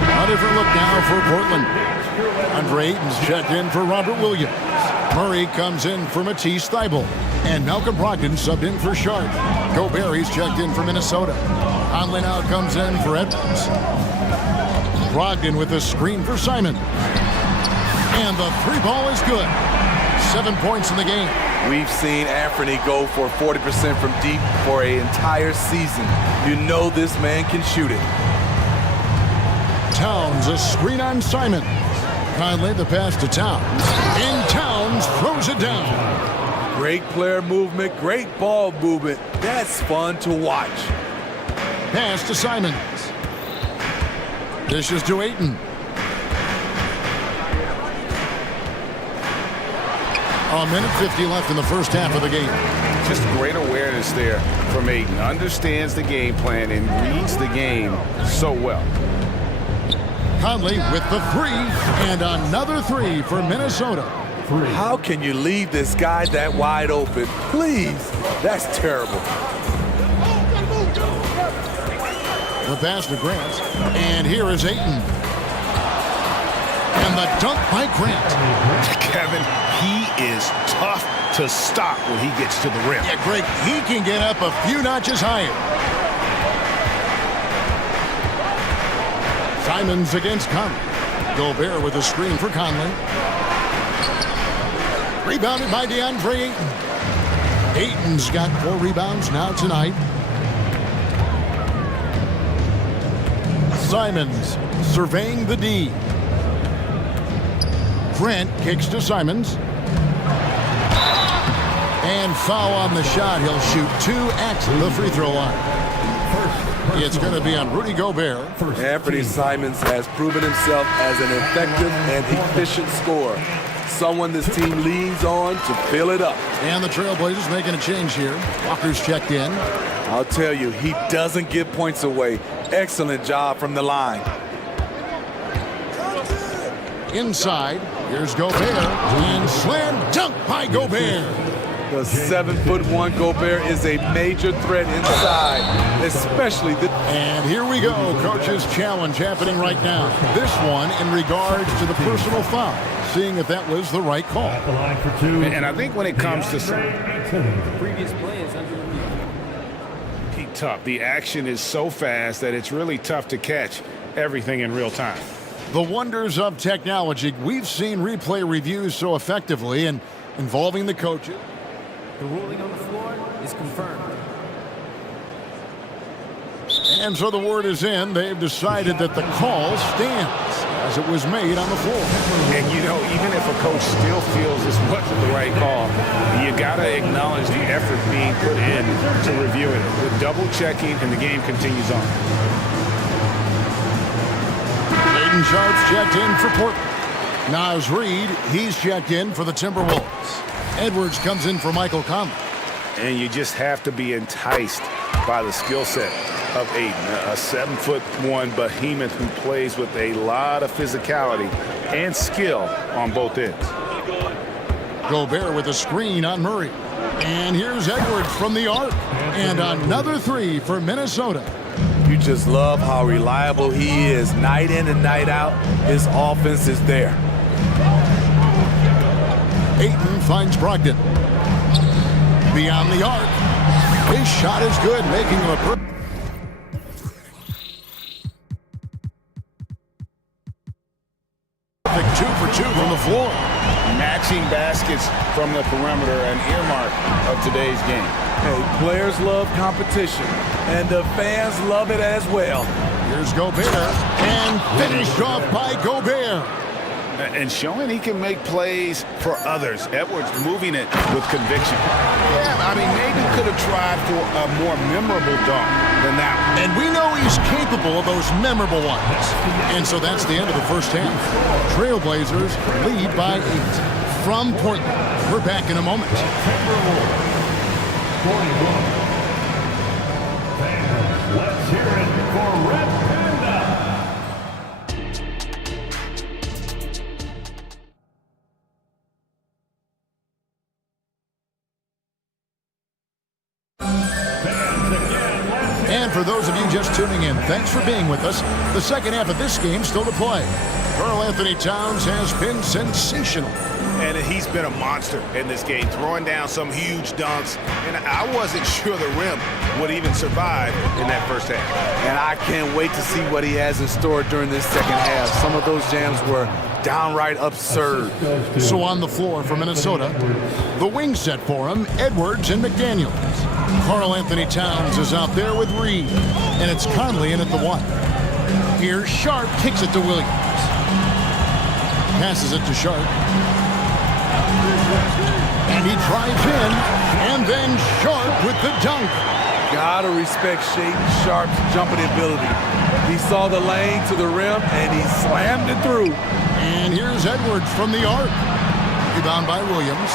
A different look now for Portland. Andre Ayton's checked in for Robert Williams. Murray comes in for Matisse Thybulle. And Malcolm Brogdon subbed in for Sharp. Gobert, he's checked in for Minnesota. Conley now comes in for Edwards. Brogdon with a screen for Simon. And the three ball is good. 7 points in the game. We've seen Anthony go for 40% from deep for an entire season. You know this man can shoot it. Towns, a screen on Simon. Conley the pass to Towns. And Towns throws it down. Great player movement, great ball movement. That's fun to watch. Pass to Simons. Dishes to Ayton. A minute 50 left in the first half of the game. Just great awareness there from Ayton. Understands the game plan and reads the game so well. Conley with the three, and another three for Minnesota. How can you leave this guy that wide open? Please, that's terrible. The pass to Grant, and here is Ayton. And the dunk by Grant. Kevin, he is tough to stop when he gets to the rim. Yeah, Greg, he can get up a few notches higher. Simons against Conley. Gobert with a screen for Conley. Rebounded by DeAndre Ayton. Ayton's got 4 rebounds now tonight. Simons surveying the D. Grant kicks to Simons. And foul on the shot. He'll shoot 2 at the free throw line. It's going to be on Rudy Gobert. Anthony Simons has proven himself as an effective and efficient scorer. Someone this team leans on to fill it up. And the Trailblazers making a change here. Walker's checked in. I'll tell you, he doesn't give points away. Excellent job from the line. Inside, here's Gobert. And slam dunk by Gobert. The 7'1" Gobert is a major threat inside, especially the... And here we go, coach's challenge happening right now. This one in regards to the personal foul, seeing if that was the right call. And I think when it comes to the previous play is under review. Tough. The action is so fast that it's really tough to catch everything in real time. The wonders of technology. We've seen replay reviews so effectively and involving the coaches. The ruling on the floor is confirmed. And so the word is in. They've decided that the call stands as it was made on the floor. And you know, even if a coach still feels this wasn't the right call, you got to acknowledge the effort being put in to review it. With double checking, and the game continues on. Aiden Sharp's checked in for Portland. Naz Reid, he's checked in for the Timberwolves. Edwards comes in for Michael Conley. And you just have to be enticed by the skill set of Ayton, a 7'1" behemoth who plays with a lot of physicality and skill on both ends. Gobert with a screen on Murray. And here's Edwards from the arc. And another three for Minnesota. You just love how reliable he is night in and night out. His offense is there. Ayton finds Brogdon. Beyond the arc. His shot is good, making him a perfect 2 for 2 from the floor. Matching baskets from the perimeter, an earmark of today's game. Hey, players love competition, and the fans love it as well. Here's Gobert, and finished off by Gobert. And showing he can make plays for others. Edwards moving it with conviction. Yeah, I mean, maybe could have tried for a more memorable dunk than that one. And we know he's capable of those memorable ones. And so that's the end of the first half. Trailblazers lead by 8 from Portland. We're back in a moment. Let's hear it for Red Panda. And And for those of you just tuning in, thanks for being with us. The second half of this game still to play. Karl Anthony Towns has been sensational. And he's been a monster in this game, throwing down some huge dunks. And I wasn't sure the rim would even survive in that first half. And I can't wait to see what he has in store during this second half. Some of those jams were downright absurd. So on the floor for Minnesota, the wing set for him, Edwards and McDaniels. Karl Anthony Towns is out there with Reed, and it's Conley in at the one. Here, Sharp kicks it to Williams. Passes it to Sharp. And he drives in, and then Sharp with the dunk. Gotta respect Shaden Sharp's jumping ability. He saw the lane to the rim, and he slammed it through. And here's Edwards from the arc. Rebound by Williams.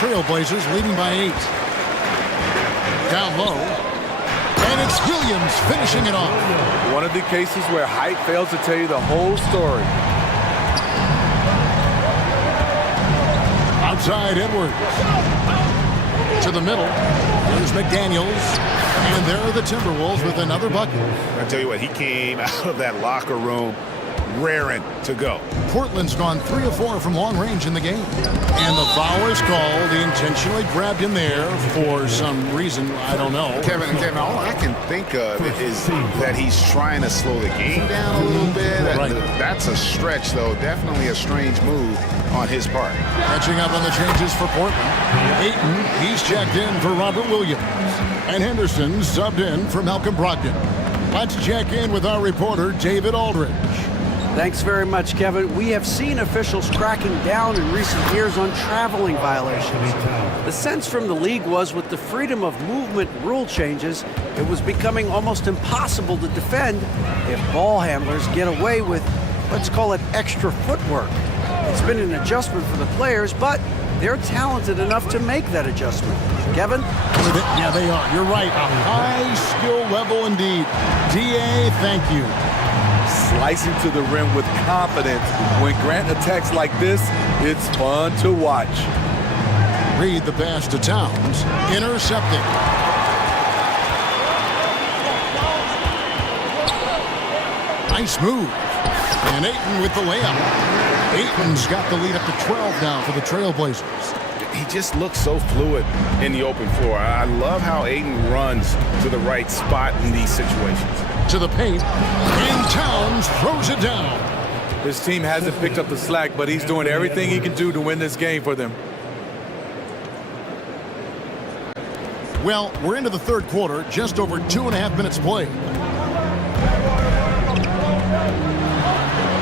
Trailblazers leading by 8. Down low. And it's Williams finishing it off. One of the cases where height fails to tell you the whole story. Outside Edwards. To the middle. Here's McDaniels. And there are the Timberwolves with another bucket. I tell you what, he came out of that locker room raring to go. Portland's gone 3 of 4 from long range in the game. And the foul is called. He intentionally grabbed him there for some reason. I don't know. Kevin, all I can think of is that he's trying to slow the game down a little bit. Right. That's a stretch, though. Definitely a strange move on his part. Catching up on the changes for Portland. Ayton, he's checked in for Robert Williams. And Henderson subbed in for Malcolm Brogdon. Let's check in with our reporter, David Aldridge. Thanks very much, Kevin. We have seen officials cracking down in recent years on traveling violations. The sense from the league was with the freedom of movement rule changes, it was becoming almost impossible to defend if ball handlers get away with, let's call it, extra footwork. It's been an adjustment for the players, but they're talented enough to make that adjustment. Kevin? Yeah, they are. You're right. A high skill level indeed. DA, thank you. Slicing to the rim with confidence. When Grant attacks like this, it's fun to watch. Reed the pass to Towns. Intercepted. Nice move. And Ayton with the layup. Ayton's got the lead up to 12 now for the Trailblazers. He just looks so fluid in the open floor. I love how Ayton runs to the right spot in these situations. To the paint, and Towns throws it down. His team hasn't picked up the slack, but he's doing everything he can do to win this game for them. Well, we're into the third quarter, just over 2.5 minutes played.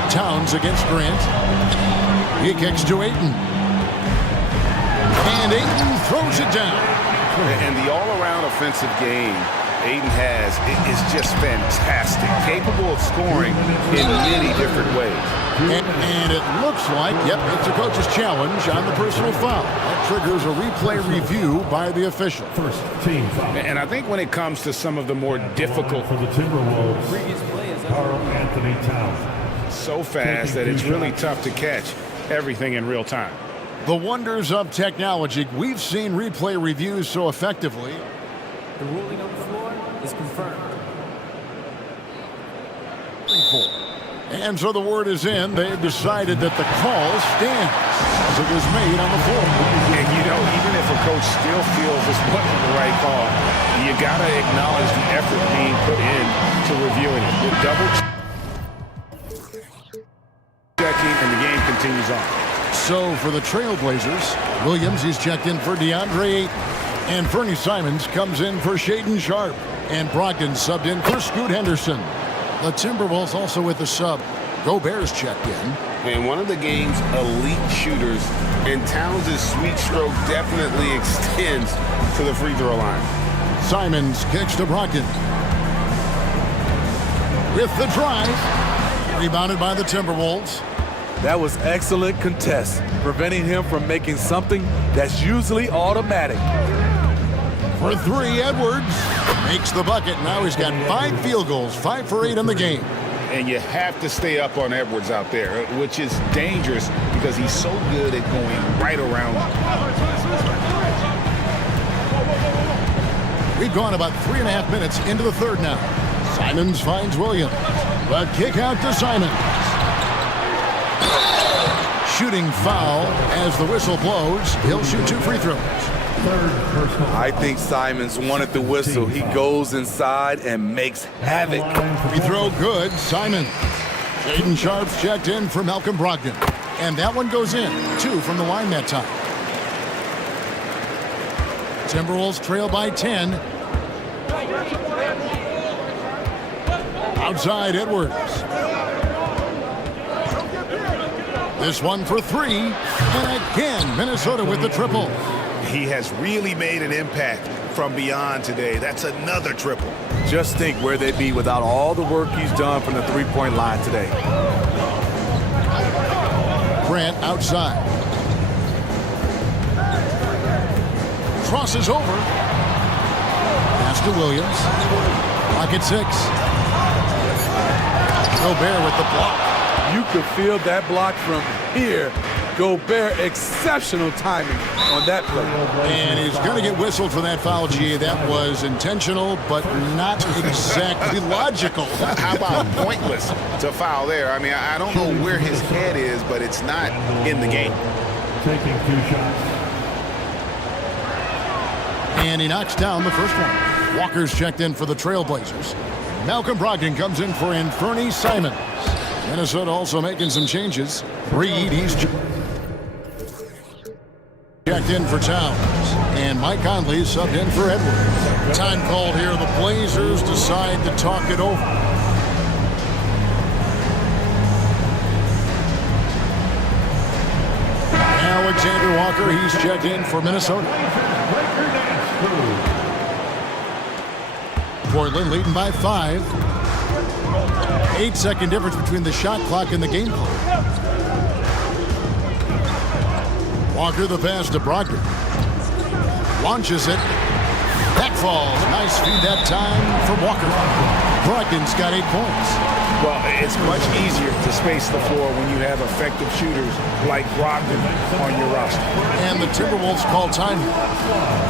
Towns against Grant. He kicks to Ayton. And Ayton throws it down. And the all-around offensive game Ayton has is just fantastic. Capable of scoring in many different ways. And it looks like, yep, it's a coach's challenge on the personal foul. That triggers a replay review by the official. First team foul. And I think when it comes to some of the more difficult for the Timberwolves, Karl Anthony Towns. So fast that it's really tough to catch everything in real time. The wonders of technology. We've seen replay reviews so effectively. The ruling on the floor is confirmed. And so the word is in. They've decided that the call stands as it was made on the floor. And you know, even if a coach still feels this wasn't the right call, you got to acknowledge the effort being put in to reviewing it. The double checking, and the game continues on. So for the Trailblazers, Williams, he's checked in for DeAndre Ayton. And Fernie Simons comes in for Shaden Sharp. And Brogdon subbed in for Scoot Henderson. The Timberwolves also with the sub. Gobert's checked in. And one of the game's elite shooters, and Towns' sweet stroke definitely extends to the free throw line. Simons kicks to Brogdon. With the drive. Rebounded by the Timberwolves. That was excellent contest, preventing him from making something that's usually automatic. For 3, Edwards makes the bucket. Now he's got 5 field goals, 5 for 8 in the game. And you have to stay up on Edwards out there, which is dangerous because he's so good at going right around. We've gone about 3.5 minutes into the third now. Simons finds Williams. The kick out to Simons. Shooting foul as the whistle blows. He'll shoot 2 free throws. I think Simons wanted the whistle. He goes inside and makes havoc. Free throw good. Simons. Jaden Sharp's checked in for Malcolm Brogdon. And that one goes in. 2 from the line that time. Timberwolves trail by 10. Outside Edwards. This one for 3. And again, Minnesota with the triple. He has really made an impact from beyond today. That's another triple. Just think where they'd be without all the work he's done from the three-point line today. Grant outside. Crosses over. Pass to Williams. Clock at 6. Gobert with the block. You could feel that block from here. Gobert, exceptional timing on that play. And he's going to get whistled for that foul, G. That was intentional, but not exactly logical. How about pointless to foul there? I mean, I don't know where his head is, but it's not in the game. Taking 2 shots. And he knocks down the first one. Walker's checked in for the Trailblazers. Malcolm Brogdon comes in for Anthony Simons. Minnesota also making some changes. Reed, he's checked in for Towns. And Mike Conley subbed in for Edwards. Time called here. The Blazers decide to talk it over. Alexander Walker, he's checked in for Minnesota. Portland leading by 5. 8-second difference between the shot clock and the game clock. Walker the pass to Brogdon. Launches it. That falls. Nice feed that time for Walker. Brogdon's got 8 points. Well, it's much easier to space the floor when you have effective shooters like Brogdon on your roster. And the Timberwolves call time.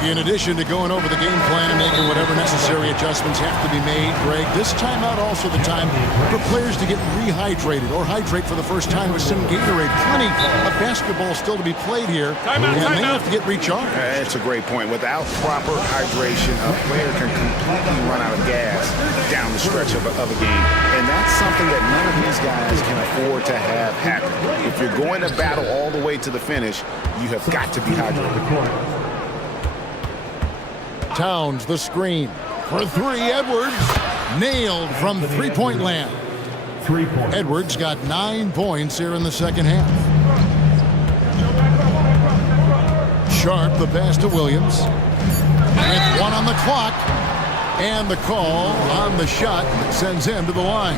In addition to going over the game plan and making whatever necessary adjustments have to be made, Greg, this timeout also the time for players to get rehydrated or hydrate for the first time with some Gatorade. Plenty of basketball still to be played here, and they have to get recharged. That's a great point. Without proper hydration, a player can completely run out of gas down the stretch of a game. And that's something that none of these guys can afford to have happen. If you're going to battle all the way to the finish, you have got to be hydrated. Towns the screen for 3. Edwards nailed from three-point land. 3 points. Edwards got 9 points here in the second half. Sharp the pass to Williams. With 1 on the clock. And the call on the shot that sends him to the line.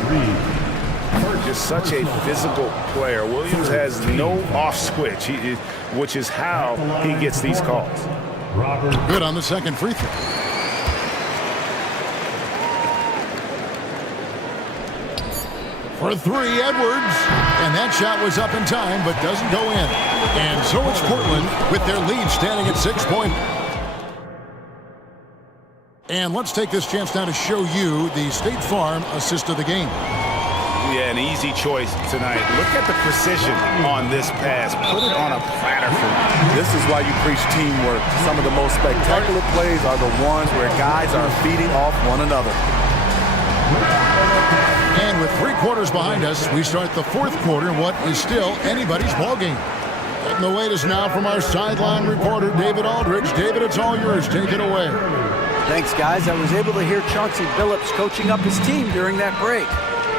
Just such a physical player. Williams has no off switch, which is how he gets these calls. Good on the second free throw. For 3, Edwards. And that shot was up in time, but doesn't go in. And so it's Portland with their lead standing at 6 points. And let's take this chance now to show you the State Farm assist of the game. Yeah, an easy choice tonight. Look at the precision on this pass. Put it on a platter for you. This is why you preach teamwork. Some of the most spectacular plays are the ones where guys are feeding off one another. And with 3 quarters behind us, we start the 4th quarter in what is still anybody's ballgame. Getting the latest now from our sideline reporter, David Aldridge. David, it's all yours. Take it away. Thanks, guys. I was able to hear Chauncey Billups coaching up his team during that break.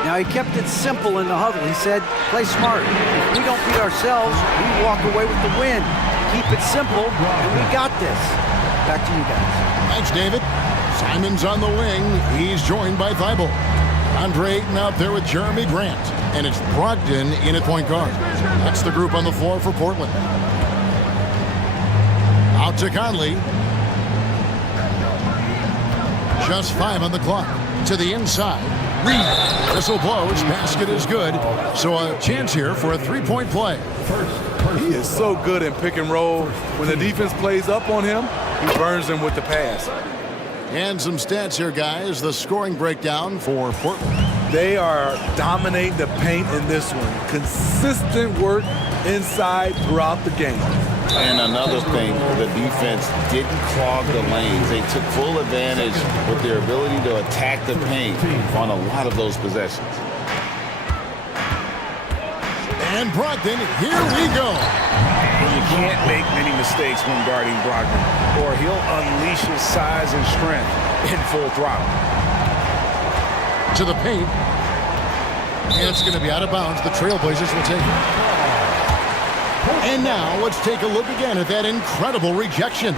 Now, he kept it simple in the huddle. He said, play smart. If we don't beat ourselves, we walk away with the win. Keep it simple, and we got this. Back to you guys. Thanks, David. Simons on the wing. He's joined by Thibault. Andre Ayton out there with Jeremy Grant. And it's Brogdon in at point guard. That's the group on the floor for Portland. Out to Conley. Just 5 on the clock. To the inside. Reed. Whistle blows. Basket is good. So a chance here for a 3-point play. He is so good in pick and roll. When the defense plays up on him, he burns them with the pass. And some stats here, guys. The scoring breakdown for Portland. They are dominating the paint in this one. Consistent work inside throughout the game. And another thing, the defense didn't clog the lanes. They took full advantage with their ability to attack the paint on a lot of those possessions. And Brogdon, here we go. You can't make many mistakes when guarding Brogdon, or he'll unleash his size and strength in full throttle. To the paint. And it's going to be out of bounds. The Trailblazers will take it. And now let's take a look again at that incredible rejection.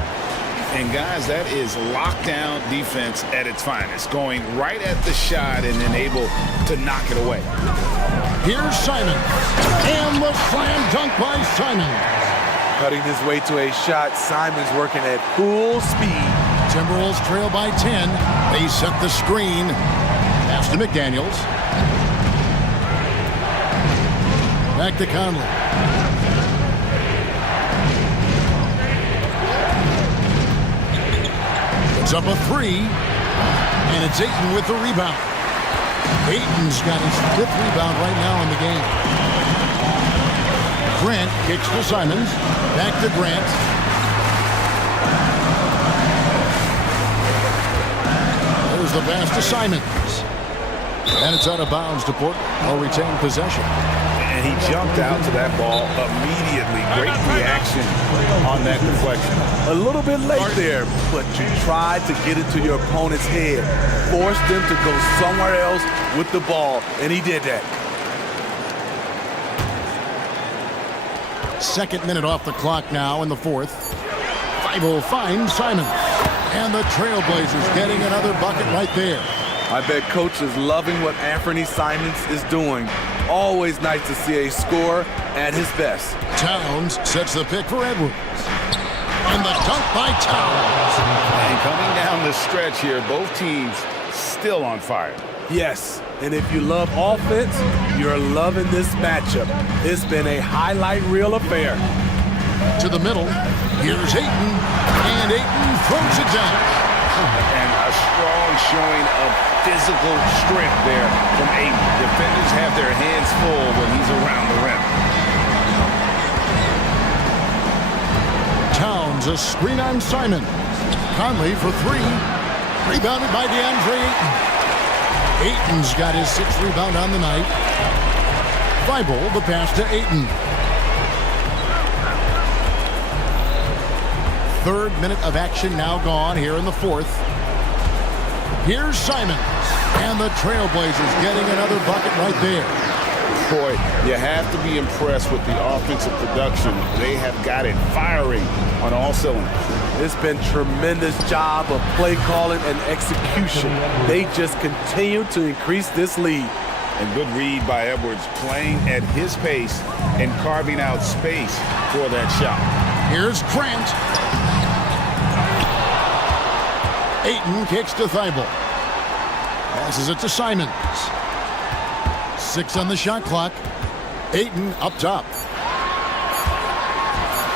And guys, that is lockdown defense at its finest, going right at the shot and then able to knock it away. Here's Simon. And the slam dunk by Simon. Cutting his way to a shot. Simon's working at full speed. Timberwolves trail by 10. They set the screen. Pass to McDaniels. Back to Conley. It's up a three. And it's Ayton with the rebound. Ayton's got his 5th rebound right now in the game. Grant kicks to Simons. Back to Grant. There's the pass to Simons. And it's out of bounds to Portland. They'll retain possession. And he jumped out to that ball immediately. Great reaction on that deflection. A little bit late there, but you tried to get into your opponent's head. Forced them to go somewhere else with the ball, and he did that. 2nd minute off the clock now in the 4th. 5-0 finds Simon. And the Trailblazers getting another bucket right there. I bet Coach is loving what Anthony Simons is doing. Always nice to see a scorer at his best. Towns sets the pick for Edwards. And the dunk by Towns. And coming down the stretch here, both teams still on fire. Yes, and if you love offense, you're loving this matchup. It's been a highlight reel affair. To the middle, here's Ayton, and Ayton throws it down. And a strong showing of physical strength there from Ayton. Defenders have their hands full when he's around the rim. Towns, a screen on Simon. Conley for 3. Rebounded by DeAndre Ayton. Ayton's got his 6th rebound on the night. Thibault, the pass to Ayton. 3rd minute of action now gone here in the 4th. Here's Simons. And the Trailblazers getting another bucket right there. Boy, you have to be impressed with the offensive production. They have got it firing on all cylinders. It's been tremendous job of play calling and execution. They just continue to increase this lead. And good read by Edwards, playing at his pace and carving out space for that shot. Here's Grant. Ayton kicks to Thibault. Passes it to Simons. 6 on the shot clock. Ayton up top.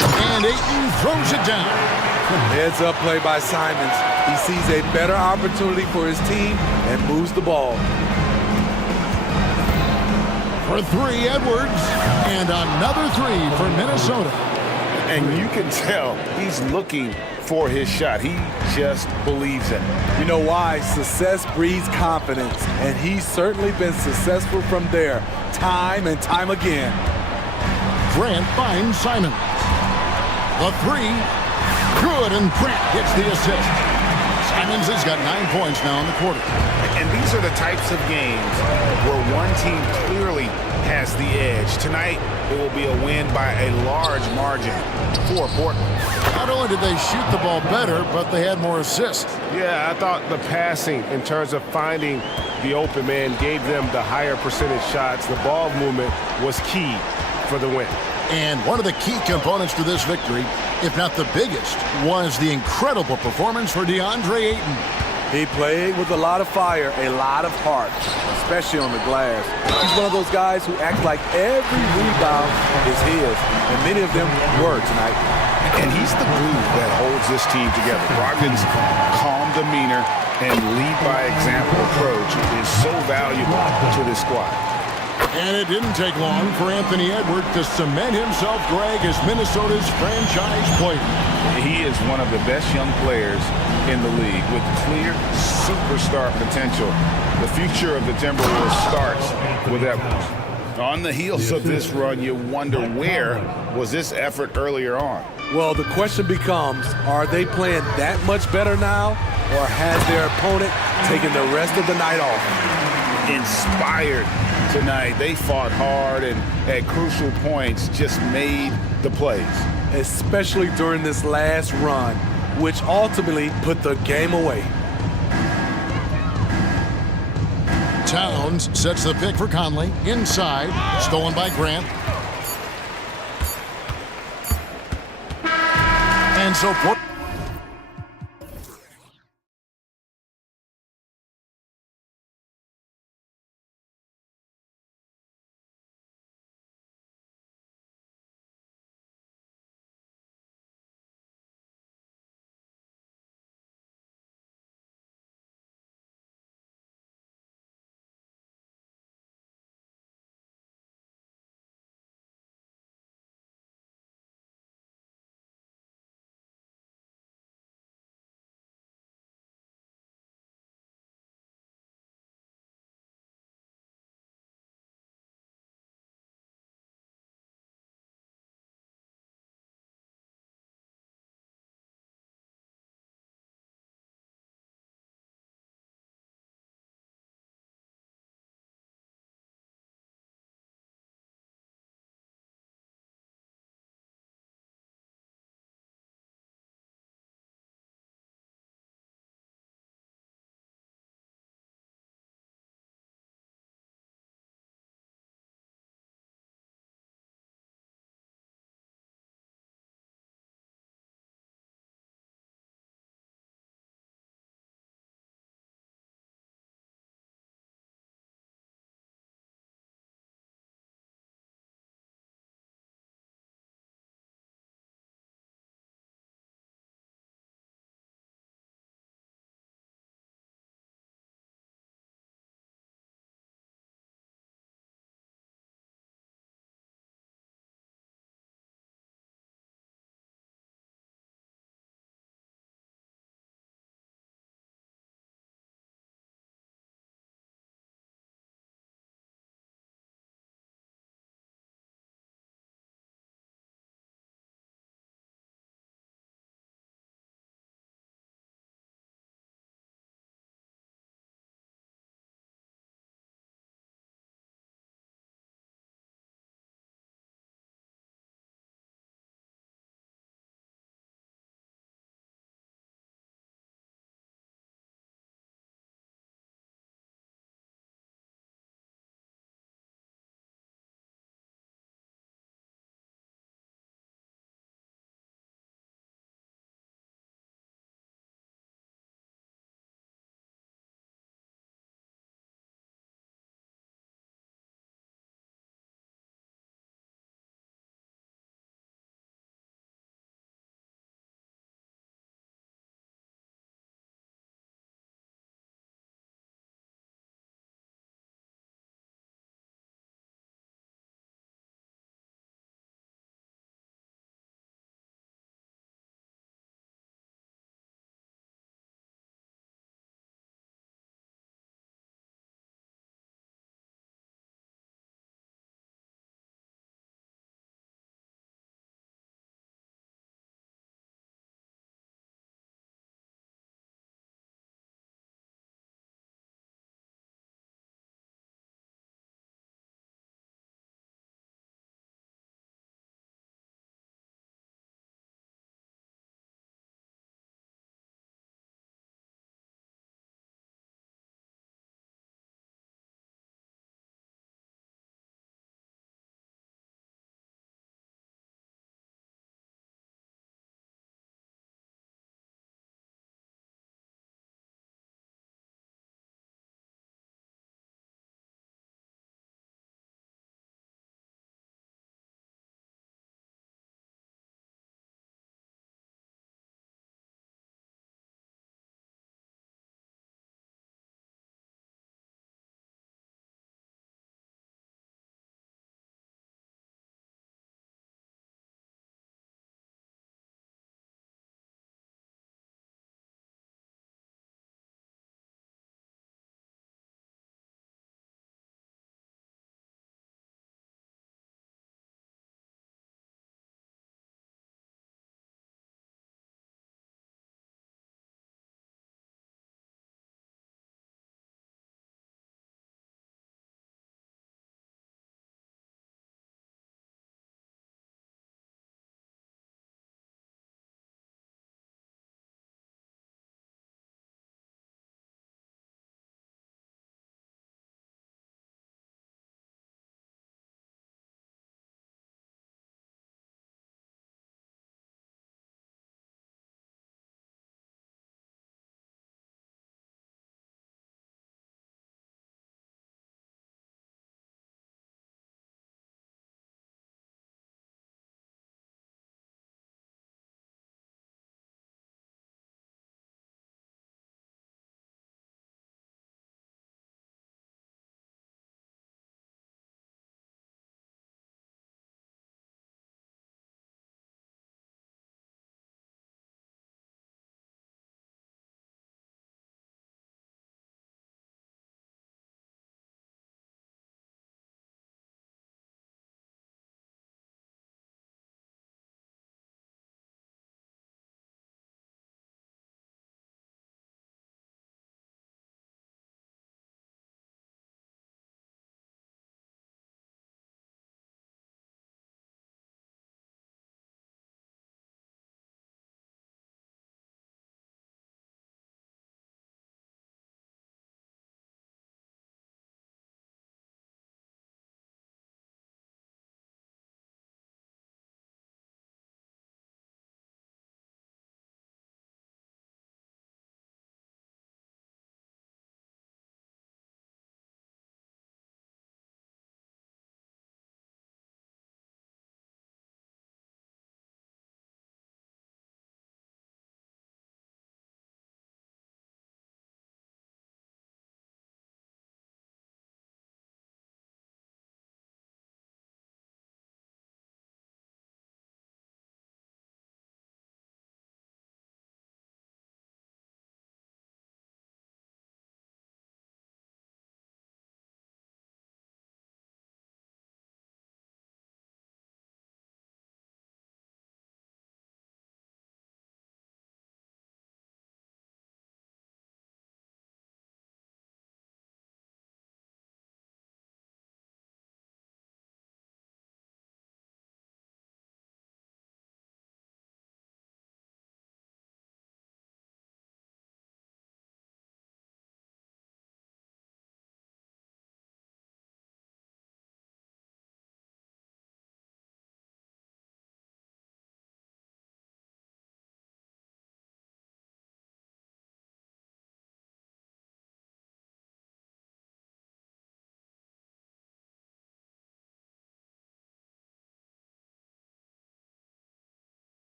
And Ayton throws it down. Heads up play by Simons. He sees a better opportunity for his team and moves the ball. For 3, Edwards. And another 3 for Minnesota. And you can tell he's looking for his shot. He just believes in it. You know why? Success breeds confidence, and he's certainly been successful from there, time and time again. Grant finds Simons. The 3, good, and Grant gets the assist. Simons has got 9 points now in the quarter. And these are the types of games where one team clearly has the edge. Tonight, it will be a win by a large margin for Portland. Not only did they shoot the ball better, but they had more assists. Yeah, I thought the passing in terms of finding the open man gave them the higher percentage shots. The ball movement was key for the win. And one of the key components to this victory, if not the biggest, was the incredible performance for DeAndre Ayton. He played with a lot of fire, a lot of heart, especially on the glass. He's one of those guys who acts like every rebound is his, and many of them were tonight. And he's the glue that holds this team together. Brogdon's calm demeanor and lead by example approach is so valuable to this squad. And it didn't take long for Anthony Edwards to cement himself, Greg, as Minnesota's franchise player. He is one of the best young players in the league with clear superstar potential. The future of the Timberwolves starts with Edwards. On the heels of this run, you wonder, where was this effort earlier on? Well, the question becomes, are they playing that much better now, or has their opponent taken the rest of the night off? Inspired tonight. They fought hard and at crucial points just made the plays. Especially during this last run, which ultimately put the game away. Towns sets the pick for Conley. Inside, stolen by Grant. And so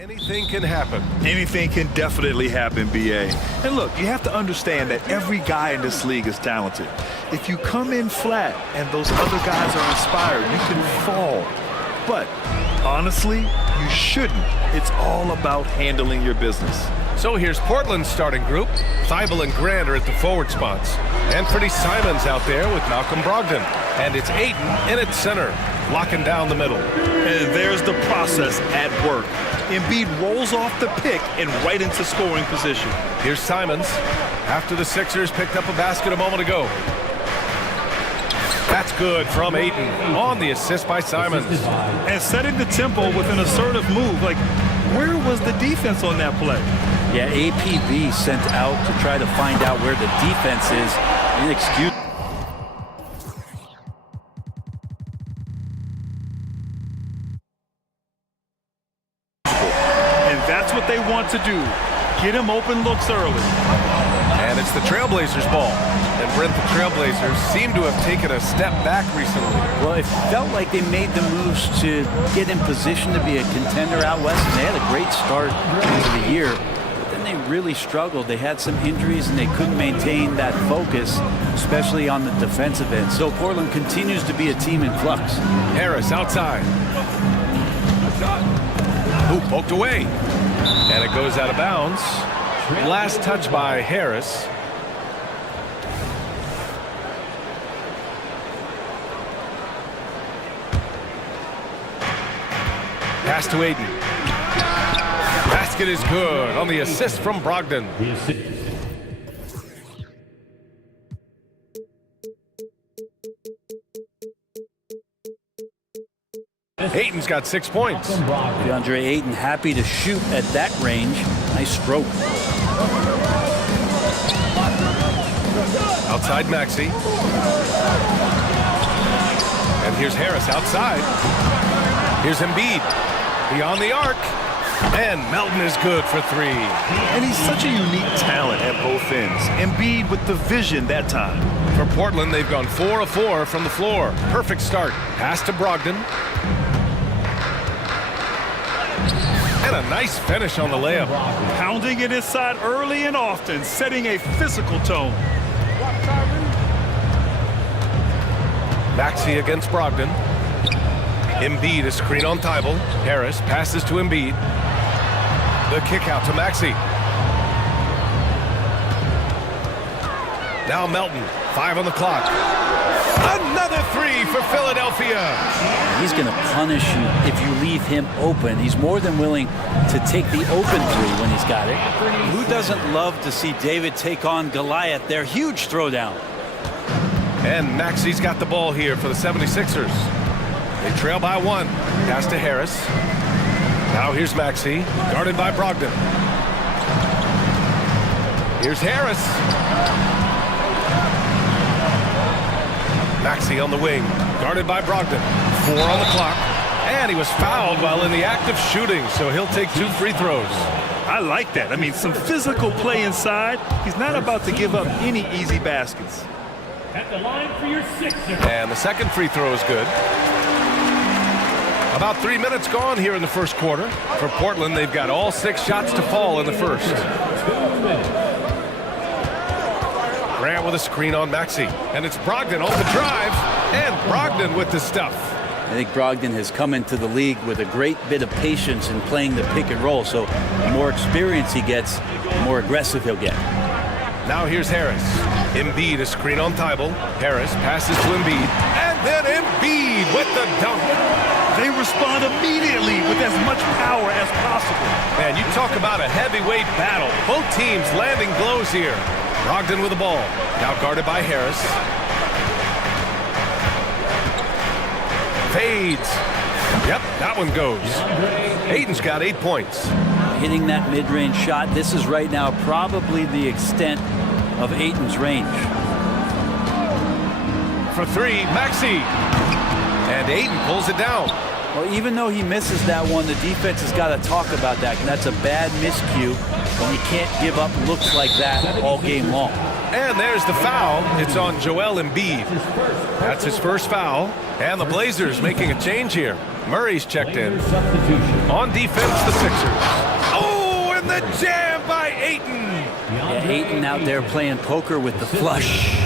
Anything can happen. Anything can definitely happen, BA. And look, you have to understand that every guy in this league is talented. If you come in flat and those other guys are inspired, you can fall. But honestly, you shouldn't. It's all about handling your business. So here's Portland's starting group. Thibault and Grant are at the forward spots. Anthony Simons out there with Malcolm Brogdon. And it's Ayton in at center, locking down the middle. And there's the process at work. Embiid rolls off the pick and right into scoring position. Here's Simons after the Sixers picked up a basket a moment ago. That's good from Ayton on the assist by Simons. And setting the tempo with an assertive move. Like, where was the defense on that play? Yeah, APB sent out to try to find out where the defense is. Inexcusable. And that's what they want to do. Get him open looks early. And it's the Trailblazers' ball. And Brent, the Trailblazers seem to have taken a step back recently. Well, it felt like they made the moves to get in position to be a contender out west, and they had a great start to the year. But then they really struggled. They had some injuries, and they couldn't maintain that focus, especially on the defensive end. So Portland continues to be a team in flux. Harris outside. Ooh, poked away. And it goes out of bounds. Last touch by Harris. Pass to Ayton. Basket is good on the assist from Brogdon. Ayton's got 6 points. DeAndre Ayton happy to shoot at that range. Nice stroke. Outside Maxey. And here's Harris outside. Here's Embiid. Beyond the arc. And Melton is good for three. And he's such a unique talent at both ends. Embiid with the vision that time. For Portland, they've gone 4 of 4 from the floor. Perfect start. Pass to Brogdon. And a nice finish on the layup. Pounding it inside early and often, setting a physical tone. Maxey against Brogdon. Embiid is screen on Thibault. Harris passes to Embiid. The kick out to Maxey. Now Melton, 5 on the clock. Another three for Philadelphia. He's going to punish you if you leave him open. He's more than willing to take the open three when he's got it. Who doesn't love to see David take on Goliath? Their huge throwdown. And Maxey's got the ball here for the 76ers. They trail by 1. Pass to Harris. Now here's Maxey, guarded by Brogdon. Here's Harris. Maxey on the wing, guarded by Brogdon. 4 on the clock. And he was fouled while in the act of shooting, so he'll take 2 free throws. I like that. I mean, some physical play inside. He's not about to give up any easy baskets. At the line for your Sixers. And the second free throw is good. About 3 minutes gone here in the first quarter. For Portland, they've got all 6 shots to fall in the first. Grant with a screen on Maxey. And it's Brogdon on the drive. And Brogdon with the stuff. I think Brogdon has come into the league with a great bit of patience in playing the pick and roll. So the more experience he gets, the more aggressive he'll get. Now here's Harris. Embiid, a screen on Thibault. Harris passes to Embiid. And then Embiid with the dunk. They respond immediately with as much power as possible. Man, you talk about a heavyweight battle. Both teams landing blows here. Brogdon with the ball. Now guarded by Harris. Fades. Yep, that one goes. Ayton's got 8 points. Hitting that mid-range shot. This is right now probably the extent of Ayton's range. For 3, Maxey. And Ayton pulls it down. Well, even though he misses that one, the defense has got to talk about that. That's a bad miscue when you can't give up looks like that all game long. And there's the foul. It's on Joel Embiid. That's his first foul. And the Blazers making a change here. Murray's checked in. On defense, the Sixers. Oh, and the jam by Ayton. Yeah, Ayton out there playing poker with the flush.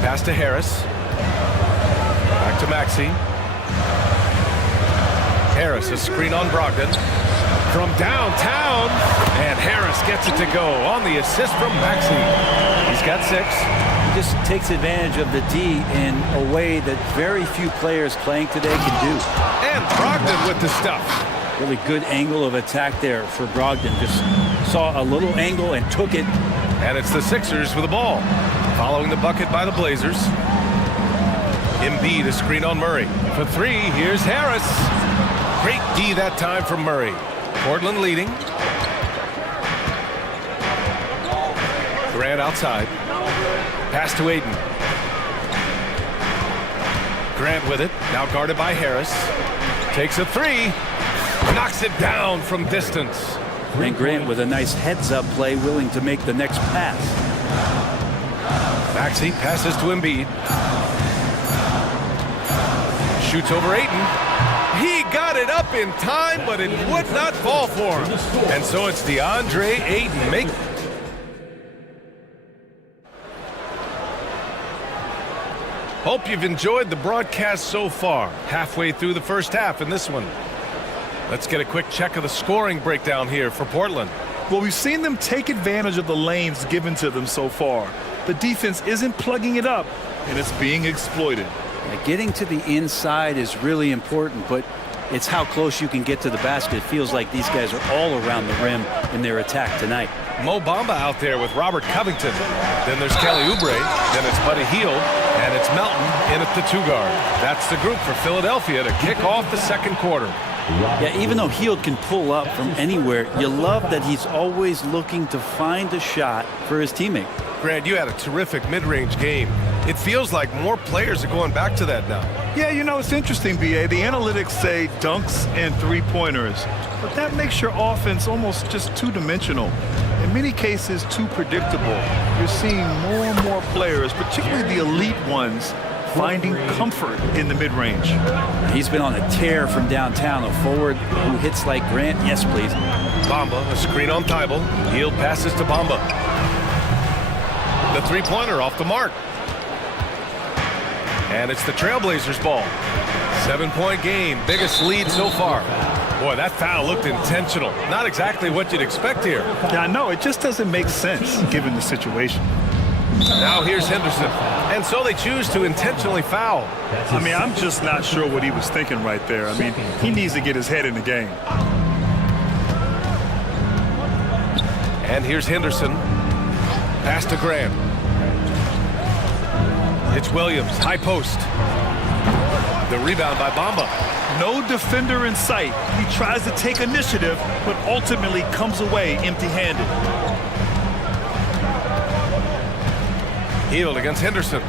Pass to Harris. Back to Maxey. Harris, a screen on Brogdon. From downtown, and Harris gets it to go on the assist from Maxey. He's got 6. He just takes advantage of the D in a way that very few players playing today can do. And Brogdon with the stuff. Really good angle of attack there for Brogdon. Just saw a little angle and took it. And it's the Sixers with the ball. Following the bucket by the Blazers. Embiid, a screen on Murray. For 3, here's Harris. Great D that time from Murray. Portland leading. Grant outside. Pass to Ayton. Grant with it. Now guarded by Harris. Takes a 3. Knocks it down from distance. And Grant with a nice heads-up play, willing to make the next pass. Maxey passes to Embiid. Shoots over Ayton. He got it up in time, but it would not fall for him. And so it's DeAndre Ayton. Hope you've enjoyed the broadcast so far. Halfway through the first half in this one. Let's get a quick check of the scoring breakdown here for Portland. Well, we've seen them take advantage of the lanes given to them so far. The defense isn't plugging it up, and it's being exploited. Getting to the inside is really important, but it's how close you can get to the basket. It feels like these guys are all around the rim in their attack tonight. Mo Bamba out there with Robert Covington. Then there's Kelly Oubre. Then it's Buddy Hield. And it's Melton in at the 2-guard. That's the group for Philadelphia to kick off the second quarter. Yeah, even though Hield can pull up from anywhere, you love that he's always looking to find a shot for his teammate. Grant, you had a terrific mid-range game. It feels like more players are going back to that now. Yeah, you know, it's interesting, B.A. The analytics say dunks and three-pointers, but that makes your offense almost just two-dimensional. In many cases, too predictable. You're seeing more and more players, particularly the elite ones, finding comfort in the mid-range. He's been on a tear from downtown, a forward who hits like Grant. Yes, please. Bamba, a screen on Thibault. Hield passes to Bamba. The three-pointer off the mark. And it's the Trailblazers' ball. 7-point game, biggest lead so far. Boy, that foul looked intentional. Not exactly what you'd expect here. Yeah, I know. It just doesn't make sense given the situation. Now here's Henderson. And so they choose to intentionally foul. I mean, I'm just not sure what he was thinking right there. I mean, he needs to get his head in the game. And here's Henderson. Pass to Grant. It's Williams, high post. The rebound by Bamba. No defender in sight. He tries to take initiative, but ultimately comes away empty-handed. Hield against Henderson.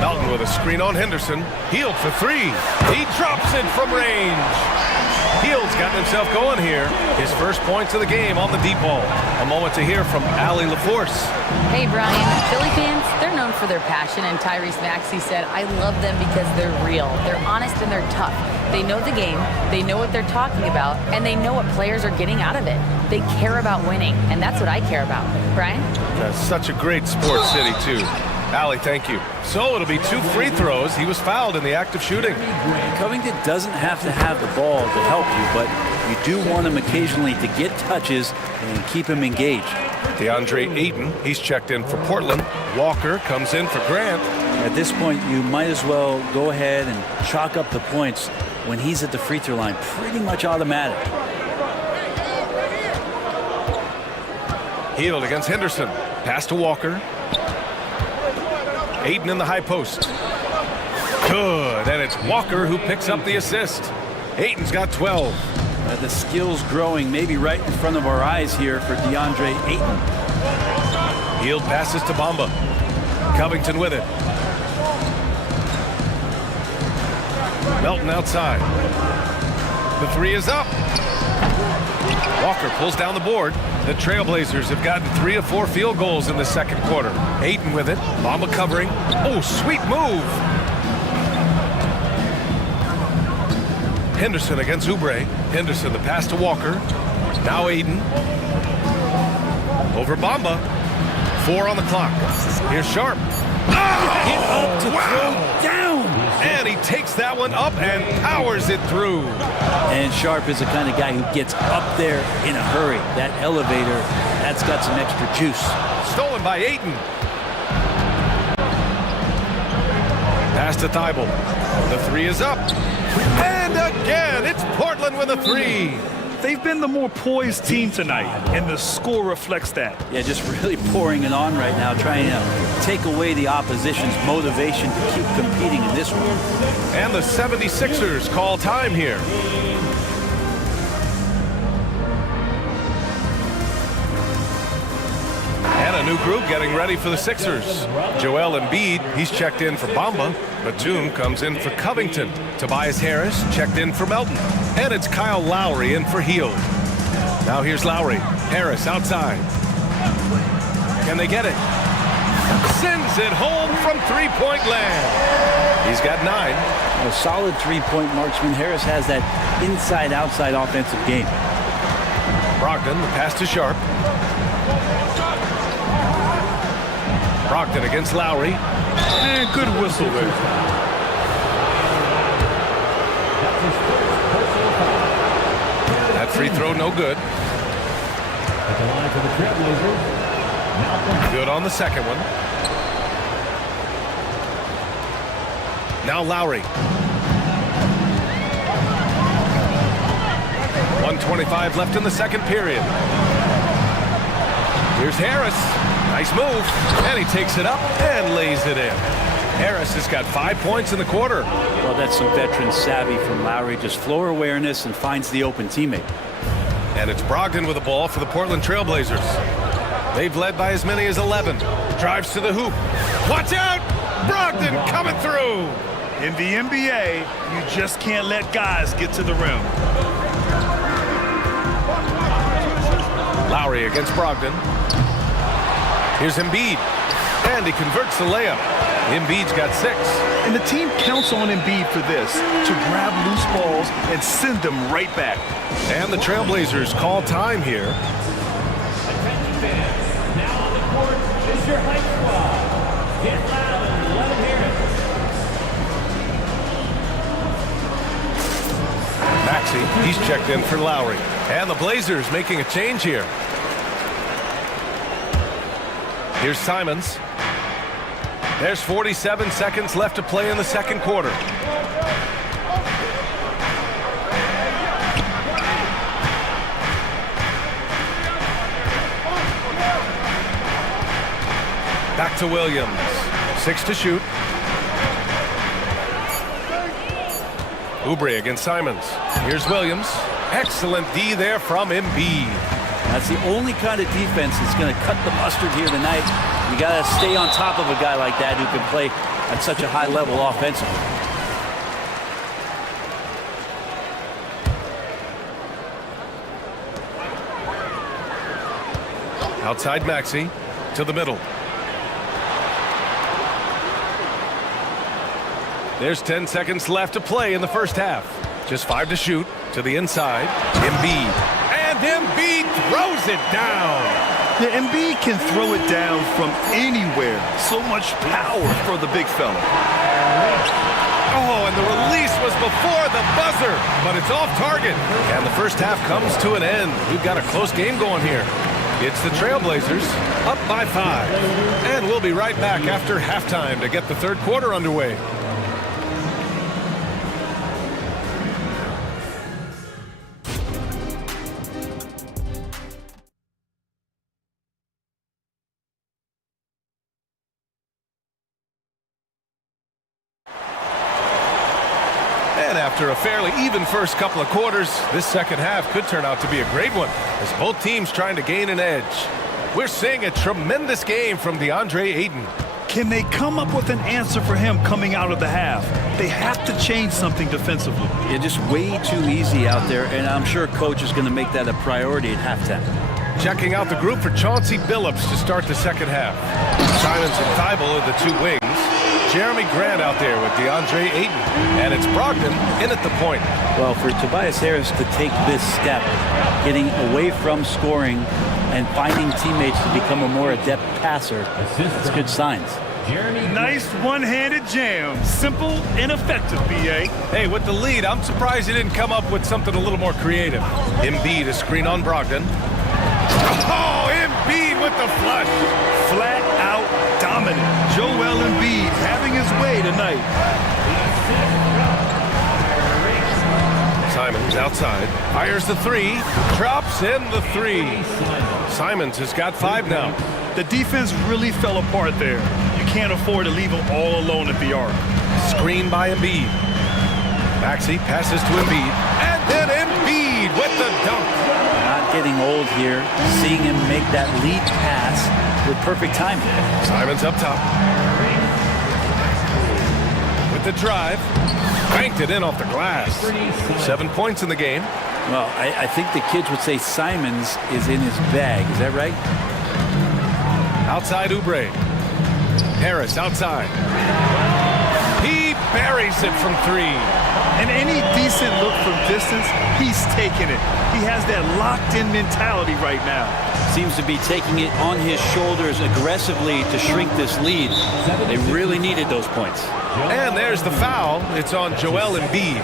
Melton with a screen on Henderson. Hield for 3. He drops it from range. Hield's gotten himself going here. His first points of the game on the deep ball. A moment to hear from Allie LaForce. Hey, Brian. Philly fans, they're known for their passion, and Tyrese Maxey said, I love them because they're real. They're honest and they're tough. They know the game, they know what they're talking about, and they know what players are getting out of it. They care about winning, and that's what I care about. Brian? That's such a great sports city, too. Allie, thank you. So it'll be 2 free throws. He was fouled in the act of shooting. Covington doesn't have to have the ball to help you, but you do want him occasionally to get touches and keep him engaged. DeAndre Ayton, he's checked in for Portland. Walker comes in for Grant. At this point, you might as well go ahead and chalk up the points when he's at the free throw line. Pretty much automatic. Hield against Henderson. Pass to Walker. Ayton in the high post. Good, and it's Walker who picks up the assist. Ayton's got 12. The skills growing maybe right in front of our eyes here for DeAndre Ayton. Hield passes to Bamba. Covington with it. Melton outside. The 3 is up. Walker pulls down the board. The Trailblazers have gotten 3 of 4 field goals in the second quarter. Ayton with it. Bamba covering. Oh, sweet move. Henderson against Oubre. Henderson, the pass to Walker. Now Ayton. Over Bamba. 4 on the clock. Here's Sharp. Get up to throw down. And he takes that one up and powers it through. And Sharp is the kind of guy who gets up there in a hurry. That elevator, that's got some extra juice. Stolen by Ayton. Pass to Thibault. The 3 is up. And again, it's Portland with a 3. They've been the more poised team tonight, and the score reflects that. Yeah, just really pouring it on right now, trying to take away the opposition's motivation to keep competing in this one. And the 76ers call time here. And a new group getting ready for the Sixers. Joel Embiid, he's checked in for Bamba. Batum comes in for Covington. Tobias Harris checked in for Melton. And it's Kyle Lowry in for Hield. Now here's Lowry. Harris outside. Can they get it? Sends it home from three-point land. He's got 9. A solid three-point marksman. Harris has that inside-outside offensive game. Brogdon, the pass to Sharp. Brogdon against Lowry. And good whistle there. That free throw no good. Good on the second one. Now Lowry. 1:25 left in the second period. Here's Harris. Nice move. And he takes it up and lays it in. Harris has got 5 points in the quarter. Well, that's some veteran savvy from Lowry. Just floor awareness and finds the open teammate. And it's Brogdon with the ball for the Portland Trailblazers. They've led by as many as 11. Drives to the hoop. Watch out! Brogdon coming through! In the NBA, you just can't let guys get to the rim. Lowry against Brogdon. Here's Embiid. And he converts the layup. Embiid's got 6. And the team counts on Embiid for this, to grab loose balls and send them right back. And the Trailblazers call time here. Attention fans, now on the court is your hype squad. Get loud and let them hear it. Maxey, he's checked in for Lowry. And the Blazers making a change here. Here's Simons. There's 47 seconds left to play in the second quarter. Back to Williams. 6 to shoot. Oubre against Simons. Here's Williams. Excellent D there from Embiid. That's the only kind of defense that's going to cut the mustard here tonight. You got to stay on top of a guy like that who can play at such a high level offensively. Outside Maxey to the middle. There's 10 seconds left to play in the first half. Just 5 to shoot. To the inside. Embiid. And Embiid throws it down. Yeah, Embiid can throw it down from anywhere. So much power for the big fella. Oh, and the release was before the buzzer, but it's off target. And the first half comes to an end. We've got a close game going here. It's the Trailblazers up by 5. And we'll be right back after halftime to get the third quarter underway. After a fairly even first couple of quarters, this second half could turn out to be a great one as both teams trying to gain an edge. We're seeing a tremendous game from DeAndre Ayton. Can they come up with an answer for him coming out of the half? They have to change something defensively. Yeah, just way too easy out there, and I'm sure coach is going to make that a priority at halftime. Checking out the group for Chauncey Billups to start the second half. Simons and Thibault are the two wings. Jeremy Grant out there with DeAndre Ayton. And it's Brogdon in at the point. Well, for Tobias Harris to take this step, getting away from scoring and finding teammates to become a more adept passer, it's good signs. Nice one-handed jam. Simple and effective, B.A. Hey, with the lead, I'm surprised he didn't come up with something a little more creative. Embiid a screen on Brogdon. Oh, Embiid with the flush. Flat out dominant. Joel Embiid having his way tonight. Simons outside. Fires the three. Drops in the three. Simons has got 5 now. The defense really fell apart there. You can't afford to leave him all alone at the arc. Screen by Embiid. Maxey passes to Embiid. And then Embiid with the dunk. Not getting old here. Seeing him make that lead pass with perfect timing. Simons up top. With the drive. Banked it in off the glass. 7 points in the game. Well, I think the kids would say Simons is in his bag. Is that right? Outside Oubre. Harris outside. He buries it from 3. And any decent look from distance, he's taking it. He has that locked-in mentality right now. Seems to be taking it on his shoulders aggressively to shrink this lead. They really needed those points. And there's the foul. It's on Joel Embiid.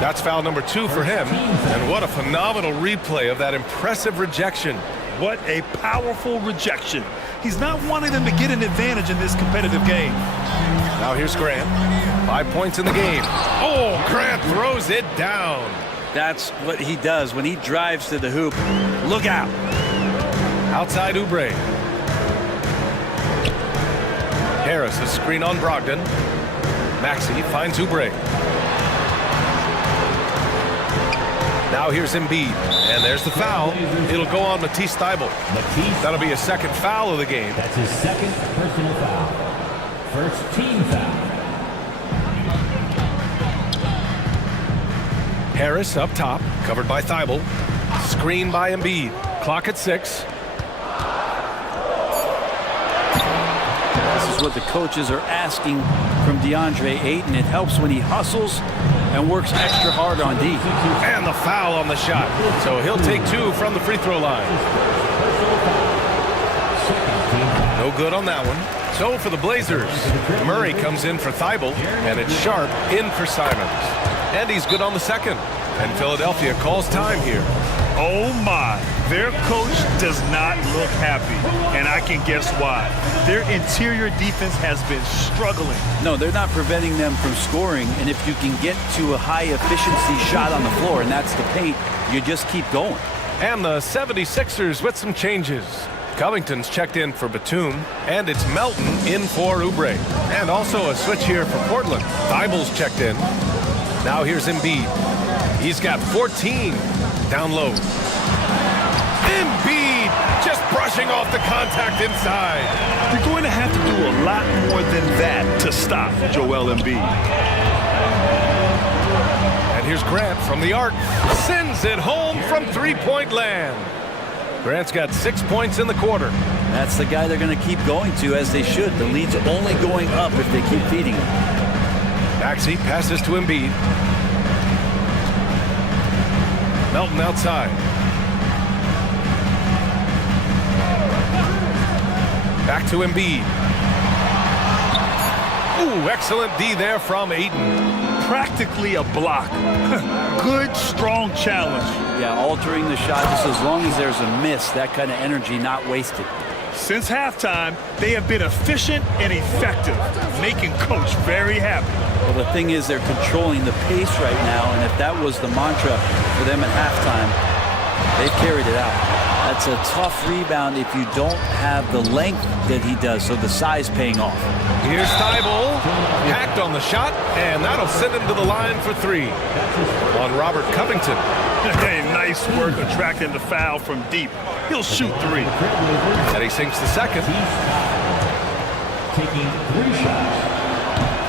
That's foul number 2 for him. And what a phenomenal replay of that impressive rejection. What a powerful rejection. He's not wanting them to get an advantage in this competitive game. Now here's Grant. 5 points in the game. Oh, Grant throws it down. That's what he does when he drives to the hoop. Look out. Outside Oubre. Harris a screen on Brogdon. Maxey finds Oubre. Now here's Embiid. And there's the foul. It'll go on Matisse Thybulle. That'll be a second foul of the game. That's his second personal foul. First team foul. Harris up top, covered by Thybulle. Screen by Embiid. Clock at 6. This is what the coaches are asking from DeAndre Ayton. It helps when he hustles and works extra hard on D. And the foul on the shot. So he'll take 2 from the free throw line. No good on that one. So for the Blazers, Murray comes in for Thybulle, and it's Sharp in for Simons. And he's good on the second. And Philadelphia calls time here. Oh my, their coach does not look happy, and I can guess why. Their interior defense has been struggling. No, they're not preventing them from scoring, and if you can get to a high efficiency shot on the floor, and that's the paint, you just keep going. And the 76ers with some changes. Covington's checked in for Batum, and it's Melton in for Oubre. And also a switch here for Portland. Thybulle's checked in. Now here's Embiid. He's got 14 down low. Embiid just brushing off the contact inside. You're going to have to do a lot more than that to stop Joel Embiid. And here's Grant from the arc. Sends it home from three-point land. Grant's got 6 points in the quarter. That's the guy they're going to keep going to, as they should. The lead's only going up if they keep feeding him. Maxey passes to Embiid. Melton outside. Back to Embiid. Ooh, excellent D there from Ayton. Practically a block. Good, strong challenge. Yeah, altering the shot just as long as there's a miss. That kind of energy not wasted. Since halftime, they have been efficient and effective, making Coach very happy. Well, the thing is, they're controlling the pace right now, and if that was the mantra for them at halftime, they've carried it out. That's a tough rebound if you don't have the length that he does, so the size paying off. Here's Thybulle, hacked on the shot, and that'll send him to the line for 3 on Robert Covington. Hey, nice work attracting the foul from deep. He'll shoot 3. And he sinks the second. taking 3 shots.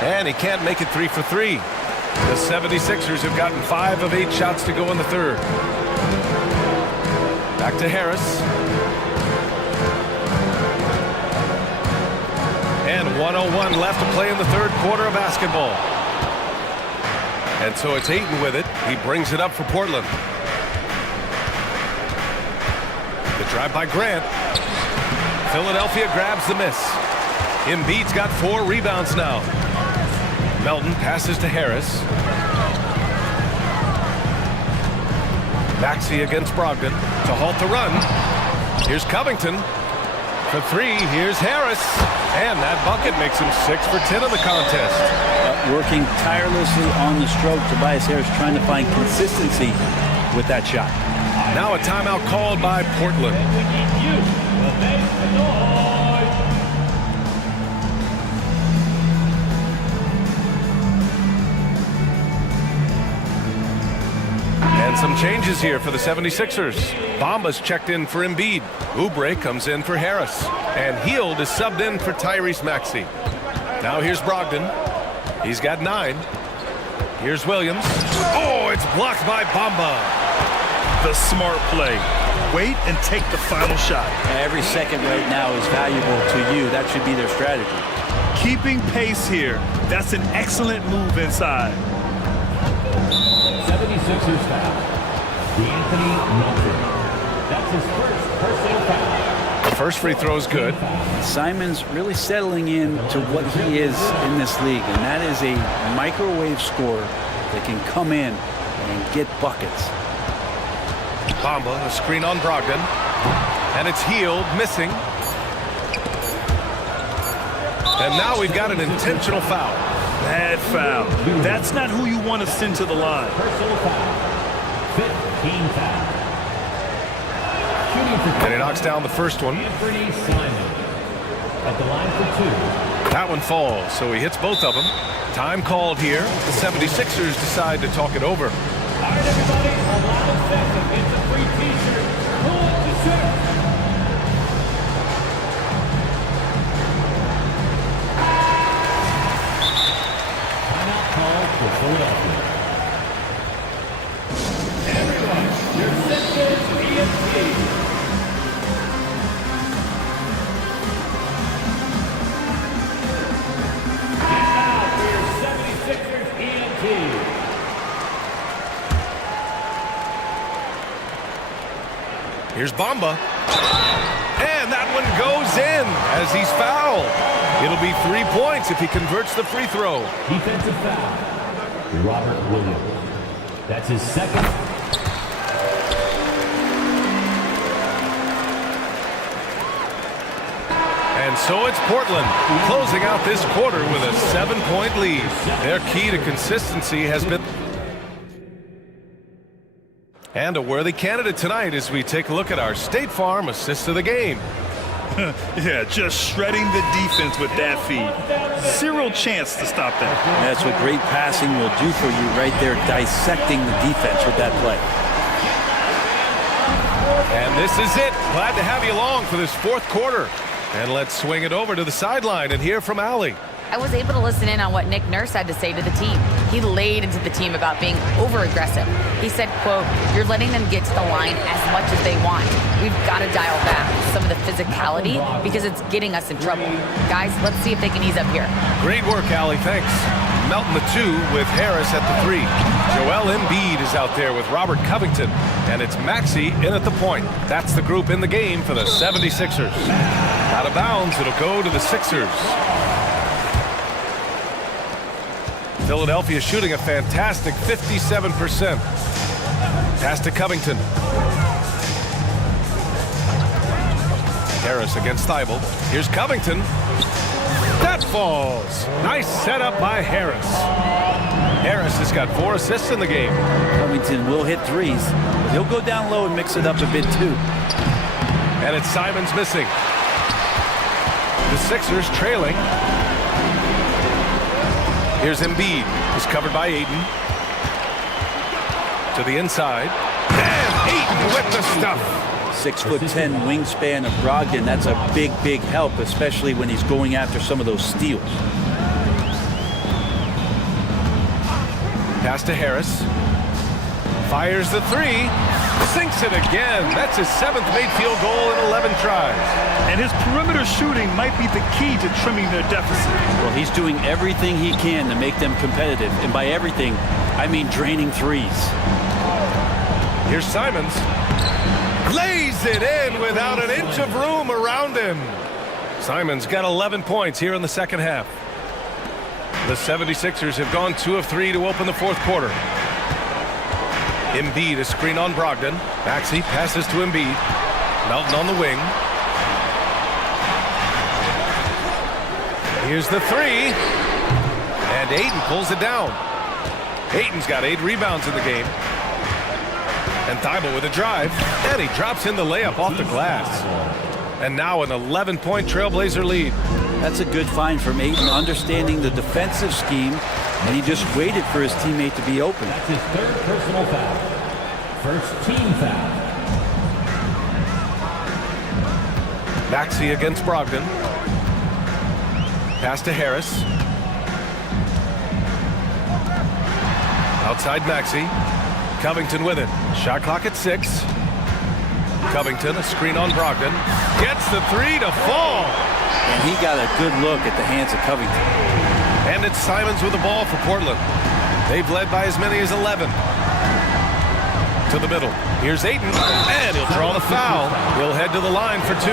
And he can't make it 3 for 3. The 76ers have gotten 5 of 8 shots to go in the third. Back to Harris. And 1:01 left to play in the third quarter of basketball. And so it's Ayton with it. He brings it up for Portland. The drive by Grant. Philadelphia grabs the miss. Embiid's got 4 rebounds now. Melton passes to Harris. Maxey against Brogdon to halt the run. Here's Covington for 3. Here's Harris. And that bucket makes him 6 for 10 in the contest. Working tirelessly on the stroke. Tobias Harris trying to find consistency with that shot. Now a timeout called by Portland. And some changes here for the 76ers. Bamba's checked in for Embiid. Oubre comes in for Harris. And Hield is subbed in for Tyrese Maxey. Now here's Brogdon. He's got 9. Here's Williams. Oh, it's blocked by Bamba. The smart play. Wait and take the final shot. Every second right now is valuable to you. That should be their strategy. Keeping pace here. That's an excellent move inside. 76ers foul. D'Anthony Melton. That's his first personal foul. The first free throw is good. Simon's really settling in to what he is in this league, and that is a microwave scorer that can come in and get buckets. Bamba, a screen on Brogdon. And it's Hield missing. And now we've got an intentional foul. Bad foul. That's not who you want to send to the line. Personal foul. 15 foul. And he knocks down the first one. Anthony Simon at the line for 2. That one falls, so he hits both of them. Time called here. The 76ers decide to talk it over. All right, everybody, allow a second. It's a free t-shirt. Pull up the shirt. Timeout call for Philadelphia. Everyone, your Sixers ESP. Here's Bamba. And that one goes in as he's fouled. It'll be 3 points if he converts the free throw. Defensive foul. Robert Williams. That's his second. And so it's Portland closing out this quarter with a 7-point lead. Their key to consistency has been... And a worthy candidate tonight as we take a look at our State Farm assist of the game. Yeah, just shredding the defense with that feed. Zero chance to stop that. That's what great passing will do for you right there, dissecting the defense with that play. And this is it. Glad to have you along for this fourth quarter. And let's swing it over to the sideline and hear from Allie. I was able to listen in on what Nick Nurse had to say to the team. He laid into the team about being over-aggressive. He said, quote, "You're letting them get to the line as much as they want. We've got to dial back some of the physicality because it's getting us in trouble. Guys, let's see if they can ease up here." Great work, Allie. Thanks. Melton the 2 with Harris at the 3. Joel Embiid is out there with Robert Covington. And it's Maxey in at the point. That's the group in the game for the 76ers. Out of bounds, it'll go to the Sixers. Philadelphia shooting a fantastic 57%. Pass to Covington. Harris against Thibault. Here's Covington. That falls. Nice setup by Harris. Harris has got 4 assists in the game. Covington will hit threes. He'll go down low and mix it up a bit too. And it's Simons missing. The Sixers trailing. Here's Embiid. He's covered by Ayton. To the inside. And Ayton with the stuff. 6'10" wingspan of Brogdon. That's a big, big help, especially when he's going after some of those steals. Pass to Harris. Fires the three. Sinks it again. That's his 7th made field goal in 11 tries. And his perimeter shooting might be the key to trimming their deficit. Well, he's doing everything he can to make them competitive. And by everything, I mean draining threes. Here's Simons. Lays it in without an inch of room around him. Simons got 11 points here in the second half. The 76ers have gone 2 of 3 to open the fourth quarter. Embiid, a screen on Brogdon. Maxey passes to Embiid. Melton on the wing. Here's the three. And Ayton pulls it down. Ayton's got 8 rebounds in the game. And Thibault with a drive. And he drops in the layup off the glass. And now an 11-point Trailblazer lead. That's a good find from Ayton, understanding the defensive scheme, and he just waited for his teammate to be open. That's his 3rd personal foul. First team foul. Maxey against Brogdon. Pass to Harris. Outside Maxey. Covington with it. Shot clock at 6. Covington, a screen on Brogdon. Gets the three to fall. And he got a good look at the hands of Covington. And it's Simons with the ball for Portland. They've led by as many as 11. To the middle. Here's Ayton. And he'll draw the foul. He'll head to the line for 2.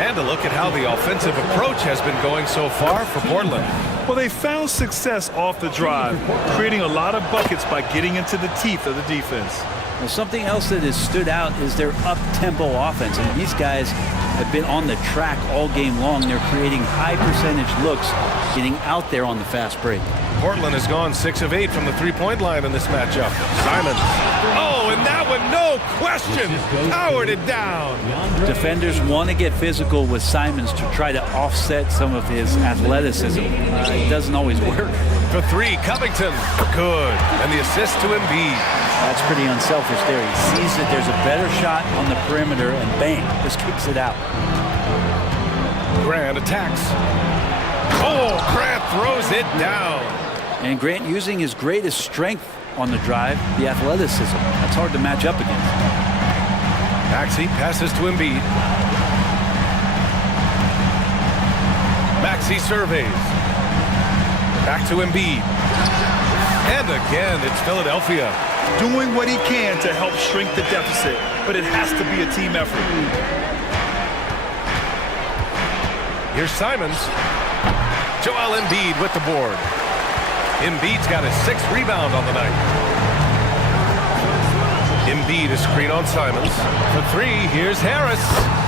And a look at how the offensive approach has been going so far for Portland. Well, they found success off the drive, creating a lot of buckets by getting into the teeth of the defense. Well, something else that has stood out is their up-tempo offense. And these guys have been on the track all game long. They're creating high-percentage looks, getting out there on the fast break. Portland has gone 6 of 8 from the three-point line in this matchup. Simons. Oh, and that one, no question, powered it down. Defenders want to get physical with Simons to try to offset some of his athleticism. It doesn't always work. For 3, Covington. Good. And the assist to Embiid. That's pretty unselfish there. He sees that there's a better shot on the perimeter and bang, just kicks it out. Grant attacks. Oh, Grant throws it down. And Grant using his greatest strength on the drive, the athleticism. That's hard to match up against. Maxey passes to Embiid. Maxey surveys. Back to Embiid. And again, it's Philadelphia. Doing what he can to help shrink the deficit, but it has to be a team effort. Here's Simons. Joel Embiid with the board. Embiid's got his 6th rebound on the night. Embiid is screen on Simons. For 3, here's Harris.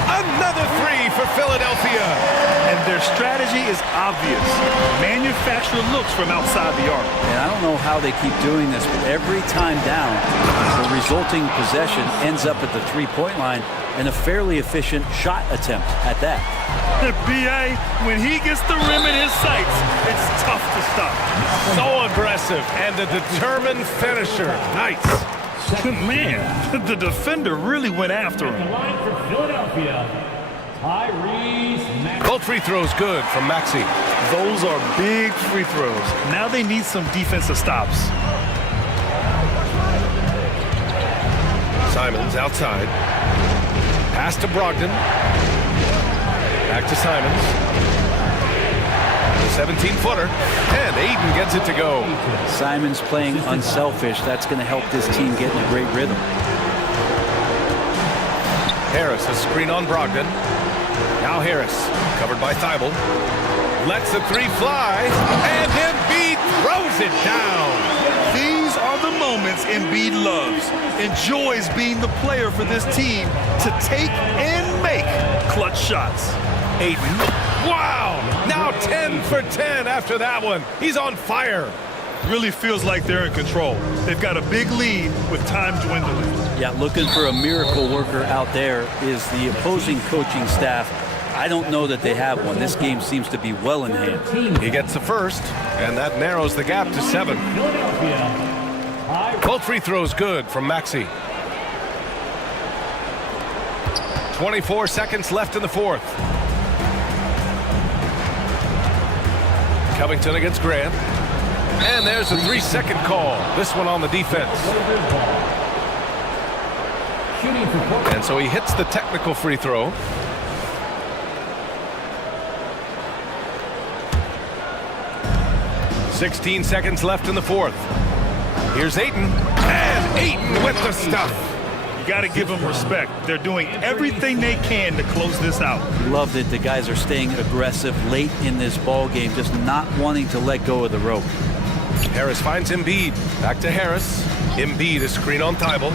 Another 3 for Philadelphia. And their strategy is obvious. Manufacture looks from outside the arc. And I don't know how they keep doing this, but every time down, the resulting possession ends up at the three-point line and a fairly efficient shot attempt at that. B.A., when he gets the rim in his sights, it's tough to stop. So aggressive and a determined finisher. Nice. Man, the defender really went after him. The line for Philadelphia, Tyrese Maxey. Both free throws good from Maxey. Those are big free throws. Now they need some defensive stops. Simons outside. Pass to Brogdon. Back to Simons. The 17-footer. And Ayton gets it to go. Simons playing unselfish. That's going to help this team get in a great rhythm. Harris, a screen on Brogdon. Now Harris, covered by Thibault. Lets the 3 fly. And Embiid throws it down. These are the moments Embiid loves. Enjoys being the player for this team to take and make clutch shots. Ayton. Wow! Now 10 for 10 after that one. He's on fire. Really feels like they're in control. They've got a big lead with time dwindling. Yeah, looking for a miracle worker out there is the opposing coaching staff. I don't know that they have one. This game seems to be well in hand. He gets the first, and that narrows the gap to 7. Both free throws good from Maxey. 24 seconds left in the fourth. Covington against Grant. And there's a 3-second call. This one on the defense. And so he hits the technical free throw. "16 seconds left in the fourth. Here's Ayton. And Ayton with the stuff. You got to give them respect. They're doing everything they can to close this out. Love that the guys are staying aggressive late in this ball game, just not wanting to let go of the rope. Harris finds Embiid. Back to Harris. Embiid is screen on Thibault.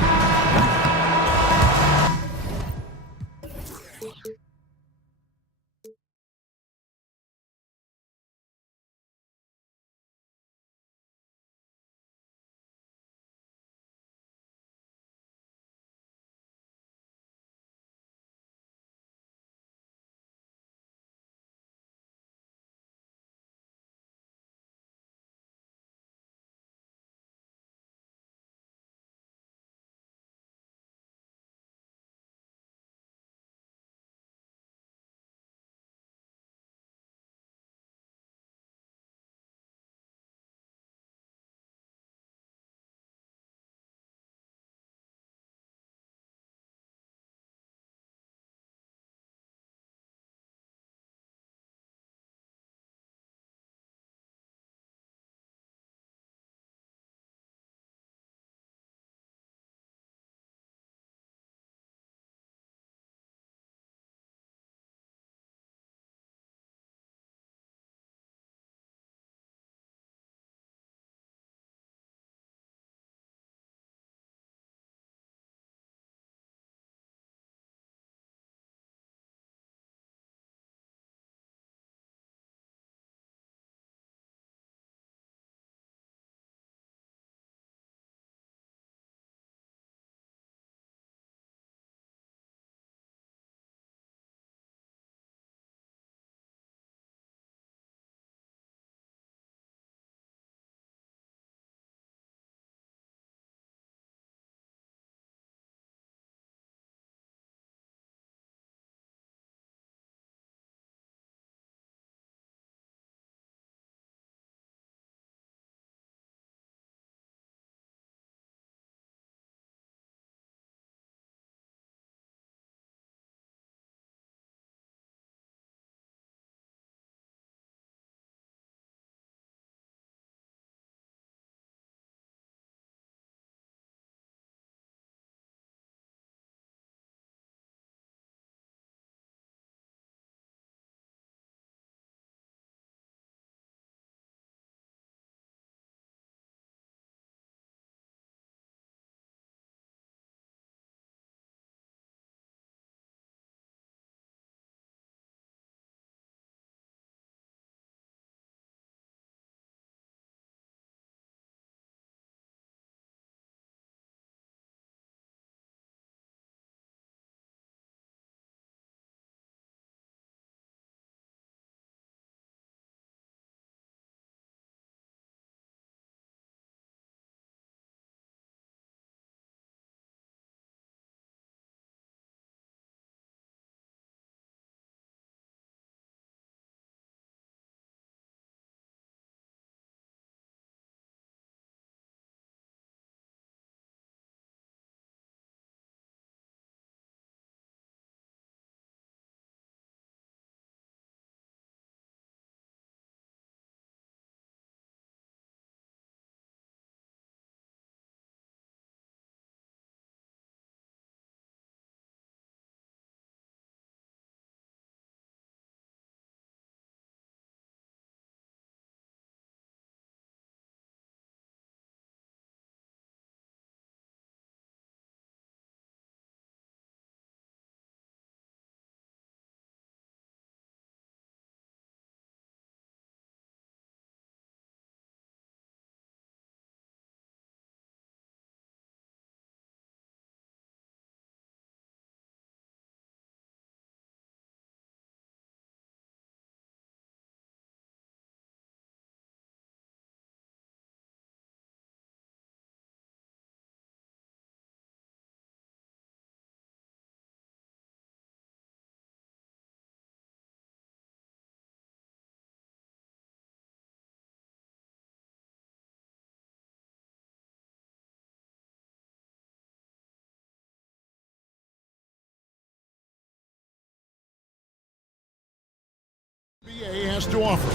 NBA has to offer.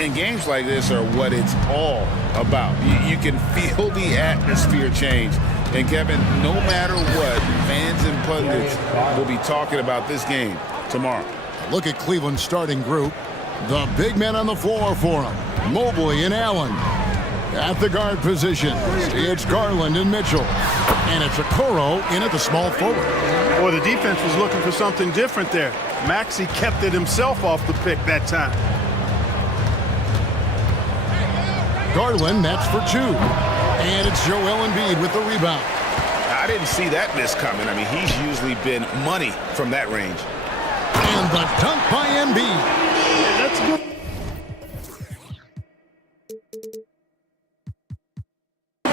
And games like this are what it's all about. You can feel the atmosphere change. And Kevin, no matter what, fans and pundits will be talking about this game tomorrow. Look at Cleveland's starting group. The big men on the floor for them. Mobley and Allen. At the guard position, it's Garland and Mitchell. And it's Okoro in at the small forward. Boy, the defense was looking for something different there. Maxey kept it himself off the pick that time. Garland, that's for two. And it's Joel Embiid with the rebound. I didn't see that miss coming. I mean, he's usually been money from that range. And the dunk by Embiid. Yeah, that's good.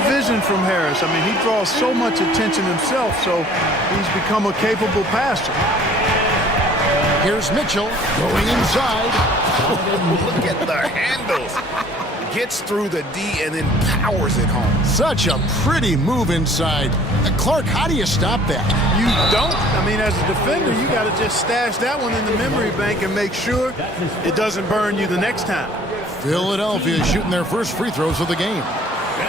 Vision from Harris. I mean, he draws so much attention himself, so he's become a capable passer. Here's Mitchell going inside. Look at the handles. Gets through the D and then powers it home. Such a pretty move inside. Clark, how do you stop that? You don't. I mean, as a defender, you got to just stash that one in the memory bank and make sure it doesn't burn you the next time. Philadelphia shooting their first free throws of the game.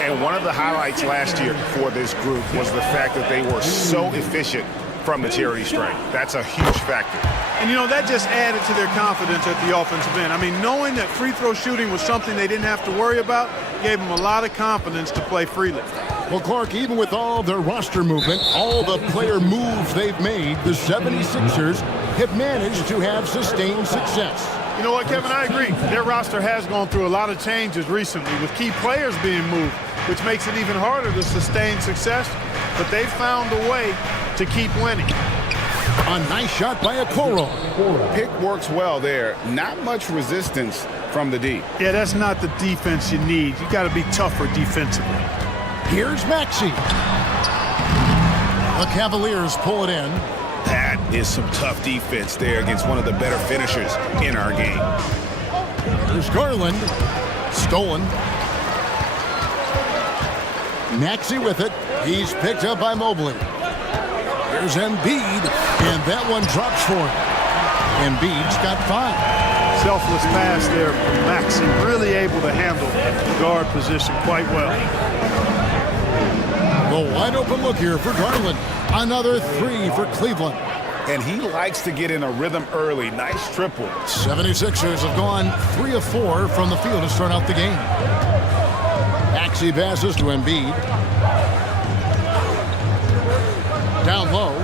And one of the highlights last year for this group was the fact that they were so efficient from the charity stripe. That's a huge factor. And, you know, that just added to their confidence at the offensive end. I mean, knowing that free throw shooting was something they didn't have to worry about gave them a lot of confidence to play freely. Well, Clark, even with all their roster movement, all the player moves they've made, the 76ers have managed to have sustained success. You know what, Kevin, I agree. Their roster has gone through a lot of changes recently with key players being moved, which makes it even harder to sustain success. But they've found a way to keep winning. A nice shot by Okoro. Pick works well there. Not much resistance from the D. Yeah, that's not the defense you need. You got to be tougher defensively. Here's Maxey. The Cavaliers pull it in. That is some tough defense there against one of the better finishers in our game. Here's Garland. Stolen. Maxey with it. He's picked up by Mobley. Here's Embiid, and that one drops for him. Embiid's got 5. Selfless pass there from Maxey, really able to handle the guard position quite well. The wide open look here for Garland. Another 3 for Cleveland. And he likes to get in a rhythm early. Nice triple. 76ers have gone 3 of 4 from the field to start out the game. Maxey passes to Embiid. Down low.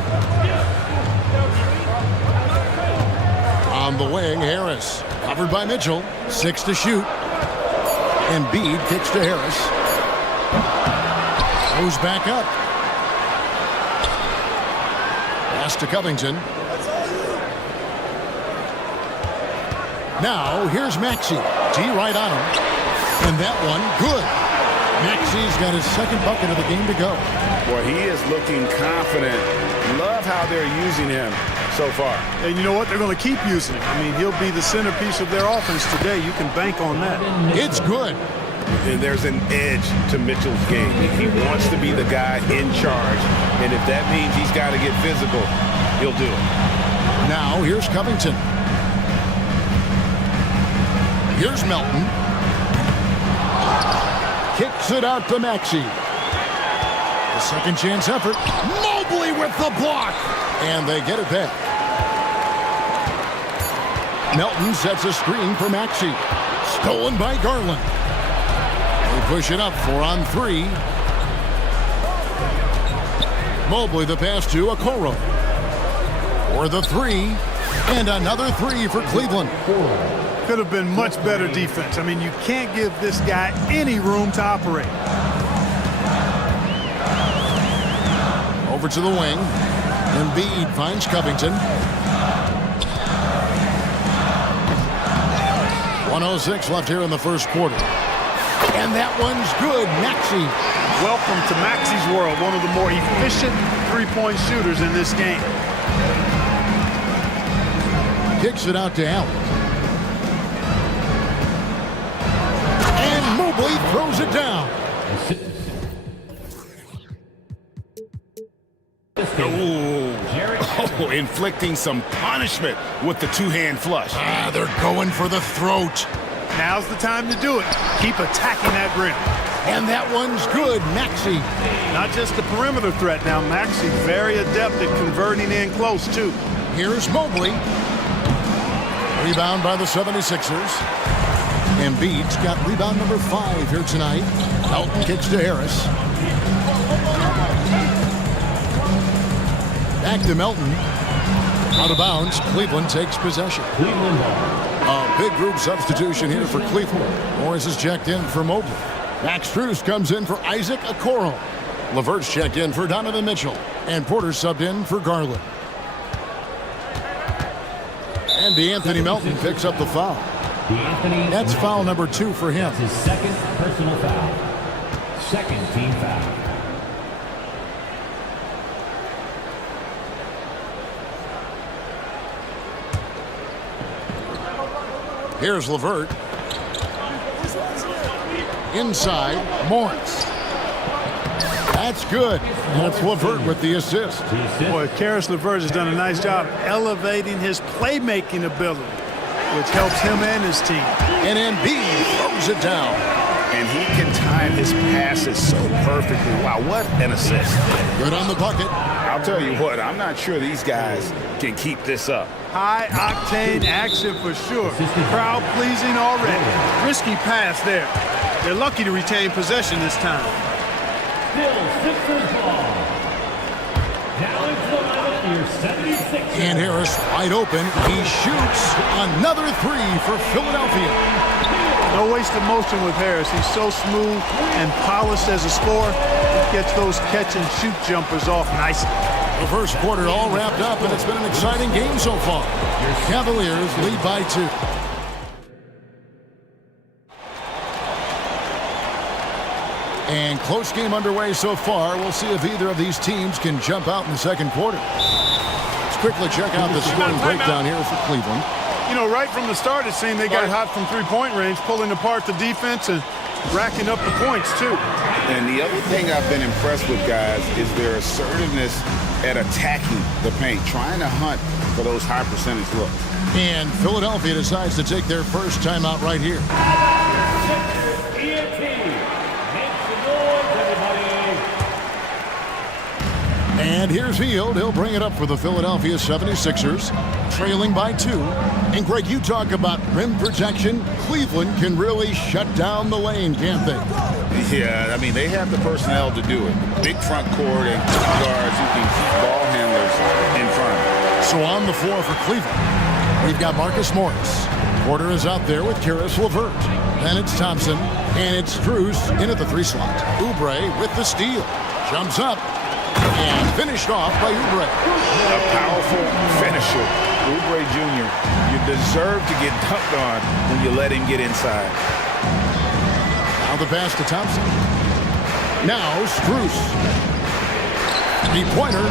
On the wing, Harris. Covered by Mitchell. 6 to shoot. Embiid kicks to Harris. Goes back up. Pass to Covington. Now, here's Maxey. G right on him. And that one, good. Maxey's got his second bucket of the game to go. Well, he is looking confident. Love how they're using him so far. And you know what? They're going to keep using him. I mean, he'll be the centerpiece of their offense today. You can bank on that. It's good. And there's an edge to Mitchell's game. He wants to be the guy in charge. And if that means he's got to get physical, he'll do it. Now, here's Covington. Here's Melton. Kicks it out to Maxey. The second chance effort. Mobley with the block. And they get it back. Melton sets a screen for Maxey. Stolen by Garland. They push it up 4 on 3. Mobley the pass to Okoro. For the 3. And another 3 for Cleveland. Could have been much better defense. I mean, you can't give this guy any room to operate. Over to the wing. Embiid finds Covington. 1:06 left here in the first quarter. And that one's good. Maxey. Welcome to Maxey's world, one of the more efficient three-point shooters in this game. Kicks it out to Allen. And Mobley throws it down. Ooh. Oh, inflicting some punishment with the two-hand flush. They're going for the throat. Now's the time to do it. Keep attacking that rim. And that one's good, Maxey. Not just the perimeter threat now. Maxey very adept at converting in close, too. Here's Mobley. Rebound by the 76ers. Embiid's got rebound number 5 here tonight. Elton kicks to Harris. Back to Melton. Out of bounds. Cleveland takes possession. A big group substitution here for Cleveland. Morris is checked in for Mobley. Max Strus comes in for Isaac Okoro. LeVert's checked in for Donovan Mitchell. And Porter subbed in for Garland. And DeAnthony Melton picks up the foul. That's foul number 2 for him. That's his second personal foul. Second team foul. Here's LeVert. Inside, Morris. That's good. That's LeVert with the assist. Boy, Karis LeVert has done a nice job elevating his playmaking ability, which helps him and his team. And Embiid throws it down. And he can time his passes so perfectly. Wow, what an assist. Good on the bucket. I'll tell you what, I'm not sure these guys can keep this up. High-octane action for sure. Crowd pleasing already. Risky pass there. They're lucky to retain possession this time. Still Sixers ball. Now into the lineup for your 76ers. And Harris wide open. He shoots another 3 for Philadelphia. No wasted motion with Harris. He's so smooth and polished as a scorer. He gets those catch-and-shoot jumpers off nicely. The first quarter all wrapped up, and it's been an exciting game so far. Your Cavaliers lead by 2. And close game underway so far. We'll see if either of these teams can jump out in the second quarter. Let's quickly check out the scoring breakdown here for Cleveland. You know, right from the start, it seemed they got hot from three-point range, pulling apart the defense and racking up the points, too. And the other thing I've been impressed with, guys, is their assertiveness at attacking the paint, trying to hunt for those high percentage looks. And Philadelphia decides to take their first timeout right here. And here's Hield. He'll bring it up for the Philadelphia 76ers, trailing by 2. And Greg, you talk about rim protection. Cleveland can really shut down the lane, can't they? Yeah, I mean, they have the personnel to do it. Big front court and guards who can keep ball handlers in front of them. So on the floor for Cleveland, we've got Marcus Morris. Porter is out there with Karis LeVert. Then it's Thompson, and it's Strus in at the 3 slot. Oubre with the steal. Jumps up. And finished off by Oubre. A powerful finisher. Oubre Jr., you deserve to get dunked on when you let him get inside. Now the pass to Thompson. Now Strus. Three-pointer.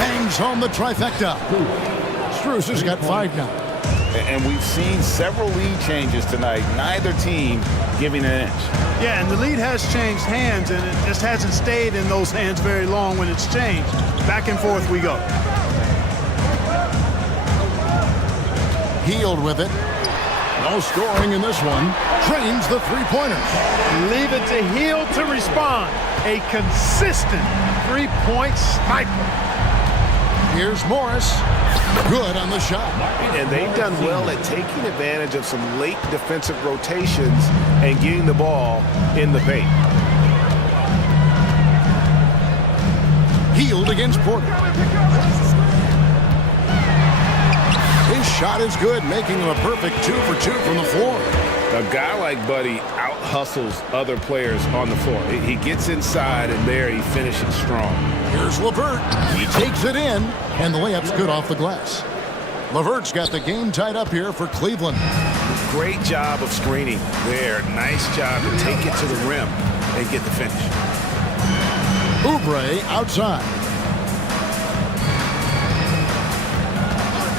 Bangs home the trifecta. Strus has got 5 now. And we've seen several lead changes tonight. Neither team giving an inch. Yeah, and the lead has changed hands, and it just hasn't stayed in those hands very long when it's changed. Back and forth we go. Hield with it. No scoring in this one. Trains the three-pointers. Leave it to Hield to respond. A consistent three-point sniper. Here's Morris. Good on the shot. And they've done well at taking advantage of some late defensive rotations and getting the ball in the paint. Hield against Porter. His shot is good, making him a perfect 2 for 2 from the floor. A guy like Buddy out-hustles other players on the floor. He gets inside, and there he finishes strong. Here's LeVert. He takes it in, and the layup's good off the glass. LeVert's got the game tied up here for Cleveland. Great job of screening there. Nice job to take it to the rim and get the finish. Oubre outside.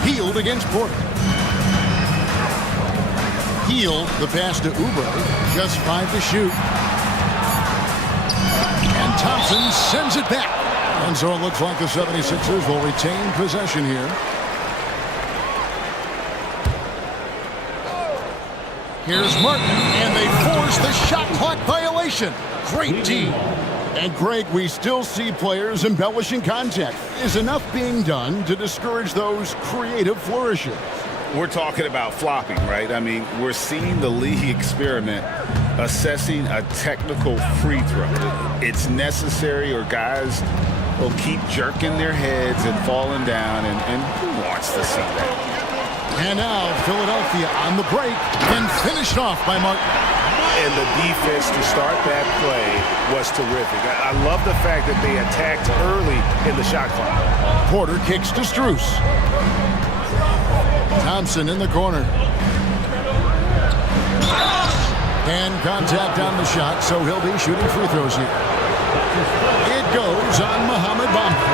Hield against Porter. Hield, the pass to Oubre. Just 5 to shoot. And Thompson sends it back. And so it looks like the 76ers will retain possession here. Here's Martin, and they force the shot clock violation. Great D. And Greg, we still see players embellishing contact. Is enough being done to discourage those creative flourishes? We're talking about flopping, right? I mean, we're seeing the league experiment assessing a technical free throw. It's necessary or guys will keep jerking their heads and falling down, and who wants to see that? And now Philadelphia on the break, then finished off by Martin. And the defense to start that play was terrific. I love the fact that they attacked early in the shot clock. Porter kicks to Strus. Thompson in the corner. And contact on the shot, so he'll be shooting free throws here. It goes on Mohamed Bamba.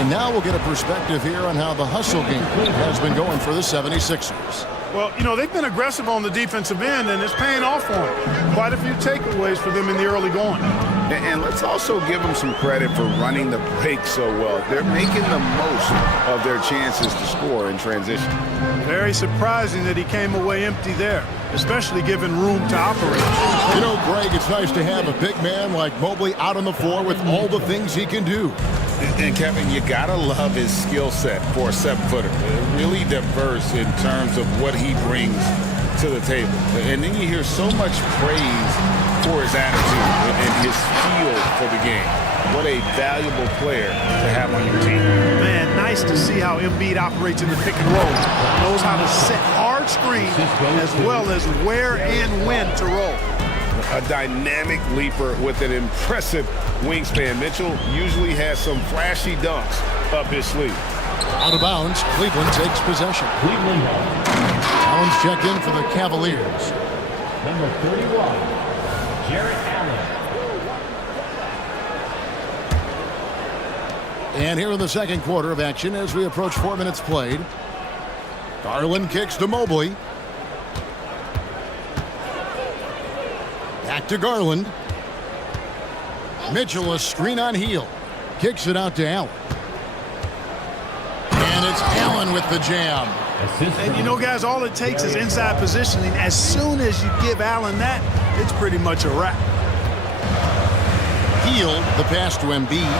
And now we'll get a perspective here on how the hustle game has been going for the 76ers. Well, you know, they've been aggressive on the defensive end, and it's paying off for them. Quite a few takeaways for them in the early going. And let's also give them some credit for running the break so well. They're making the most of their chances to score in transition. Very surprising that he came away empty there, especially given room to operate. You know, Greg, it's nice to have a big man like Mobley out on the floor with all the things he can do. And Kevin, you gotta love his skill set for a 7-footer. Really diverse in terms of what he brings to the table. And then you hear so much praise for his attitude and his feel for the game. What a valuable player to have on your team. Man, nice to see how Embiid operates in the pick and roll. Knows how to set hard screens as well as where and when to roll. A dynamic leaper with an impressive wingspan. Mitchell usually has some flashy dunks up his sleeve. Out of bounds, Cleveland takes possession. Allen's checked in for the Cavaliers. Number 31, Jarrett Allen. And here in the second quarter of action as we approach 4 minutes played. Garland kicks to Mobley. Back to Garland. Mitchell, a screen on heel. Kicks it out to Allen. And it's Allen with the jam. And you know, guys, all it takes is inside positioning. As soon as you give Allen that, it's pretty much a wrap. Heel, the pass to Embiid.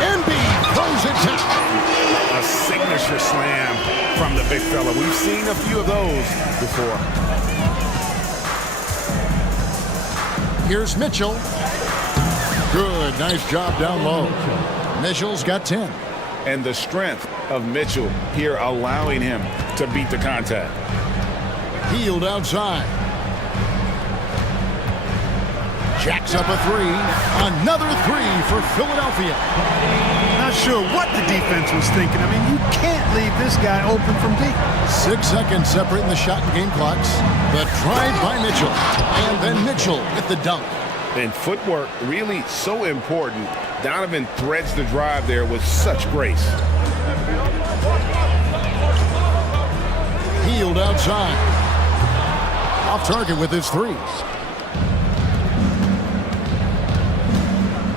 Embiid throws it down. A signature slam from the big fella. We've seen a few of those before. Here's Mitchell. Good, nice job down low. Mitchell's got 10. And the strength of Mitchell here allowing him to beat the contact. Healed outside. Jacks up a three. Another three for Philadelphia. Not sure what the defense was thinking. I mean, you can't leave this guy open from deep. 6 seconds separating the shot and game clocks. The drive by Mitchell. And then Mitchell with the dunk. And footwork really so important. Donovan threads the drive there with such grace. Healed outside. Off target with his threes.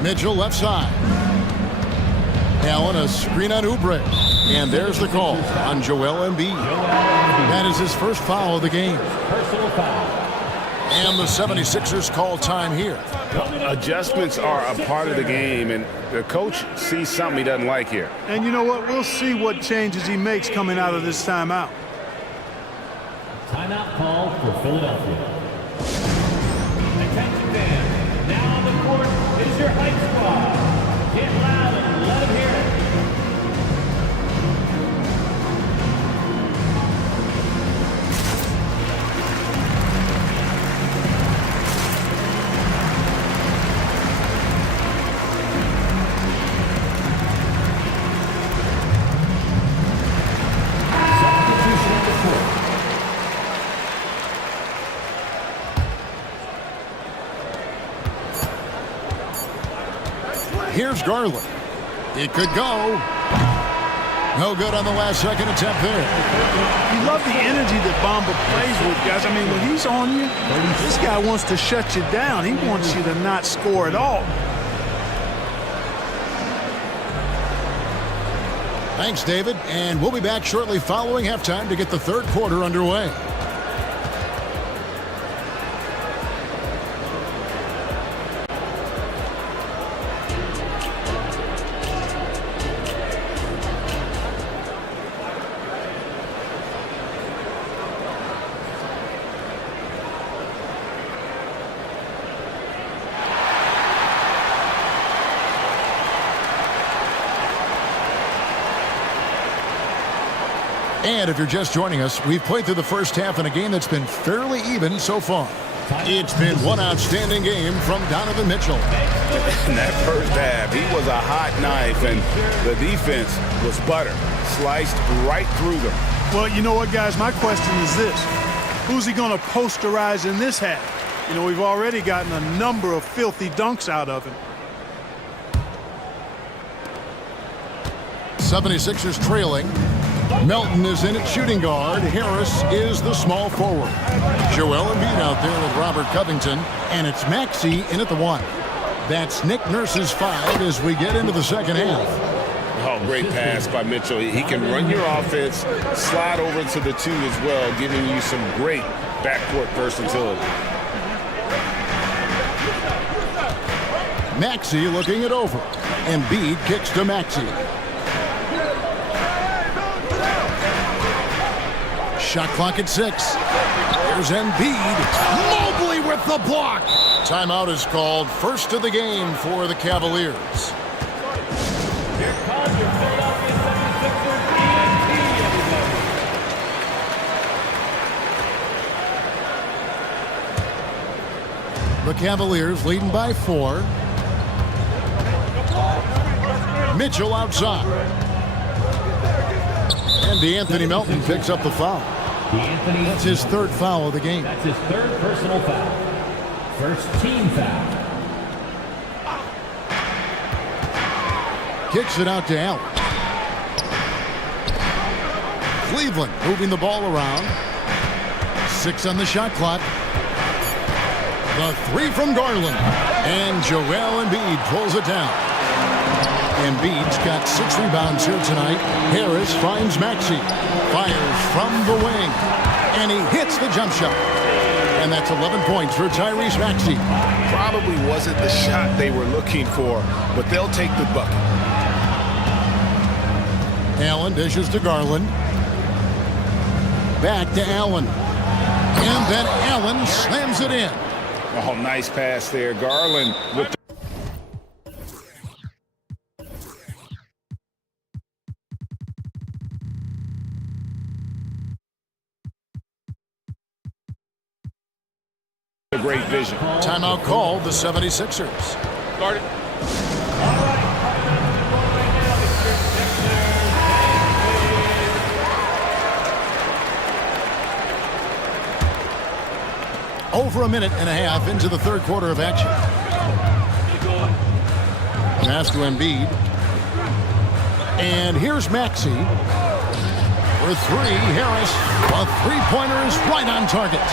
Mitchell left side. Allen a screen on Oubre. And there's the call on Joel Embiid. That is his first foul of the game. Personal foul. And the 76ers call time here. Adjustments are a part of the game, and the coach sees something he doesn't like here. And you know what? We'll see what changes he makes coming out of this timeout. Timeout call for Philadelphia. Attention fans. Now on the court is your hype squad. Get loud and let them hear it. Here's Garland. It could go. No good on the last second attempt there. You love the energy that Bamba plays with, guys. I mean, when he's on you, this guy wants to shut you down. He wants you to not score at all. Thanks, David. And we'll be back shortly following halftime to get the third quarter underway. And if you're just joining us, we've played through the first half in a game that's been fairly even so far. It's been one outstanding game from Donovan Mitchell. In that first half, he was a hot knife, and the defense was butter, sliced right through them. Well, you know what, guys? My question is this. Who's he going to posterize in this half? You know, we've already gotten a number of filthy dunks out of him. 76ers trailing. Melton is in at shooting guard. Harris is the small forward. Joel Embiid out there with Robert Covington. And it's Maxey in at the 1. That's Nick Nurse's 5 as we get into the second half. Oh, great pass by Mitchell. He can run your offense, slide over to the 2 as well, giving you some great backcourt versatility. Maxey looking it over. Embiid kicks to Maxey. Shot clock at 6. Here's Embiid. Mobley with the block. Timeout is called. First of the game for the Cavaliers. The Cavaliers leading by 4. Mitchell outside. And DeAnthony Melton picks up the foul. That's his third foul of the game. That's his third personal foul. First team foul. Kicks it out to Allen. Cleveland moving the ball around. 6 on the shot clock. The 3 from Garland. And Joel Embiid pulls it down. Embiid's got 6 rebounds here tonight. Harris finds Maxey. Fires from the wing. And he hits the jump shot. And that's 11 points for Tyrese Maxey. Probably wasn't the shot they were looking for, but they'll take the bucket. Allen dishes to Garland. Back to Allen. And then Allen slams it in. Oh, nice pass there. Garland with the great vision. Timeout called the 76ers. Started. Over a minute and a half into the third quarter of action. Pass to Embiid. And here's Maxey. For 3, Harris. A three-pointer is right on target.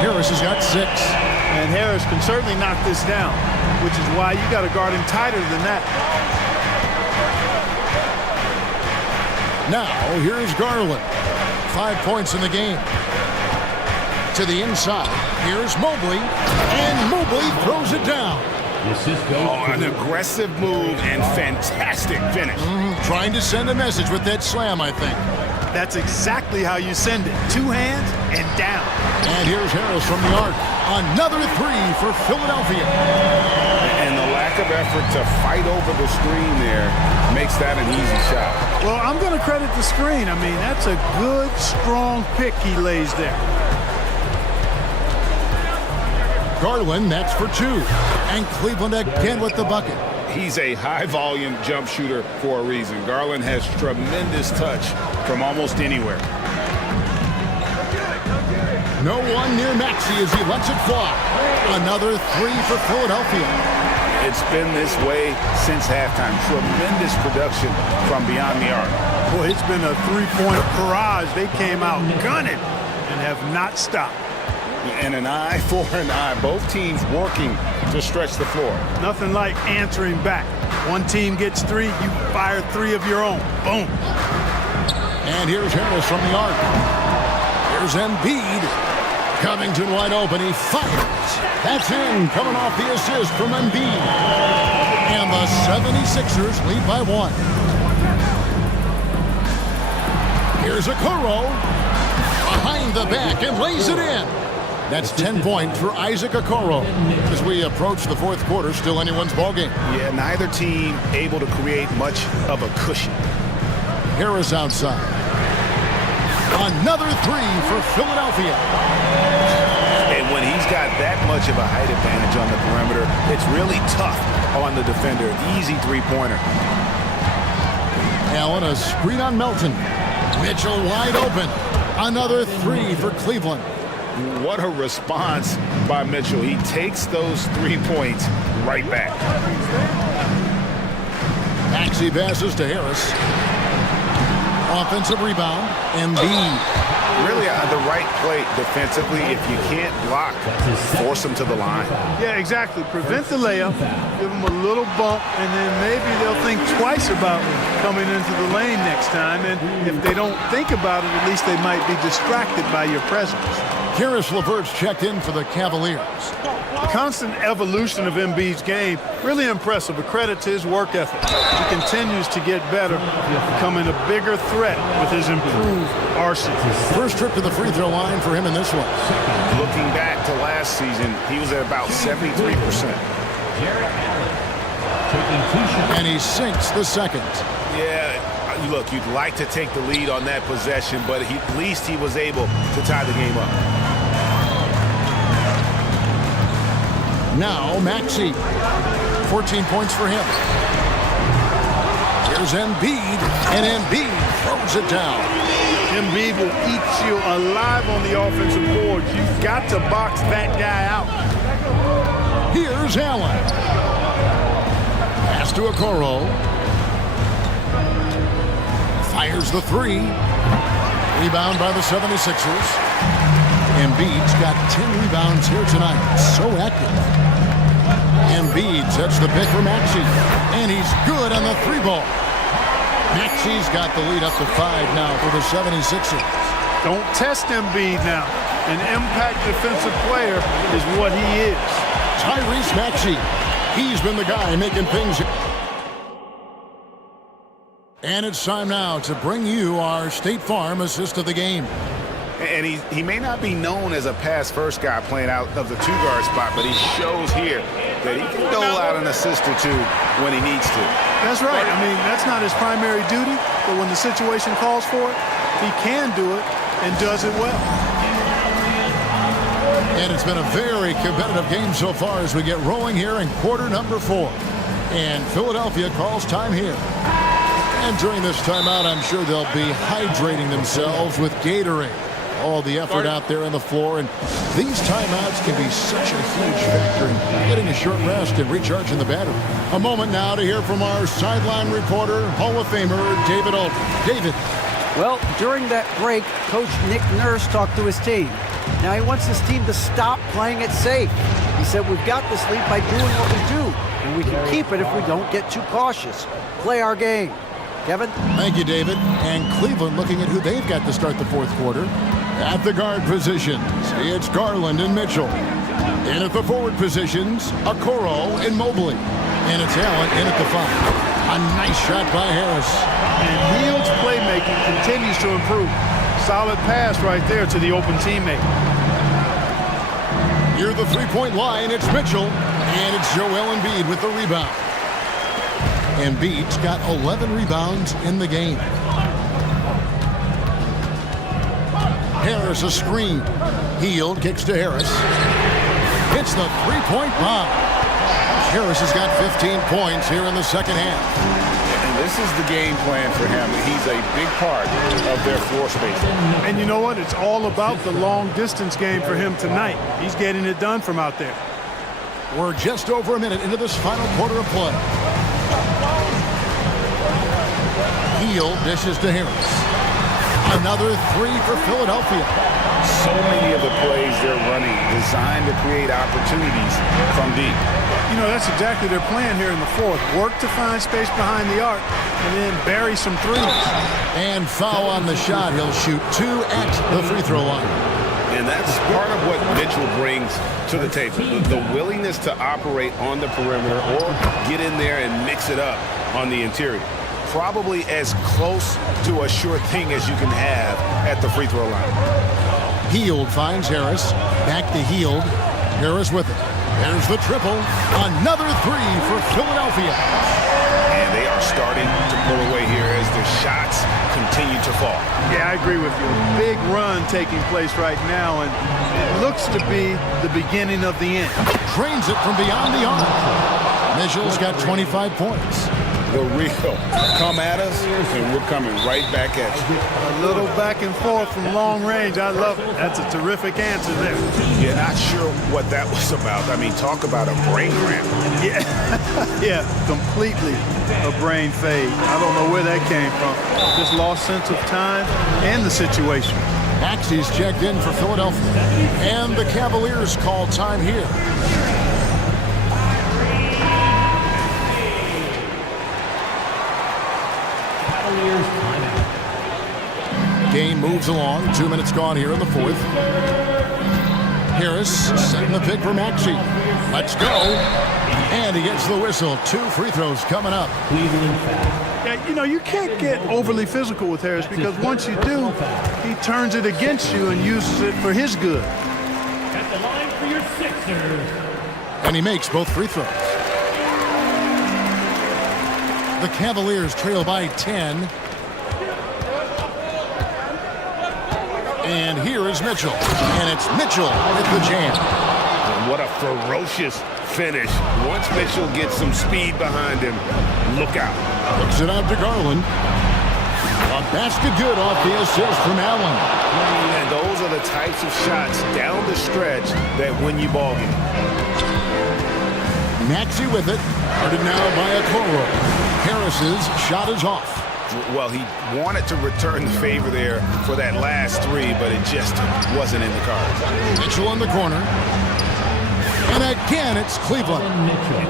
Harris has got 6. And Harris can certainly knock this down, which is why you got to guard him tighter than that. Now, here's Garland. 5 points in the game. To the inside. Here's Mobley. And Mobley throws it down. Oh, an aggressive move and fantastic finish. Trying to send a message with that slam, I think. That's exactly how you send it. 2 hands and down. And here's Harris from the arc. Another 3 for Philadelphia. And the lack of effort to fight over the screen there makes that an easy shot. Well, I'm going to credit the screen. I mean, that's a good, strong pick he lays there. Garland, that's for 2. And Cleveland again with the bucket. He's a high-volume jump shooter for a reason. Garland has tremendous touch from almost anywhere. No one near Maxey as he lets it fly. Another 3 for Philadelphia. It's been this way since halftime. Tremendous production from beyond the arc. Boy, it's been a 3-point barrage. They came out gunning and have not stopped. And an eye for an eye. Both teams working to stretch the floor. Nothing like answering back. One team gets 3, you fire 3 of your own. Boom. And here's Harris from the arc. Here's Embiid. Covington wide open. He fires. That's in. Coming off the assist from Embiid. And the 76ers lead by 1. Here's Okoro. Behind the back and lays it in. That's 10 points for Isaac Okoro. As we approach the fourth quarter, still anyone's ballgame. Yeah, neither team able to create much of a cushion. Harris outside. Another 3 for Philadelphia. And when he's got that much of a height advantage on the perimeter, it's really tough on the defender. Easy three-pointer. Allen, a screen on Melton. Mitchell wide open. Another 3 for Cleveland. What a response by Mitchell. He takes those 3 points right back. Maxey passes to Harris. Offensive rebound. Embiid. Really the right play defensively. If you can't block, force them to the line. Yeah, exactly. Prevent the layup, give them a little bump, and then maybe they'll think twice about coming into the lane next time. And if they don't think about it, at least they might be distracted by your presence. Karis LeVert's checked in for the Cavaliers. The constant evolution of Embiid's game, really impressive. A credit to his work ethic. He continues to get better, becoming a bigger threat with his improved arsenal. First trip to the free throw line for him in this one. Looking back to last season, he was at about 73%. And he sinks the second. Yeah, look, you'd like to take the lead on that possession, but at least he was able to tie the game up. Now Maxey. 14 points for him. Here's Embiid, and Embiid throws it down. Embiid will eat you alive on the offensive board. You've got to box that guy out. Here's Allen. Pass to Okoro. Fires the 3. Rebound by the 76ers. Embiid's got 10 rebounds here tonight. So active. Embiid sets the pick for Maxey. And he's good on the 3-ball. Maxey's got the lead up to 5 now for the 76ers. Don't test Embiid now. An impact defensive player is what he is. Tyrese Maxey. He's been the guy making things. And it's time now to bring you our State Farm assist of the game. And he may not be known as a pass-first guy playing out of the 2-guard spot, but he shows here that he can dole out an assist or 2 when he needs to. That's right. I mean, that's not his primary duty, but when the situation calls for it, he can do it and does it well. And it's been a very competitive game so far as we get rolling here in quarter number 4. And Philadelphia calls time here. And during this timeout, I'm sure they'll be hydrating themselves with Gatorade. All the effort out there on the floor, and these timeouts can be such a huge factor in getting a short rest and recharging the battery. A moment now to hear from our sideline reporter, Hall of Famer David Aldridge. David. Well, during that break, Coach Nick Nurse talked to his team. Now he wants his team to stop playing it safe. He said, we've got this lead by doing what we do, and we can keep it if we don't get too cautious. Play our game. Kevin? Thank you, David. And Cleveland looking at who they've got to start the fourth quarter. At the guard positions, it's Garland and Mitchell. In at the forward positions, Okoro and Mobley. And it's Allen in at the 5. A nice shot by Harris. And Hield's playmaking continues to improve. Solid pass right there to the open teammate. Near the 3-point line, it's Mitchell. And it's Joel Embiid with the rebound. Embiid's got 11 rebounds in the game. Harris a screen. Hield kicks to Harris. Hits the 3-point bomb. Harris has got 15 points here in the second half. And this is the game plan for him. He's a big part of their floor space. And you know what? It's all about the long distance game for him tonight. He's getting it done from out there. We're just over a minute into this final quarter of play. Hield dishes to Harris. Another three for Philadelphia. So many of the plays they're running designed to create opportunities from deep. You know, that's exactly their plan here in the fourth. Work to find space behind the arc and then bury some threes. And foul on the shot. He'll shoot two at the free throw line. And that's part of what Mitchell brings to the table. The willingness to operate on the perimeter or get in there and mix it up on the interior. Probably as close to a sure thing as you can have at the free throw line. Hield finds Harris. Back to Hield. Harris with it. There's the triple. Another three for Philadelphia. And they are starting to pull away here as the shots continue to fall. Yeah, I agree with you. A big run taking place right now, and it looks to be the beginning of the end. Drains it from beyond the arc. Mitchell's got 25 points. The real come at us, and we're coming right back at you. A little back and forth from long range. I love it. That's a terrific answer there. Yeah, not sure what that was about. I mean, talk about a brain cramp. Yeah, yeah, completely a brain fade. I don't know where that came from. Just lost sense of time and the situation. Maxey's checked in for Philadelphia, and the Cavaliers call time here. Game moves along. 2 minutes gone here in the fourth. Harris setting the pick for Maxey. Let's go. And he gets the whistle. 2 free throws coming up. Yeah, you know, you can't get overly physical with Harris because once you do, he turns it against you and uses it for his good. At the line for your Sixers. And he makes both free throws. The Cavaliers trail by 10. And here is Mitchell. And it's Mitchell with the jam. And what a ferocious finish. Once Mitchell gets some speed behind him, look out. Looks it out to Garland. A basket good off the assist from Allen. And those are the types of shots down the stretch that win you ball games. Maxey with it. Guarded now by Okoro. Harris's shot is off. Well, he wanted to return the favor there for that last three, but it just wasn't in the cards. Mitchell in the corner. And again, it's Cleveland.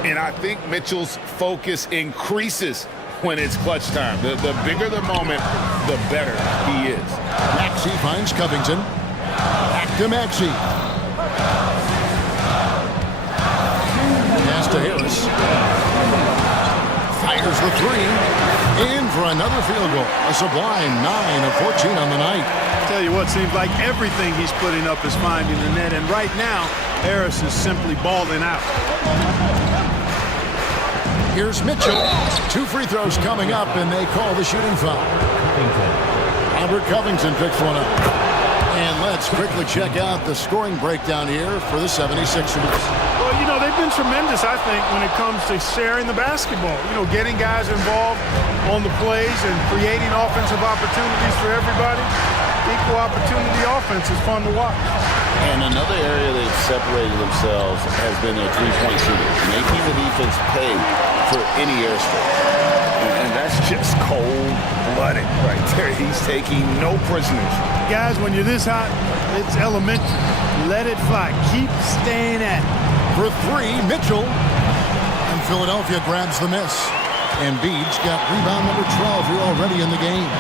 And I think Mitchell's focus increases when it's clutch time. The bigger the moment, the better he is. Maxey finds Covington. Back to Maxey. Pass to Harris. Fires the three. In for another field goal. A sublime 9 of 14 on the night. Tell you what, seems like everything he's putting up is finding the net. And right now, Harris is simply balling out. Here's Mitchell. 2 free throws coming up, and they call the shooting foul. Albert Covington picks one up. And let's quickly check out the scoring breakdown here for the 76ers. Well, you know, they've been tremendous, I think, when it comes to sharing the basketball. You know, getting guys involved on the plays and creating offensive opportunities for everybody. Equal opportunity offense is fun to watch. And another area they've separated themselves has been their three-point shooting, making the defense pay for any airspace. And that's just cold-blooded right there. He's taking no prisoners. Guys, when you're this hot, it's elementary. Let it fly. Keep staying at it. For 3, Mitchell. And Philadelphia grabs the miss. Embiid's got rebound number 12 here already in the game.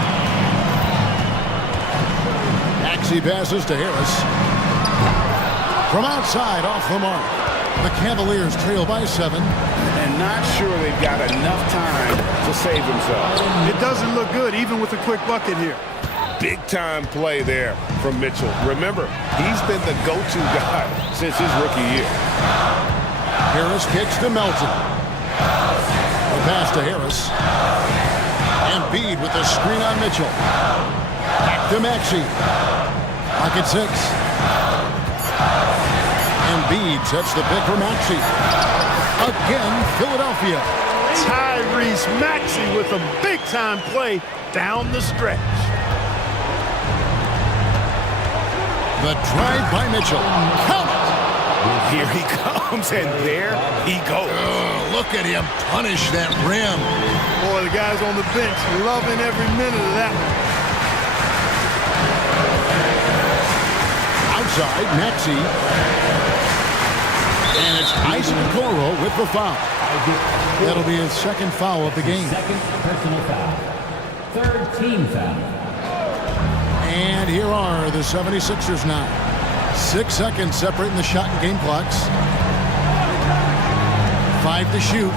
Maxey passes to Harris. From outside, off the mark. The Cavaliers trail by 7. And not sure they've got enough time to save themselves. It doesn't look good, even with a quick bucket here. Big-time play there from Mitchell. Remember, he's been the go-to guy since his rookie year. Harris kicks to Melton. The pass to Harris. Embiid with the screen on Mitchell. Back to Maxey. Pocket 6. Embiid sets the pick for Maxey. Again, Philadelphia. Tyrese Maxey with a big-time play down the stretch. The drive by Mitchell. Count it! Here he comes, and there he goes. Oh, look at him punish that rim. Boy, the guys on the bench loving every minute of that one. side, Maxey. And it's Isaac Okoro with the foul. That'll be his second foul of the game. Second personal foul. Third team foul. And here are the 76ers now. 6 seconds separating the shot and game clocks. 5 to shoot.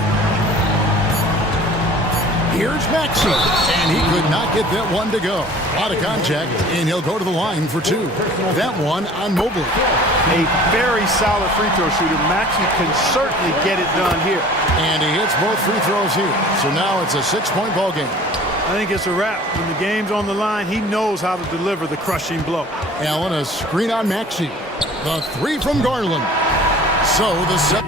Here's Maxey, and he could not get that one to go. A lot of contact, and he'll go to the line for 2. That one on Mobley. A very solid free throw shooter. Maxey can certainly get it done here. And he hits both free throws here. So now it's a 6-point ball game. I think it's a wrap. When the game's on the line, he knows how to deliver the crushing blow. Allen, a screen on Maxey. The 3 from Garland. So the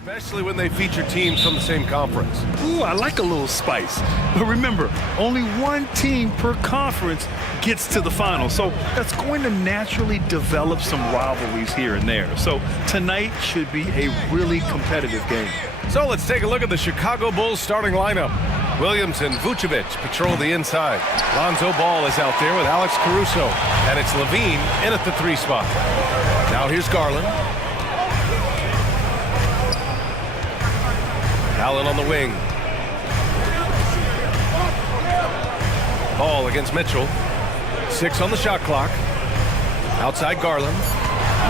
Especially when they feature teams from the same conference. Ooh, I like a little spice. But remember, only one team per conference gets to the final. So that's going to naturally develop some rivalries here and there. So tonight should be a really competitive game. So let's take a look at the Chicago Bulls starting lineup. Williams and Vucevic patrol the inside. Lonzo Ball is out there with Alex Caruso. And it's Levine in at the 3 spot. Now here's Garland. Allen on the wing. Ball against Mitchell. 6 on the shot clock. Outside Garland.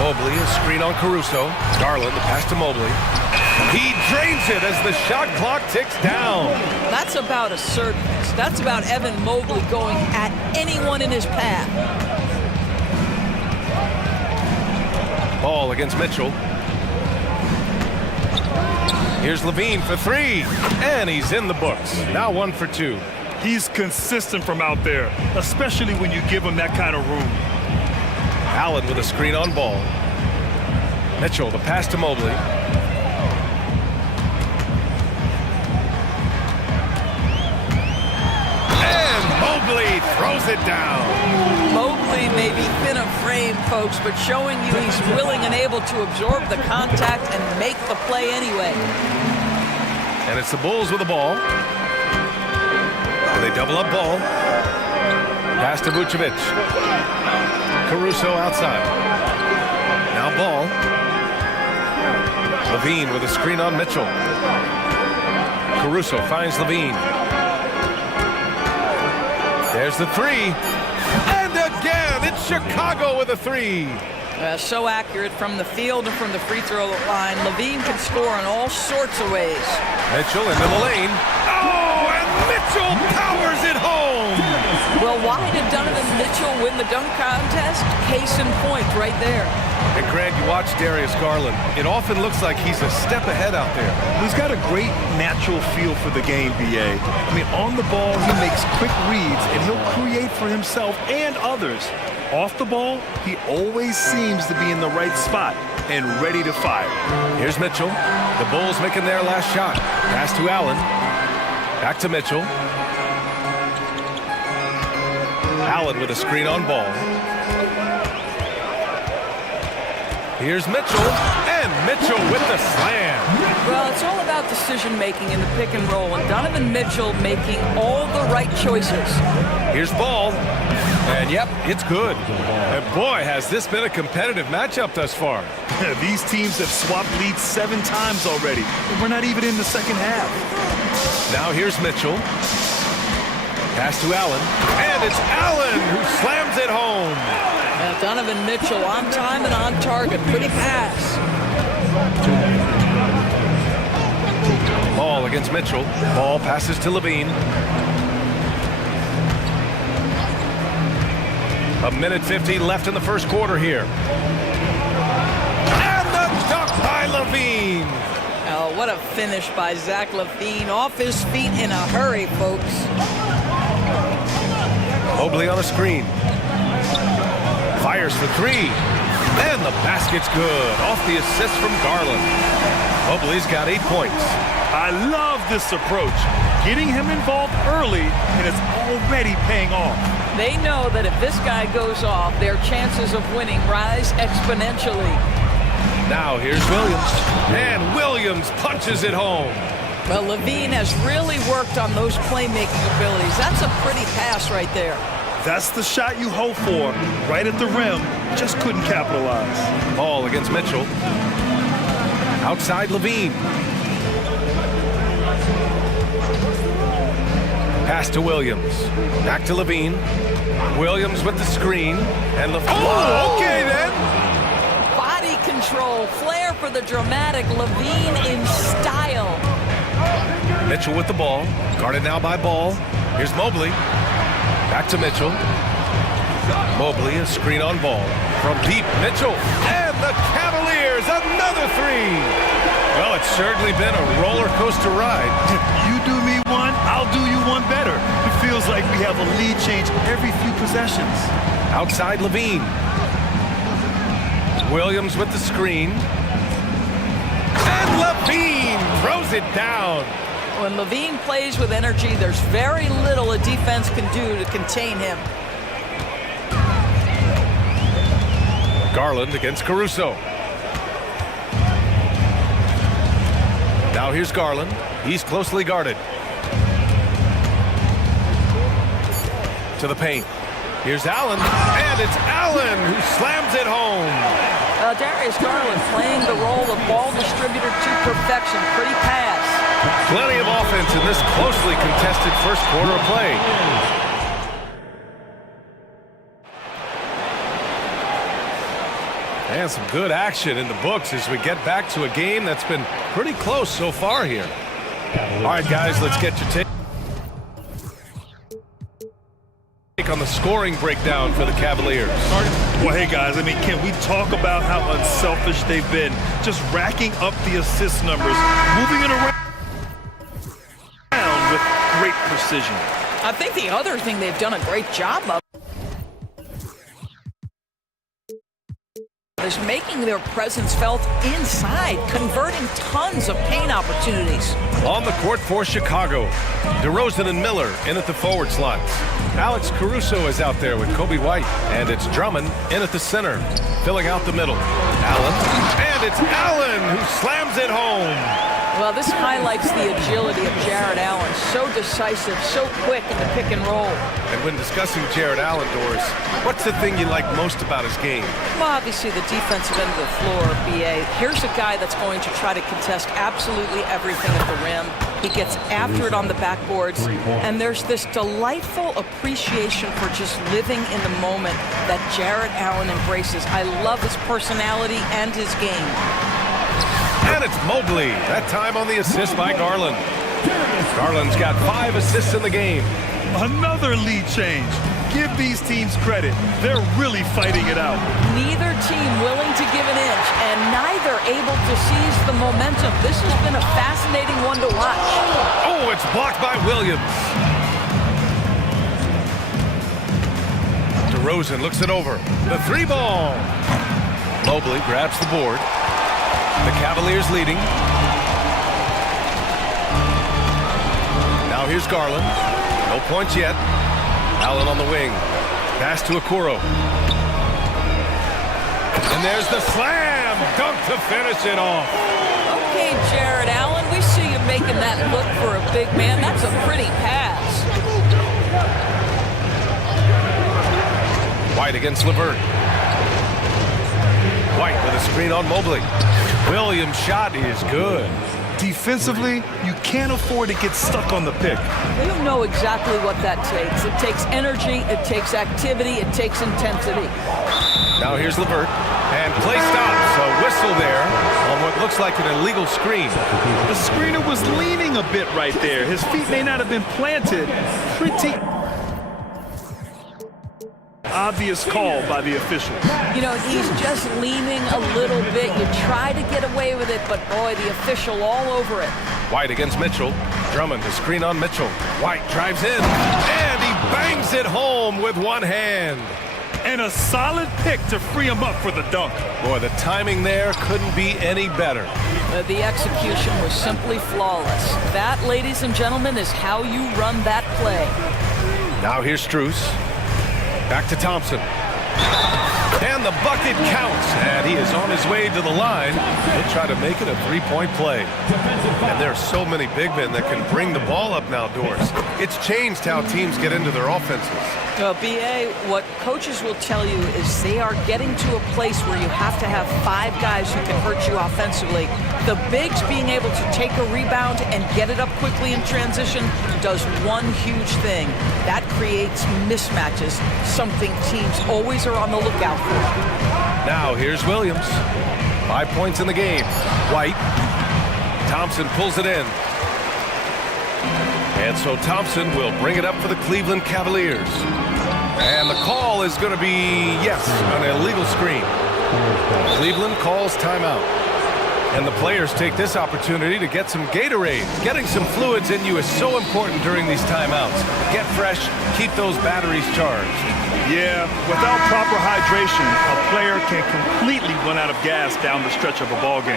Mobley, a screen on Caruso. Garland, the pass to Mobley. He drains it as the shot clock ticks down. That's about assertiveness. That's about Evan Mobley going at anyone in his path. Ball against Mitchell. Here's Levine for 3, and he's in the books. Now 1 for 2. He's consistent from out there, especially when you give him that kind of room. Allen with a screen on Ball. Mitchell, the pass to Mobley. And Mobley throws it down. Mobley may be thin of frame, folks, but showing you he's willing and able to absorb the contact and make the play anyway. And it's the Bulls with the ball. They double up Ball. Pass to Vucevic. Caruso outside. Now Ball. Levine with a screen on Mitchell. Caruso finds Levine. There's the 3. And again, it's Chicago with a 3. So accurate from the field and from the free throw line. Levine can score in all sorts of ways. Mitchell into the lane. Oh, and Mitchell powers it home. Well, why did Donovan Mitchell win the dunk contest? Case in point right there. And Grant, you watch Darius Garland. It often looks like he's a step ahead out there. He's got a great natural feel for the game, BA. I mean, on the ball, he makes quick reads, and he'll create for himself and others. Off the ball, he always seems to be in the right spot and ready to fire. Here's Mitchell. The Bulls making their last shot. Pass to Allen. Back to Mitchell. Allen with a screen on Ball. Here's Mitchell, and Mitchell with the slam. Well, it's all about decision-making in the pick and roll, and Donovan Mitchell making all the right choices. Here's Ball, and yep, it's good. And boy, has this been a competitive matchup thus far. These teams have swapped leads 7 times already, and we're not even in the second half. Now here's Mitchell. Pass to Allen, and it's Allen who slams it home. Donovan Mitchell on time and on target. Pretty pass. Ball against Mitchell. Ball passes to Levine. 1:50 left in the first quarter here. And the dunk by Levine. Oh, what a finish by Zach Levine. Off his feet in a hurry, folks. Mobley on a screen. Fires for 3. And the basket's good. Off the assist from Garland. Mobley's got 8 points. I love this approach. Getting him involved early, and it's already paying off. They know that if this guy goes off, their chances of winning rise exponentially. Now here's Williams. And Williams punches it home. Well, Levine has really worked on those playmaking abilities. That's a pretty pass right there. That's the shot you hope for. Right at the rim. Just couldn't capitalize. Ball against Mitchell. Outside Levine. Pass to Williams. Back to Levine. Williams with the screen. And the... Oh, okay then. Body control. Flair for the dramatic. Levine in style. Mitchell with the ball. Guarded now by Ball. Here's Mobley. Back to Mitchell. Mobley, a screen on Ball. From deep, Mitchell. And the Cavaliers, another 3. Well, it's certainly been a roller coaster ride. You do me one, I'll do you one better. It feels like we have a lead change every few possessions. Outside Levine. Williams with the screen. And Levine it down. When Levine plays with energy, there's very little a defense can do to contain him. Garland against Caruso. Now here's Garland. He's closely guarded. To the paint. Here's Allen, and it's Allen who slams it home. Darius Garland playing the role of ball distributor to perfection. Pretty pass. Plenty of offense in this closely contested first quarter of play. And some good action in the books as we get back to a game that's been pretty close so far here. All right, guys, let's get your take on the scoring breakdown for the Cavaliers. Well, hey, guys, I mean, can we talk about how unselfish they've been? Just racking up the assist numbers, moving it around with great precision. I think the other thing they've done a great job of is making their presence felt inside, converting tons of paint opportunities. On the court for Chicago, DeRozan and Miller in at the forward slots. Alex Caruso is out there with Kobe White, and it's Drummond in at the center, filling out the middle. Allen, and it's Allen who slams it home. Well, this highlights the agility of Jared Allen. So decisive, so quick in the pick and roll. And when discussing Jared Allen, Doris, what's the thing you like most about his game? Well, obviously the defensive end of the floor, BA. Here's a guy that's going to try to contest absolutely everything at the rim. He gets after it on the backboards, and there's this delightful appreciation for just living in the moment that Jared Allen embraces. I love his personality and his game. And it's Mobley, that time on the assist by Garland. Garland's got 5 assists in the game. Another lead change. Give these teams credit. They're really fighting it out. Neither team willing to give an inch, and neither able to seize the momentum. This has been a fascinating one to watch. Oh, it's blocked by Williams. DeRozan looks it over. The 3-ball. Mobley grabs the board. The Cavaliers leading. Now here's Garland. No points yet. Allen on the wing. Pass to Okoro. And there's the slam dunk to finish it off. Okay, Jared Allen, we see you making that look for a big man. That's a pretty pass. White against LeVert. White with a screen on Mobley. Williams' shot is good. Defensively, you can't afford to get stuck on the pick. You know exactly what that takes. It takes energy, it takes activity, it takes intensity. Now here's LeVert, and play stops. A whistle there on what looks like an illegal screen. The screener was leaning a bit right there. His feet may not have been planted. Pretty obvious call by the official. You know, he's just leaning a little bit. You try to get away with it, but boy, the official all over it. White against Mitchell. Drummond to screen on Mitchell. White drives in, and he bangs it home with one hand. And a solid pick to free him up for the dunk. Boy, the timing there couldn't be any better. The execution was simply flawless. That, ladies and gentlemen, is how you run that play. Now here's Strus. Back to Thompson. And the bucket counts. And he is on his way to the line. He'll try to make it a 3-point play. And there are so many big men that can bring the ball up now, Doris. It's changed how teams get into their offenses. BA, what coaches will tell you is they are getting to a place where you have to have 5 guys who can hurt you offensively. The bigs being able to take a rebound and get it up quickly in transition does one huge thing. That creates mismatches, something teams always are on the lookout for. Now here's Williams. 5 points in the game. White. Thompson pulls it in. And so Thompson will bring it up for the Cleveland Cavaliers. And the call is going to be, yes, an illegal screen. Cleveland calls timeout. And the players take this opportunity to get some Gatorade. Getting some fluids in you is so important during these timeouts. Get fresh, keep those batteries charged. Yeah, without proper hydration, a player can completely run out of gas down the stretch of a ball game.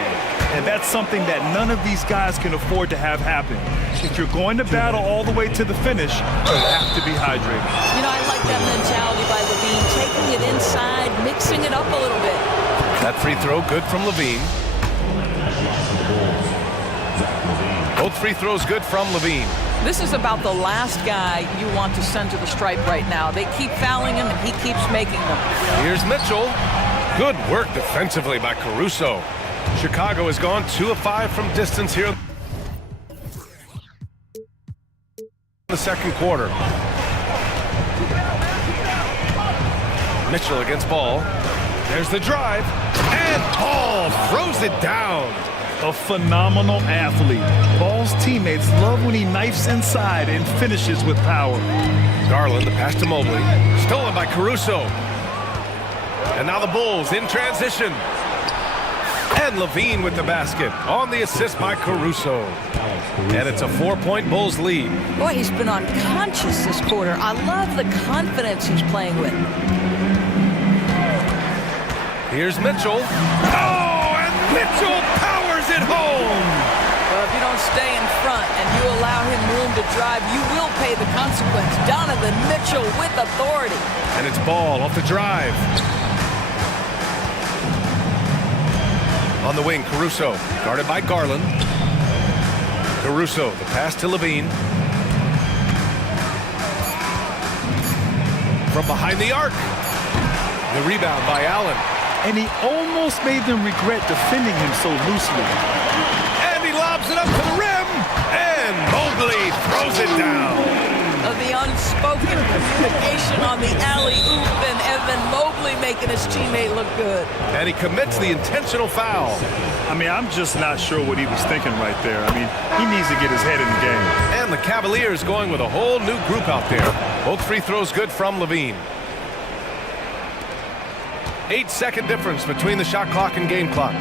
And that's something that none of these guys can afford to have happen. If you're going to battle all the way to the finish, you have to be hydrated. You know, I like that mentality by Levine, taking it inside, mixing it up a little bit. That free throw good from Levine. Both free throws good from Levine. This is about the last guy you want to send to the stripe right now. They keep fouling him, and he keeps making them. Here's Mitchell. Good work defensively by Caruso. Chicago has gone 2 of 5 from distance here in the second quarter. Mitchell against Ball. There's the drive, and Ball throws it down. A phenomenal athlete. Ball's teammates love when he knifes inside and finishes with power. Garland, the pass to Mobley. Stolen by Caruso. And now the Bulls in transition. And Levine with the basket on the assist by Caruso. And it's a 4-point Bulls lead. Boy, he's been unconscious this quarter. I love the confidence he's playing with. Here's Mitchell. Oh, and Mitchell powers it home. Well, if you don't stay in front and you allow him room to drive, you will pay the consequence. Donovan Mitchell with authority. And it's Ball off the drive. On the wing, Caruso, guarded by Garland. Caruso, the pass to Levine. From behind the arc. The rebound by Allen. And he almost made them regret defending him so loosely. And he lobs it up to the rim. And Mobley throws it down. The unspoken communication on the alley-oop, and Evan Mobley making his teammate look good. And he commits the intentional foul. I mean, I'm just not sure what he was thinking right there. I mean, he needs to get his head in the game. And the Cavaliers going with a whole new group out there. Both free throws good from Levine. 8-second difference between the shot clock and game clock.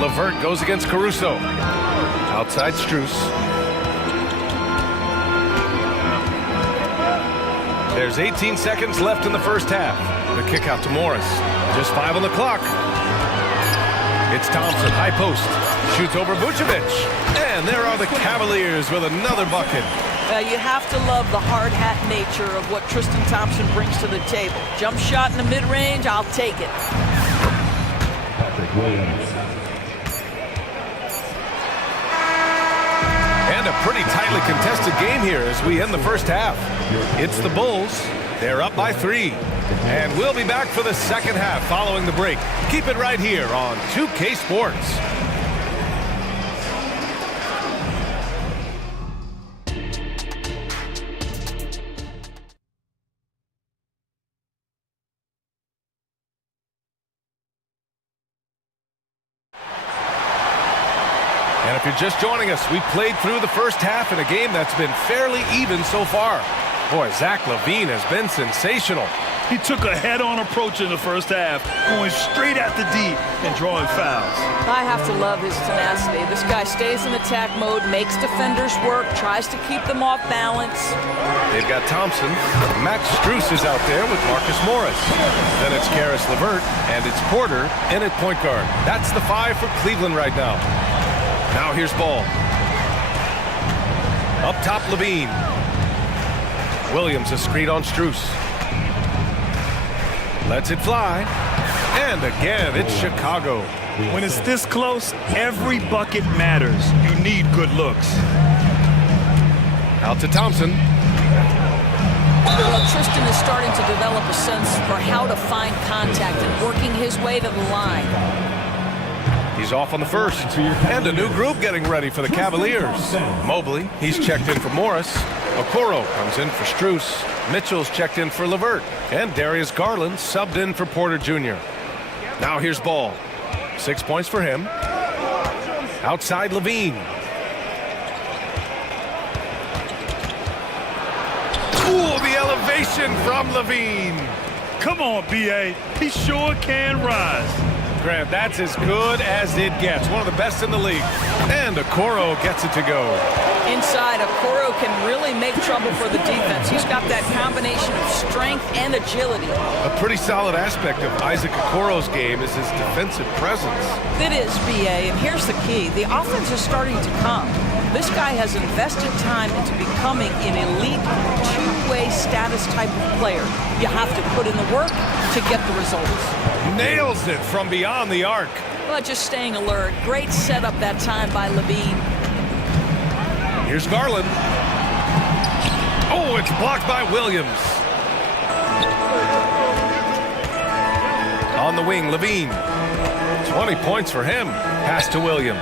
LeVert goes against Caruso. Outside Strus. There's 18 seconds left in the first half. The kick out to Morris. Just 5 on the clock. It's Thompson, high post. Shoots over Vucevic. And there are the Cavaliers with another bucket. You have to love the hard hat nature of what Tristan Thompson brings to the table. Jump shot in the mid-range, I'll take it. And a pretty tightly contested game here as we end the first half. It's the Bulls. They're up by 3. And we'll be back for the second half following the break. Keep it right here on 2K Sports. And if you're just joining us, we played through the first half in a game that's been fairly even so far. Boy, Zach LaVine has been sensational. He took a head-on approach in the first half, going straight at the D and drawing fouls. I have to love his tenacity. This guy stays in attack mode, makes defenders work, tries to keep them off balance. They've got Thompson. Max Strus is out there with Marcus Morris. Then it's Karis LeVert, and it's Porter in at point guard. That's the 5 for Cleveland right now. Now here's Ball. Up top, Levine. Williams a screen on Strus. Lets it fly. And again, it's Chicago. When it's this close, every bucket matters. You need good looks. Out to Thompson. Well, Tristan is starting to develop a sense for how to find contact and working his way to the line. He's off on the first. And a new group getting ready for the Cavaliers. Mobley, he's checked in for Morris. Okoro comes in for Strus. Mitchell's checked in for LeVert. And Darius Garland subbed in for Porter Jr. Now here's Ball. 6 points for him. Outside Levine. Ooh, the elevation from Levine. Come on, B.A. He sure can rise. Grant, that's as good as it gets. One of the best in the league. And Okoro gets it to go. Inside, Okoro can really make trouble for the defense. He's got that combination of strength and agility. A pretty solid aspect of Isaac Okoro's game is his defensive presence. It is, BA, and here's the key. The offense is starting to come. This guy has invested time into becoming an elite two-way status type of player. You have to put in the work to get the results. Nails it from beyond the arc. But just staying alert. Great setup that time by Levine. Here's Garland. Oh, it's blocked by Williams. On the wing, Levine. 20 points for him. Pass to Williams.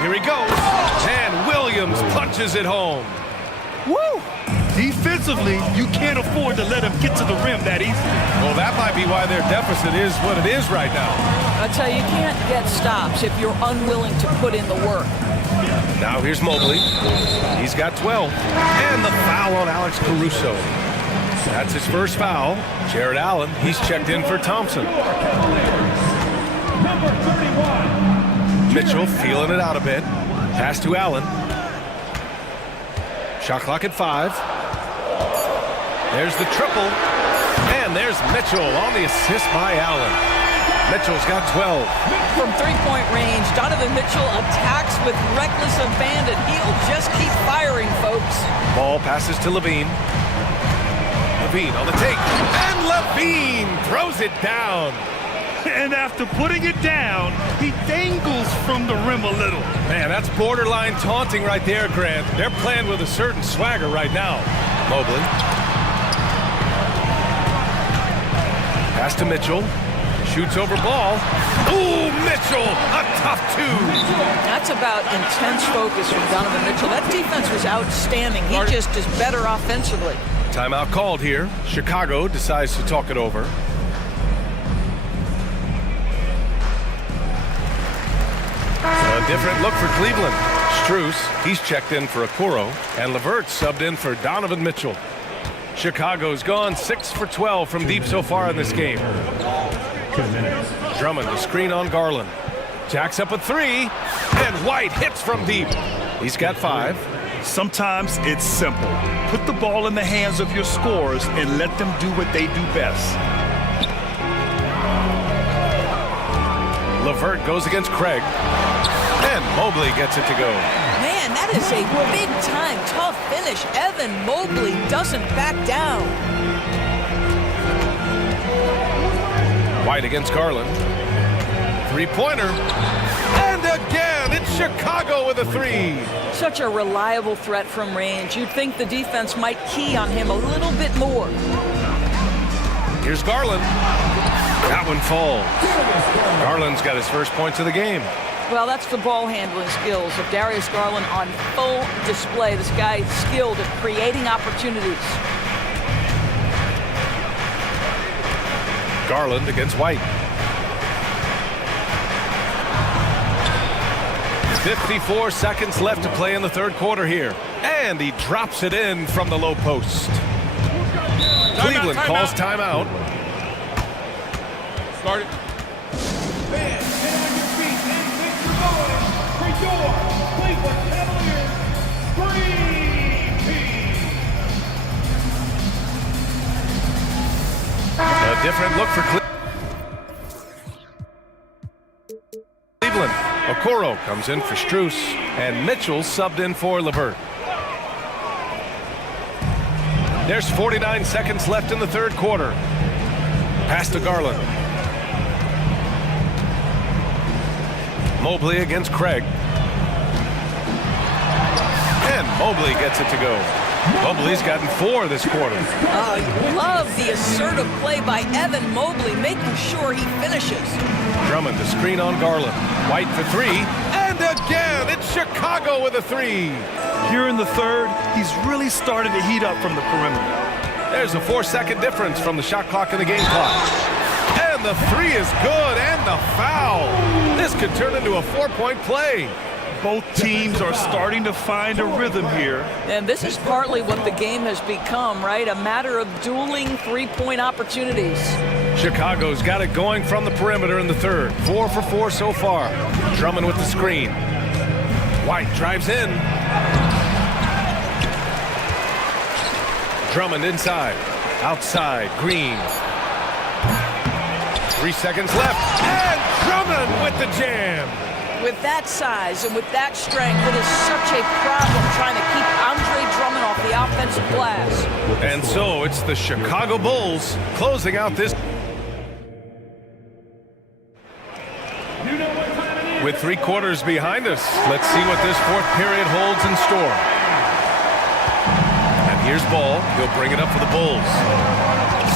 Here he goes. And Williams punches it home. Woo! Defensively, you can't afford to let him get to the rim that easy. Well, that might be why their deficit is what it is right now. I tell you, you can't get stops if you're unwilling to put in the work. Now here's Mobley. He's got 12. And the foul on Alex Caruso. That's his first foul. Jared Allen, he's checked in for Thompson. Number 31. Mitchell feeling it out a bit. Pass to Allen. Shot clock at 5. There's the triple. And there's Mitchell on the assist by Allen. Mitchell's got 12. From three-point range, Donovan Mitchell attacks with reckless abandon. He'll just keep firing, folks. Ball passes to Levine. Levine on the take. And Levine throws it down. And after putting it down, he dangles from the rim a little. Man, that's borderline taunting right there, Grant. They're playing with a certain swagger right now. Mobley. Pass to Mitchell. Shoots over ball. Ooh, Mitchell, a tough two. That's about intense focus from Donovan Mitchell. That defense was outstanding. He just is better offensively. Timeout called here. Chicago decides to talk it over. A different look for Cleveland. Strus, he's checked in for Okoro, and Levert subbed in for Donovan Mitchell. Chicago's gone 6 for 12 from deep so far in this game. Drummond, the screen on Garland. Jacks up a 3, and White hits from deep. He's got 5. Sometimes it's simple. Put the ball in the hands of your scorers and let them do what they do best. Levert goes against Craig, and Mobley gets it to go. Man, that is a big-time tough finish. Evan Mobley doesn't back down. White against Garland. Three-pointer. And again, it's Chicago with a 3. Such a reliable threat from range. You'd think the defense might key on him a little bit more. Here's Garland. That one falls. Garland's got his first points of the game. Well, that's the ball handling skills of Darius Garland on full display. This guy is skilled at creating opportunities. Garland against White. 54 seconds left to play in the third quarter here. And he drops it in from the low post. Cleveland calls timeout. Start it. Fans, get on your feet and get your going for your Cleveland Cavaliers Dream Team. A different look for Cleveland. Okoro comes in for Strus, and Mitchell subbed in for Levert. There's 49 seconds left in the third quarter. Pass to Garland. Mobley against Craig. And Mobley gets it to go. Mobley's gotten 4 this quarter. Love the assertive play by Evan Mobley, making sure he finishes. Drummond, the screen on Garland. White for 3. And again, it's Chicago with a 3. Here in the third, he's really started to heat up from the perimeter. There's a 4-second difference from the shot clock and the game clock. And the 3 is good, and the foul. This could turn into a 4-point play. Both teams are starting to find a rhythm here. And this is partly what the game has become, right? A matter of dueling three-point opportunities. Chicago's got it going from the perimeter in the third. 4 for 4 so far. Drummond with the screen. White drives in. Drummond inside. Outside. Green. 3 seconds left. And Drummond with the jam. With that size and with that strength, it is such a problem trying to keep Andre Drummond off the offensive glass. And so it's the Chicago Bulls closing out this. With 3 quarters behind us, let's see what this fourth period holds in store. And here's Ball. He'll bring it up for the Bulls.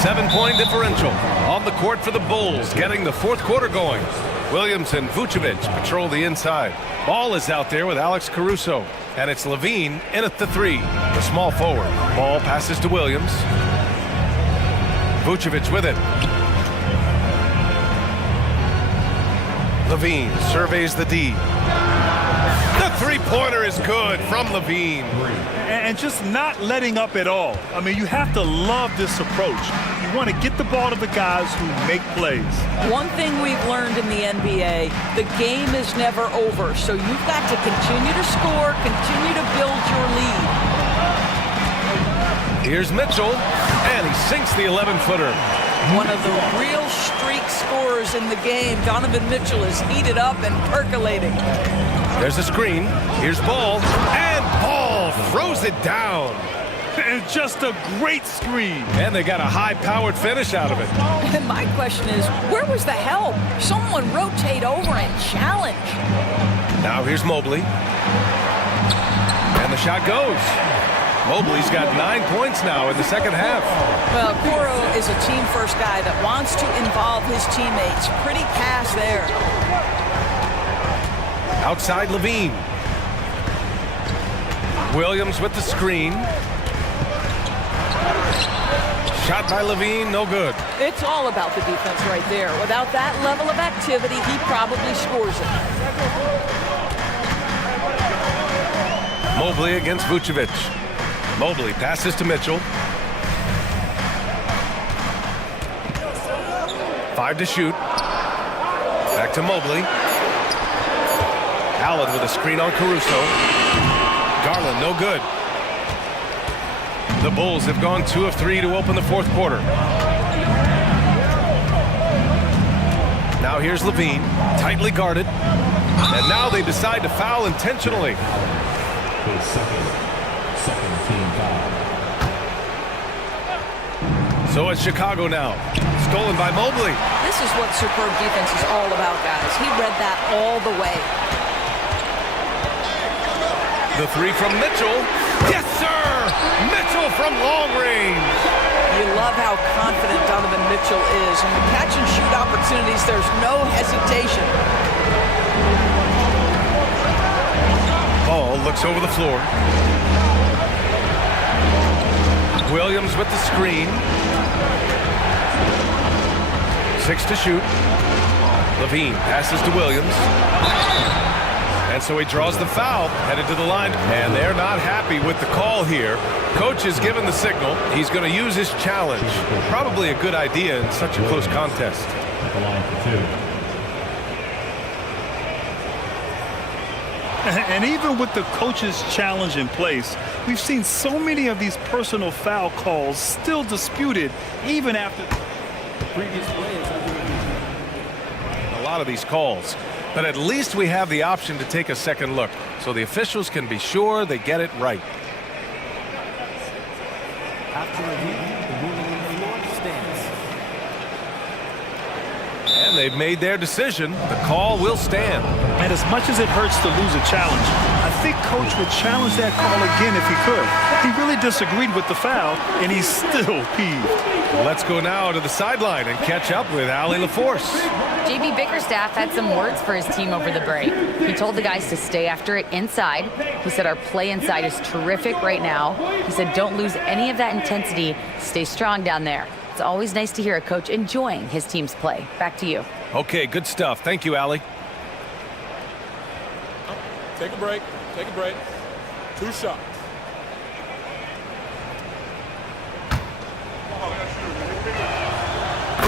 7-point differential on the court for the Bulls, getting the fourth quarter going. Williams and Vucevic patrol the inside. Ball is out there with Alex Caruso. And it's Levine in at the 3, the small forward. Ball passes to Williams. Vucevic with it. Levine surveys the D. The three-pointer is good from Levine. And just not letting up at all. I mean, you have to love this approach. You want to get the ball to the guys who make plays. One thing we've learned in the NBA, the game is never over. So you've got to continue to score, continue to build your lead. Here's Mitchell, and he sinks the 11-footer. One of the real streak scorers in the game, Donovan Mitchell, is heated up and percolating. There's a screen. Here's Ball, and Ball throws it down. And just a great screen. And they got a high-powered finish out of it. And my question is, where was the help? Someone rotate over and challenge. Now here's Mobley. And the shot goes. Mobley's got 9 points now in the second half. Well, Coro is a team-first guy that wants to involve his teammates. Pretty pass there. Outside Levine. Williams with the screen. Shot by Levine, no good. It's all about the defense right there. Without that level of activity, he probably scores it. Mobley against Vucevic. Mobley passes to Mitchell. 5 to shoot. Back to Mobley. Allen with a screen on Caruso. Garland, no good. The Bulls have gone 2 of 3 to open the fourth quarter. Now here's Levine, tightly guarded. And now they decide to foul intentionally. Second team foul. So it's Chicago now. Stolen by Mobley. This is what superb defense is all about, guys. He read that all the way. The 3 from Mitchell. Yes, sir! Mitchell from long range. You love how confident Donovan Mitchell is. And the catch and shoot opportunities, there's no hesitation. Ball looks over the floor. Williams with the screen. 6 to shoot. Levine passes to Williams. And so he draws the foul, headed to the line. And they're not happy with the call here. Coach has given the signal. He's going to use his challenge. Probably a good idea in such a close contest. The line for 2. And even with the coach's challenge in place, we've seen so many of these personal foul calls still disputed even after the previous play is under review. A lot of these calls, but at least we have the option to take a second look, so the officials can be sure they get it right. After review, the ruling on the floor stands. And they've made their decision. The call will stand. And as much as it hurts to lose a challenge, I think Coach would challenge that call again if he could. He really disagreed with the foul, and he's still peeved. Let's go now to the sideline and catch up with Allie LaForce. JB Bickerstaff had some words for his team over the break. He told the guys to stay after it inside. He said our play inside is terrific right now. He said don't lose any of that intensity. Stay strong down there. It's always nice to hear a coach enjoying his team's play. Back to you. Okay, good stuff. Thank you, Allie. Take a break. Take a break. 2 shots.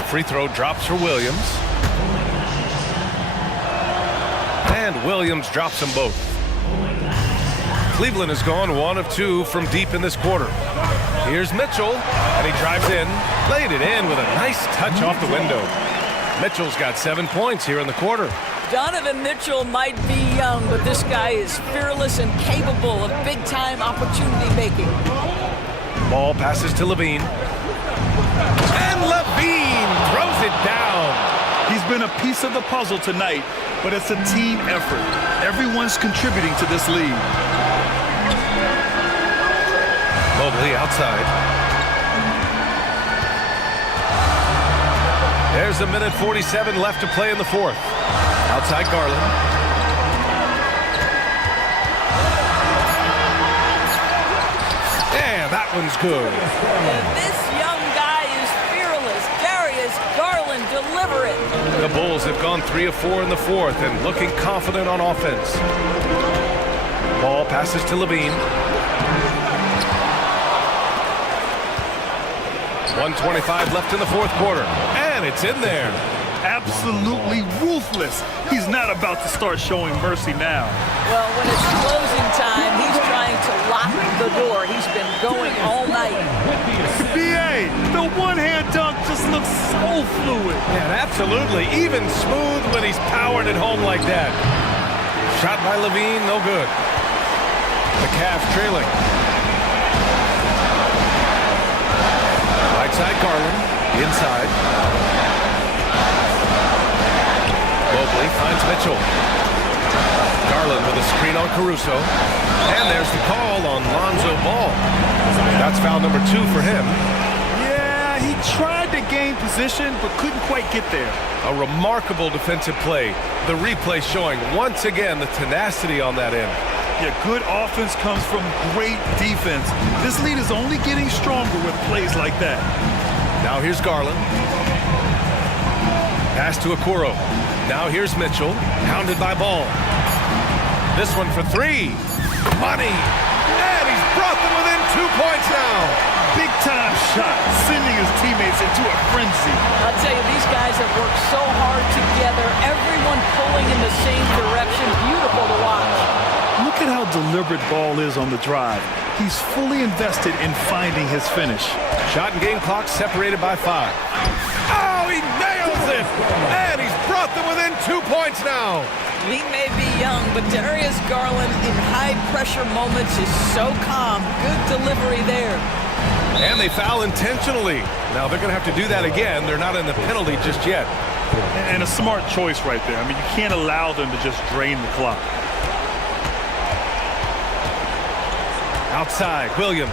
free throw drops for Williams. And Williams drops them both. Cleveland has gone 1 of 2 from deep in this quarter. Here's Mitchell, and he drives in, laid it in with a nice touch off the window. Mitchell's got 7 points here in the quarter. Donovan Mitchell might be young, but this guy is fearless and capable of big-time opportunity making. Ball passes to Levine. And Levine throws it down. He's been a piece of the puzzle tonight, but it's a team effort. Everyone's contributing to this lead. Mobley outside. There's a minute 47 left to play in the fourth. Outside Garland. Yeah, that one's good. And this young guy is fearless. Darius Garland, deliver it. The Bulls have gone 3 of 4 in the fourth and looking confident on offense. Ball passes to Levine. 1:25 left in the fourth quarter. And it's in there. Absolutely ruthless. He's not about to start showing mercy now. Well, when it's closing time, he's trying to lock the door. He's been going all night. BA, the one-hand dunk just looks so fluid. Yeah, absolutely. Even smooth when he's powered at home like that. Shot by Levine, no good. The Cavs trailing. Right side Garland, inside. Mobley finds Mitchell. Garland with a screen on Caruso. And there's the call on Lonzo Ball. That's foul number 2 for him. Yeah, he tried to gain position, but couldn't quite get there. A remarkable defensive play. The replay showing once again the tenacity on that end. Yeah, good offense comes from great defense. This lead is only getting stronger with plays like that. Now here's Garland. Pass to Okoro. Now here's Mitchell, hounded by Ball. This one for 3. Money! And he's brought them within 2 points now. Big-time shot, sending his teammates into a frenzy. I'll tell you, these guys have worked so hard together. Everyone pulling in the same direction. Beautiful to watch. Look at how deliberate Ball is on the drive. He's fully invested in finding his finish. Shot and game clock separated by 5. Oh, he nails it! And he's brought them within 2 points now. He may be young, but Darius Garland in high-pressure moments is so calm. Good delivery there. And they foul intentionally. Now they're going to have to do that again. They're not in the penalty just yet. And a smart choice right there. I mean, you can't allow them to just drain the clock. Outside, Williams.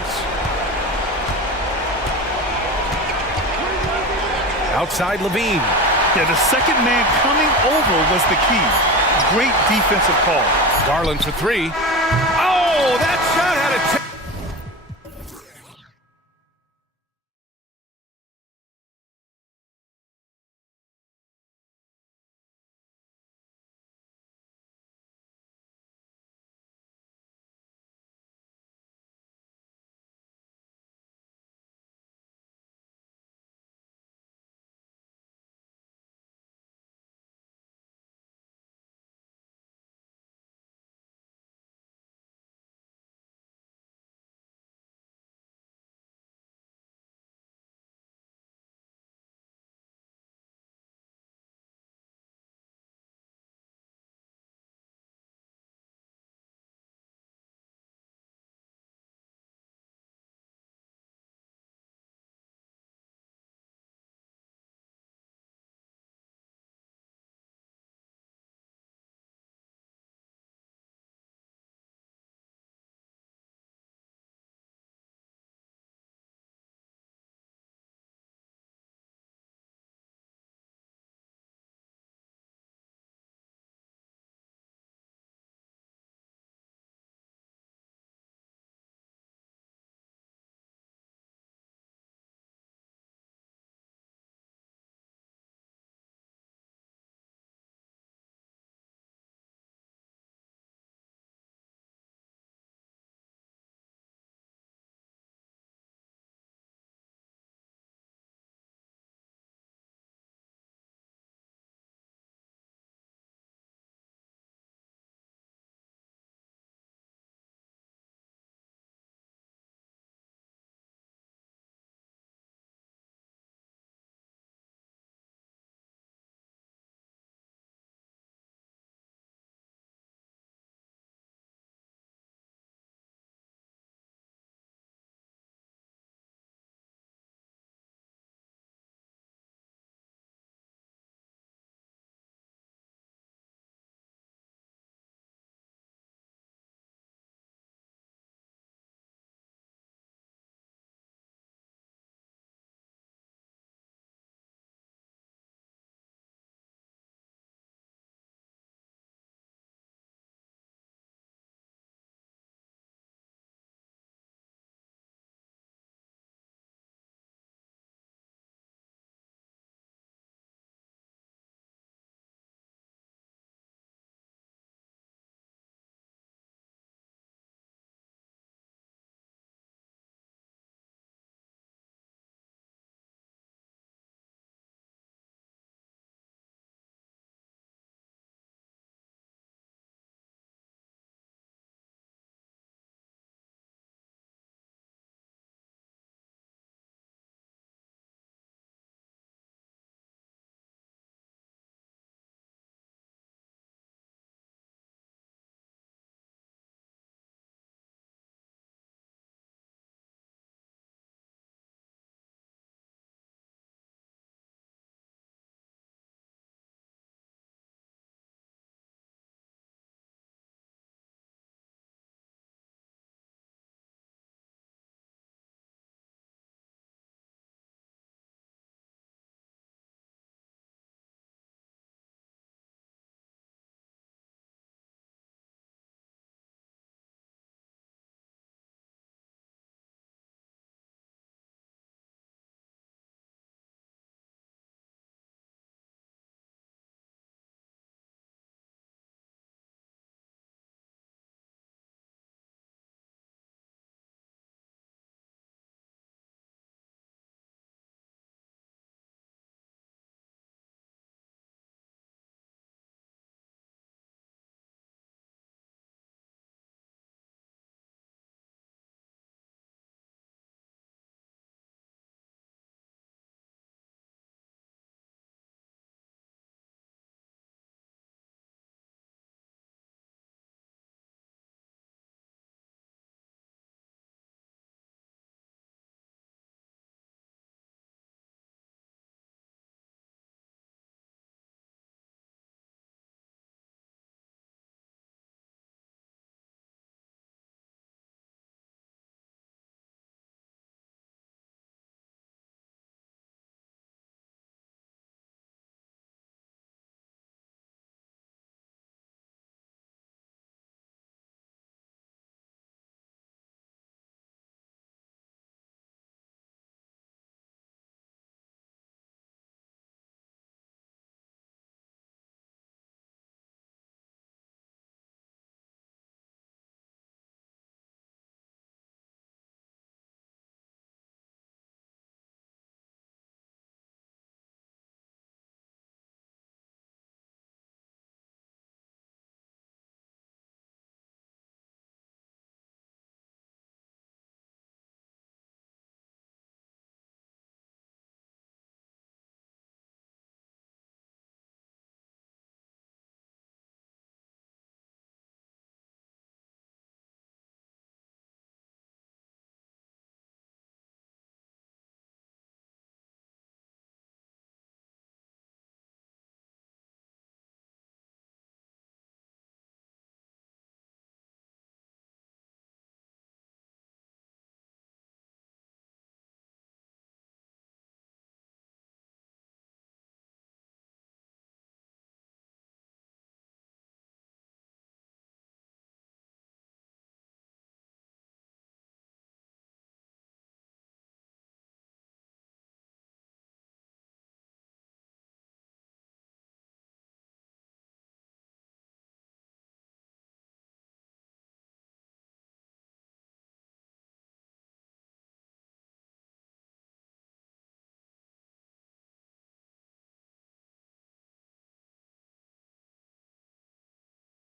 Outside, Levine. Yeah, the second man coming over was the key. Great defensive call. Garland for 3. Oh, that shot had a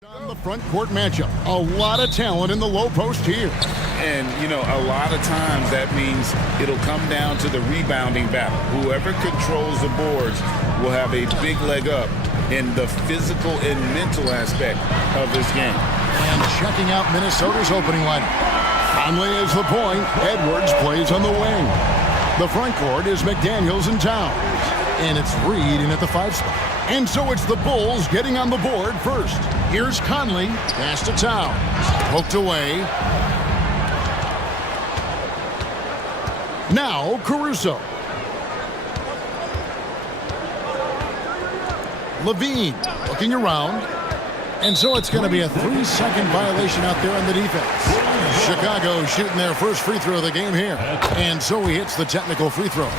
On the front court matchup, a lot of talent in the low post here. And, you know, a lot of times that means it'll come down to the rebounding battle. Whoever controls the boards will have a big leg up in the physical and mental aspect of this game. And checking out Minnesota's opening lineup. Conley is the point. Edwards plays on the wing. The front court is McDaniels and Towns. And it's Reed in at the 5 spot. And so it's the Bulls getting on the board first. Here's Conley. Pass to Towns. Poked away. Now Caruso. Levine looking around. And so it's going to be a 3-second violation out there on the defense. Chicago shooting their first free throw of the game here. And so he hits the technical free throw.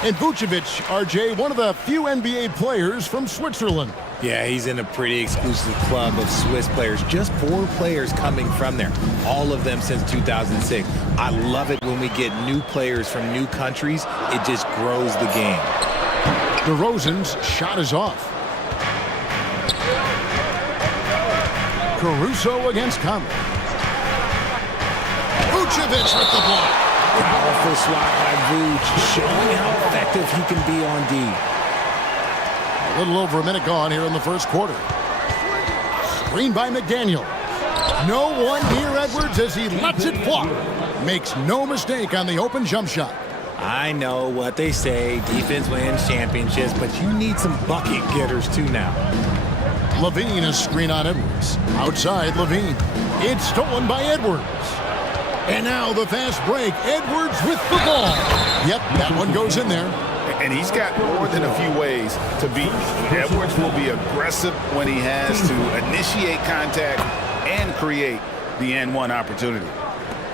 And Vucevic, RJ, one of the few NBA players from Switzerland. Yeah, he's in a pretty exclusive club of Swiss players. Just 4 players coming from there. All of them since 2006. I love it when we get new players from new countries. It just grows the game. DeRozan's shot is off. Caruso against Conley. Vucevic with the block. Powerful swat by Vuce, showing how effective he can be on D. A little over a minute gone here in the first quarter. Screen by McDaniel. No one near Edwards as he lets it fly. Makes no mistake on the open jump shot. I know what they say, defense wins championships, but you need some bucket getters too now. Levine is screen on Edwards. Outside Levine. It's stolen by Edwards. And now the fast break. Edwards with the ball. Yep, that one goes in there. And he's got more than a few ways to beat. Edwards will be aggressive when he has to initiate contact and create the N1 opportunity.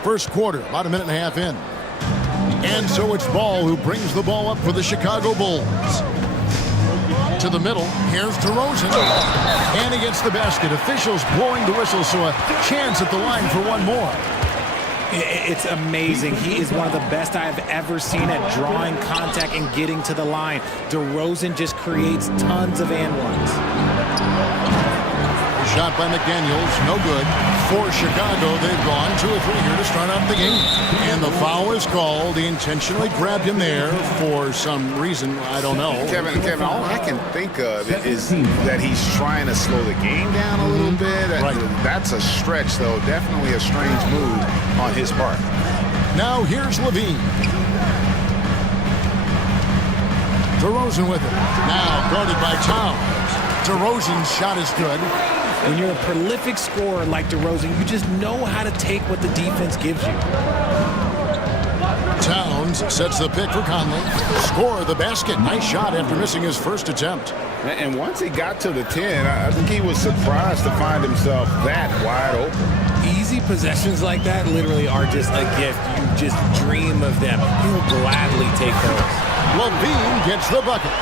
First quarter, about a minute and a half in. And so it's Ball who brings the ball up for the Chicago Bulls. To the middle, here's DeRozan. And he gets the basket. Officials blowing the whistle, so a chance at the line for one more. It's amazing. He is one of the best I have ever seen at drawing contact and getting to the line. DeRozan just creates tons of and ones. Shot by McDaniels, no good. For Chicago, they've gone 2 or 3 here to start out the game. And the foul is called. He intentionally grabbed him there for some reason, I don't know. Kevin, all I can think of is that he's trying to slow the game down a little bit. Right. That's a stretch, though. Definitely a strange move on his part. Now here's Levine. DeRozan with it. Now guarded by Towns. DeRozan's shot is good. When you're a prolific scorer like DeRozan, you just know how to take what the defense gives you. Towns sets the pick for Conley. Score the basket. Nice shot after missing his first attempt. And once he got to the 10, I think he was surprised to find himself that wide open. Easy possessions like that literally are just a gift. You just dream of them. He'll gladly take those. Levine gets the bucket.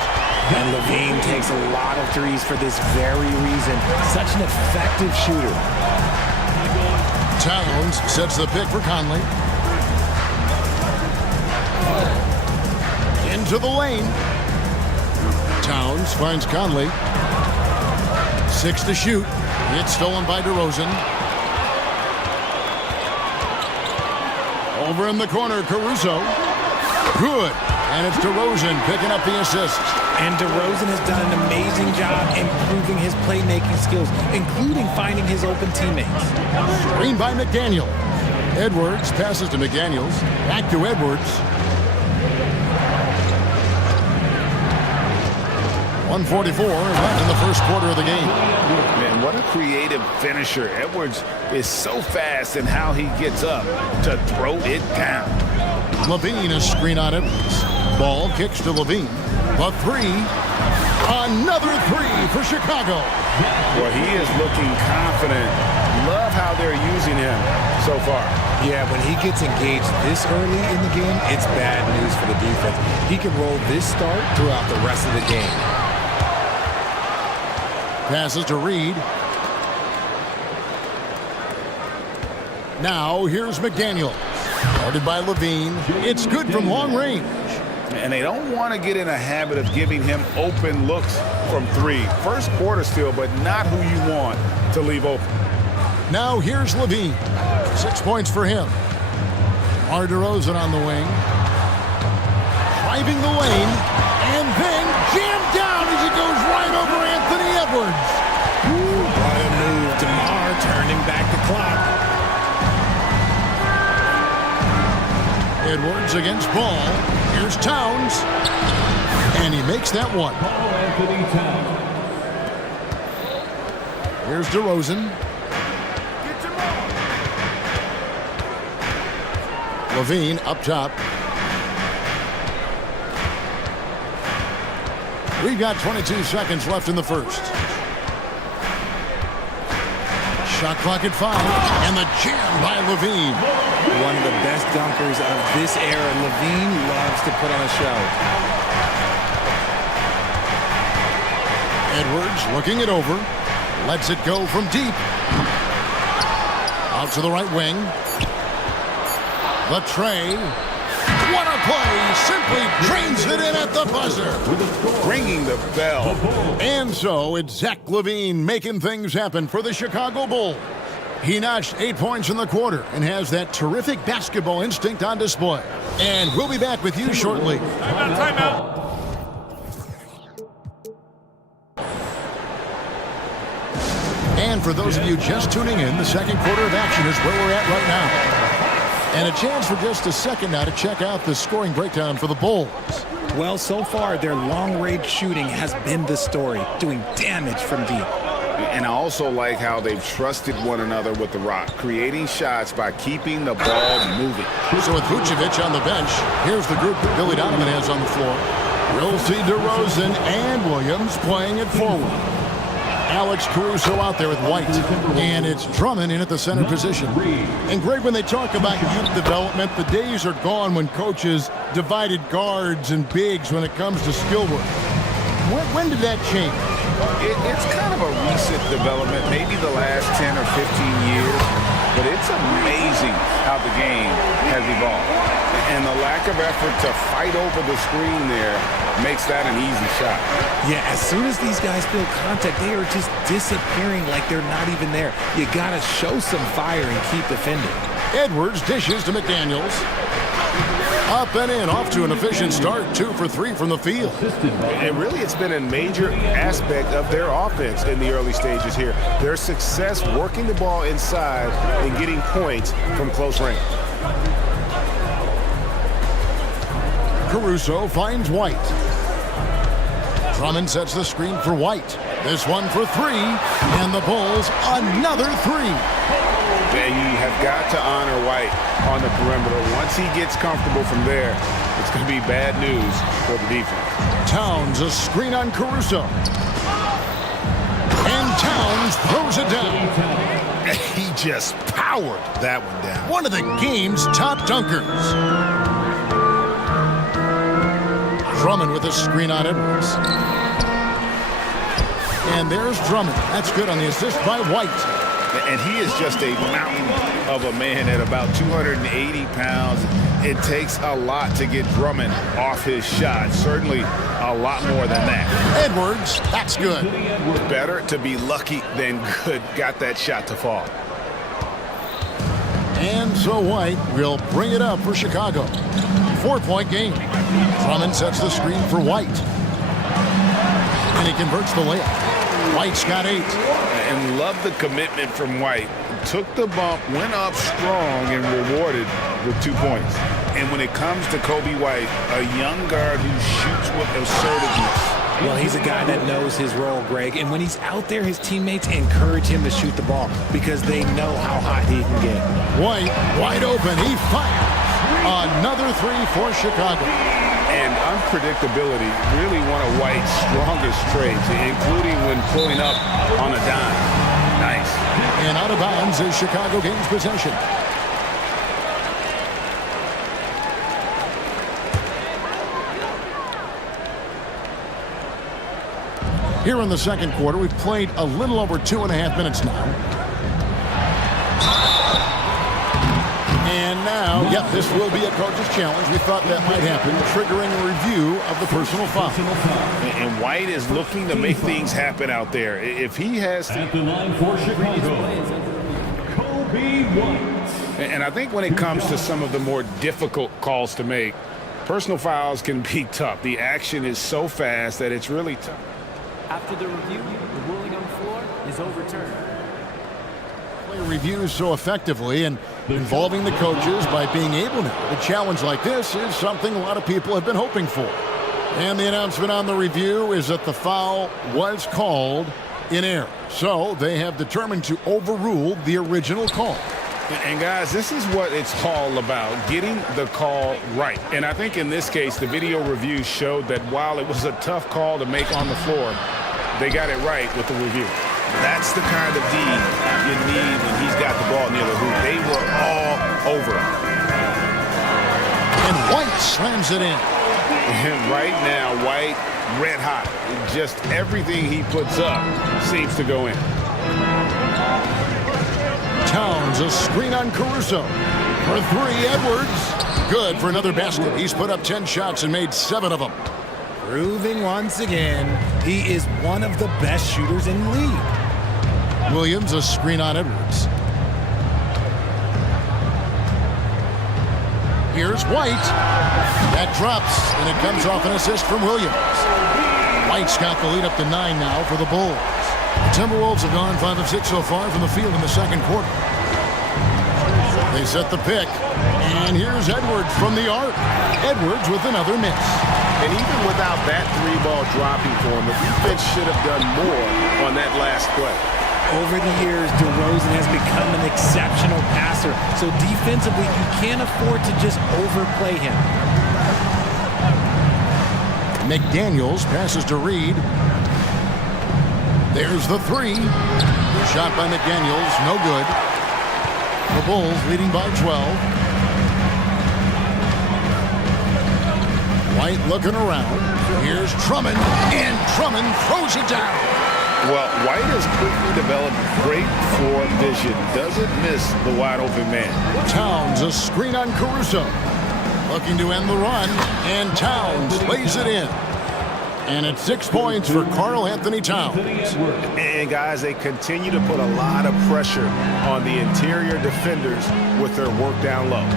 And Levine takes a lot of threes for this very reason. Such an effective shooter. Towns sets the pick for Conley. Into the lane. Towns finds Conley. 6 to shoot. It's stolen by DeRozan. Over in the corner, Caruso. Good. And it's DeRozan picking up the assist. And DeRozan has done an amazing job improving his playmaking skills, including finding his open teammates. Screen by McDaniel. Edwards passes to McDaniels. Back to Edwards. 1:44 left in the first quarter of the game. Man, what a creative finisher. Edwards is so fast in how he gets up to throw it down. Levine is screen on Edwards. Ball kicks to Levine. The 3. Another 3 for Chicago. Well, he is looking confident. Love how they're using him so far. Yeah, when he gets engaged this early in the game, it's bad news for the defense. He can roll this start throughout the rest of the game. Passes to Reed. Now here's McDaniel. Guarded by Levine. It's good from long range. And they don't want to get in a habit of giving him open looks from three. First quarter still, but not who you want to leave open. Now here's Levine. 6 points for him. Mar DeRozan on the wing. Driving the lane. And then jammed down as he goes right over Anthony Edwards. What a move. DeMar turning back the clock. Edwards against Ball. Here's Towns. And he makes that one. Anthony Towns. Here's DeRozan. Levine up top. We've got 22 seconds left in the first. Shot clock at 5, and the jam by Levine. One of the best dunkers of this era. Levine loves to put on a show. Edwards looking it over. Lets it go from deep. Out to the right wing. The tray. What a play! Simply drains it in at the buzzer. Ringing the bell. And so it's Zach LaVine making things happen for the Chicago Bulls. He notched 8 points in the quarter and has that terrific basketball instinct on display. And we'll be back with you shortly. Timeout. And for those of you just tuning in, the second quarter of action is where we're at right now. And a chance for just a second now to check out the scoring breakdown for the Bulls. Well, so far, their long-range shooting has been the story, doing damage from deep. And I also like how they've trusted one another with the rock, creating shots by keeping the ball moving. So with Vucevic on the bench, here's the group that Billy Donovan has on the floor. We'll see DeRozan and Williams playing it forward. Alex Caruso out there with White, and it's Drummond in at the center position. And Greg, when they talk about youth development, the days are gone when coaches divided guards and bigs when it comes to skill work. When did that change? It's kind of a recent development, maybe the last 10 or 15 years, but it's amazing how the game has evolved. And the lack of effort to fight over the screen there makes that an easy shot. Yeah, as soon as these guys feel contact, they are just disappearing like they're not even there. You gotta show some fire and keep defending. Edwards dishes to McDaniels. Up and in, off to an efficient start, 2 for 3 from the field. And really, it's been a major aspect of their offense in the early stages here. Their success working the ball inside and getting points from close range. Caruso finds White. Drummond sets the screen for White. This one for 3, and the Bulls another 3. And you have got to honor White on the perimeter. Once he gets comfortable from there, it's going to be bad news for the defense. Towns a screen on Caruso. And Towns throws it down. He just powered that one down. One of the game's top dunkers. Drummond with a screen on Edwards. And there's Drummond. That's good on the assist by White. And he is just a mountain of a man at about 280 pounds. It takes a lot to get Drummond off his shot. Certainly a lot more than that. Edwards, that's good. Better to be lucky than good. Got that shot to fall. And so White will bring it up for Chicago. 4-point game. Drummond sets the screen for White. And he converts the layup. White's got 8. And love the commitment from White. Took the bump, went up strong, and rewarded with 2 points. And when it comes to Kobe White, a young guard who shoots with assertiveness. Well, he's a guy that knows his role, Greg. And when he's out there, his teammates encourage him to shoot the ball because they know how hot he can get. White, wide open. He fires. Another 3 for Chicago. And unpredictability, really one of White's strongest traits, including when pulling up on a dime. Nice. And out of bounds as Chicago gains possession. Here in the second quarter, we've played a little over 2.5 minutes now. And now now, yep, this will be a coach's challenge. We thought that might happen, triggering a review of the personal foul. And White is looking to make things happen out there. If he has to... At the line for Chicago, Kobe White. And I think when it comes to some of the more difficult calls to make, personal fouls can be tough. The action is so fast that it's really tough. After the review, the ruling on the floor is overturned. Reviews so effectively and involving the coaches by being able to. A challenge like this is something a lot of people have been hoping for. And the announcement on the review is that the foul was called in error. So they have determined to overrule the original call. And guys, this is what it's all about, getting the call right. And I think in this case, the video review showed that while it was a tough call to make on the floor, they got it right with the review. That's the kind of D you need when he's got the ball near the hoop. They were all over. And White slams it in. And right now, White, red hot. Just everything he puts up seems to go in. Towns, a screen on Caruso. For three, Edwards. Good for another basket. He's put up 10 shots and made 7 of them. Proving once again, he is one of the best shooters in the league. Williams, a screen on Edwards. Here's White. That drops, and it comes off an assist from Williams. White's got the lead up to 9 now for the Bulls. The Timberwolves have gone 5 of 6 so far from the field in the second quarter. They set the pick, and here's Edwards from the arc. Edwards with another miss. And even without that 3-ball dropping for him, the defense should have done more on that last play. Over the years, DeRozan has become an exceptional passer. So defensively, you can't afford to just overplay him. McDaniels passes to Reed. There's the 3. Shot by McDaniels, no good. The Bulls leading by 12. White looking around. Here's Drummond, and Drummond throws it down. Well, White has quickly developed great floor vision. Doesn't miss the wide open man. Towns, a screen on Caruso. Looking to end the run, and Towns lays it in. And it's 6 points for Karl Anthony Towns. And guys, they continue to put a lot of pressure on the interior defenders with their work down low.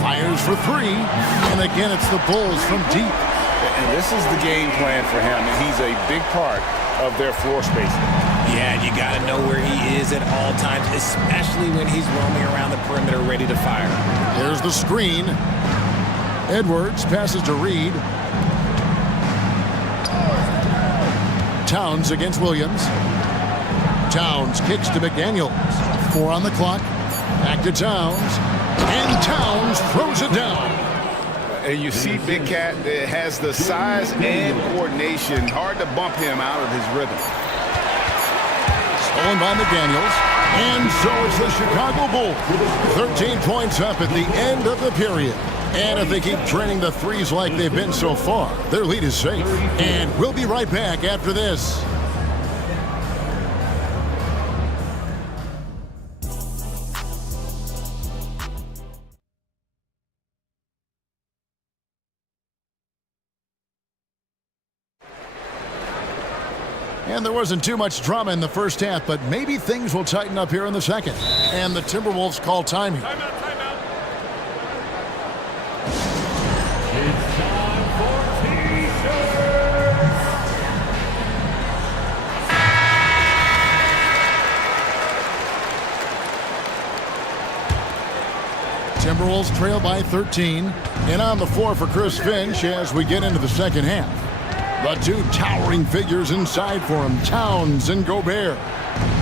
Fires for 3, and again it's the Bulls from deep. And this is the game plan for him, and he's a big part of their floor spacing. Yeah, you got to know where he is at all times, especially when he's roaming around the perimeter ready to fire. There's the screen. Edwards passes to Reed. Towns against Williams. Towns kicks to McDaniels. 4 on the clock. Back to Towns. And Towns throws it down. And you see Big Cat has the size and coordination. Hard to bump him out of his rhythm. Stolen by McDaniels. And so it's the Chicago Bulls. 13 points up at the end of the period. And if they keep draining the threes like they've been so far, their lead is safe. And we'll be right back after this. And there wasn't too much drama in the first half, but maybe things will tighten up here in the second. And the Timberwolves call time here. Timeout. It's time for T-shirts. Timberwolves trail by 13. And on the floor for Chris Finch as we get into the second half. The 2 towering figures inside for him, Towns and Gobert.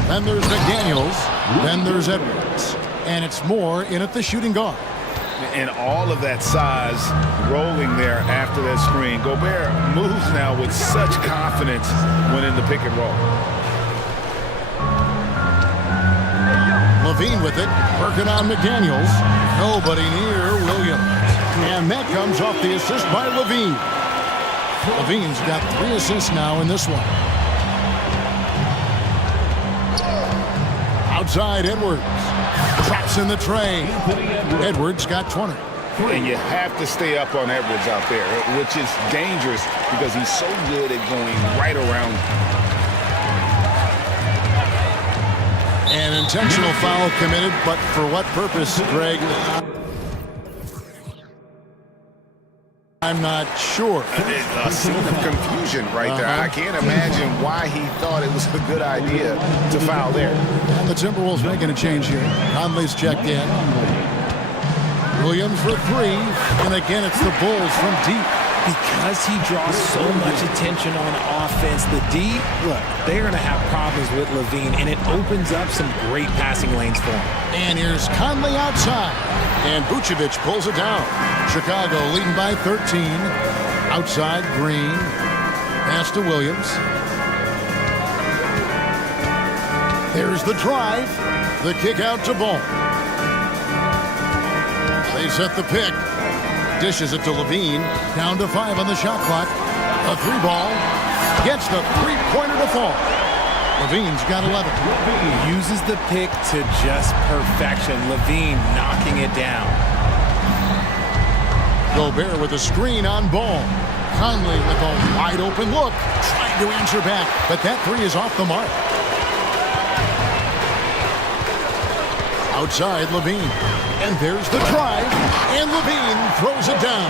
Then there's McDaniels. Then there's Edwards. And it's more in at the shooting guard. And all of that size rolling there after that screen. Gobert moves now with such confidence when in the pick and roll. Levine with it, working on McDaniels. Nobody near Williams. And that comes off the assist by Levine. Levine's got 3 assists now in this one. Outside Edwards. Drops in the tray. Edwards got 20. And you have to stay up on Edwards out there, which is dangerous because he's so good at going right around. An intentional foul committed, but for what purpose, Greg? I'm not sure. A scene of confusion right there. I can't imagine why he thought it was a good idea to foul there. And the Timberwolves making a change here. Conley's checked in. Williams for three. And again, it's the Bulls from deep. Because he draws so much attention on offense, the D, look, they're going to have problems with Levine, and it opens up some great passing lanes for him. And here's Conley outside. And Vucevic pulls it down. Chicago leading by 13. Outside, Green. Pass to Williams. There's the drive. The kick out to Ball. They set the pick. Dishes it to Levine. Down to 5 on the shot clock. A three ball. Gets the three-pointer to fall. Levine's got 11. Uses the pick to just perfection. Levine knocking it down. Gobert with a screen on Ball. Conley with a wide open look. Trying to answer back, but that three is off the mark. Outside, Levine. And there's the drive. And Levine throws it down.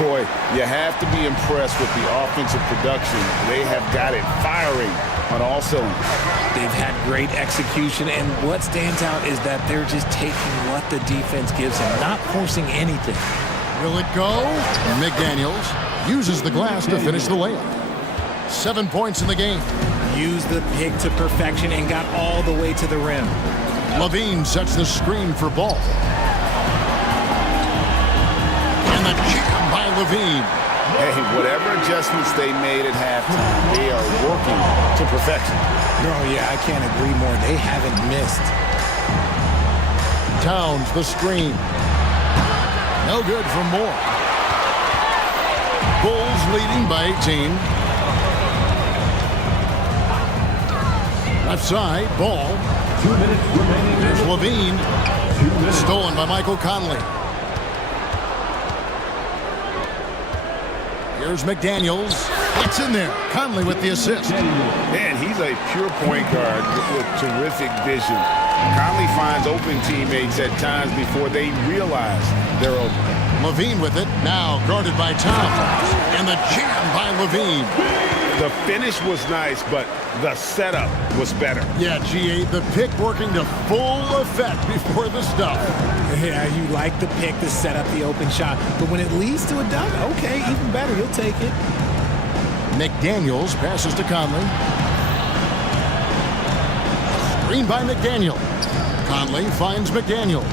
Boy, you have to be impressed with the offensive production. They have got it firing on all cylinders. They've had great execution, and what stands out is that they're just taking what the defense gives them, not forcing anything. Will it go? McDaniels uses the glass to finish the layup. 7 points in the game. Used the pick to perfection and got all the way to the rim. Levine sets the screen for Ball. And the jam by Levine. Hey, whatever adjustments they made at halftime, they are working to perfection. Oh, yeah, I can't agree more. They haven't missed. Towns, the screen. No good for Moore. Bulls leading by 18. Left side, Ball. 2 minutes remaining. There's Levine. Stolen by Michael Conley. Here's McDaniels. It's in there. Conley with the assist. Man, he's a pure point guard with terrific vision. Conley finds open teammates at times before they realize they're open. Levine with it. Now guarded by Towns. And the jam by Levine. The finish was nice, but the setup was better. Yeah, GA, the pick working to full effect before the stuff. Yeah, you like the pick to set up the open shot, but when it leads to a dunk, okay, even better, you'll take it. McDaniels passes to Conley. Screen by McDaniel. Conley finds McDaniel.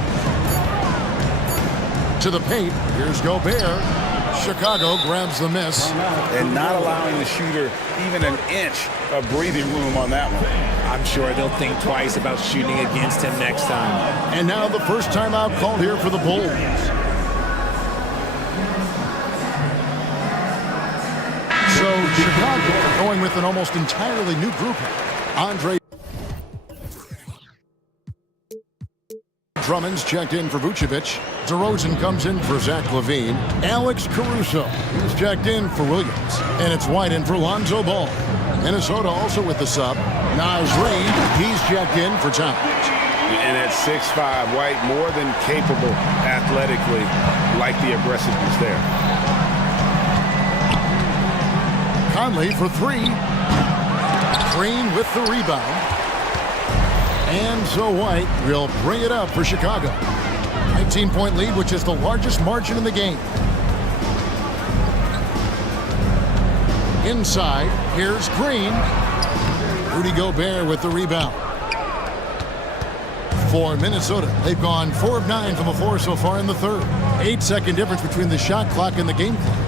To the paint, here's Gobert. Chicago grabs the miss. And not allowing the shooter even an inch of breathing room on that one. I'm sure they'll think twice about shooting against him next time. And now the first timeout called here for the Bulls. So Chicago going with an almost entirely new group. Andre Drummond's checked in for Vucevic. DeRozan comes in for Zach LaVine. Alex Caruso is checked in for Williams. And it's White in for Lonzo Ball. Minnesota also with the sub. Naz Reid, he's checked in for Towns. And at 6'5", White more than capable athletically, like the aggressiveness there. Conley for three. Green with the rebound. And so White will bring it up for Chicago. 19-point lead, which is the largest margin in the game. Inside, here's Green. Rudy Gobert with the rebound. For Minnesota, they've gone 4 of 9 from the floor so far in the third. 8-second difference between the shot clock and the game clock.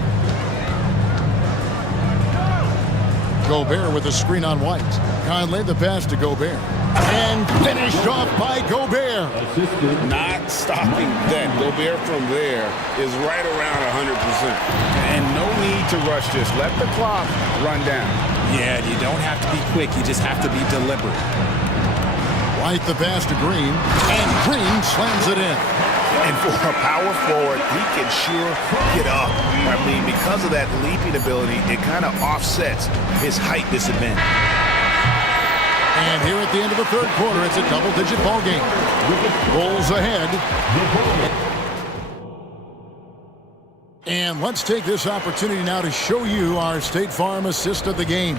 Gobert with a screen on White. Conley the pass to Gobert. And finished off by Gobert. Not stopping that. Gobert from there is right around 100%. And no need to rush this. Let the clock run down. Yeah, you don't have to be quick. You just have to be deliberate. Right the pass to Green, and Green slams it in. And for a power forward, he can sure get up. I mean, because of that leaping ability, it kind of offsets his height disadvantage. And here at the end of the third quarter, it's a double-digit ball game. Bulls ahead. And let's take this opportunity now to show you our State Farm assist of the game.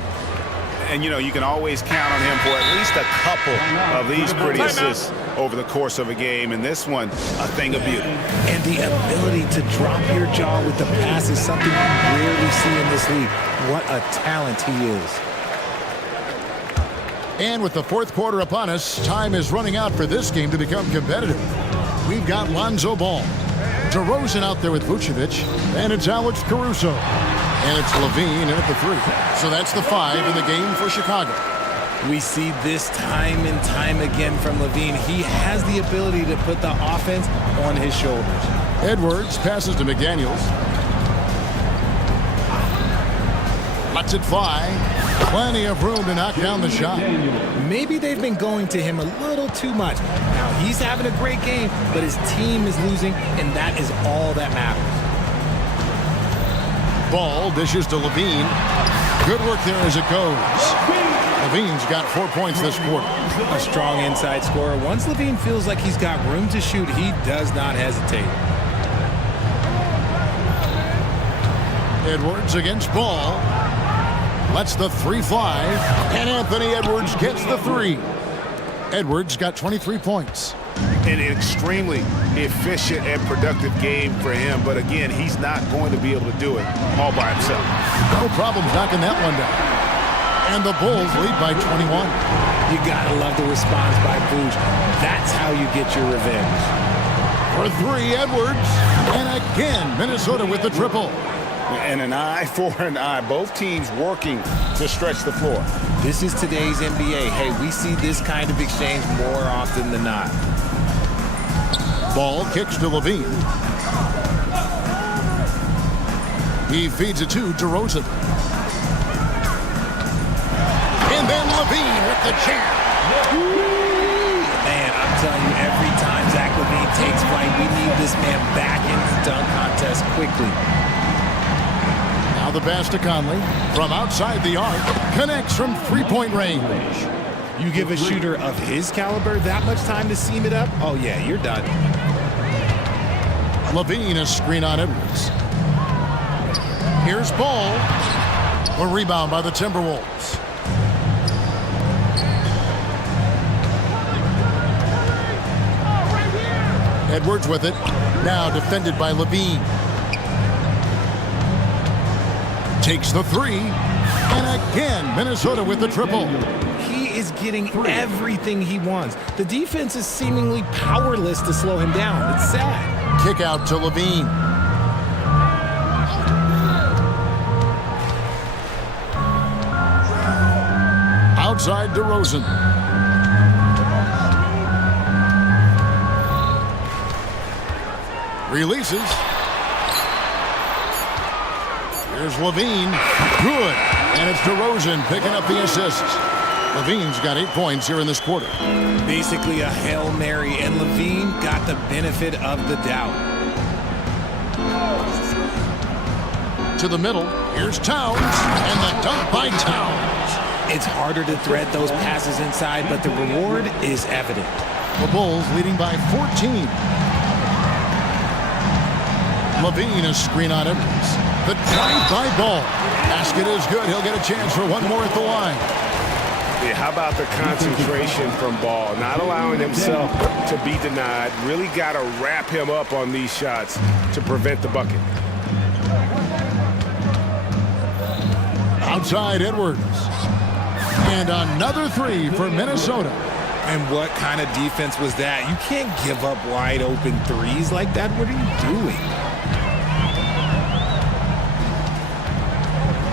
And, you know, you can always count on him for at least a couple of these pretty assists over the course of a game. And this one, a thing of beauty. And the ability to drop your jaw with the pass is something you rarely see in this league. What a talent he is. And with the fourth quarter upon us, time is running out for this game to become competitive. We've got Lonzo Ball, DeRozan out there with Vucevic, and it's Alex Caruso. And it's Levine in at the 3. So that's the 5 in the game for Chicago. We see this time and time again from Levine. He has the ability to put the offense on his shoulders. Edwards passes to McDaniels. Lets it fly. Plenty of room to knock down the shot. Maybe they've been going to him a little too much. Now, he's having a great game, but his team is losing, and that is all that matters. Ball dishes to Levine. Good work there as it goes. Levine's got 4 points this quarter. A strong inside scorer. Once Levine feels like he's got room to shoot, he does not hesitate. Edwards against Ball. Lets the 3 fly. And Anthony Edwards gets the 3. Edwards got 23 points. An extremely efficient and productive game for him. But again, he's not going to be able to do it all by himself. No problem knocking that one down. And the Bulls lead by 21. You gotta love the response by Vooch. That's how you get your revenge. For 3, Edwards. And again, Minnesota with the triple. And an eye for an eye. Both teams working to stretch the floor. This is today's NBA. Hey, we see this kind of exchange more often than not. Ball kicks to Levine. He feeds it to DeRozan. And then Levine with the jam. Man, I'm telling you, every time Zach Levine takes flight, we need this man back in the dunk contest quickly. Now the pass to Conley from outside the arc. Connects from three-point range. You give a shooter of his caliber that much time to seam it up? Oh, yeah, you're done. Levine a screen on Edwards. Here's Ball. A rebound by the Timberwolves. Edwards with it. Now defended by Levine. Takes the 3. And again, Minnesota with the triple. He is getting everything he wants. The defense is seemingly powerless to slow him down. It's sad. Kick out to Levine. Outside DeRozan. Releases. Here's Levine. Good. And it's DeRozan picking up the assist. Levine's got 8 points here in this quarter. Basically a Hail Mary, and Levine got the benefit of the doubt. To the middle. Here's Towns. And the dunk by Towns. It's harder to thread those passes inside, but the reward is evident. The Bulls leading by 14. Levine a screen on Edwards. The drive by Ball. Basket is good. He'll get a chance for one more at the line. Yeah, how about the concentration from Ball? Not allowing himself to be denied. Really got to wrap him up on these shots to prevent the bucket. Outside Edwards. And another 3 for Minnesota. And what kind of defense was that? You can't give up wide open threes like that. What are you doing?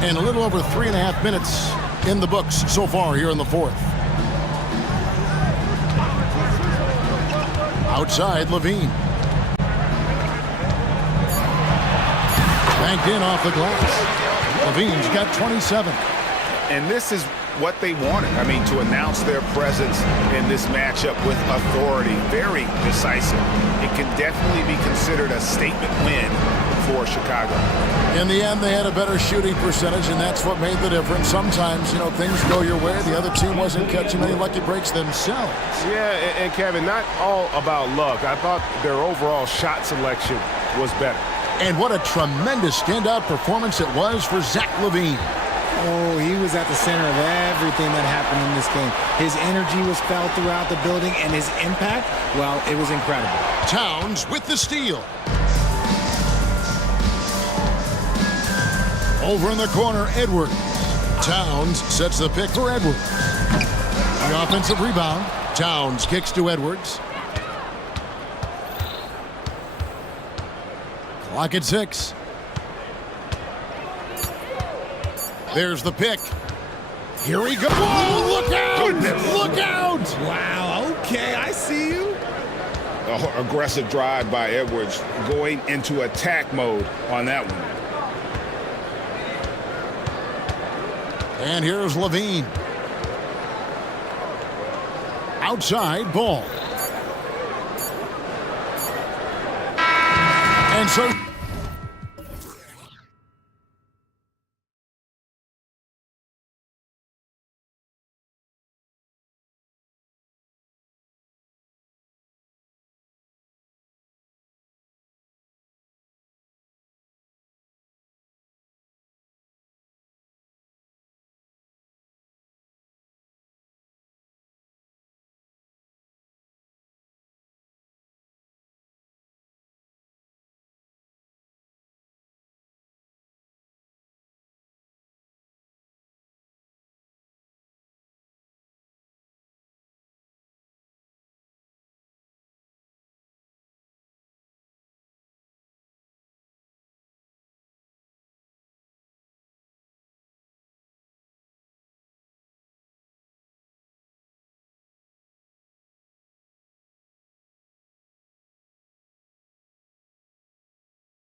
And a little over 3.5 minutes in the books so far here in the fourth. Outside Levine. Banked in off the glass. Levine's got 27. And this is what they wanted. I mean, to announce their presence in this matchup with authority, very decisive. It can definitely be considered a statement win for Chicago. In the end, they had a better shooting percentage, and that's what made the difference. Sometimes, you know, things go your way. The other team wasn't catching any lucky breaks themselves. Yeah, and Kevin, not all about luck. I thought their overall shot selection was better. And what a tremendous standout performance it was for Zach LaVine. Oh, he was at the center of everything that happened in this game. His energy was felt throughout the building, and his impact, well, it was incredible. Towns with the steal. Over in the corner, Edwards. Towns sets the pick for Edwards. The offensive rebound. Towns kicks to Edwards. Clock at 6. There's the pick. Here we go. Whoa, look out! Goodness. Look out! Wow, okay, I see you. Aggressive drive by Edwards, going into attack mode on that one. And here's LaVine. Outside ball. And so